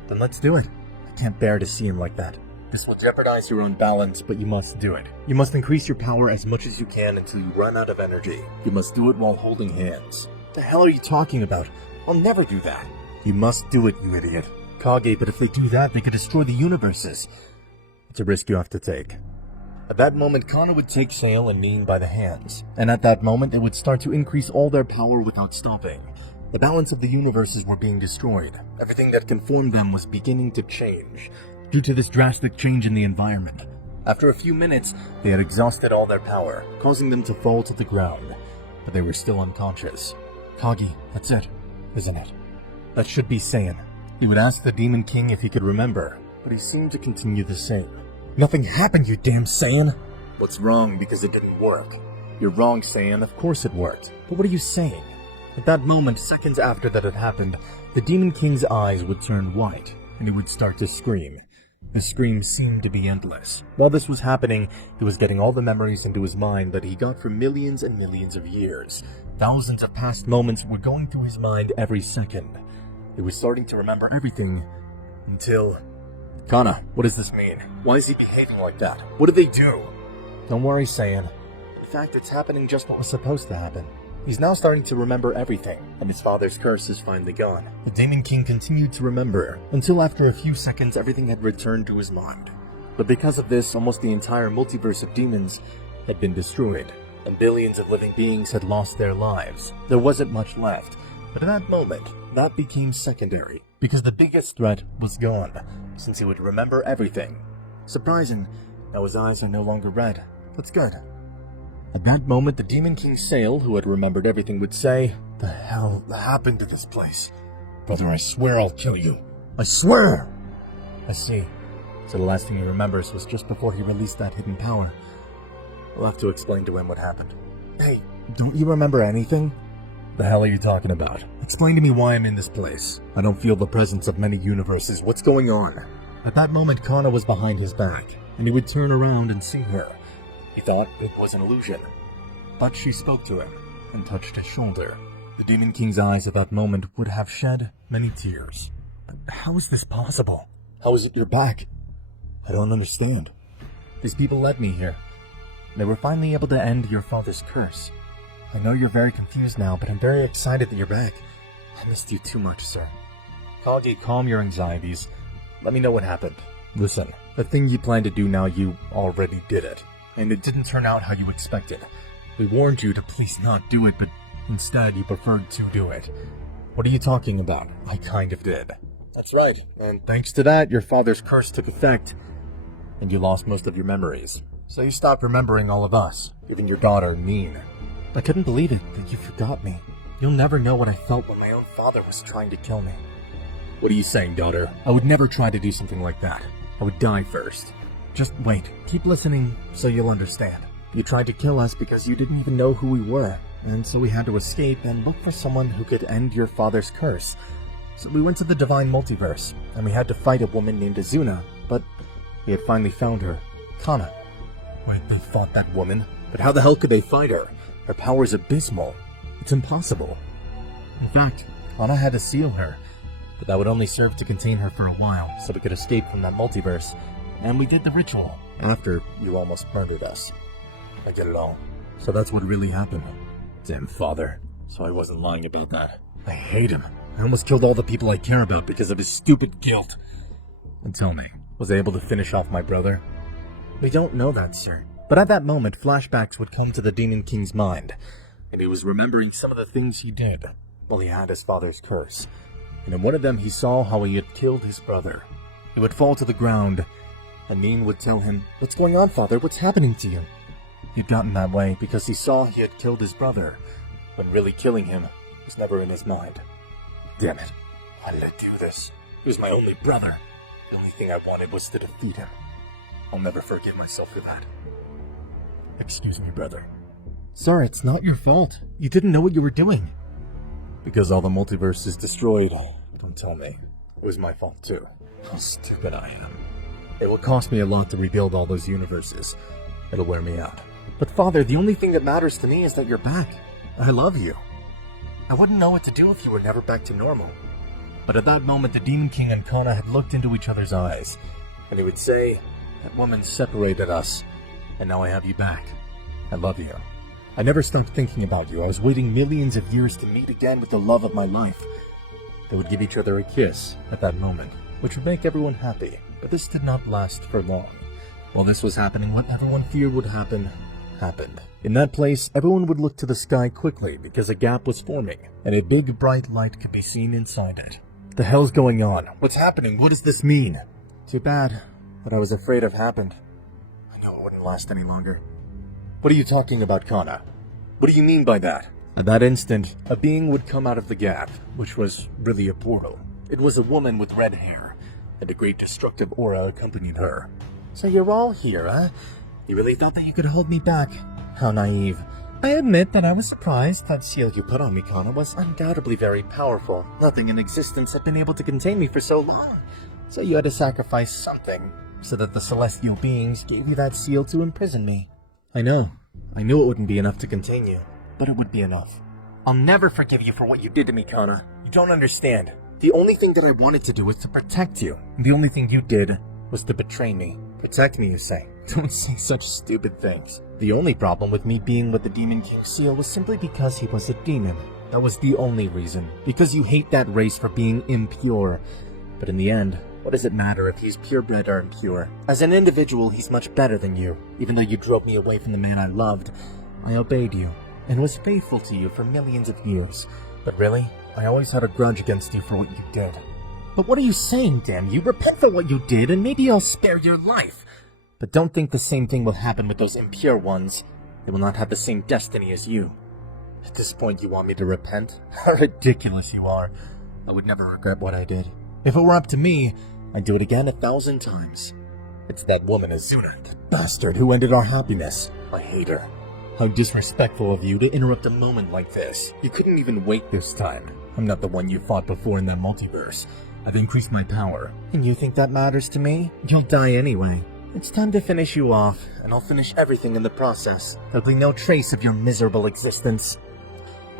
Then let's do it. I can't bear to see him like that. This will jeopardize your own balance, but you must do it. You must increase your power as much as you can until you run out of energy. You must do it while holding hands. The hell are you talking about? I'll never do that. You must do it, you idiot. Kage, but if they do that, they could destroy the universes. It's a risk you have to take. At that moment, Kana would take Sail and Nin by the hands, and at that moment, it would start to increase all their power without stopping. The balance of the universes were being destroyed. Everything that conformed them was beginning to change, due to this drastic change in the environment. After a few minutes, they had exhausted all their power, causing them to fall to the ground, but they were still unconscious. Kage, that's it, isn't it? That should be Saiyan. He would ask the Demon King if he could remember, but he seemed to continue the same. Nothing happened, you damn Saiyan! What's wrong because it didn't work? You're wrong, Saiyan, of course it worked. But what are you saying? At that moment, seconds after that had happened, the Demon King's eyes would turn white, and he would start to scream. The scream seemed to be endless. While this was happening, he was getting all the memories into his mind that he got for millions and millions of years. Thousands of past moments were going through his mind every second. He was starting to remember everything, until... Kana, what does this mean? Why is he behaving like that? What did they do? Don't worry, Saiyan. In fact, it's happening just what was supposed to happen. He's now starting to remember everything, and his father's curse is finally gone. The Demon King continued to remember, until after a few seconds everything had returned to his mind. But because of this, almost the entire multiverse of demons had been destroyed, and billions of living beings had lost their lives. There wasn't much left, but at that moment, that became secondary, because the biggest threat was gone, since he would remember everything. Surprising, now his eyes are no longer red. That's good. At that moment, the Demon King Sail, who had remembered everything, would say, "The hell happened to this place? Brother, I swear I'll kill you. I swear!" I see. So the last thing he remembers was just before he released that hidden power. We'll have to explain to him what happened. Hey, Don't you remember anything? The hell are you talking about? Explain to me why I'm in this place. I don't feel the presence of many universes. What's going on? At that moment, Kana was behind his back, and he would turn around and see her. He thought it was an illusion. But she spoke to him and touched his shoulder. The Demon King's eyes at that moment would have shed many tears. But how is this possible? How is it you're back? I don't understand. These people led me here. They were finally able to end your father's curse. I know you're very confused now, but I'm very excited that you're back. I missed you too much, sir. Kage, calm your anxieties. Let me know what happened. Listen, the thing you planned to do now, you already did it. And it didn't turn out how you expected. We warned you to please not do it, but instead you preferred to do it. What are you talking about? I kind of did. That's right. And thanks to that, your father's curse took effect, and you lost most of your memories. So you stopped remembering all of us, giving your daughter mean. I couldn't believe it that you forgot me. You'll never know what I felt when my own father was trying to kill me. What are you saying, daughter? I would never try to do something like that. I would die first. Just wait. Keep listening so you'll understand. You tried to kill us because you didn't even know who we were, and so we had to escape and look for someone who could end your father's curse. So we went to the Divine Multiverse, and we had to fight a woman named Azuna, but we had finally found her. Kana. Wait, they fought that woman? But how the hell could they fight her? Her power is abysmal. It's impossible. In fact, Kana had to seal her, but that would only serve to contain her for a while, so we could escape from that multiverse. And we did the ritual, after you almost murdered us. I get it all. So that's what really happened. Damn father. So I wasn't lying about that. I hate him. I almost killed all the people I care about because of his stupid guilt. And tell me, was I able to finish off my brother? We don't know that, sir. But at that moment, flashbacks would come to the Demon King's mind, and he was remembering some of the things he did while he had his father's curse. And in one of them, he saw how he had killed his brother. He would fall to the ground, and Mien would tell him, "What's going on, father? What's happening to you?" He'd gotten that way because he saw he had killed his brother, when really killing him was never in his mind. Damn it. Why did I do this? He was my only brother. The only thing I wanted was to defeat him. I'll never forgive myself for that. Excuse me, brother. Sir, it's not your fault. You didn't know what you were doing. Because all the multiverse is destroyed. Don't tell me. It was my fault too. How stupid I am. It will cost me a lot to rebuild all those universes. It'll wear me out. But father, the only thing that matters to me is that you're back. I love you. I wouldn't know what to do if you were never back to normal. But at that moment, the Demon King and Kana had looked into each other's eyes, and he would say, "That woman separated us, and now I have you back. I love you. I never stopped thinking about you. I was waiting millions of years to meet again with the love of my life." They would give each other a kiss at that moment, which would make everyone happy, but this did not last for long. While this was happening, what everyone feared would happen, happened. In that place, everyone would look to the sky quickly because a gap was forming, and a big bright light could be seen inside it. The hell's going on? What's happening? What does this mean? Too bad. What I was afraid of happened. I knew it wouldn't last any longer. What are you talking about, Kana? What do you mean by that? At that instant, a being would come out of the gap, which was really a portal. It was a woman with red hair, and a great destructive aura accompanied her. So you're all here, huh? You really thought that you could hold me back? How naive. I admit that I was surprised. That seal you put on me, Kana, was undoubtedly very powerful. Nothing in existence had been able to contain me for so long. So you had to sacrifice something, so that the celestial beings gave you that seal to imprison me. I know. I knew it wouldn't be enough to contain you, but it would be enough. I'll never forgive you for what you did to me, Kana. You don't understand. The only thing that I wanted to do was to protect you. The only thing you did was to betray me. Protect me, you say. Don't say such stupid things. The only problem with me being with the Demon King seal was simply because he was a demon. That was the only reason. Because you hate that race for being impure. But in the end, what does it matter if he's purebred or impure? As an individual, he's much better than you. Even though you drove me away from the man I loved, I obeyed you, and was faithful to you for millions of years. But really, I always had a grudge against you for what you did. But what are you saying, damn you? Repent for what you did, and maybe I'll spare your life. But don't think the same thing will happen with those impure ones. They will not have the same destiny as you. At this point, you want me to repent? How ridiculous you are. I would never regret what I did. If it were up to me, I'd do it again 1,000 times. It's that woman Azuna, that bastard who ended our happiness. I hate her. How disrespectful of you to interrupt a moment like this. You couldn't even wait this time. I'm not the one you fought before in that multiverse. I've increased my power. And you think that matters to me? You'll die anyway. It's time to finish you off, and I'll finish everything in the process. There'll be no trace of your miserable existence.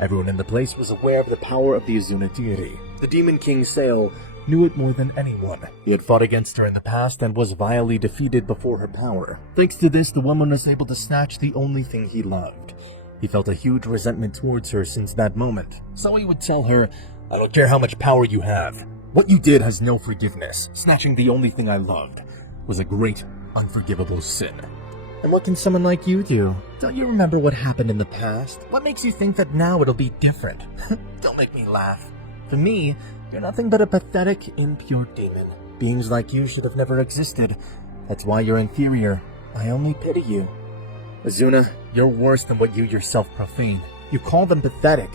Everyone in the place was aware of the power of the Azuna deity. The Demon King Sail knew it more than anyone. He had fought against her in the past and was vilely defeated before her power. Thanks to this, the woman was able to snatch the only thing he loved. He felt a huge resentment towards her since that moment, so he would tell her, "I don't care how much power you have. What you did has no forgiveness. Snatching the only thing I loved was a great, unforgivable sin." And what can someone like you do? Don't you remember what happened in the past? What makes you think that now it'll be different? Don't make me laugh. For me, you're nothing but a pathetic, impure demon. Beings like you should have never existed. That's why you're inferior. I only pity you. Azuna, you're worse than what you yourself profane. You call them pathetic.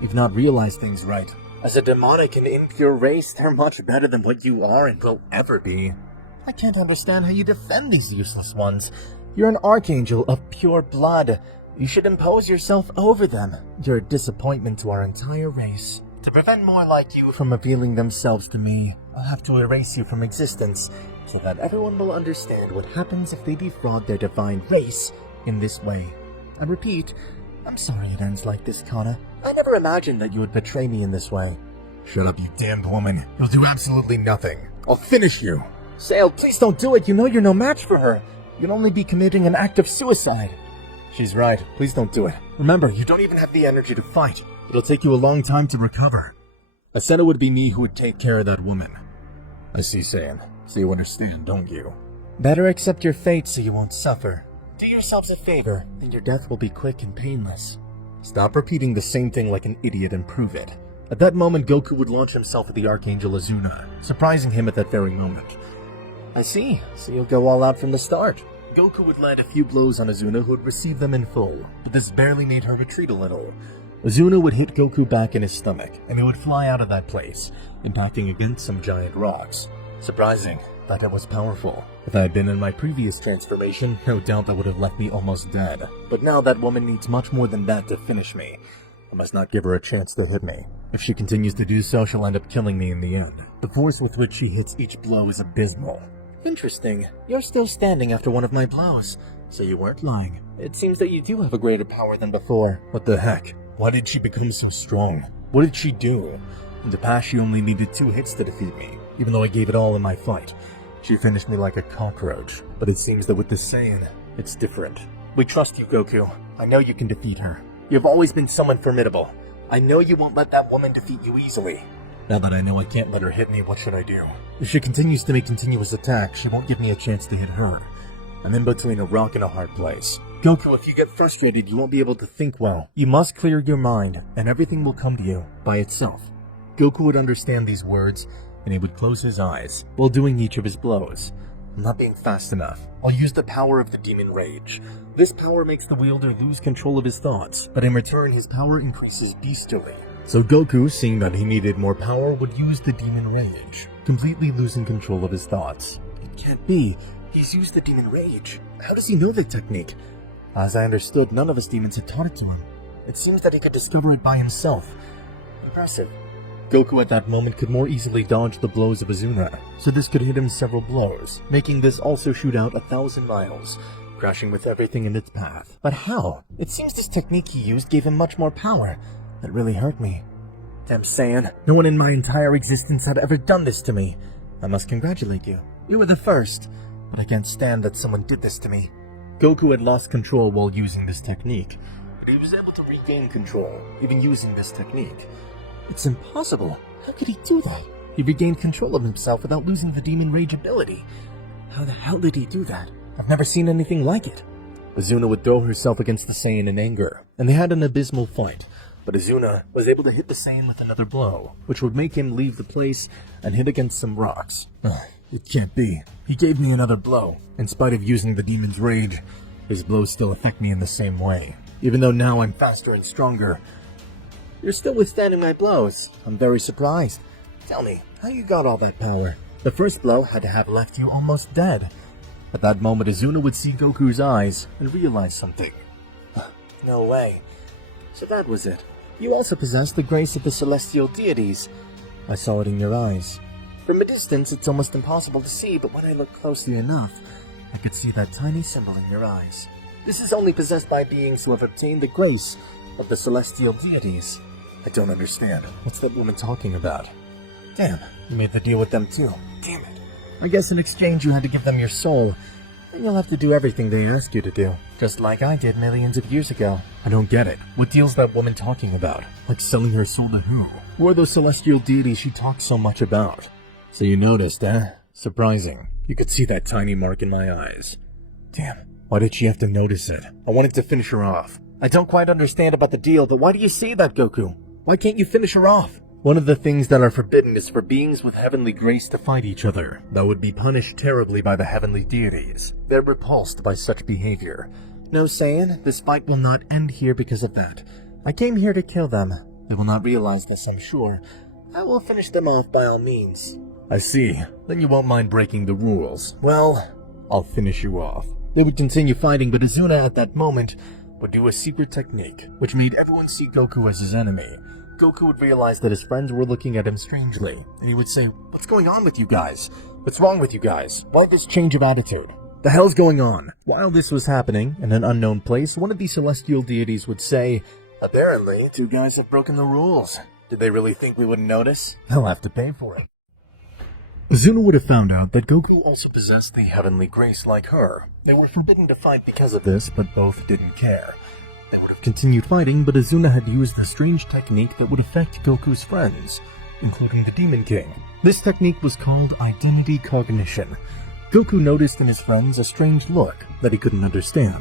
You've not realized things right. As a demonic and impure race, they're much better than what you are and will ever be. I can't understand how you defend these useless ones. You're an archangel of pure blood. You should impose yourself over them. You're a disappointment to our entire race. To prevent more like you from revealing themselves to me, I'll have to erase you from existence, so that everyone will understand what happens if they defraud their divine race in this way. I repeat, I'm sorry it ends like this, Kana. I never imagined that you would betray me in this way. Shut up, you damned woman. You'll do absolutely nothing. I'll finish you. Sail, please don't do it. You know you're no match for her. You'd only be committing an act of suicide. She's right. Please don't do it. Remember, you don't even have the energy to fight. It'll take you a long time to recover. I said it would be me who would take care of that woman. I see, Saiyan. So you understand, don't you? Better accept your fate so you won't suffer. Do yourselves a favor, and your death will be quick and painless. Stop repeating the same thing like an idiot and prove it. At that moment, Goku would launch himself at the Archangel Azuna, surprising him at that very moment. I see. So you'll go all out from the start. Goku would land a few blows on Azuna, who would receive them in full, but this barely made her retreat a little. Azuna would hit Goku back in his stomach, and he would fly out of that place, impacting against some giant rocks. Surprising, but it was powerful. If I had been in my previous transformation, no doubt that would have left me almost dead. But now that woman needs much more than that to finish me. I must not give her a chance to hit me. If she continues to do so, she'll end up killing me in the end. The force with which she hits each blow is abysmal. Interesting. You're still standing after one of my blows. So you weren't lying. It seems that you do have a greater power than before. What the heck? Why did she become so strong? What did she do? In the past, she only needed 2 hits to defeat me, even though I gave it all in my fight. She finished me like a cockroach, but it seems that with the Saiyan, it's different. We trust you, Goku. I know you can defeat her. You've always been someone formidable. I know you won't let that woman defeat you easily. Now that I know I can't let her hit me, what should I do? If she continues to make continuous attacks, she won't give me a chance to hit her. I'm in between a rock and a hard place. Goku, if you get frustrated, you won't be able to think well. You must clear your mind, and everything will come to you by itself. Goku would understand these words, and he would close his eyes while doing each of his blows. I'm not being fast enough. I'll use the power of the Demon Rage. This power makes the wielder lose control of his thoughts, but in return his power increases bestially. So Goku, seeing that he needed more power, would use the Demon Rage, completely losing control of his thoughts. It can't be. He's used the Demon Rage. How does he know the technique? As I understood, none of his demons had taught it to him. It seems that he could discover it by himself. Impressive. Goku at that moment could more easily dodge the blows of Azuna, so this could hit him several blows, making this also shoot out 1,000 miles, crashing with everything in its path. But how? It seems this technique he used gave him much more power. That really hurt me. Damn Saiyan, no one in my entire existence had ever done this to me. I must congratulate you. You were the first, but I can't stand that someone did this to me. Goku had lost control while using this technique, but he was able to regain control, even using this technique. It's impossible. How could he do that? He regained control of himself without losing the Demon Rage ability. How the hell did he do that? I've never seen anything like it. Azuna would throw herself against the Saiyan in anger, and they had an abysmal fight. But Azuna was able to hit the Saiyan with another blow, which would make him leave the place and hit against some rocks. It can't be. He gave me another blow. In spite of using the Demon's Rage, his blows still affect me in the same way. Even though now I'm faster and stronger. You're still withstanding my blows. I'm very surprised. Tell me, how you got all that power? The first blow had to have left you almost dead. At that moment, Azuna would see Goku's eyes and realize something. No way. So that was it. You also possess the grace of the celestial deities. I saw it in your eyes. From a distance, it's almost impossible to see, but when I look closely enough, I could see that tiny symbol in your eyes. This is only possessed by beings who have obtained the grace of the celestial deities. I don't understand. What's that woman talking about? Damn, you made the deal with them too. Damn it. I guess in exchange you had to give them your soul. And you'll have to do everything they ask you to do. Just like I did millions of years ago. I don't get it. What deal's that woman talking about? Like selling her soul to who? Who are those celestial deities she talks so much about? So you noticed, eh? Surprising. You could see that tiny mark in my eyes. Damn, why did she have to notice it? I wanted to finish her off. I don't quite understand about the deal, but why do you say that, Goku? Why can't you finish her off? One of the things that are forbidden is for beings with heavenly grace to fight each other. That would be punished terribly by the heavenly deities. They're repulsed by such behavior. No Saiyan, this fight will not end here because of that. I came here to kill them. They will not realize this, I'm sure. I will finish them off by all means. I see. Then you won't mind breaking the rules. Well, I'll finish you off. They would continue fighting, but Azuna at that moment would do a secret technique, which made everyone see Goku as his enemy. Goku would realize that his friends were looking at him strangely, and he would say, "What's going on with you guys? What's wrong with you guys? Why this change of attitude? The hell's going on?" While this was happening, in an unknown place, one of the celestial deities would say, "Apparently, two guys have broken the rules. Did they really think we wouldn't notice? They'll have to pay for it." Azuna would have found out that Goku also possessed the heavenly grace like her. They were forbidden to fight because of this, but both didn't care. They would have continued fighting, but Azuna had used a strange technique that would affect Goku's friends, including the Demon King. This technique was called identity cognition. Goku noticed in his friends a strange look that he couldn't understand.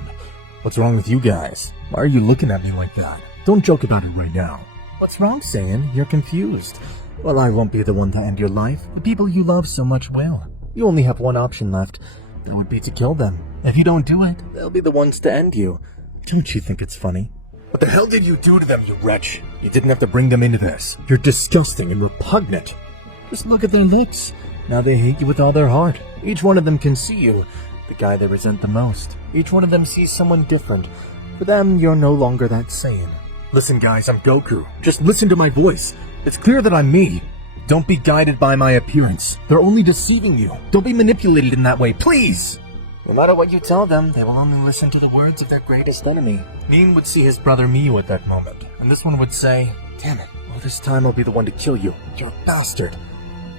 "What's wrong with you guys? Why are you looking at me like that? Don't joke about it right now." "What's wrong, Saiyan? You're confused." "Well, I won't be the one to end your life. The people you love so much will. You only have one option left. That would be to kill them. If you don't do it, they'll be the ones to end you. Don't you think it's funny?" "What the hell did you do to them, you wretch? You didn't have to bring them into this. You're disgusting and repugnant. Just look at their looks. Now they hate you with all their heart. Each one of them can see you, the guy they resent the most. Each one of them sees someone different. For them, you're no longer that Saiyan. Listen, guys, I'm Goku. Just listen to my voice. It's clear that I'm me. Don't be guided by my appearance. They're only deceiving you. Don't be manipulated in that way, please!" No matter what you tell them, they will only listen to the words of their greatest enemy. Nin would see his brother Miyu at that moment, and this one would say, "Damn it, well this time I'll be the one to kill you. You're a bastard."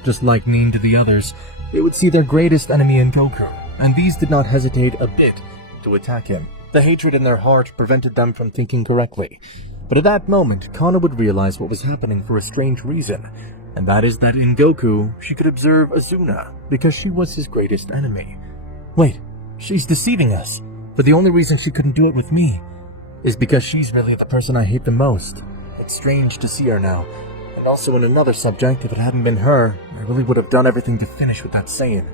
Just like Nin to the others, they would see their greatest enemy in Goku, and these did not hesitate a bit to attack him. The hatred in their heart prevented them from thinking correctly. But at that moment, Kana would realize what was happening for a strange reason, and that is that in Goku, she could observe Azuna, because she was his greatest enemy. Wait, she's deceiving us. But the only reason she couldn't do it with me is because she's really the person I hate the most. It's strange to see her now. And also in another subject, if it hadn't been her, I really would have done everything to finish with that Saiyan.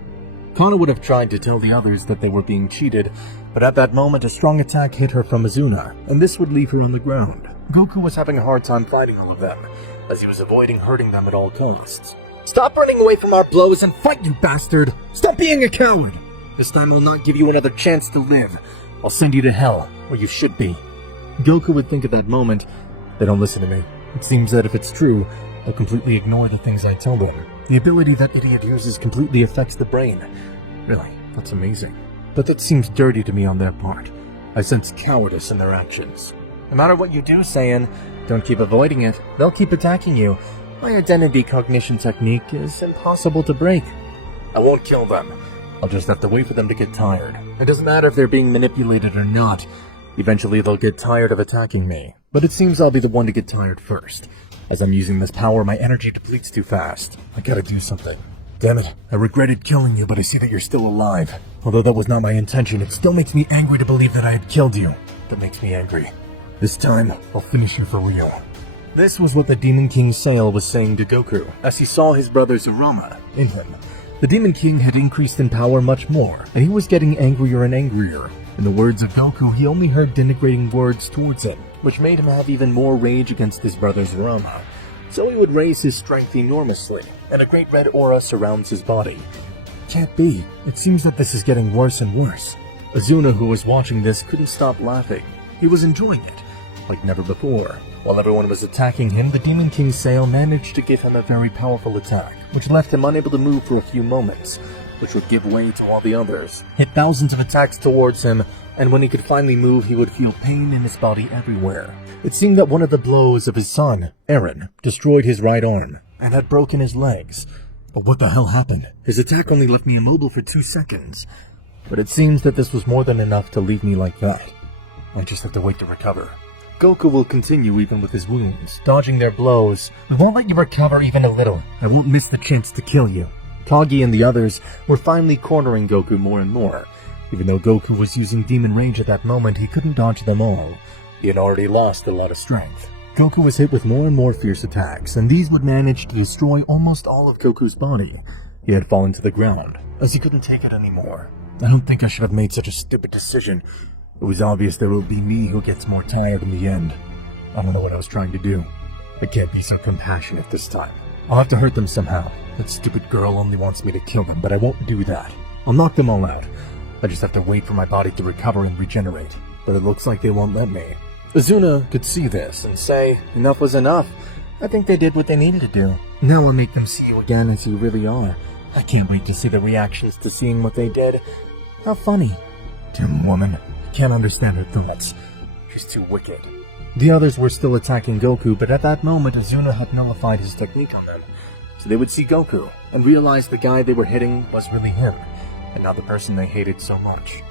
Kana would have tried to tell the others that they were being cheated, but at that moment a strong attack hit her from Azuna, and this would leave her on the ground. Goku was having a hard time fighting all of them, as he was avoiding hurting them at all costs. "Stop running away from our blows and fight, you bastard! Stop being a coward! This time I'll not give you another chance to live. I'll send you to hell, where you should be." Goku would think at that moment, "They don't listen to me. It seems that if it's true, they'll completely ignore the things I tell them. The ability that idiot uses completely affects the brain. Really, that's amazing. But that seems dirty to me on their part. I sense cowardice in their actions. No matter what you do, Saiyan, don't keep avoiding it. They'll keep attacking you. My identity cognition technique is impossible to break. I won't kill them. I'll just have to wait for them to get tired. It doesn't matter if they're being manipulated or not. Eventually they'll get tired of attacking me. But it seems I'll be the one to get tired first. As I'm using this power, my energy depletes too fast. I gotta do something. Damn it, I regretted killing you, but I see that you're still alive. Although that was not my intention, it still makes me angry to believe that I had killed you. That makes me angry. This time, I'll finish you for real." This was what the Demon King Sail was saying to Goku, as he saw his brother Zerama in him. The Demon King had increased in power much more, and he was getting angrier and angrier. In the words of Goku, he only heard denigrating words towards him, which made him have even more rage against his brother Zerama. So he would raise his strength enormously, and a great red aura surrounds his body. Can't be. It seems that this is getting worse and worse. Azuna, who was watching this, couldn't stop laughing. He was enjoying it, like never before. While everyone was attacking him, the Demon King's sail managed to give him a very powerful attack, which left him unable to move for a few moments, which would give way to all the others. Hit thousands of attacks towards him, and when he could finally move, he would feel pain in his body everywhere. It seemed that one of the blows of his son, Eren, destroyed his right arm, and had broken his legs. But what the hell happened? His attack only left me immobile for 2 seconds. But it seems that this was more than enough to leave me like that. I just have to wait to recover. Goku will continue even with his wounds, dodging their blows. I won't let you recover even a little. I won't miss the chance to kill you. Kagi and the others were finally cornering Goku more and more. Even though Goku was using Demon Rage at that moment, he couldn't dodge them all. He had already lost a lot of strength. Goku was hit with more and more fierce attacks, and these would manage to destroy almost all of Goku's body. He had fallen to the ground, as he couldn't take it anymore. I don't think I should have made such a stupid decision. It was obvious that it would be me who gets more tired in the end. I don't know what I was trying to do. I can't be so compassionate this time. I'll have to hurt them somehow. That stupid girl only wants me to kill them, but I won't do that. I'll knock them all out. I just have to wait for my body to recover and regenerate. But it looks like they won't let me. Azuna could see this and say, enough was enough. I think they did what they needed to do. Now I'll make them see you again as you really are. I can't wait to see the reactions to seeing what they did. How funny. Damn woman. I can't understand her thoughts. She's too wicked. The others were still attacking Goku, but at that moment Azuna had nullified his technique on them. So they would see Goku and realize the guy they were hitting was really him, and not the person they hated so much.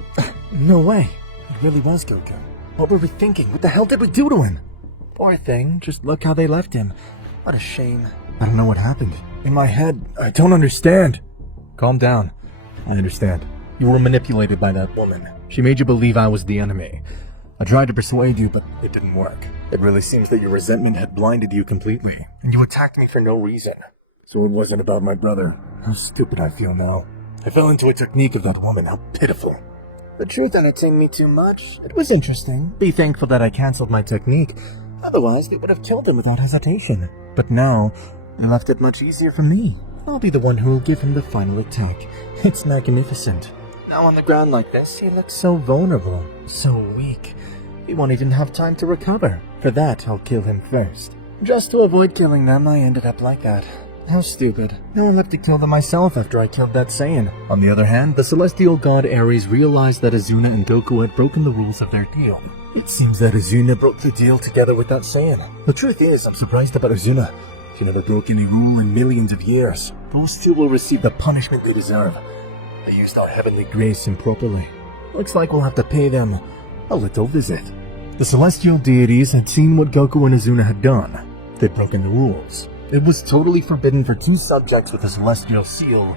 No way. It really was Goku. What were we thinking? What the hell did we do to him? Poor thing, just look how they left him. What a shame. I don't know what happened. In my head, I don't understand. Calm down. I understand. You were manipulated by that woman. She made you believe I was the enemy. I tried to persuade you, but it didn't work. It really seems that your resentment had blinded you completely, and you attacked me for no reason. So it wasn't about my brother. How stupid I feel now. I fell into a technique of that woman. How pitiful. The truth entertained me too much. It was interesting. Be thankful that I cancelled my technique. Otherwise, they would have killed him without hesitation. But now, they left it much easier for me. I'll be the one who will give him the final attack. It's magnificent. Now on the ground like this, he looks so vulnerable, so weak. He won't even have time to recover. For that, I'll kill him first. Just to avoid killing them, I ended up like that. How stupid. No one left to kill them myself after I killed that Saiyan. On the other hand, the celestial god Ares realized that Azuna and Goku had broken the rules of their deal. It seems that Azuna broke the deal together with that Saiyan. The truth is, I'm surprised about Azuna. She never broke any rule in millions of years. Those two will receive the punishment they deserve. They used our heavenly grace improperly. Looks like we'll have to pay them a little visit. The celestial deities had seen what Goku and Azuna had done. They'd broken the rules. It was totally forbidden for two subjects with a celestial seal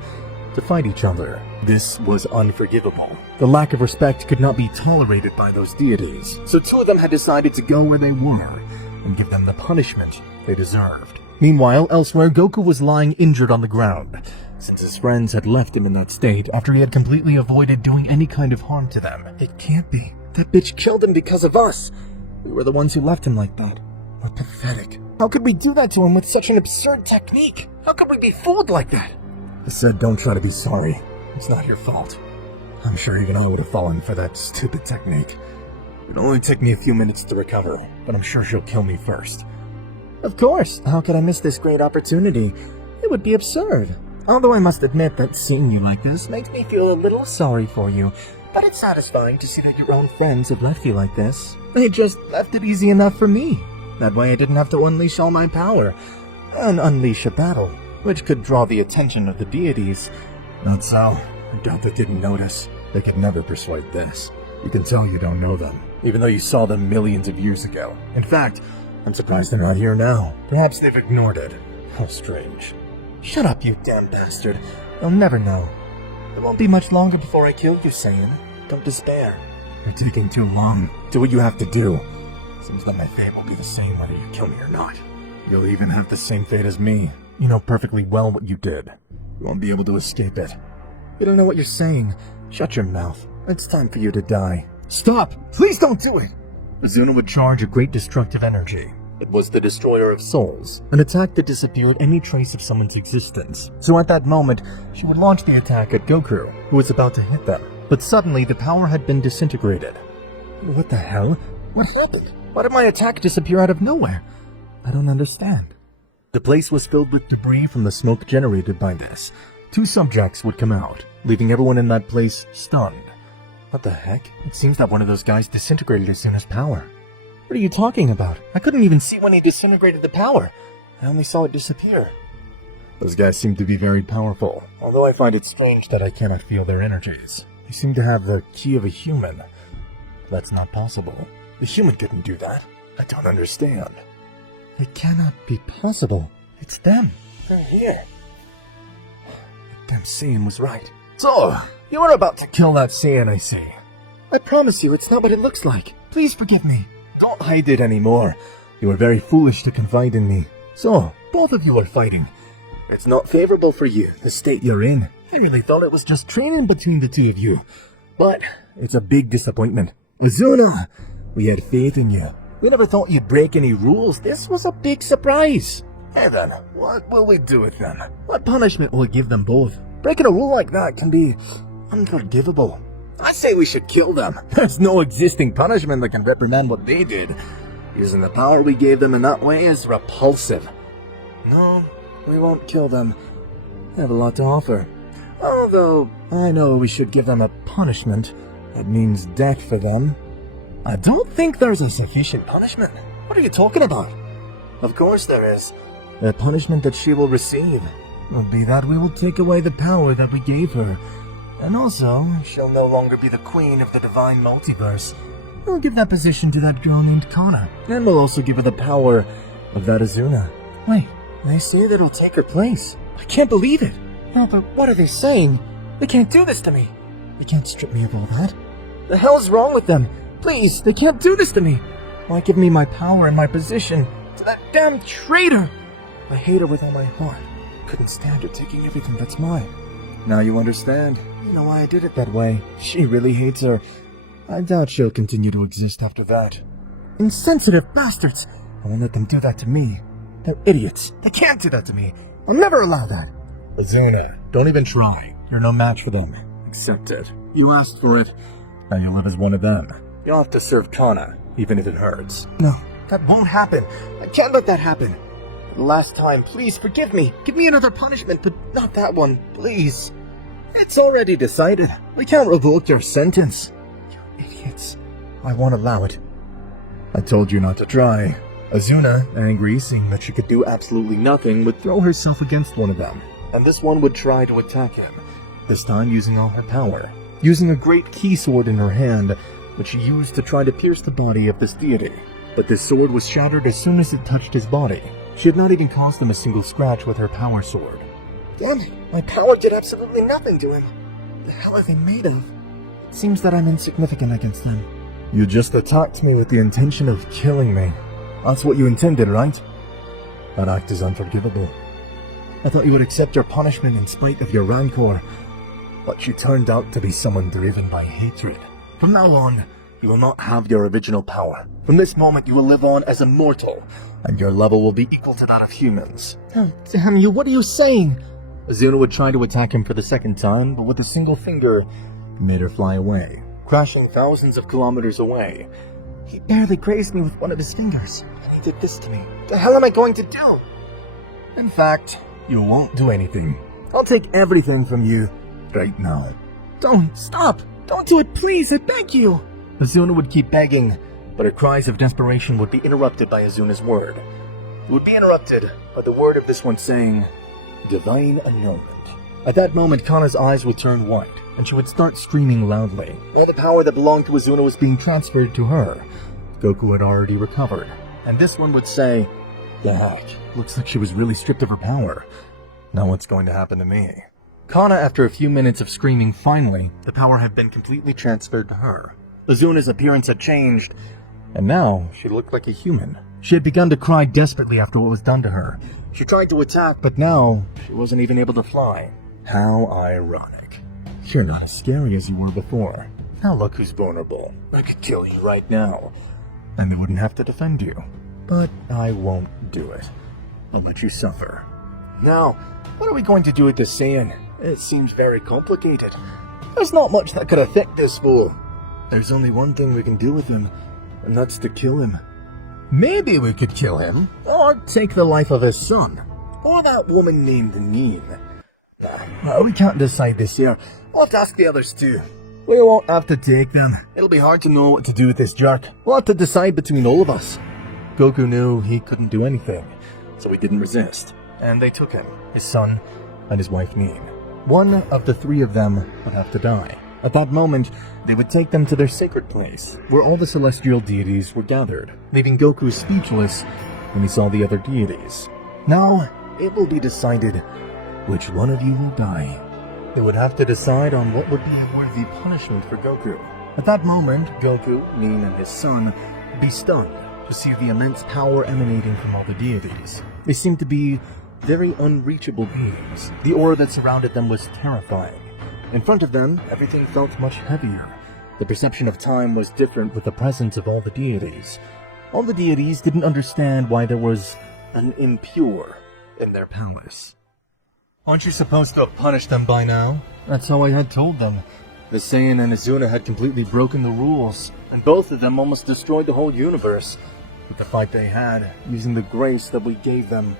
to fight each other. This was unforgivable. The lack of respect could not be tolerated by those deities. So two of them had decided to go where they were and give them the punishment they deserved. Meanwhile, elsewhere, Goku was lying injured on the ground, since his friends had left him in that state after he had completely avoided doing any kind of harm to them. It can't be. That bitch killed him because of us. We were the ones who left him like that. What pathetic. How could we do that to him with such an absurd technique? How could we be fooled like that? I said don't try to be sorry. It's not your fault. I'm sure even I would have fallen for that stupid technique. It would only take me a few minutes to recover, but I'm sure she'll kill me first. Of course. How could I miss this great opportunity? It would be absurd. Although I must admit that seeing you like this makes me feel a little sorry for you. But it's satisfying to see that your own friends have left you like this. They just left it easy enough for me. That way I didn't have to unleash all my power, and unleash a battle, which could draw the attention of the deities. Not so. I doubt they didn't notice. They could never persuade this. You can tell you don't know them, even though you saw them millions of years ago. In fact, I'm surprised they're not here now. Perhaps they've ignored it. How strange. Shut up, you damn bastard. You'll never know. It won't be much longer before I kill you, Saiyan. Don't despair. You're taking too long. Do what you have to do. Seems that my fate will be the same whether you kill me or not. You'll even have the same fate as me. You know perfectly well what you did. You won't be able to escape it. You don't know what you're saying. Shut your mouth. It's time for you to die. Stop! Please don't do it! Azuna would charge a great destructive energy. It was the destroyer of souls, an attack that disappeared any trace of someone's existence. So at that moment, she would launch the attack at Goku, who was about to hit them. But suddenly, the power had been disintegrated. What the hell? What happened? Why did my attack disappear out of nowhere? I don't understand. The place was filled with debris from the smoke generated by this. 2 subjects would come out, leaving everyone in that place stunned. What the heck? It seems that one of those guys disintegrated Azuna's power. What are you talking about? I couldn't even see when he disintegrated the power. I only saw it disappear. Those guys seem to be very powerful, although I find it strange that I cannot feel their energies. They seem to have the key of a human. That's not possible. The human couldn't do that. I don't understand. It cannot be possible. It's them. They're here. The damn Saiyan was right. So, you are about to kill that Saiyan, I say. I promise you, it's not what it looks like. Please forgive me. Don't hide it anymore. You are very foolish to confide in me. So, both of you are fighting. It's not favorable for you, the state you're in. I really thought it was just training between the 2 of you. But, it's a big disappointment. Azuna, we had faith in you. We never thought you'd break any rules. This was a big surprise. Hey then, what will we do with them? What punishment will we give them both? Breaking a rule like that can be unforgivable. I say we should kill them. There's no existing punishment that can reprimand what they did. Using the power we gave them in that way is repulsive. No, we won't kill them. They have a lot to offer. Although, I know we should give them a punishment. That means death for them. I don't think there's a sufficient punishment. What are you talking about? Of course there is. The punishment that she will receive will be that we will take away the power that we gave her. And also, she'll no longer be the queen of the divine multiverse. We'll give that position to that girl named Kana. And we'll also give her the power of that Azuna. Wait, they say that it'll take her place. I can't believe it. No, but what are they saying? They can't do this to me. They can't strip me of all that. The hell's wrong with them? Please, they can't do this to me. Why give me my power and my position to that damn traitor? I hate her with all my heart. Couldn't stand her taking everything that's mine. Now you understand. You know why I did it that way. She really hates her. I doubt she'll continue to exist after that. Insensitive bastards! I won't let them do that to me. They're idiots. They can't do that to me. I'll never allow that. Azuna, don't even try. You're no match for them. Accept it. You asked for it. Now you live as one of them. You'll have to serve Kana, even if it hurts. No, that won't happen. I can't let that happen. The last time, please forgive me. Give me another punishment, but not that one, please. It's already decided. We can't revoke your sentence. You idiots. I won't allow it. I told you not to try. Azuna, angry, seeing that she could do absolutely nothing, would throw herself against one of them, and this one would try to attack him, this time using all her power, using a great key sword in her hand, which she used to try to pierce the body of this deity. But this sword was shattered as soon as it touched his body. She had not even caused him a single scratch with her power sword. Damn it, my power did absolutely nothing to him. What the hell are they made of? It seems that I'm insignificant against them. You just attacked me with the intention of killing me. That's what you intended, right? That act is unforgivable. I thought you would accept your punishment in spite of your rancor, but you turned out to be someone driven by hatred. From now on, you will not have your original power. From this moment, you will live on as immortal, and your level will be equal to that of humans. Oh, damn you, what are you saying? Azuna would try to attack him for the second time, but with a single finger, he made her fly away, crashing thousands of kilometers away. He barely grazed me with one of his fingers, and he did this to me. What the hell am I going to do? In fact, you won't do anything. I'll take everything from you right now. Don't, stop! Don't do it, please, I beg you! Azuna would keep begging, but her cries of desperation would be interrupted by Azuna's word. It would be interrupted by the word of this one saying, Divine Annulment. At that moment, Kana's eyes would turn white, and she would start screaming loudly. All the power that belonged to Azuna was being transferred to her. Goku had already recovered, and this one would say, The heck, looks like she was really stripped of her power. Now what's going to happen to me? Kana, after a few minutes of screaming, finally, the power had been completely transferred to her. Azuna's appearance had changed, and now she looked like a human. She had begun to cry desperately after what was done to her. She tried to attack, but now she wasn't even able to fly. How ironic. You're not as scary as you were before. Now look who's vulnerable. I could kill you right now, and they wouldn't have to defend you. But I won't do it. I'll let you suffer. Now, what are we going to do with this Saiyan? It seems very complicated. There's not much that could affect this fool. There's only one thing we can do with him, and that's to kill him. Maybe we could kill him, or take the life of his son, or that woman named Neen. We can't decide this year. We'll have to ask the others too. We won't have to take them. It'll be hard to know what to do with this jerk. We'll have to decide between all of us. Goku knew he couldn't do anything, so he didn't resist. And they took him, his son, and his wife Neen. One of the three of them would have to die. At that moment, they would take them to their sacred place, where all the celestial deities were gathered, leaving Goku speechless when he saw the other deities. Now, it will be decided which one of you will die. They would have to decide on what would be a worthy punishment for Goku. At that moment, Goku, Neen, and his son would be stunned to see the immense power emanating from all the deities. They seemed to be very unreachable beings. The aura that surrounded them was terrifying. In front of them, everything felt much heavier. The perception of time was different with the presence of all the deities. All the deities didn't understand why there was an impure in their palace. Aren't you supposed to have punished them by now? That's how I had told them. The Saiyan and Azuna had completely broken the rules, and both of them almost destroyed the whole universe with the fight they had, using the grace that we gave them.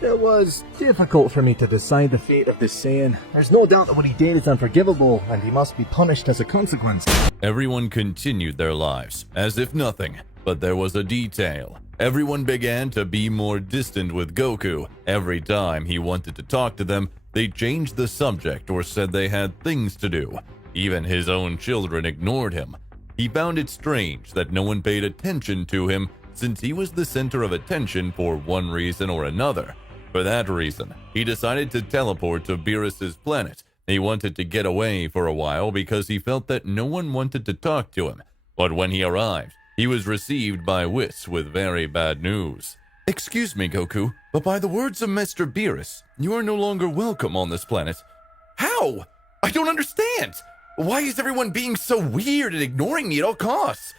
It was difficult for me to decide the fate of this Saiyan. There's no doubt that what he did is unforgivable, and he must be punished as a consequence. Everyone continued their lives, as if nothing, but there was a detail. Everyone began to be more distant with Goku. Every time he wanted to talk to them, they changed the subject or said they had things to do. Even his own children ignored him. He found it strange that no one paid attention to him, since he was the center of attention for one reason or another. For that reason, he decided to teleport to Beerus' planet. He wanted to get away for a while because he felt that no one wanted to talk to him. But when he arrived, he was received by Whis with very bad news. Excuse me, Goku, but by the words of Mr. Beerus, you are no longer welcome on this planet. How? I don't understand. Why is everyone being so weird and ignoring me at all costs?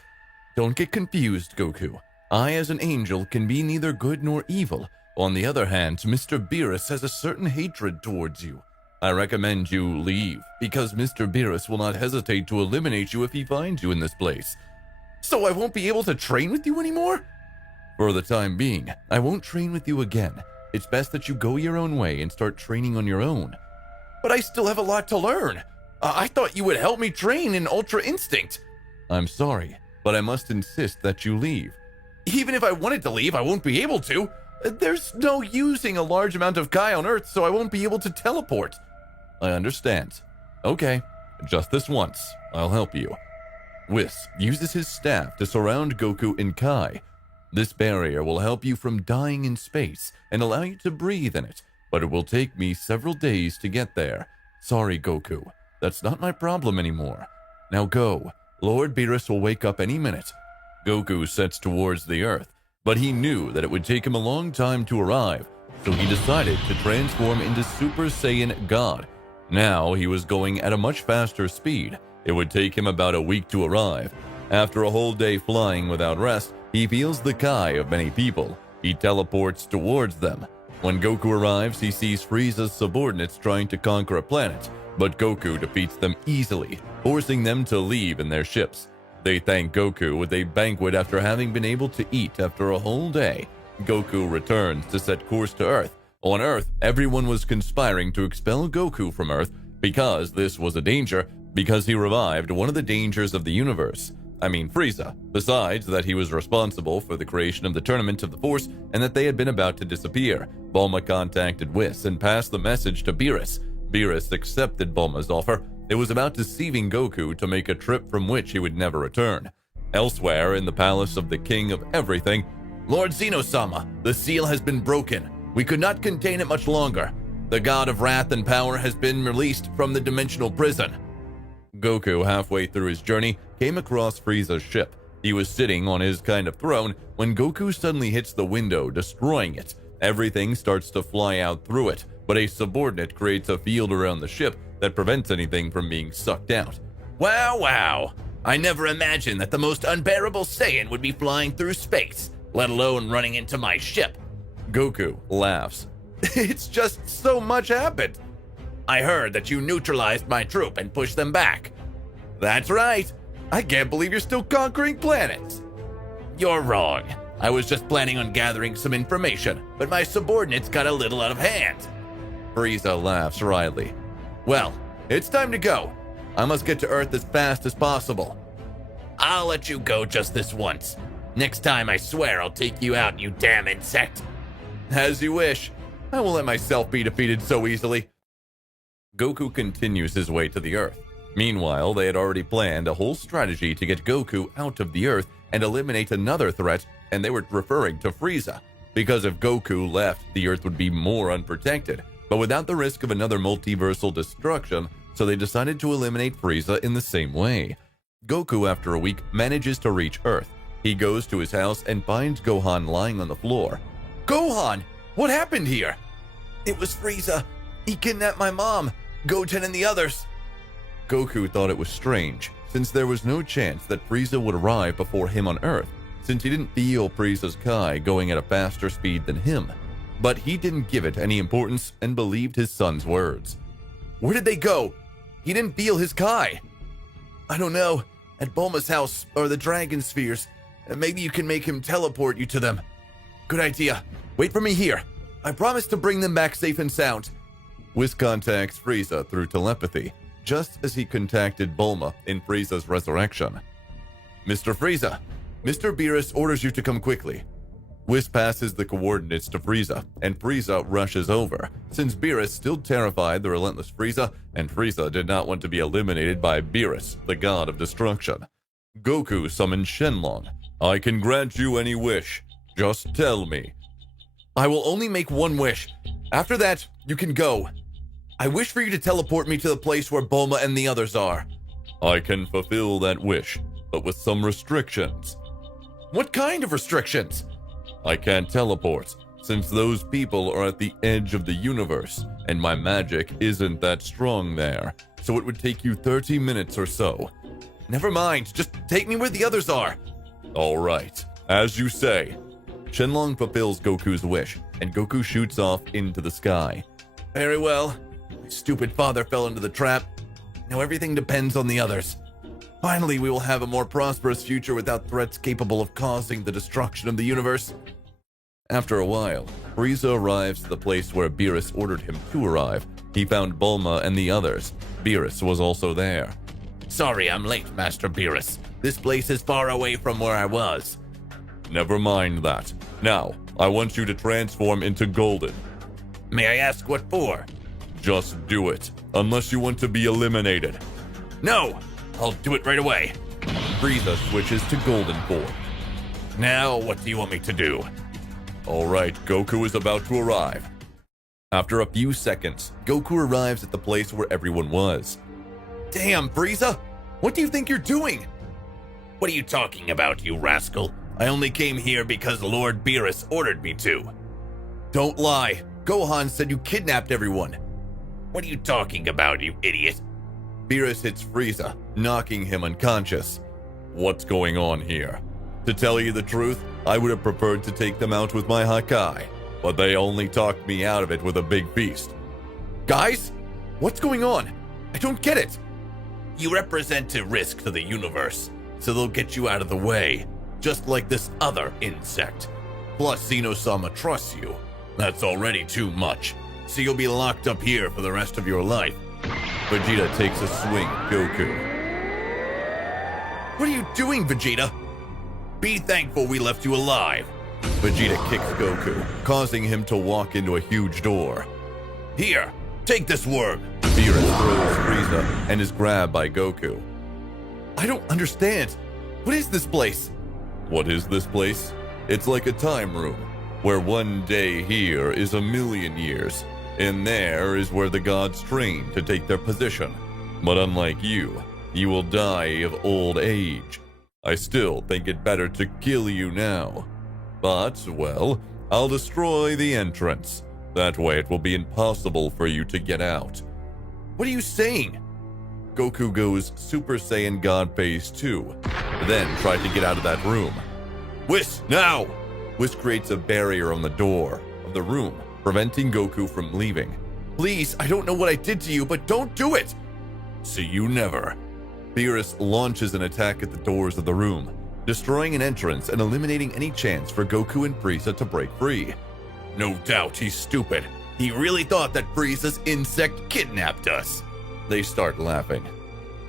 Don't get confused, Goku. I, as an angel, can be neither good nor evil. On the other hand, Mr. Beerus has a certain hatred towards you. I recommend you leave, because Mr. Beerus will not hesitate to eliminate you if he finds you in this place. So I won't be able to train with you anymore? For the time being, I won't train with you again. It's best that you go your own way and start training on your own. But I still have a lot to learn. I thought you would help me train in Ultra Instinct. I'm sorry, but I must insist that you leave. Even if I wanted to leave, I won't be able to. There's no using a large amount of Kai on Earth, so I won't be able to teleport. I understand. Okay, just this once. I'll help you. Whis uses his staff to surround Goku in Kai. This barrier will help you from dying in space and allow you to breathe in it, but it will take me several days to get there. Sorry, Goku. That's not my problem anymore. Now go. Lord Beerus will wake up any minute. Goku sets towards the Earth, but he knew that it would take him a long time to arrive, so he decided to transform into Super Saiyan God. Now he was going at a much faster speed. It would take him about a week to arrive. After a whole day flying without rest, he feels the Kai of many people. He teleports towards them. When Goku arrives, he sees Frieza's subordinates trying to conquer a planet, but Goku defeats them easily, forcing them to leave in their ships. They thank Goku with a banquet after having been able to eat after a whole day. Goku returns to set course to Earth. On Earth, everyone was conspiring to expel Goku from Earth because this was a danger, because he revived one of the dangers of the universe. I mean Frieza, besides that he was responsible for the creation of the Tournament of the Force and that they had been about to disappear. Bulma contacted Whis and passed the message to Beerus. Beerus accepted Bulma's offer. It was about deceiving Goku to make a trip from which he would never return. Elsewhere, in the palace of the King of Everything, Lord Zeno Sama, the seal has been broken. We could not contain it much longer. The god of wrath and power has been released from the dimensional prison. Goku, halfway through his journey, came across Frieza's ship. He was sitting on his kind of throne when Goku suddenly hits the window, destroying it. Everything starts to fly out through it, but a subordinate creates a field around the ship that prevents anything from being sucked out. Wow. I never imagined that the most unbearable Saiyan would be flying through space, let alone running into my ship. Goku laughs. It's just so much happened. I heard that you neutralized my troop and pushed them back. That's right. I can't believe you're still conquering planets. You're wrong. I was just planning on gathering some information, but my subordinates got a little out of hand. Frieza laughs wryly. Well, it's time to go. I must get to Earth as fast as possible. I'll let you go just this once. Next time, I swear I'll take you out, you damn insect. As you wish. I won't let myself be defeated so easily. Goku continues his way to the Earth. Meanwhile, they had already planned a whole strategy to get Goku out of the Earth and eliminate another threat, and they were referring to Frieza. Because if Goku left, the Earth would be more unprotected, but without the risk of another multiversal destruction, so they decided to eliminate Frieza in the same way. Goku, after a week, manages to reach Earth. He goes to his house and finds Gohan lying on the floor. Gohan! What happened here? It was Frieza. He kidnapped my mom, Goten and the others. Goku thought it was strange, since there was no chance that Frieza would arrive before him on Earth, since he didn't feel Frieza's Kai going at a faster speed than him. But he didn't give it any importance and believed his son's words. Where did they go? He didn't feel his Kai. I don't know. At Bulma's house or the Dragon Spheres. Maybe you can make him teleport you to them. Good idea. Wait for me here. I promise to bring them back safe and sound. Whis contacts Frieza through telepathy, just as he contacted Bulma in Frieza's resurrection. Mr. Frieza, Mr. Beerus orders you to come quickly. Whis passes the coordinates to Frieza, and Frieza rushes over, since Beerus still terrified the relentless Frieza, and Frieza did not want to be eliminated by Beerus, the god of destruction. Goku summons Shenlong. I can grant you any wish. Just tell me. I will only make one wish. After that, you can go. I wish for you to teleport me to the place where Bulma and the others are. I can fulfill that wish, but with some restrictions. What kind of restrictions? I can't teleport, since those people are at the edge of the universe, and my magic isn't that strong there, so it would take you 30 minutes or so. Never mind, just take me where the others are. All right, as you say. Shenlong fulfills Goku's wish, and Goku shoots off into the sky. Very well. My stupid father fell into the trap. Now everything depends on the others. Finally, we will have a more prosperous future without threats capable of causing the destruction of the universe. After a while, Frieza arrives at the place where Beerus ordered him to arrive. He found Bulma and the others. Beerus was also there. Sorry I'm late, Master Beerus. This place is far away from where I was. Never mind that. Now, I want you to transform into Golden. May I ask what for? Just do it, unless you want to be eliminated. No! I'll do it right away. Frieza switches to Golden form. Now, what do you want me to do? Alright, Goku is about to arrive. After a few seconds, Goku arrives at the place where everyone was. Damn, Frieza! What do you think you're doing? What are you talking about, you rascal? I only came here because Lord Beerus ordered me to. Don't lie. Gohan said you kidnapped everyone. What are you talking about, you idiot? Beerus hits Frieza, knocking him unconscious. What's going on here? To tell you the truth, I would have preferred to take them out with my Hakai, but they only talked me out of it with a big feast. Guys, what's going on? I don't get it. You represent a risk to the universe, so they'll get you out of the way, just like this other insect. Plus, Zeno Sama trusts you. That's already too much, so you'll be locked up here for the rest of your life. Vegeta takes a swing at Goku. What are you doing, Vegeta? Be thankful we left you alive. Vegeta kicks Goku, causing him to walk into a huge door. Here, take this worm. Beerus throws Frieza and is grabbed by Goku. I don't understand. What is this place? What is this place? It's like a time room, where one day here is 1,000,000 years. In there is where the gods train to take their position. But unlike you, you will die of old age. I still think it better to kill you now. But, well, I'll destroy the entrance. That way it will be impossible for you to get out. What are you saying? Goku goes Super Saiyan God Phase 2, then tried to get out of that room. Whis, now! Whis creates a barrier on the door of the room, preventing Goku from leaving. Please, I don't know what I did to you, but don't do it! See you never. Beerus launches an attack at the doors of the room. destroying an entrance and eliminating any chance for Goku and Frieza to break free. No doubt he's stupid. He really thought that Frieza's insect kidnapped us. They start laughing.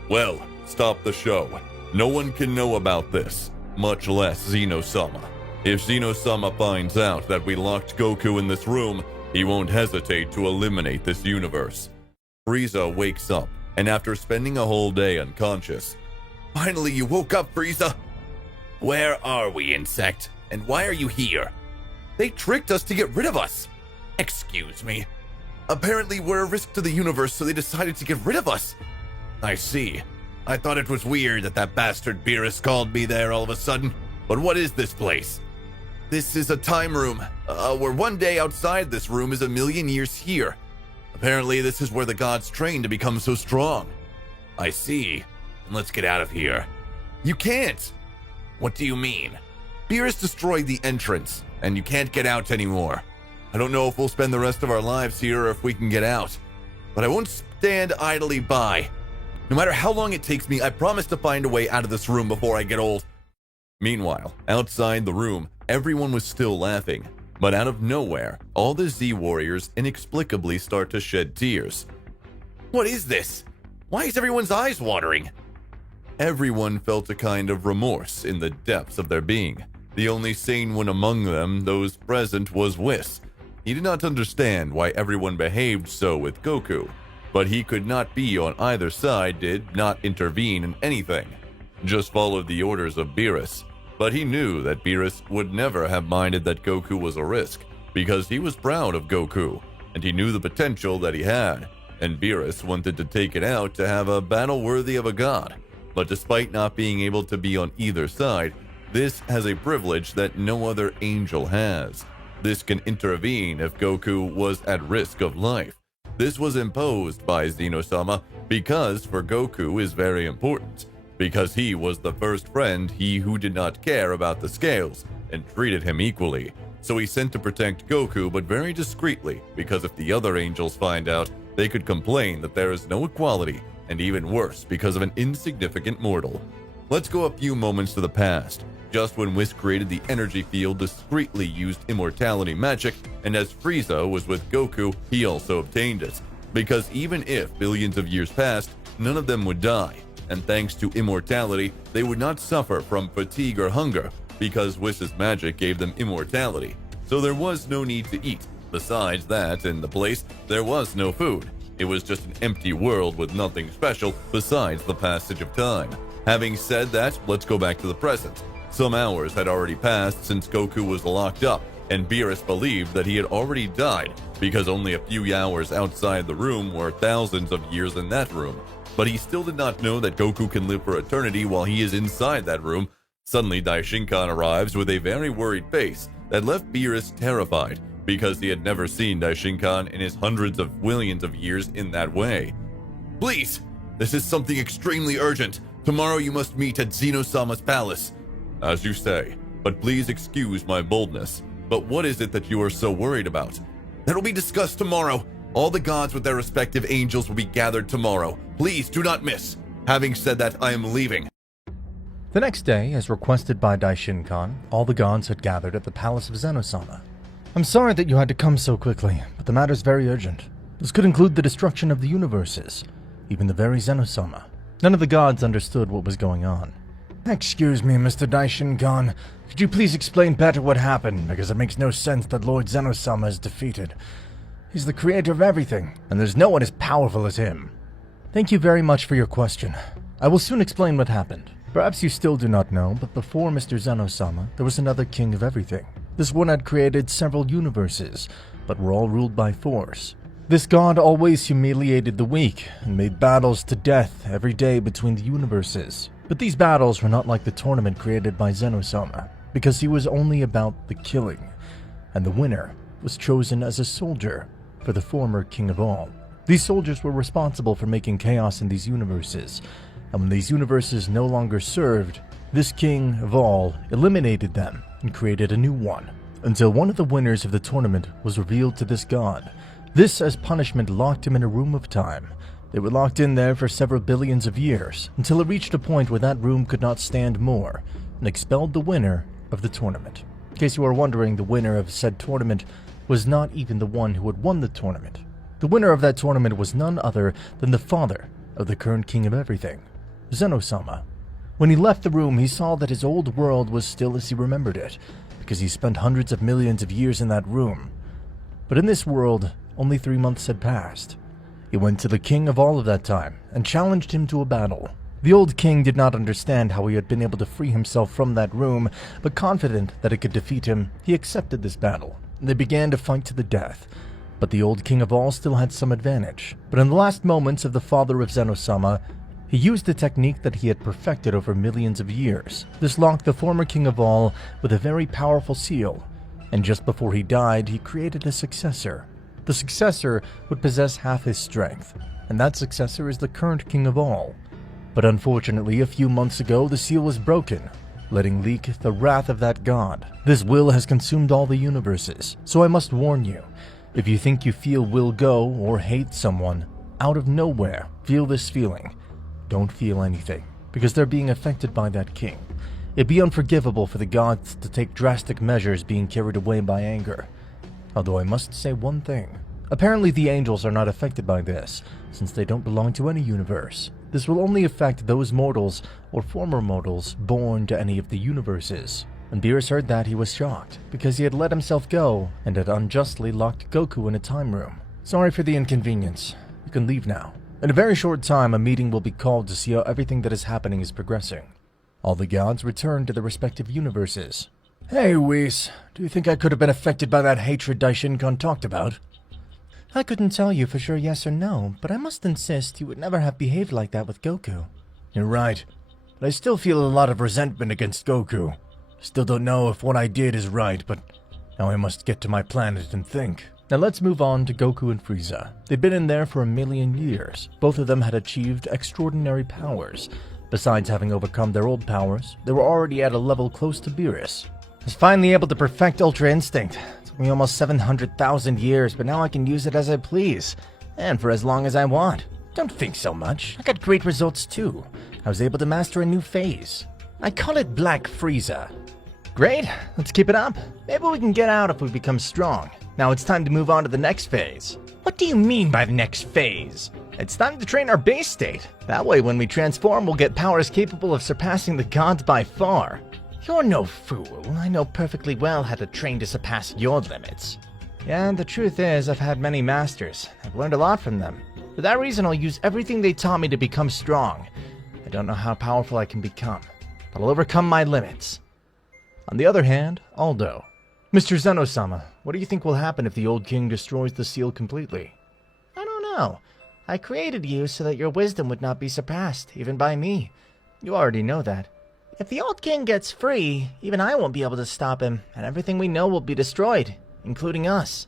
Well, stop the show. No one can know about this, much less Zeno Sama. If Zeno Sama finds out that we locked Goku in this room, he won't hesitate to eliminate this universe. Frieza wakes up, and after spending a whole day unconscious, "Finally you woke up, Frieza!" "Where are we, insect? And why are you here?" "They tricked us to get rid of us." "Excuse me." "Apparently we're a risk to the universe, so they decided to get rid of us." "I see. I thought it was weird that bastard Beerus called me there all of a sudden. But what is this place?" "This is a time room, where one day outside this room is 1,000,000 years here. Apparently this is where the gods train to become so strong." "I see. Let's get out of here." "You can't." "What do you mean?" "Beerus destroyed the entrance, and you can't get out anymore. I don't know if we'll spend the rest of our lives here or if we can get out, but I won't stand idly by. No matter how long it takes me, I promise to find a way out of this room before I get old." Meanwhile, outside the room, everyone was still laughing, but out of nowhere, all the Z-Warriors inexplicably start to shed tears. "What is this? Why is everyone's eyes watering?" Everyone felt a kind of remorse in the depths of their being. The only sane one among them, those present, was Whis. He did not understand why everyone behaved so with Goku, but he could not be on either side, did not intervene in anything, just followed the orders of Beerus. But he knew that Beerus would never have minded that Goku was a risk, because he was proud of Goku, and he knew the potential that he had, and Beerus wanted to take it out to have a battle worthy of a god. But despite not being able to be on either side, this has a privilege that no other angel has. This can intervene if Goku was at risk of life. This was imposed by Zeno Sama because for Goku is very important, because he was the first friend, he who did not care about the scales, and treated him equally. So he sent to protect Goku, but very discreetly, because if the other angels find out, they could complain that there is no equality, and even worse, because of an insignificant mortal. Let's go a few moments to the past. Just when Whis created the energy field, discreetly used immortality magic, and as Frieza was with Goku, he also obtained it. Because even if billions of years passed, none of them would die, and thanks to immortality, they would not suffer from fatigue or hunger, because Whis' magic gave them immortality. So there was no need to eat. Besides that, in the place, there was no food. It was just an empty world with nothing special besides the passage of time. Having said that, let's go back to the present. Some hours had already passed since Goku was locked up, and Beerus believed that he had already died, because only a few hours outside the room were thousands of years in that room. But he still did not know that Goku can live for eternity while he is inside that room. Suddenly, Daishinkan arrives with a very worried face that left Beerus terrified, because he had never seen Daishinkan in his hundreds of millions of years in that way. "Please, this is something extremely urgent. Tomorrow you must meet at Zeno Sama's palace." "As you say, but please excuse my boldness. But what is it that you are so worried about?" "That will be discussed tomorrow. All the gods with their respective angels will be gathered tomorrow. Please do not miss. Having said that, I am leaving." The next day, as requested by Daishinkan, all the gods had gathered at the palace of Zeno Sama. "I'm sorry that you had to come so quickly, but the matter is very urgent. This could include the destruction of the universes, even the very Zeno Sama." None of the gods understood what was going on. "Excuse me, Mr. Daishinkan. Could you please explain better what happened, because it makes no sense that Lord Zeno Sama is defeated. He's the creator of everything, and there's no one as powerful as him." "Thank you very much for your question. I will soon explain what happened. Perhaps you still do not know, but before Mr. Zeno Sama, there was another king of everything. This one had created several universes, but were all ruled by force. This god always humiliated the weak, and made battles to death every day between the universes. But these battles were not like the tournament created by Zeno Sama, because he was only about the killing, and the winner was chosen as a soldier for the former king of all. These soldiers were responsible for making chaos in these universes, and when these universes no longer served, this king of all eliminated them and created a new one, until one of the winners of the tournament was revealed to this god. This, as punishment, locked him in a room of time. They were locked in there for several billions of years, until it reached a point where that room could not stand more, and expelled the winner of the tournament. In case you are wondering, the winner of said tournament was not even the one who had won the tournament. The winner of that tournament was none other than the father of the current king of everything, Zeno Sama. When he left the room, he saw that his old world was still as he remembered it, because he spent hundreds of millions of years in that room. But in this world, only 3 months had passed. He went to the king of all of that time and challenged him to a battle. The old king did not understand how he had been able to free himself from that room, but confident that it could defeat him, he accepted this battle. They began to fight to the death, but the old king of all still had some advantage. But in the last moments of the father of Zeno Sama, he used a technique that he had perfected over millions of years. This locked the former king of all with a very powerful seal, and just before he died, he created a successor. The successor would possess half his strength, and that successor is the current king of all. But unfortunately, a few months ago, the seal was broken, letting leak the wrath of that god. This will has consumed all the universes, so I must warn you, if you think you feel will go or hate someone, out of nowhere, feel this feeling. Don't feel anything, because they're being affected by that king. It'd be unforgivable for the gods to take drastic measures being carried away by anger. Although I must say one thing. Apparently the angels are not affected by this, since they don't belong to any universe. This will only affect those mortals or former mortals born to any of the universes. When Beerus heard that, he was shocked, because he had let himself go and had unjustly locked Goku in a time room. Sorry for the inconvenience. You can leave now. In a very short time, a meeting will be called to see how everything that is happening is progressing. All the gods return to their respective universes. Hey, Whis, do you think I could have been affected by that hatred Daishinkan talked about? I couldn't tell you for sure yes or no, but I must insist you would never have behaved like that with Goku. You're right, but I still feel a lot of resentment against Goku. Still don't know if what I did is right, but now I must get to my planet and think. Now let's move on to Goku and Frieza. They'd been in there for 1,000,000 years. Both of them had achieved extraordinary powers. Besides having overcome their old powers, they were already at a level close to Beerus. I was finally able to perfect Ultra Instinct. It took me almost 700,000 years, but now I can use it as I please, and for as long as I want. Don't think so much. I got great results too. I was able to master a new phase. I call it Black Frieza. Great, let's keep it up. Maybe we can get out if we become strong. Now it's time to move on to the next phase. What do you mean by the next phase? It's time to train our base state. That way when we transform, we'll get powers capable of surpassing the gods by far. You're no fool. I know perfectly well how to train to surpass your limits. Yeah, the truth is I've had many masters. I've learned a lot from them. For that reason, I'll use everything they taught me to become strong. I don't know how powerful I can become, but I'll overcome my limits. On the other hand, Aldo. Mr. Zeno Sama, what do you think will happen if the old king destroys the seal completely? I don't know. I created you so that your wisdom would not be surpassed, even by me. You already know that. If the old king gets free, even I won't be able to stop him, and everything we know will be destroyed, including us.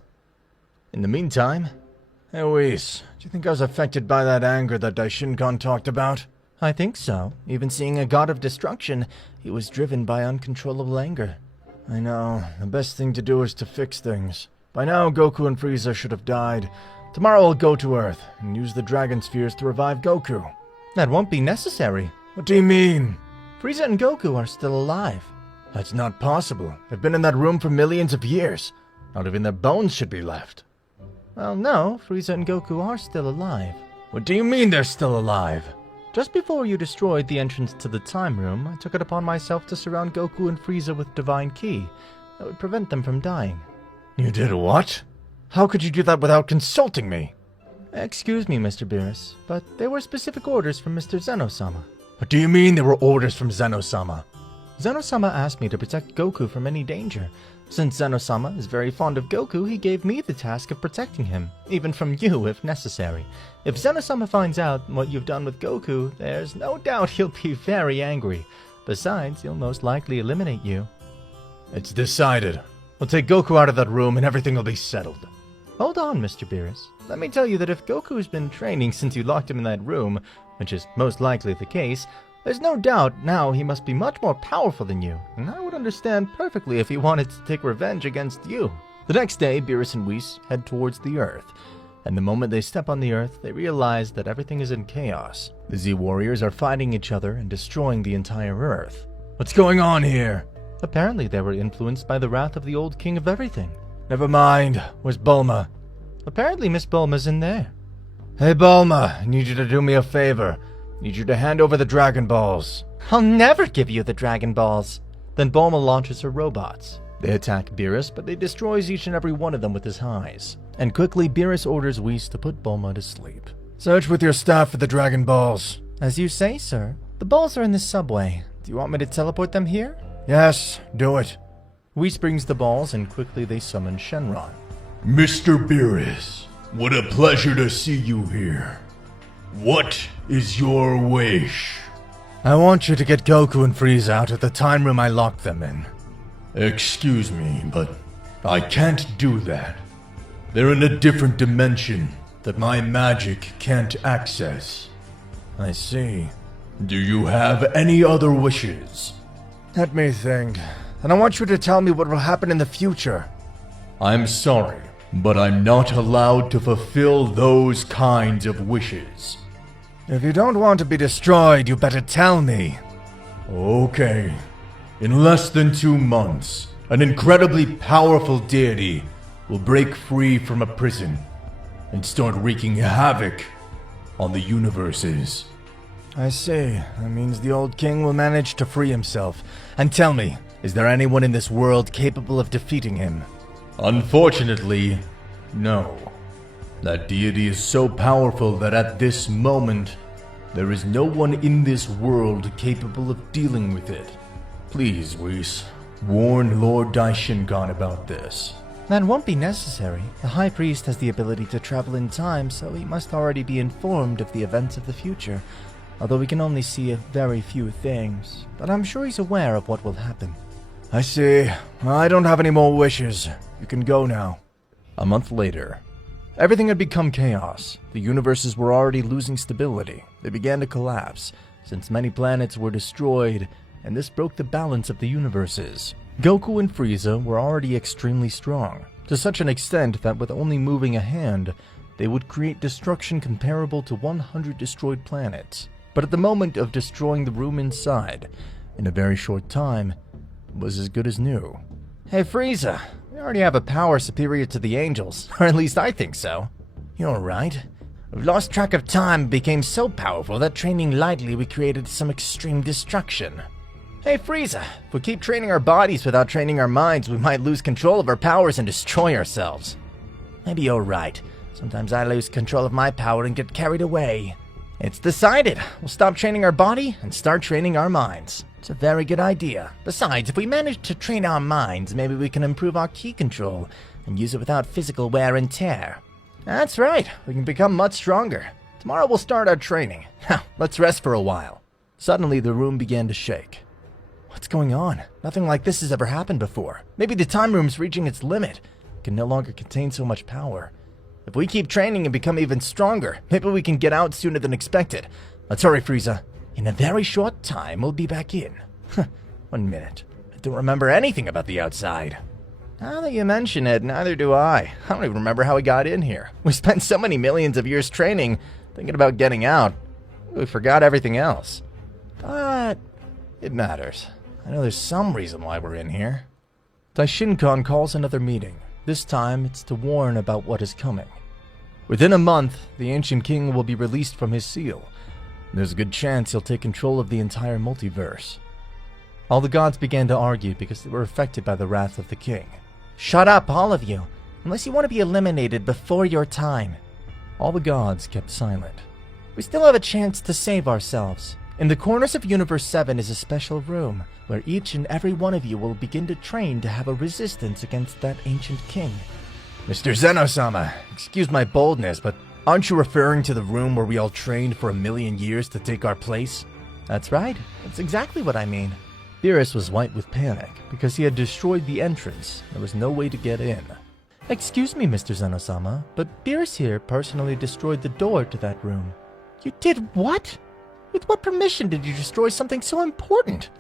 In the meantime, hey Whis, do you think I was affected by that anger that Daishinkan talked about? I think so. Even seeing a god of destruction, he was driven by uncontrollable anger. I know. The best thing to do is to fix things. By now, Goku and Frieza should have died. Tomorrow I'll go to Earth and use the Dragon Spheres to revive Goku. That won't be necessary. What do you mean? Frieza and Goku are still alive. That's not possible. They've been in that room for millions of years. Not even their bones should be left. Well, no, Frieza and Goku are still alive. What do you mean they're still alive? Just before you destroyed the entrance to the time room, I took it upon myself to surround Goku and Frieza with Divine Ki. That would prevent them from dying. You did what? How could you do that without consulting me? Excuse me, Mr. Beerus, but there were specific orders from Mr. Zeno Sama. What do you mean there were orders from Zeno Sama? Zeno Sama asked me to protect Goku from any danger. Since Zeno Sama is very fond of Goku, he gave me the task of protecting him, even from you if necessary. If Zeno Sama finds out what you've done with Goku, there's no doubt he'll be very angry. Besides, he'll most likely eliminate you. It's decided. We'll take Goku out of that room and everything will be settled. Hold on, Mr. Beerus. Let me tell you that if Goku's been training since you locked him in that room, which is most likely the case, there's no doubt now he must be much more powerful than you, and I would understand perfectly if he wanted to take revenge against you. The next day, Beerus and Whis head towards the Earth, and the moment they step on the Earth, they realize that everything is in chaos. The Z Warriors are fighting each other and destroying the entire Earth. What's going on here? Apparently they were influenced by the wrath of the old king of everything. Never mind. Where's Bulma? Apparently Miss Bulma's in there. Hey Bulma, I need you to do me a favor. I need you to hand over the Dragon Balls. I'll never give you the Dragon Balls. Then Bulma launches her robots. They attack Beerus, but they destroys each and every one of them with his eyes. And quickly Beerus orders Whis to put Bulma to sleep. Search with your staff for the Dragon Balls. As you say, sir. The balls are in the subway. Do you want me to teleport them here? Yes, do it. Whis brings the balls and quickly they summon Shenron. Mr. Beerus, what a pleasure to see you here. What is your wish? I want you to get Goku and Frieza out of the time room I locked them in. Excuse me, but I can't do that. They're in a different dimension that my magic can't access. I see. Do you have any other wishes? Let me think. And I want you to tell me what will happen in the future. I'm sorry, but I'm not allowed to fulfill those kinds of wishes. If you don't want to be destroyed, you better tell me. Okay. In less than 2 months, an incredibly powerful deity will break free from a prison and start wreaking havoc on the universes. I see. That means the old king will manage to free himself. And tell me, is there anyone in this world capable of defeating him? Unfortunately, no. That deity is so powerful that at this moment, there is no one in this world capable of dealing with it. Please, Whis, warn Lord Daishinkan about this. That won't be necessary. The High Priest has the ability to travel in time, so he must already be informed of the events of the future. Although we can only see very few things, but I'm sure he's aware of what will happen. I see. I don't have any more wishes. You can go now. A month later. Everything had become chaos. The universes were already losing stability. They began to collapse, since many planets were destroyed, and this broke the balance of the universes. Goku and Frieza were already extremely strong, to such an extent that with only moving a hand, they would create destruction comparable to 100 destroyed planets. But at the moment of destroying the room inside, in a very short time, it was as good as new. Hey Frieza, we already have a power superior to the angels, or at least I think so. You're right. We've lost track of time and became so powerful that training lightly we created some extreme destruction. Hey Frieza, if we keep training our bodies without training our minds, we might lose control of our powers and destroy ourselves. Maybe you're right. Sometimes I lose control of my power and get carried away. It's decided. We'll stop training our body and start training our minds. It's a very good idea. Besides, if we manage to train our minds, maybe we can improve our ki control and use it without physical wear and tear. That's right. We can become much stronger. Tomorrow we'll start our training. Now, let's rest for a while. Suddenly, the room began to shake. What's going on? Nothing like this has ever happened before. Maybe the time room's reaching its limit. It can no longer contain so much power. If we keep training and become even stronger, maybe we can get out sooner than expected. Let's hurry, Frieza. In a very short time, we'll be back in. 1 minute. I don't remember anything about the outside. Now that you mention it, neither do I. I don't even remember how we got in here. We spent so many millions of years training, thinking about getting out. We forgot everything else. But it matters. I know there's some reason why we're in here. Daishinkan calls another meeting. This time, it's to warn about what is coming. Within a month, the Ancient King will be released from his seal. There's a good chance he'll take control of the entire multiverse. All the gods began to argue because they were affected by the wrath of the king. Shut up, all of you, unless you want to be eliminated before your time. All the gods kept silent. We still have a chance to save ourselves. In the corners of Universe 7 is a special room, where each and every one of you will begin to train to have a resistance against that ancient king. Mr. Zeno Sama, excuse my boldness, but aren't you referring to the room where we all trained for 1,000,000 years to take our place? That's right. That's exactly what I mean. Beerus was white with panic, because he had destroyed the entrance. There was no way to get in. Excuse me, Mr. Zeno Sama, but Beerus here personally destroyed the door to that room. You did what? With what permission did you destroy something so important?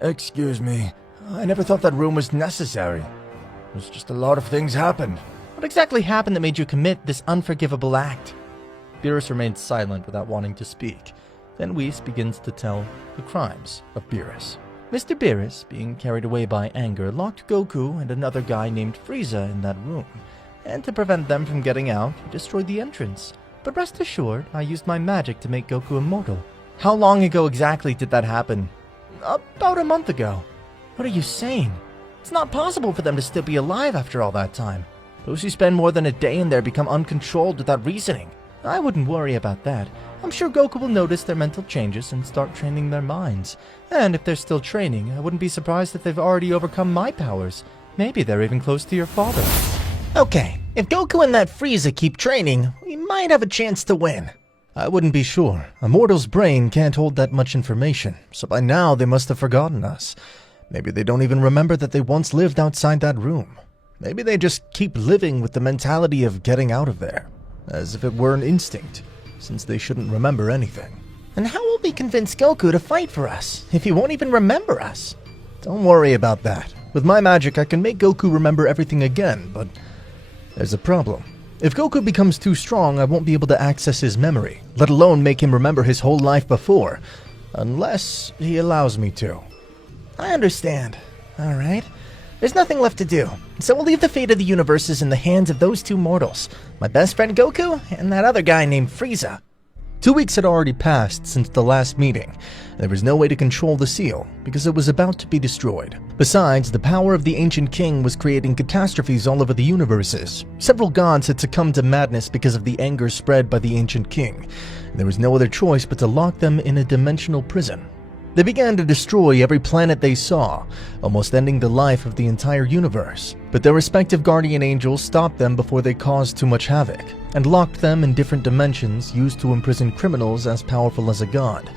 Excuse me. I never thought that room was necessary. There's just a lot of things happened. What exactly happened that made you commit this unforgivable act? Beerus remains silent without wanting to speak. Then Whis begins to tell the crimes of Beerus. Mr. Beerus, being carried away by anger, locked Goku and another guy named Frieza in that room, and to prevent them from getting out, he destroyed the entrance. But rest assured, I used my magic to make Goku immortal. How long ago exactly did that happen? About a month ago. What are you saying? It's not possible for them to still be alive after all that time. Those who spend more than a day in there become uncontrolled without reasoning. I wouldn't worry about that. I'm sure Goku will notice their mental changes and start training their minds. And if they're still training, I wouldn't be surprised if they've already overcome my powers. Maybe they're even close to your father. Okay, if Goku and that Frieza keep training, we might have a chance to win. I wouldn't be sure. A mortal's brain can't hold that much information, so by now they must have forgotten us. Maybe they don't even remember that they once lived outside that room. Maybe they just keep living with the mentality of getting out of there, as if it were an instinct, since they shouldn't remember anything. And how will we convince Goku to fight for us, if he won't even remember us? Don't worry about that. With my magic, I can make Goku remember everything again, but there's a problem. If Goku becomes too strong, I won't be able to access his memory, let alone make him remember his whole life before, unless he allows me to. I understand. Alright. There's nothing left to do, so we'll leave the fate of the universes in the hands of those two mortals, my best friend Goku and that other guy named Frieza. 2 weeks had already passed since the last meeting. There was no way to control the seal, because it was about to be destroyed. Besides, the power of the ancient king was creating catastrophes all over the universes. Several gods had succumbed to madness because of the anger spread by the ancient king. There was no other choice but to lock them in a dimensional prison. They began to destroy every planet they saw, almost ending the life of the entire universe. But their respective guardian angels stopped them before they caused too much havoc, and locked them in different dimensions used to imprison criminals as powerful as a god.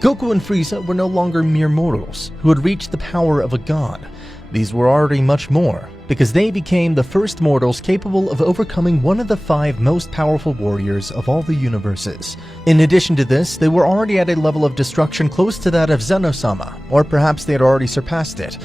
Goku and Frieza were no longer mere mortals who had reached the power of a god. These were already much more, because they became the first mortals capable of overcoming one of the 5 most powerful warriors of all the universes. In addition to this, they were already at a level of destruction close to that of Zeno Sama, or perhaps they had already surpassed it,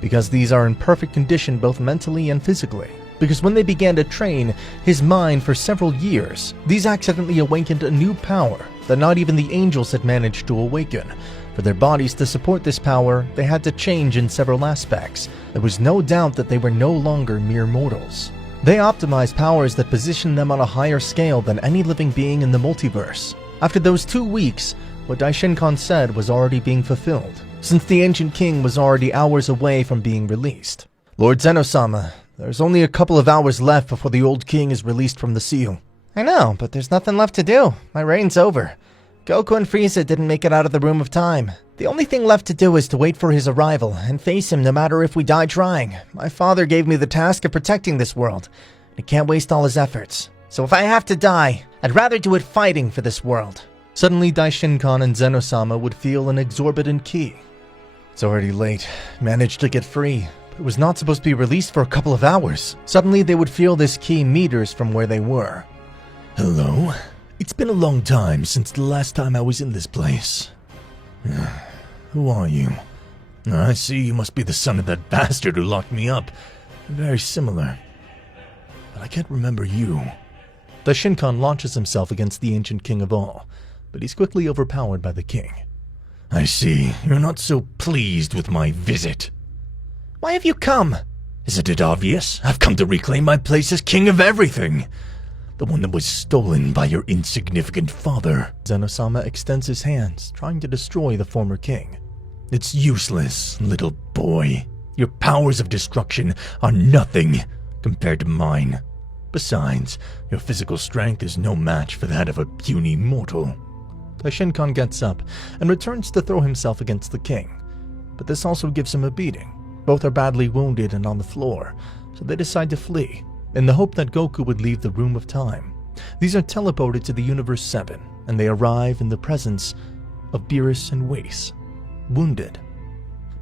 because these are in perfect condition both mentally and physically. Because when they began to train his mind for several years, these accidentally awakened a new power that not even the angels had managed to awaken. For their bodies to support this power, they had to change in several aspects. There was no doubt that they were no longer mere mortals. They optimized powers that positioned them on a higher scale than any living being in the multiverse. After those 2 weeks, what Daishinkan said was already being fulfilled, since the ancient king was already hours away from being released. Lord Zeno Sama, there's only a couple of hours left before the old king is released from the seal. I know, but there's nothing left to do. My reign's over. Goku and Frieza didn't make it out of the Room of Time. The only thing left to do is to wait for his arrival and face him no matter if we die trying. My father gave me the task of protecting this world. I can't waste all his efforts. So if I have to die, I'd rather do it fighting for this world. Suddenly, Daishinkan and Zeno Sama would feel an exorbitant key. It's already late. Managed to get free, but it was not supposed to be released for a couple of hours. Suddenly, they would feel this key meters from where they were. Hello? It's been a long time since the last time I was in this place. Who are you? I see you must be the son of that bastard who locked me up. Very similar. But I can't remember you. Daishinkan launches himself against the ancient king of all, but he's quickly overpowered by the king. I see. You're not so pleased with my visit. Why have you come? Isn't it obvious? I've come to reclaim my place as king of everything. The one that was stolen by your insignificant father. Zeno Sama extends his hands, trying to destroy the former king. It's useless, little boy. Your powers of destruction are nothing compared to mine. Besides, your physical strength is no match for that of a puny mortal. Daishinkan gets up and returns to throw himself against the king. But this also gives him a beating. Both are badly wounded and on the floor, so they decide to flee, in the hope that Goku would leave the Room of Time. These are teleported to the Universe 7, and they arrive in the presence of Beerus and Whis, wounded.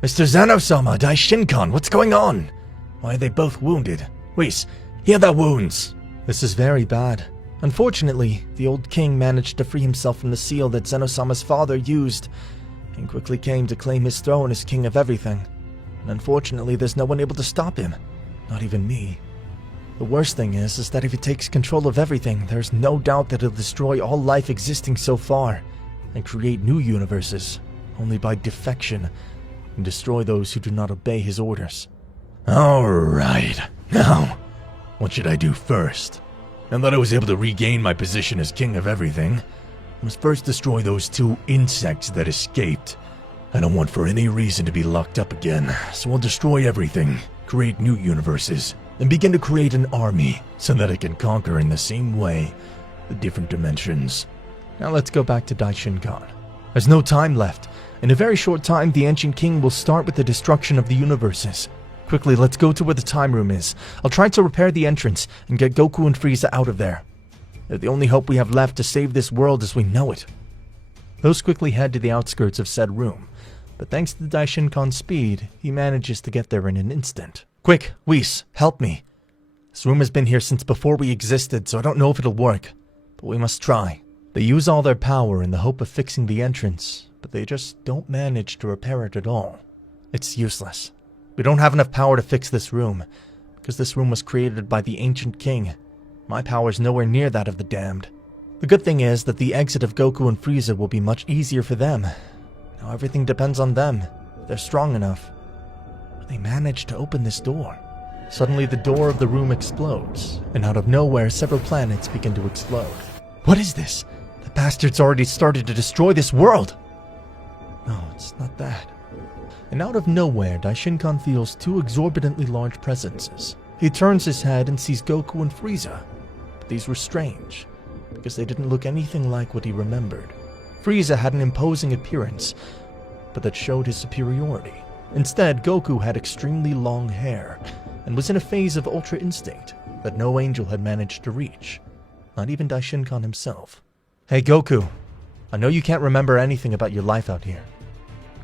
Mr. Zeno Sama, Daishinkan, what's going on? Why are they both wounded? Whis, heal their wounds. This is very bad. Unfortunately, the old king managed to free himself from the seal that Zeno Sama's father used, and quickly came to claim his throne as king of everything. And unfortunately, there's no one able to stop him, not even me. The worst thing is that if he takes control of everything, there's no doubt that he'll destroy all life existing so far, and create new universes, only by defection, and destroy those who do not obey his orders. Alright, now, what should I do first? Now that I was able to regain my position as king of everything, I must first destroy those 2 insects that escaped. I don't want for any reason to be locked up again, so I'll destroy everything, create new universes, and begin to create an army so that I can conquer in the same way the different dimensions. Now let's go back to Daishinkan. There's no time left. In a very short time, the Ancient King will start with the destruction of the universes. Quickly, let's go to where the time room is. I'll try to repair the entrance and get Goku and Frieza out of there. They're the only hope we have left to save this world as we know it. Those quickly head to the outskirts of said room, but thanks to Daishinkan's speed, he manages to get there in an instant. Quick, Whis, help me. This room has been here since before we existed, so I don't know if it'll work, but we must try. They use all their power in the hope of fixing the entrance, but they just don't manage to repair it at all. It's useless. We don't have enough power to fix this room, because this room was created by the Ancient King. My power's nowhere near that of the damned. The good thing is that the exit of Goku and Frieza will be much easier for them. Now everything depends on them. They're strong enough. They managed to open this door. Suddenly the door of the room explodes, and out of nowhere several planets begin to explode. What is this? The bastards already started to destroy this world! No, it's not that. And out of nowhere, Daishinkan feels 2 exorbitantly large presences. He turns his head and sees Goku and Frieza. But these were strange, because they didn't look anything like what he remembered. Frieza had an imposing appearance, but that showed his superiority. Instead, Goku had extremely long hair, and was in a phase of Ultra Instinct that no angel had managed to reach. Not even Daishinkan himself. Hey Goku, I know you can't remember anything about your life out here.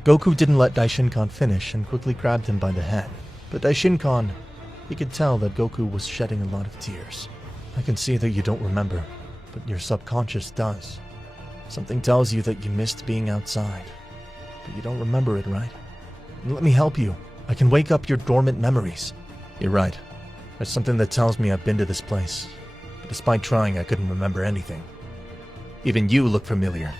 Goku didn't let Daishinkan finish and quickly grabbed him by the head. But Daishinkan, he could tell that Goku was shedding a lot of tears. I can see that you don't remember, but your subconscious does. Something tells you that you missed being outside, but you don't remember it, right? And let me help you. I can wake up your dormant memories. You're right. There's something that tells me I've been to this place, but despite trying, I couldn't remember anything. Even you look familiar.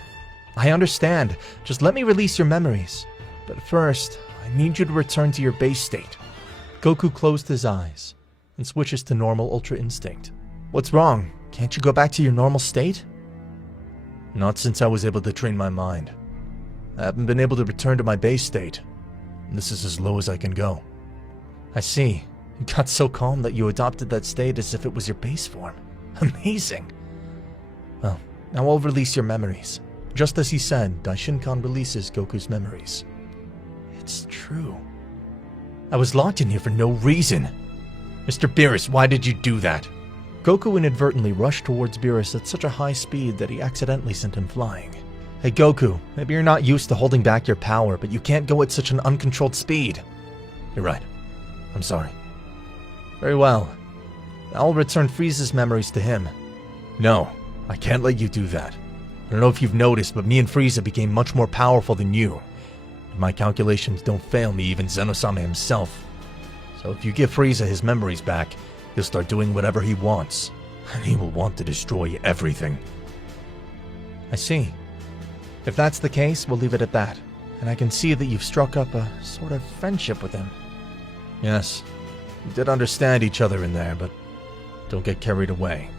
I understand. Just let me release your memories. But first, I need you to return to your base state. Goku closed his eyes and switches to normal Ultra Instinct. What's wrong? Can't you go back to your normal state? Not since I was able to train my mind. I haven't been able to return to my base state. This is as low as I can go. I see. You got so calm that you adopted that state as if it was your base form. Amazing. Well, now I'll release your memories. Just as he said, Daishinkan releases Goku's memories. It's true. I was locked in here for no reason. Mr. Beerus, why did you do that? Goku inadvertently rushed towards Beerus at such a high speed that he accidentally sent him flying. Hey Goku, maybe you're not used to holding back your power, but you can't go at such an uncontrolled speed. You're right. I'm sorry. Very well. I'll return Frieza's memories to him. No, I can't let you do that. I don't know if you've noticed, but me and Frieza became much more powerful than you. If my calculations don't fail me, even Zeno Sama himself. So if you give Frieza his memories back, he'll start doing whatever he wants, and he will want to destroy everything. I see. If that's the case, we'll leave it at that, and I can see that you've struck up a sort of friendship with him. Yes, we did understand each other in there, but don't get carried away.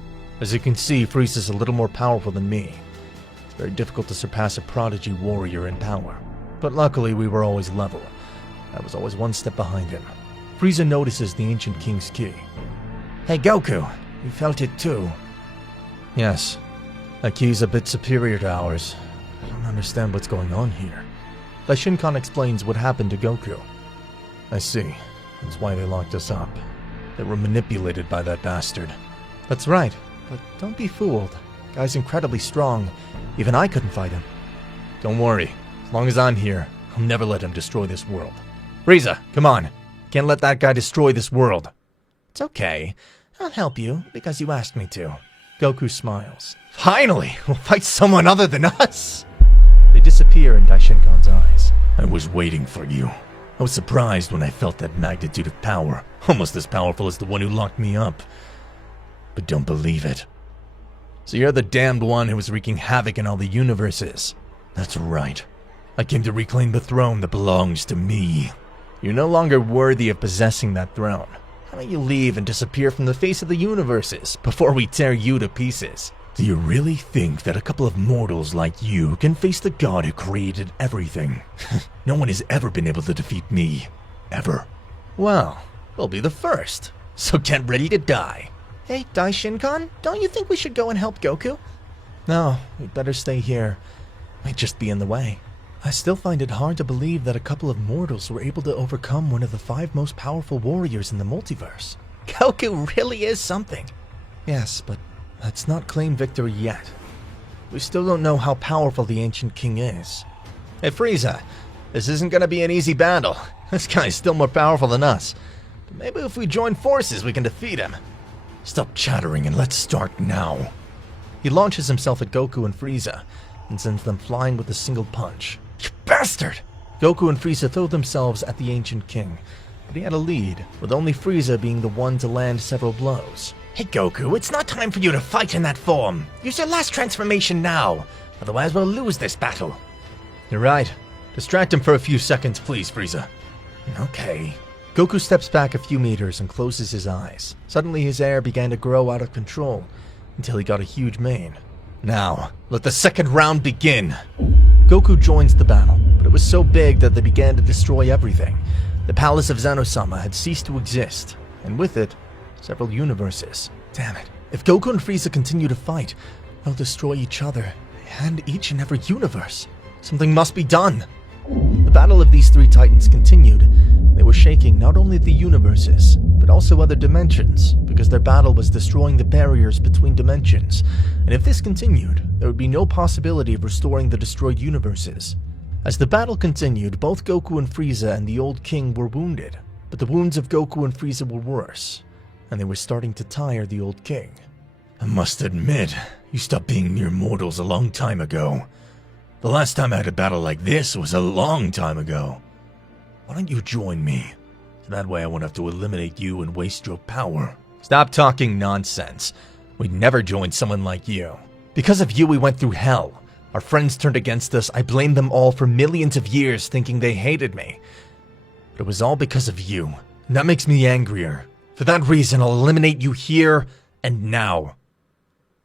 As you can see, Frieza's a little more powerful than me. It's very difficult to surpass a prodigy warrior in power. But luckily, we were always level. I was always one step behind him. Frieza notices the Ancient King's key. Hey Goku, you felt it too. Yes, that key's a bit superior to ours. I don't understand what's going on here. Daishinkan explains what happened to Goku. I see. That's why they locked us up. They were manipulated by that bastard. That's right, but don't be fooled. The guy's incredibly strong. Even I couldn't fight him. Don't worry. As long as I'm here, I'll never let him destroy this world. Frieza, come on. Can't let that guy destroy this world. It's okay. I'll help you, because you asked me to. Goku smiles. Finally! We'll fight someone other than us! They disappear in Daishinkan's eyes. I was waiting for you. I was surprised when I felt that magnitude of power, almost as powerful as the one who locked me up. But don't believe it. So you're the damned one who was wreaking havoc in all the universes. That's right. I came to reclaim the throne that belongs to me. You're no longer worthy of possessing that throne. How about you leave and disappear from the face of the universes before we tear you to pieces? Do you really think that a couple of mortals like you can face the god who created everything? No one has ever been able to defeat me. Ever. Well, we'll be the first. So get ready to die. Hey, Daishinkan, don't you think we should go and help Goku? No, we'd better stay here. Might just be in the way. I still find it hard to believe that a couple of mortals were able to overcome one of the 5 most powerful warriors in the multiverse. Goku really is something. Yes, but let's not claim victory yet. We still don't know how powerful the Ancient King is. Hey, Frieza, this isn't gonna be an easy battle. This guy's still more powerful than us. But maybe if we join forces, we can defeat him. Stop chattering and let's start now. He launches himself at Goku and Frieza and sends them flying with a single punch. You bastard! Goku and Frieza throw themselves at the Ancient King, but he had a lead, with only Frieza being the one to land several blows. Hey Goku, it's not time for you to fight in that form. Use your last transformation now, otherwise we'll lose this battle. You're right. Distract him for a few seconds, please, Frieza. Okay. Goku steps back a few meters and closes his eyes. Suddenly his hair began to grow out of control, until he got a huge mane. Now, let the second round begin. Goku joins the battle, but it was so big that they began to destroy everything. The palace of Zeno Sama had ceased to exist, and with it, several universes. Damn it. If Goku and Frieza continue to fight, they'll destroy each other, and each and every universe. Something must be done. The battle of these 3 titans continued. They were shaking not only the universes, but also other dimensions, because their battle was destroying the barriers between dimensions, and if this continued, there would be no possibility of restoring the destroyed universes. As the battle continued, both Goku and Frieza and the old king were wounded, but the wounds of Goku and Frieza were worse, and they were starting to tire the old king. I must admit, you stopped being mere mortals a long time ago. The last time I had a battle like this was a long time ago. Why don't you join me? So that way I won't have to eliminate you and waste your power. Stop talking nonsense. We'd never join someone like you. Because of you, we went through hell. Our friends turned against us. I blamed them all for millions of years, thinking they hated me. But it was all because of you. And that makes me angrier. For that reason, I'll eliminate you here and now.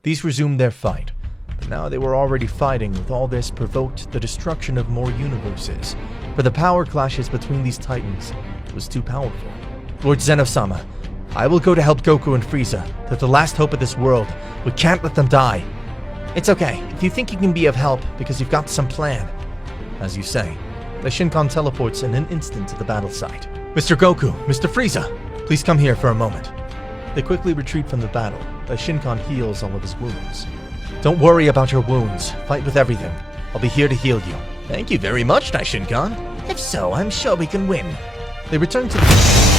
These resumed their fight. But now they were already fighting, with all this provoked the destruction of more universes. For the power clashes between these titans was too powerful. Lord Zeno Sama, I will go to help Goku and Frieza. They're the last hope of this world. We can't let them die. It's okay, if you think you can be of help because you've got some plan. As you say, Daishinkan teleports in an instant to the battle site. Mr. Goku, Mr. Frieza, please come here for a moment. They quickly retreat from the battle. Daishinkan heals all of his wounds. Don't worry about your wounds. Fight with everything. I'll be here to heal you. Thank you very much, Daishinkan. If so, I'm sure we can win. They return to the...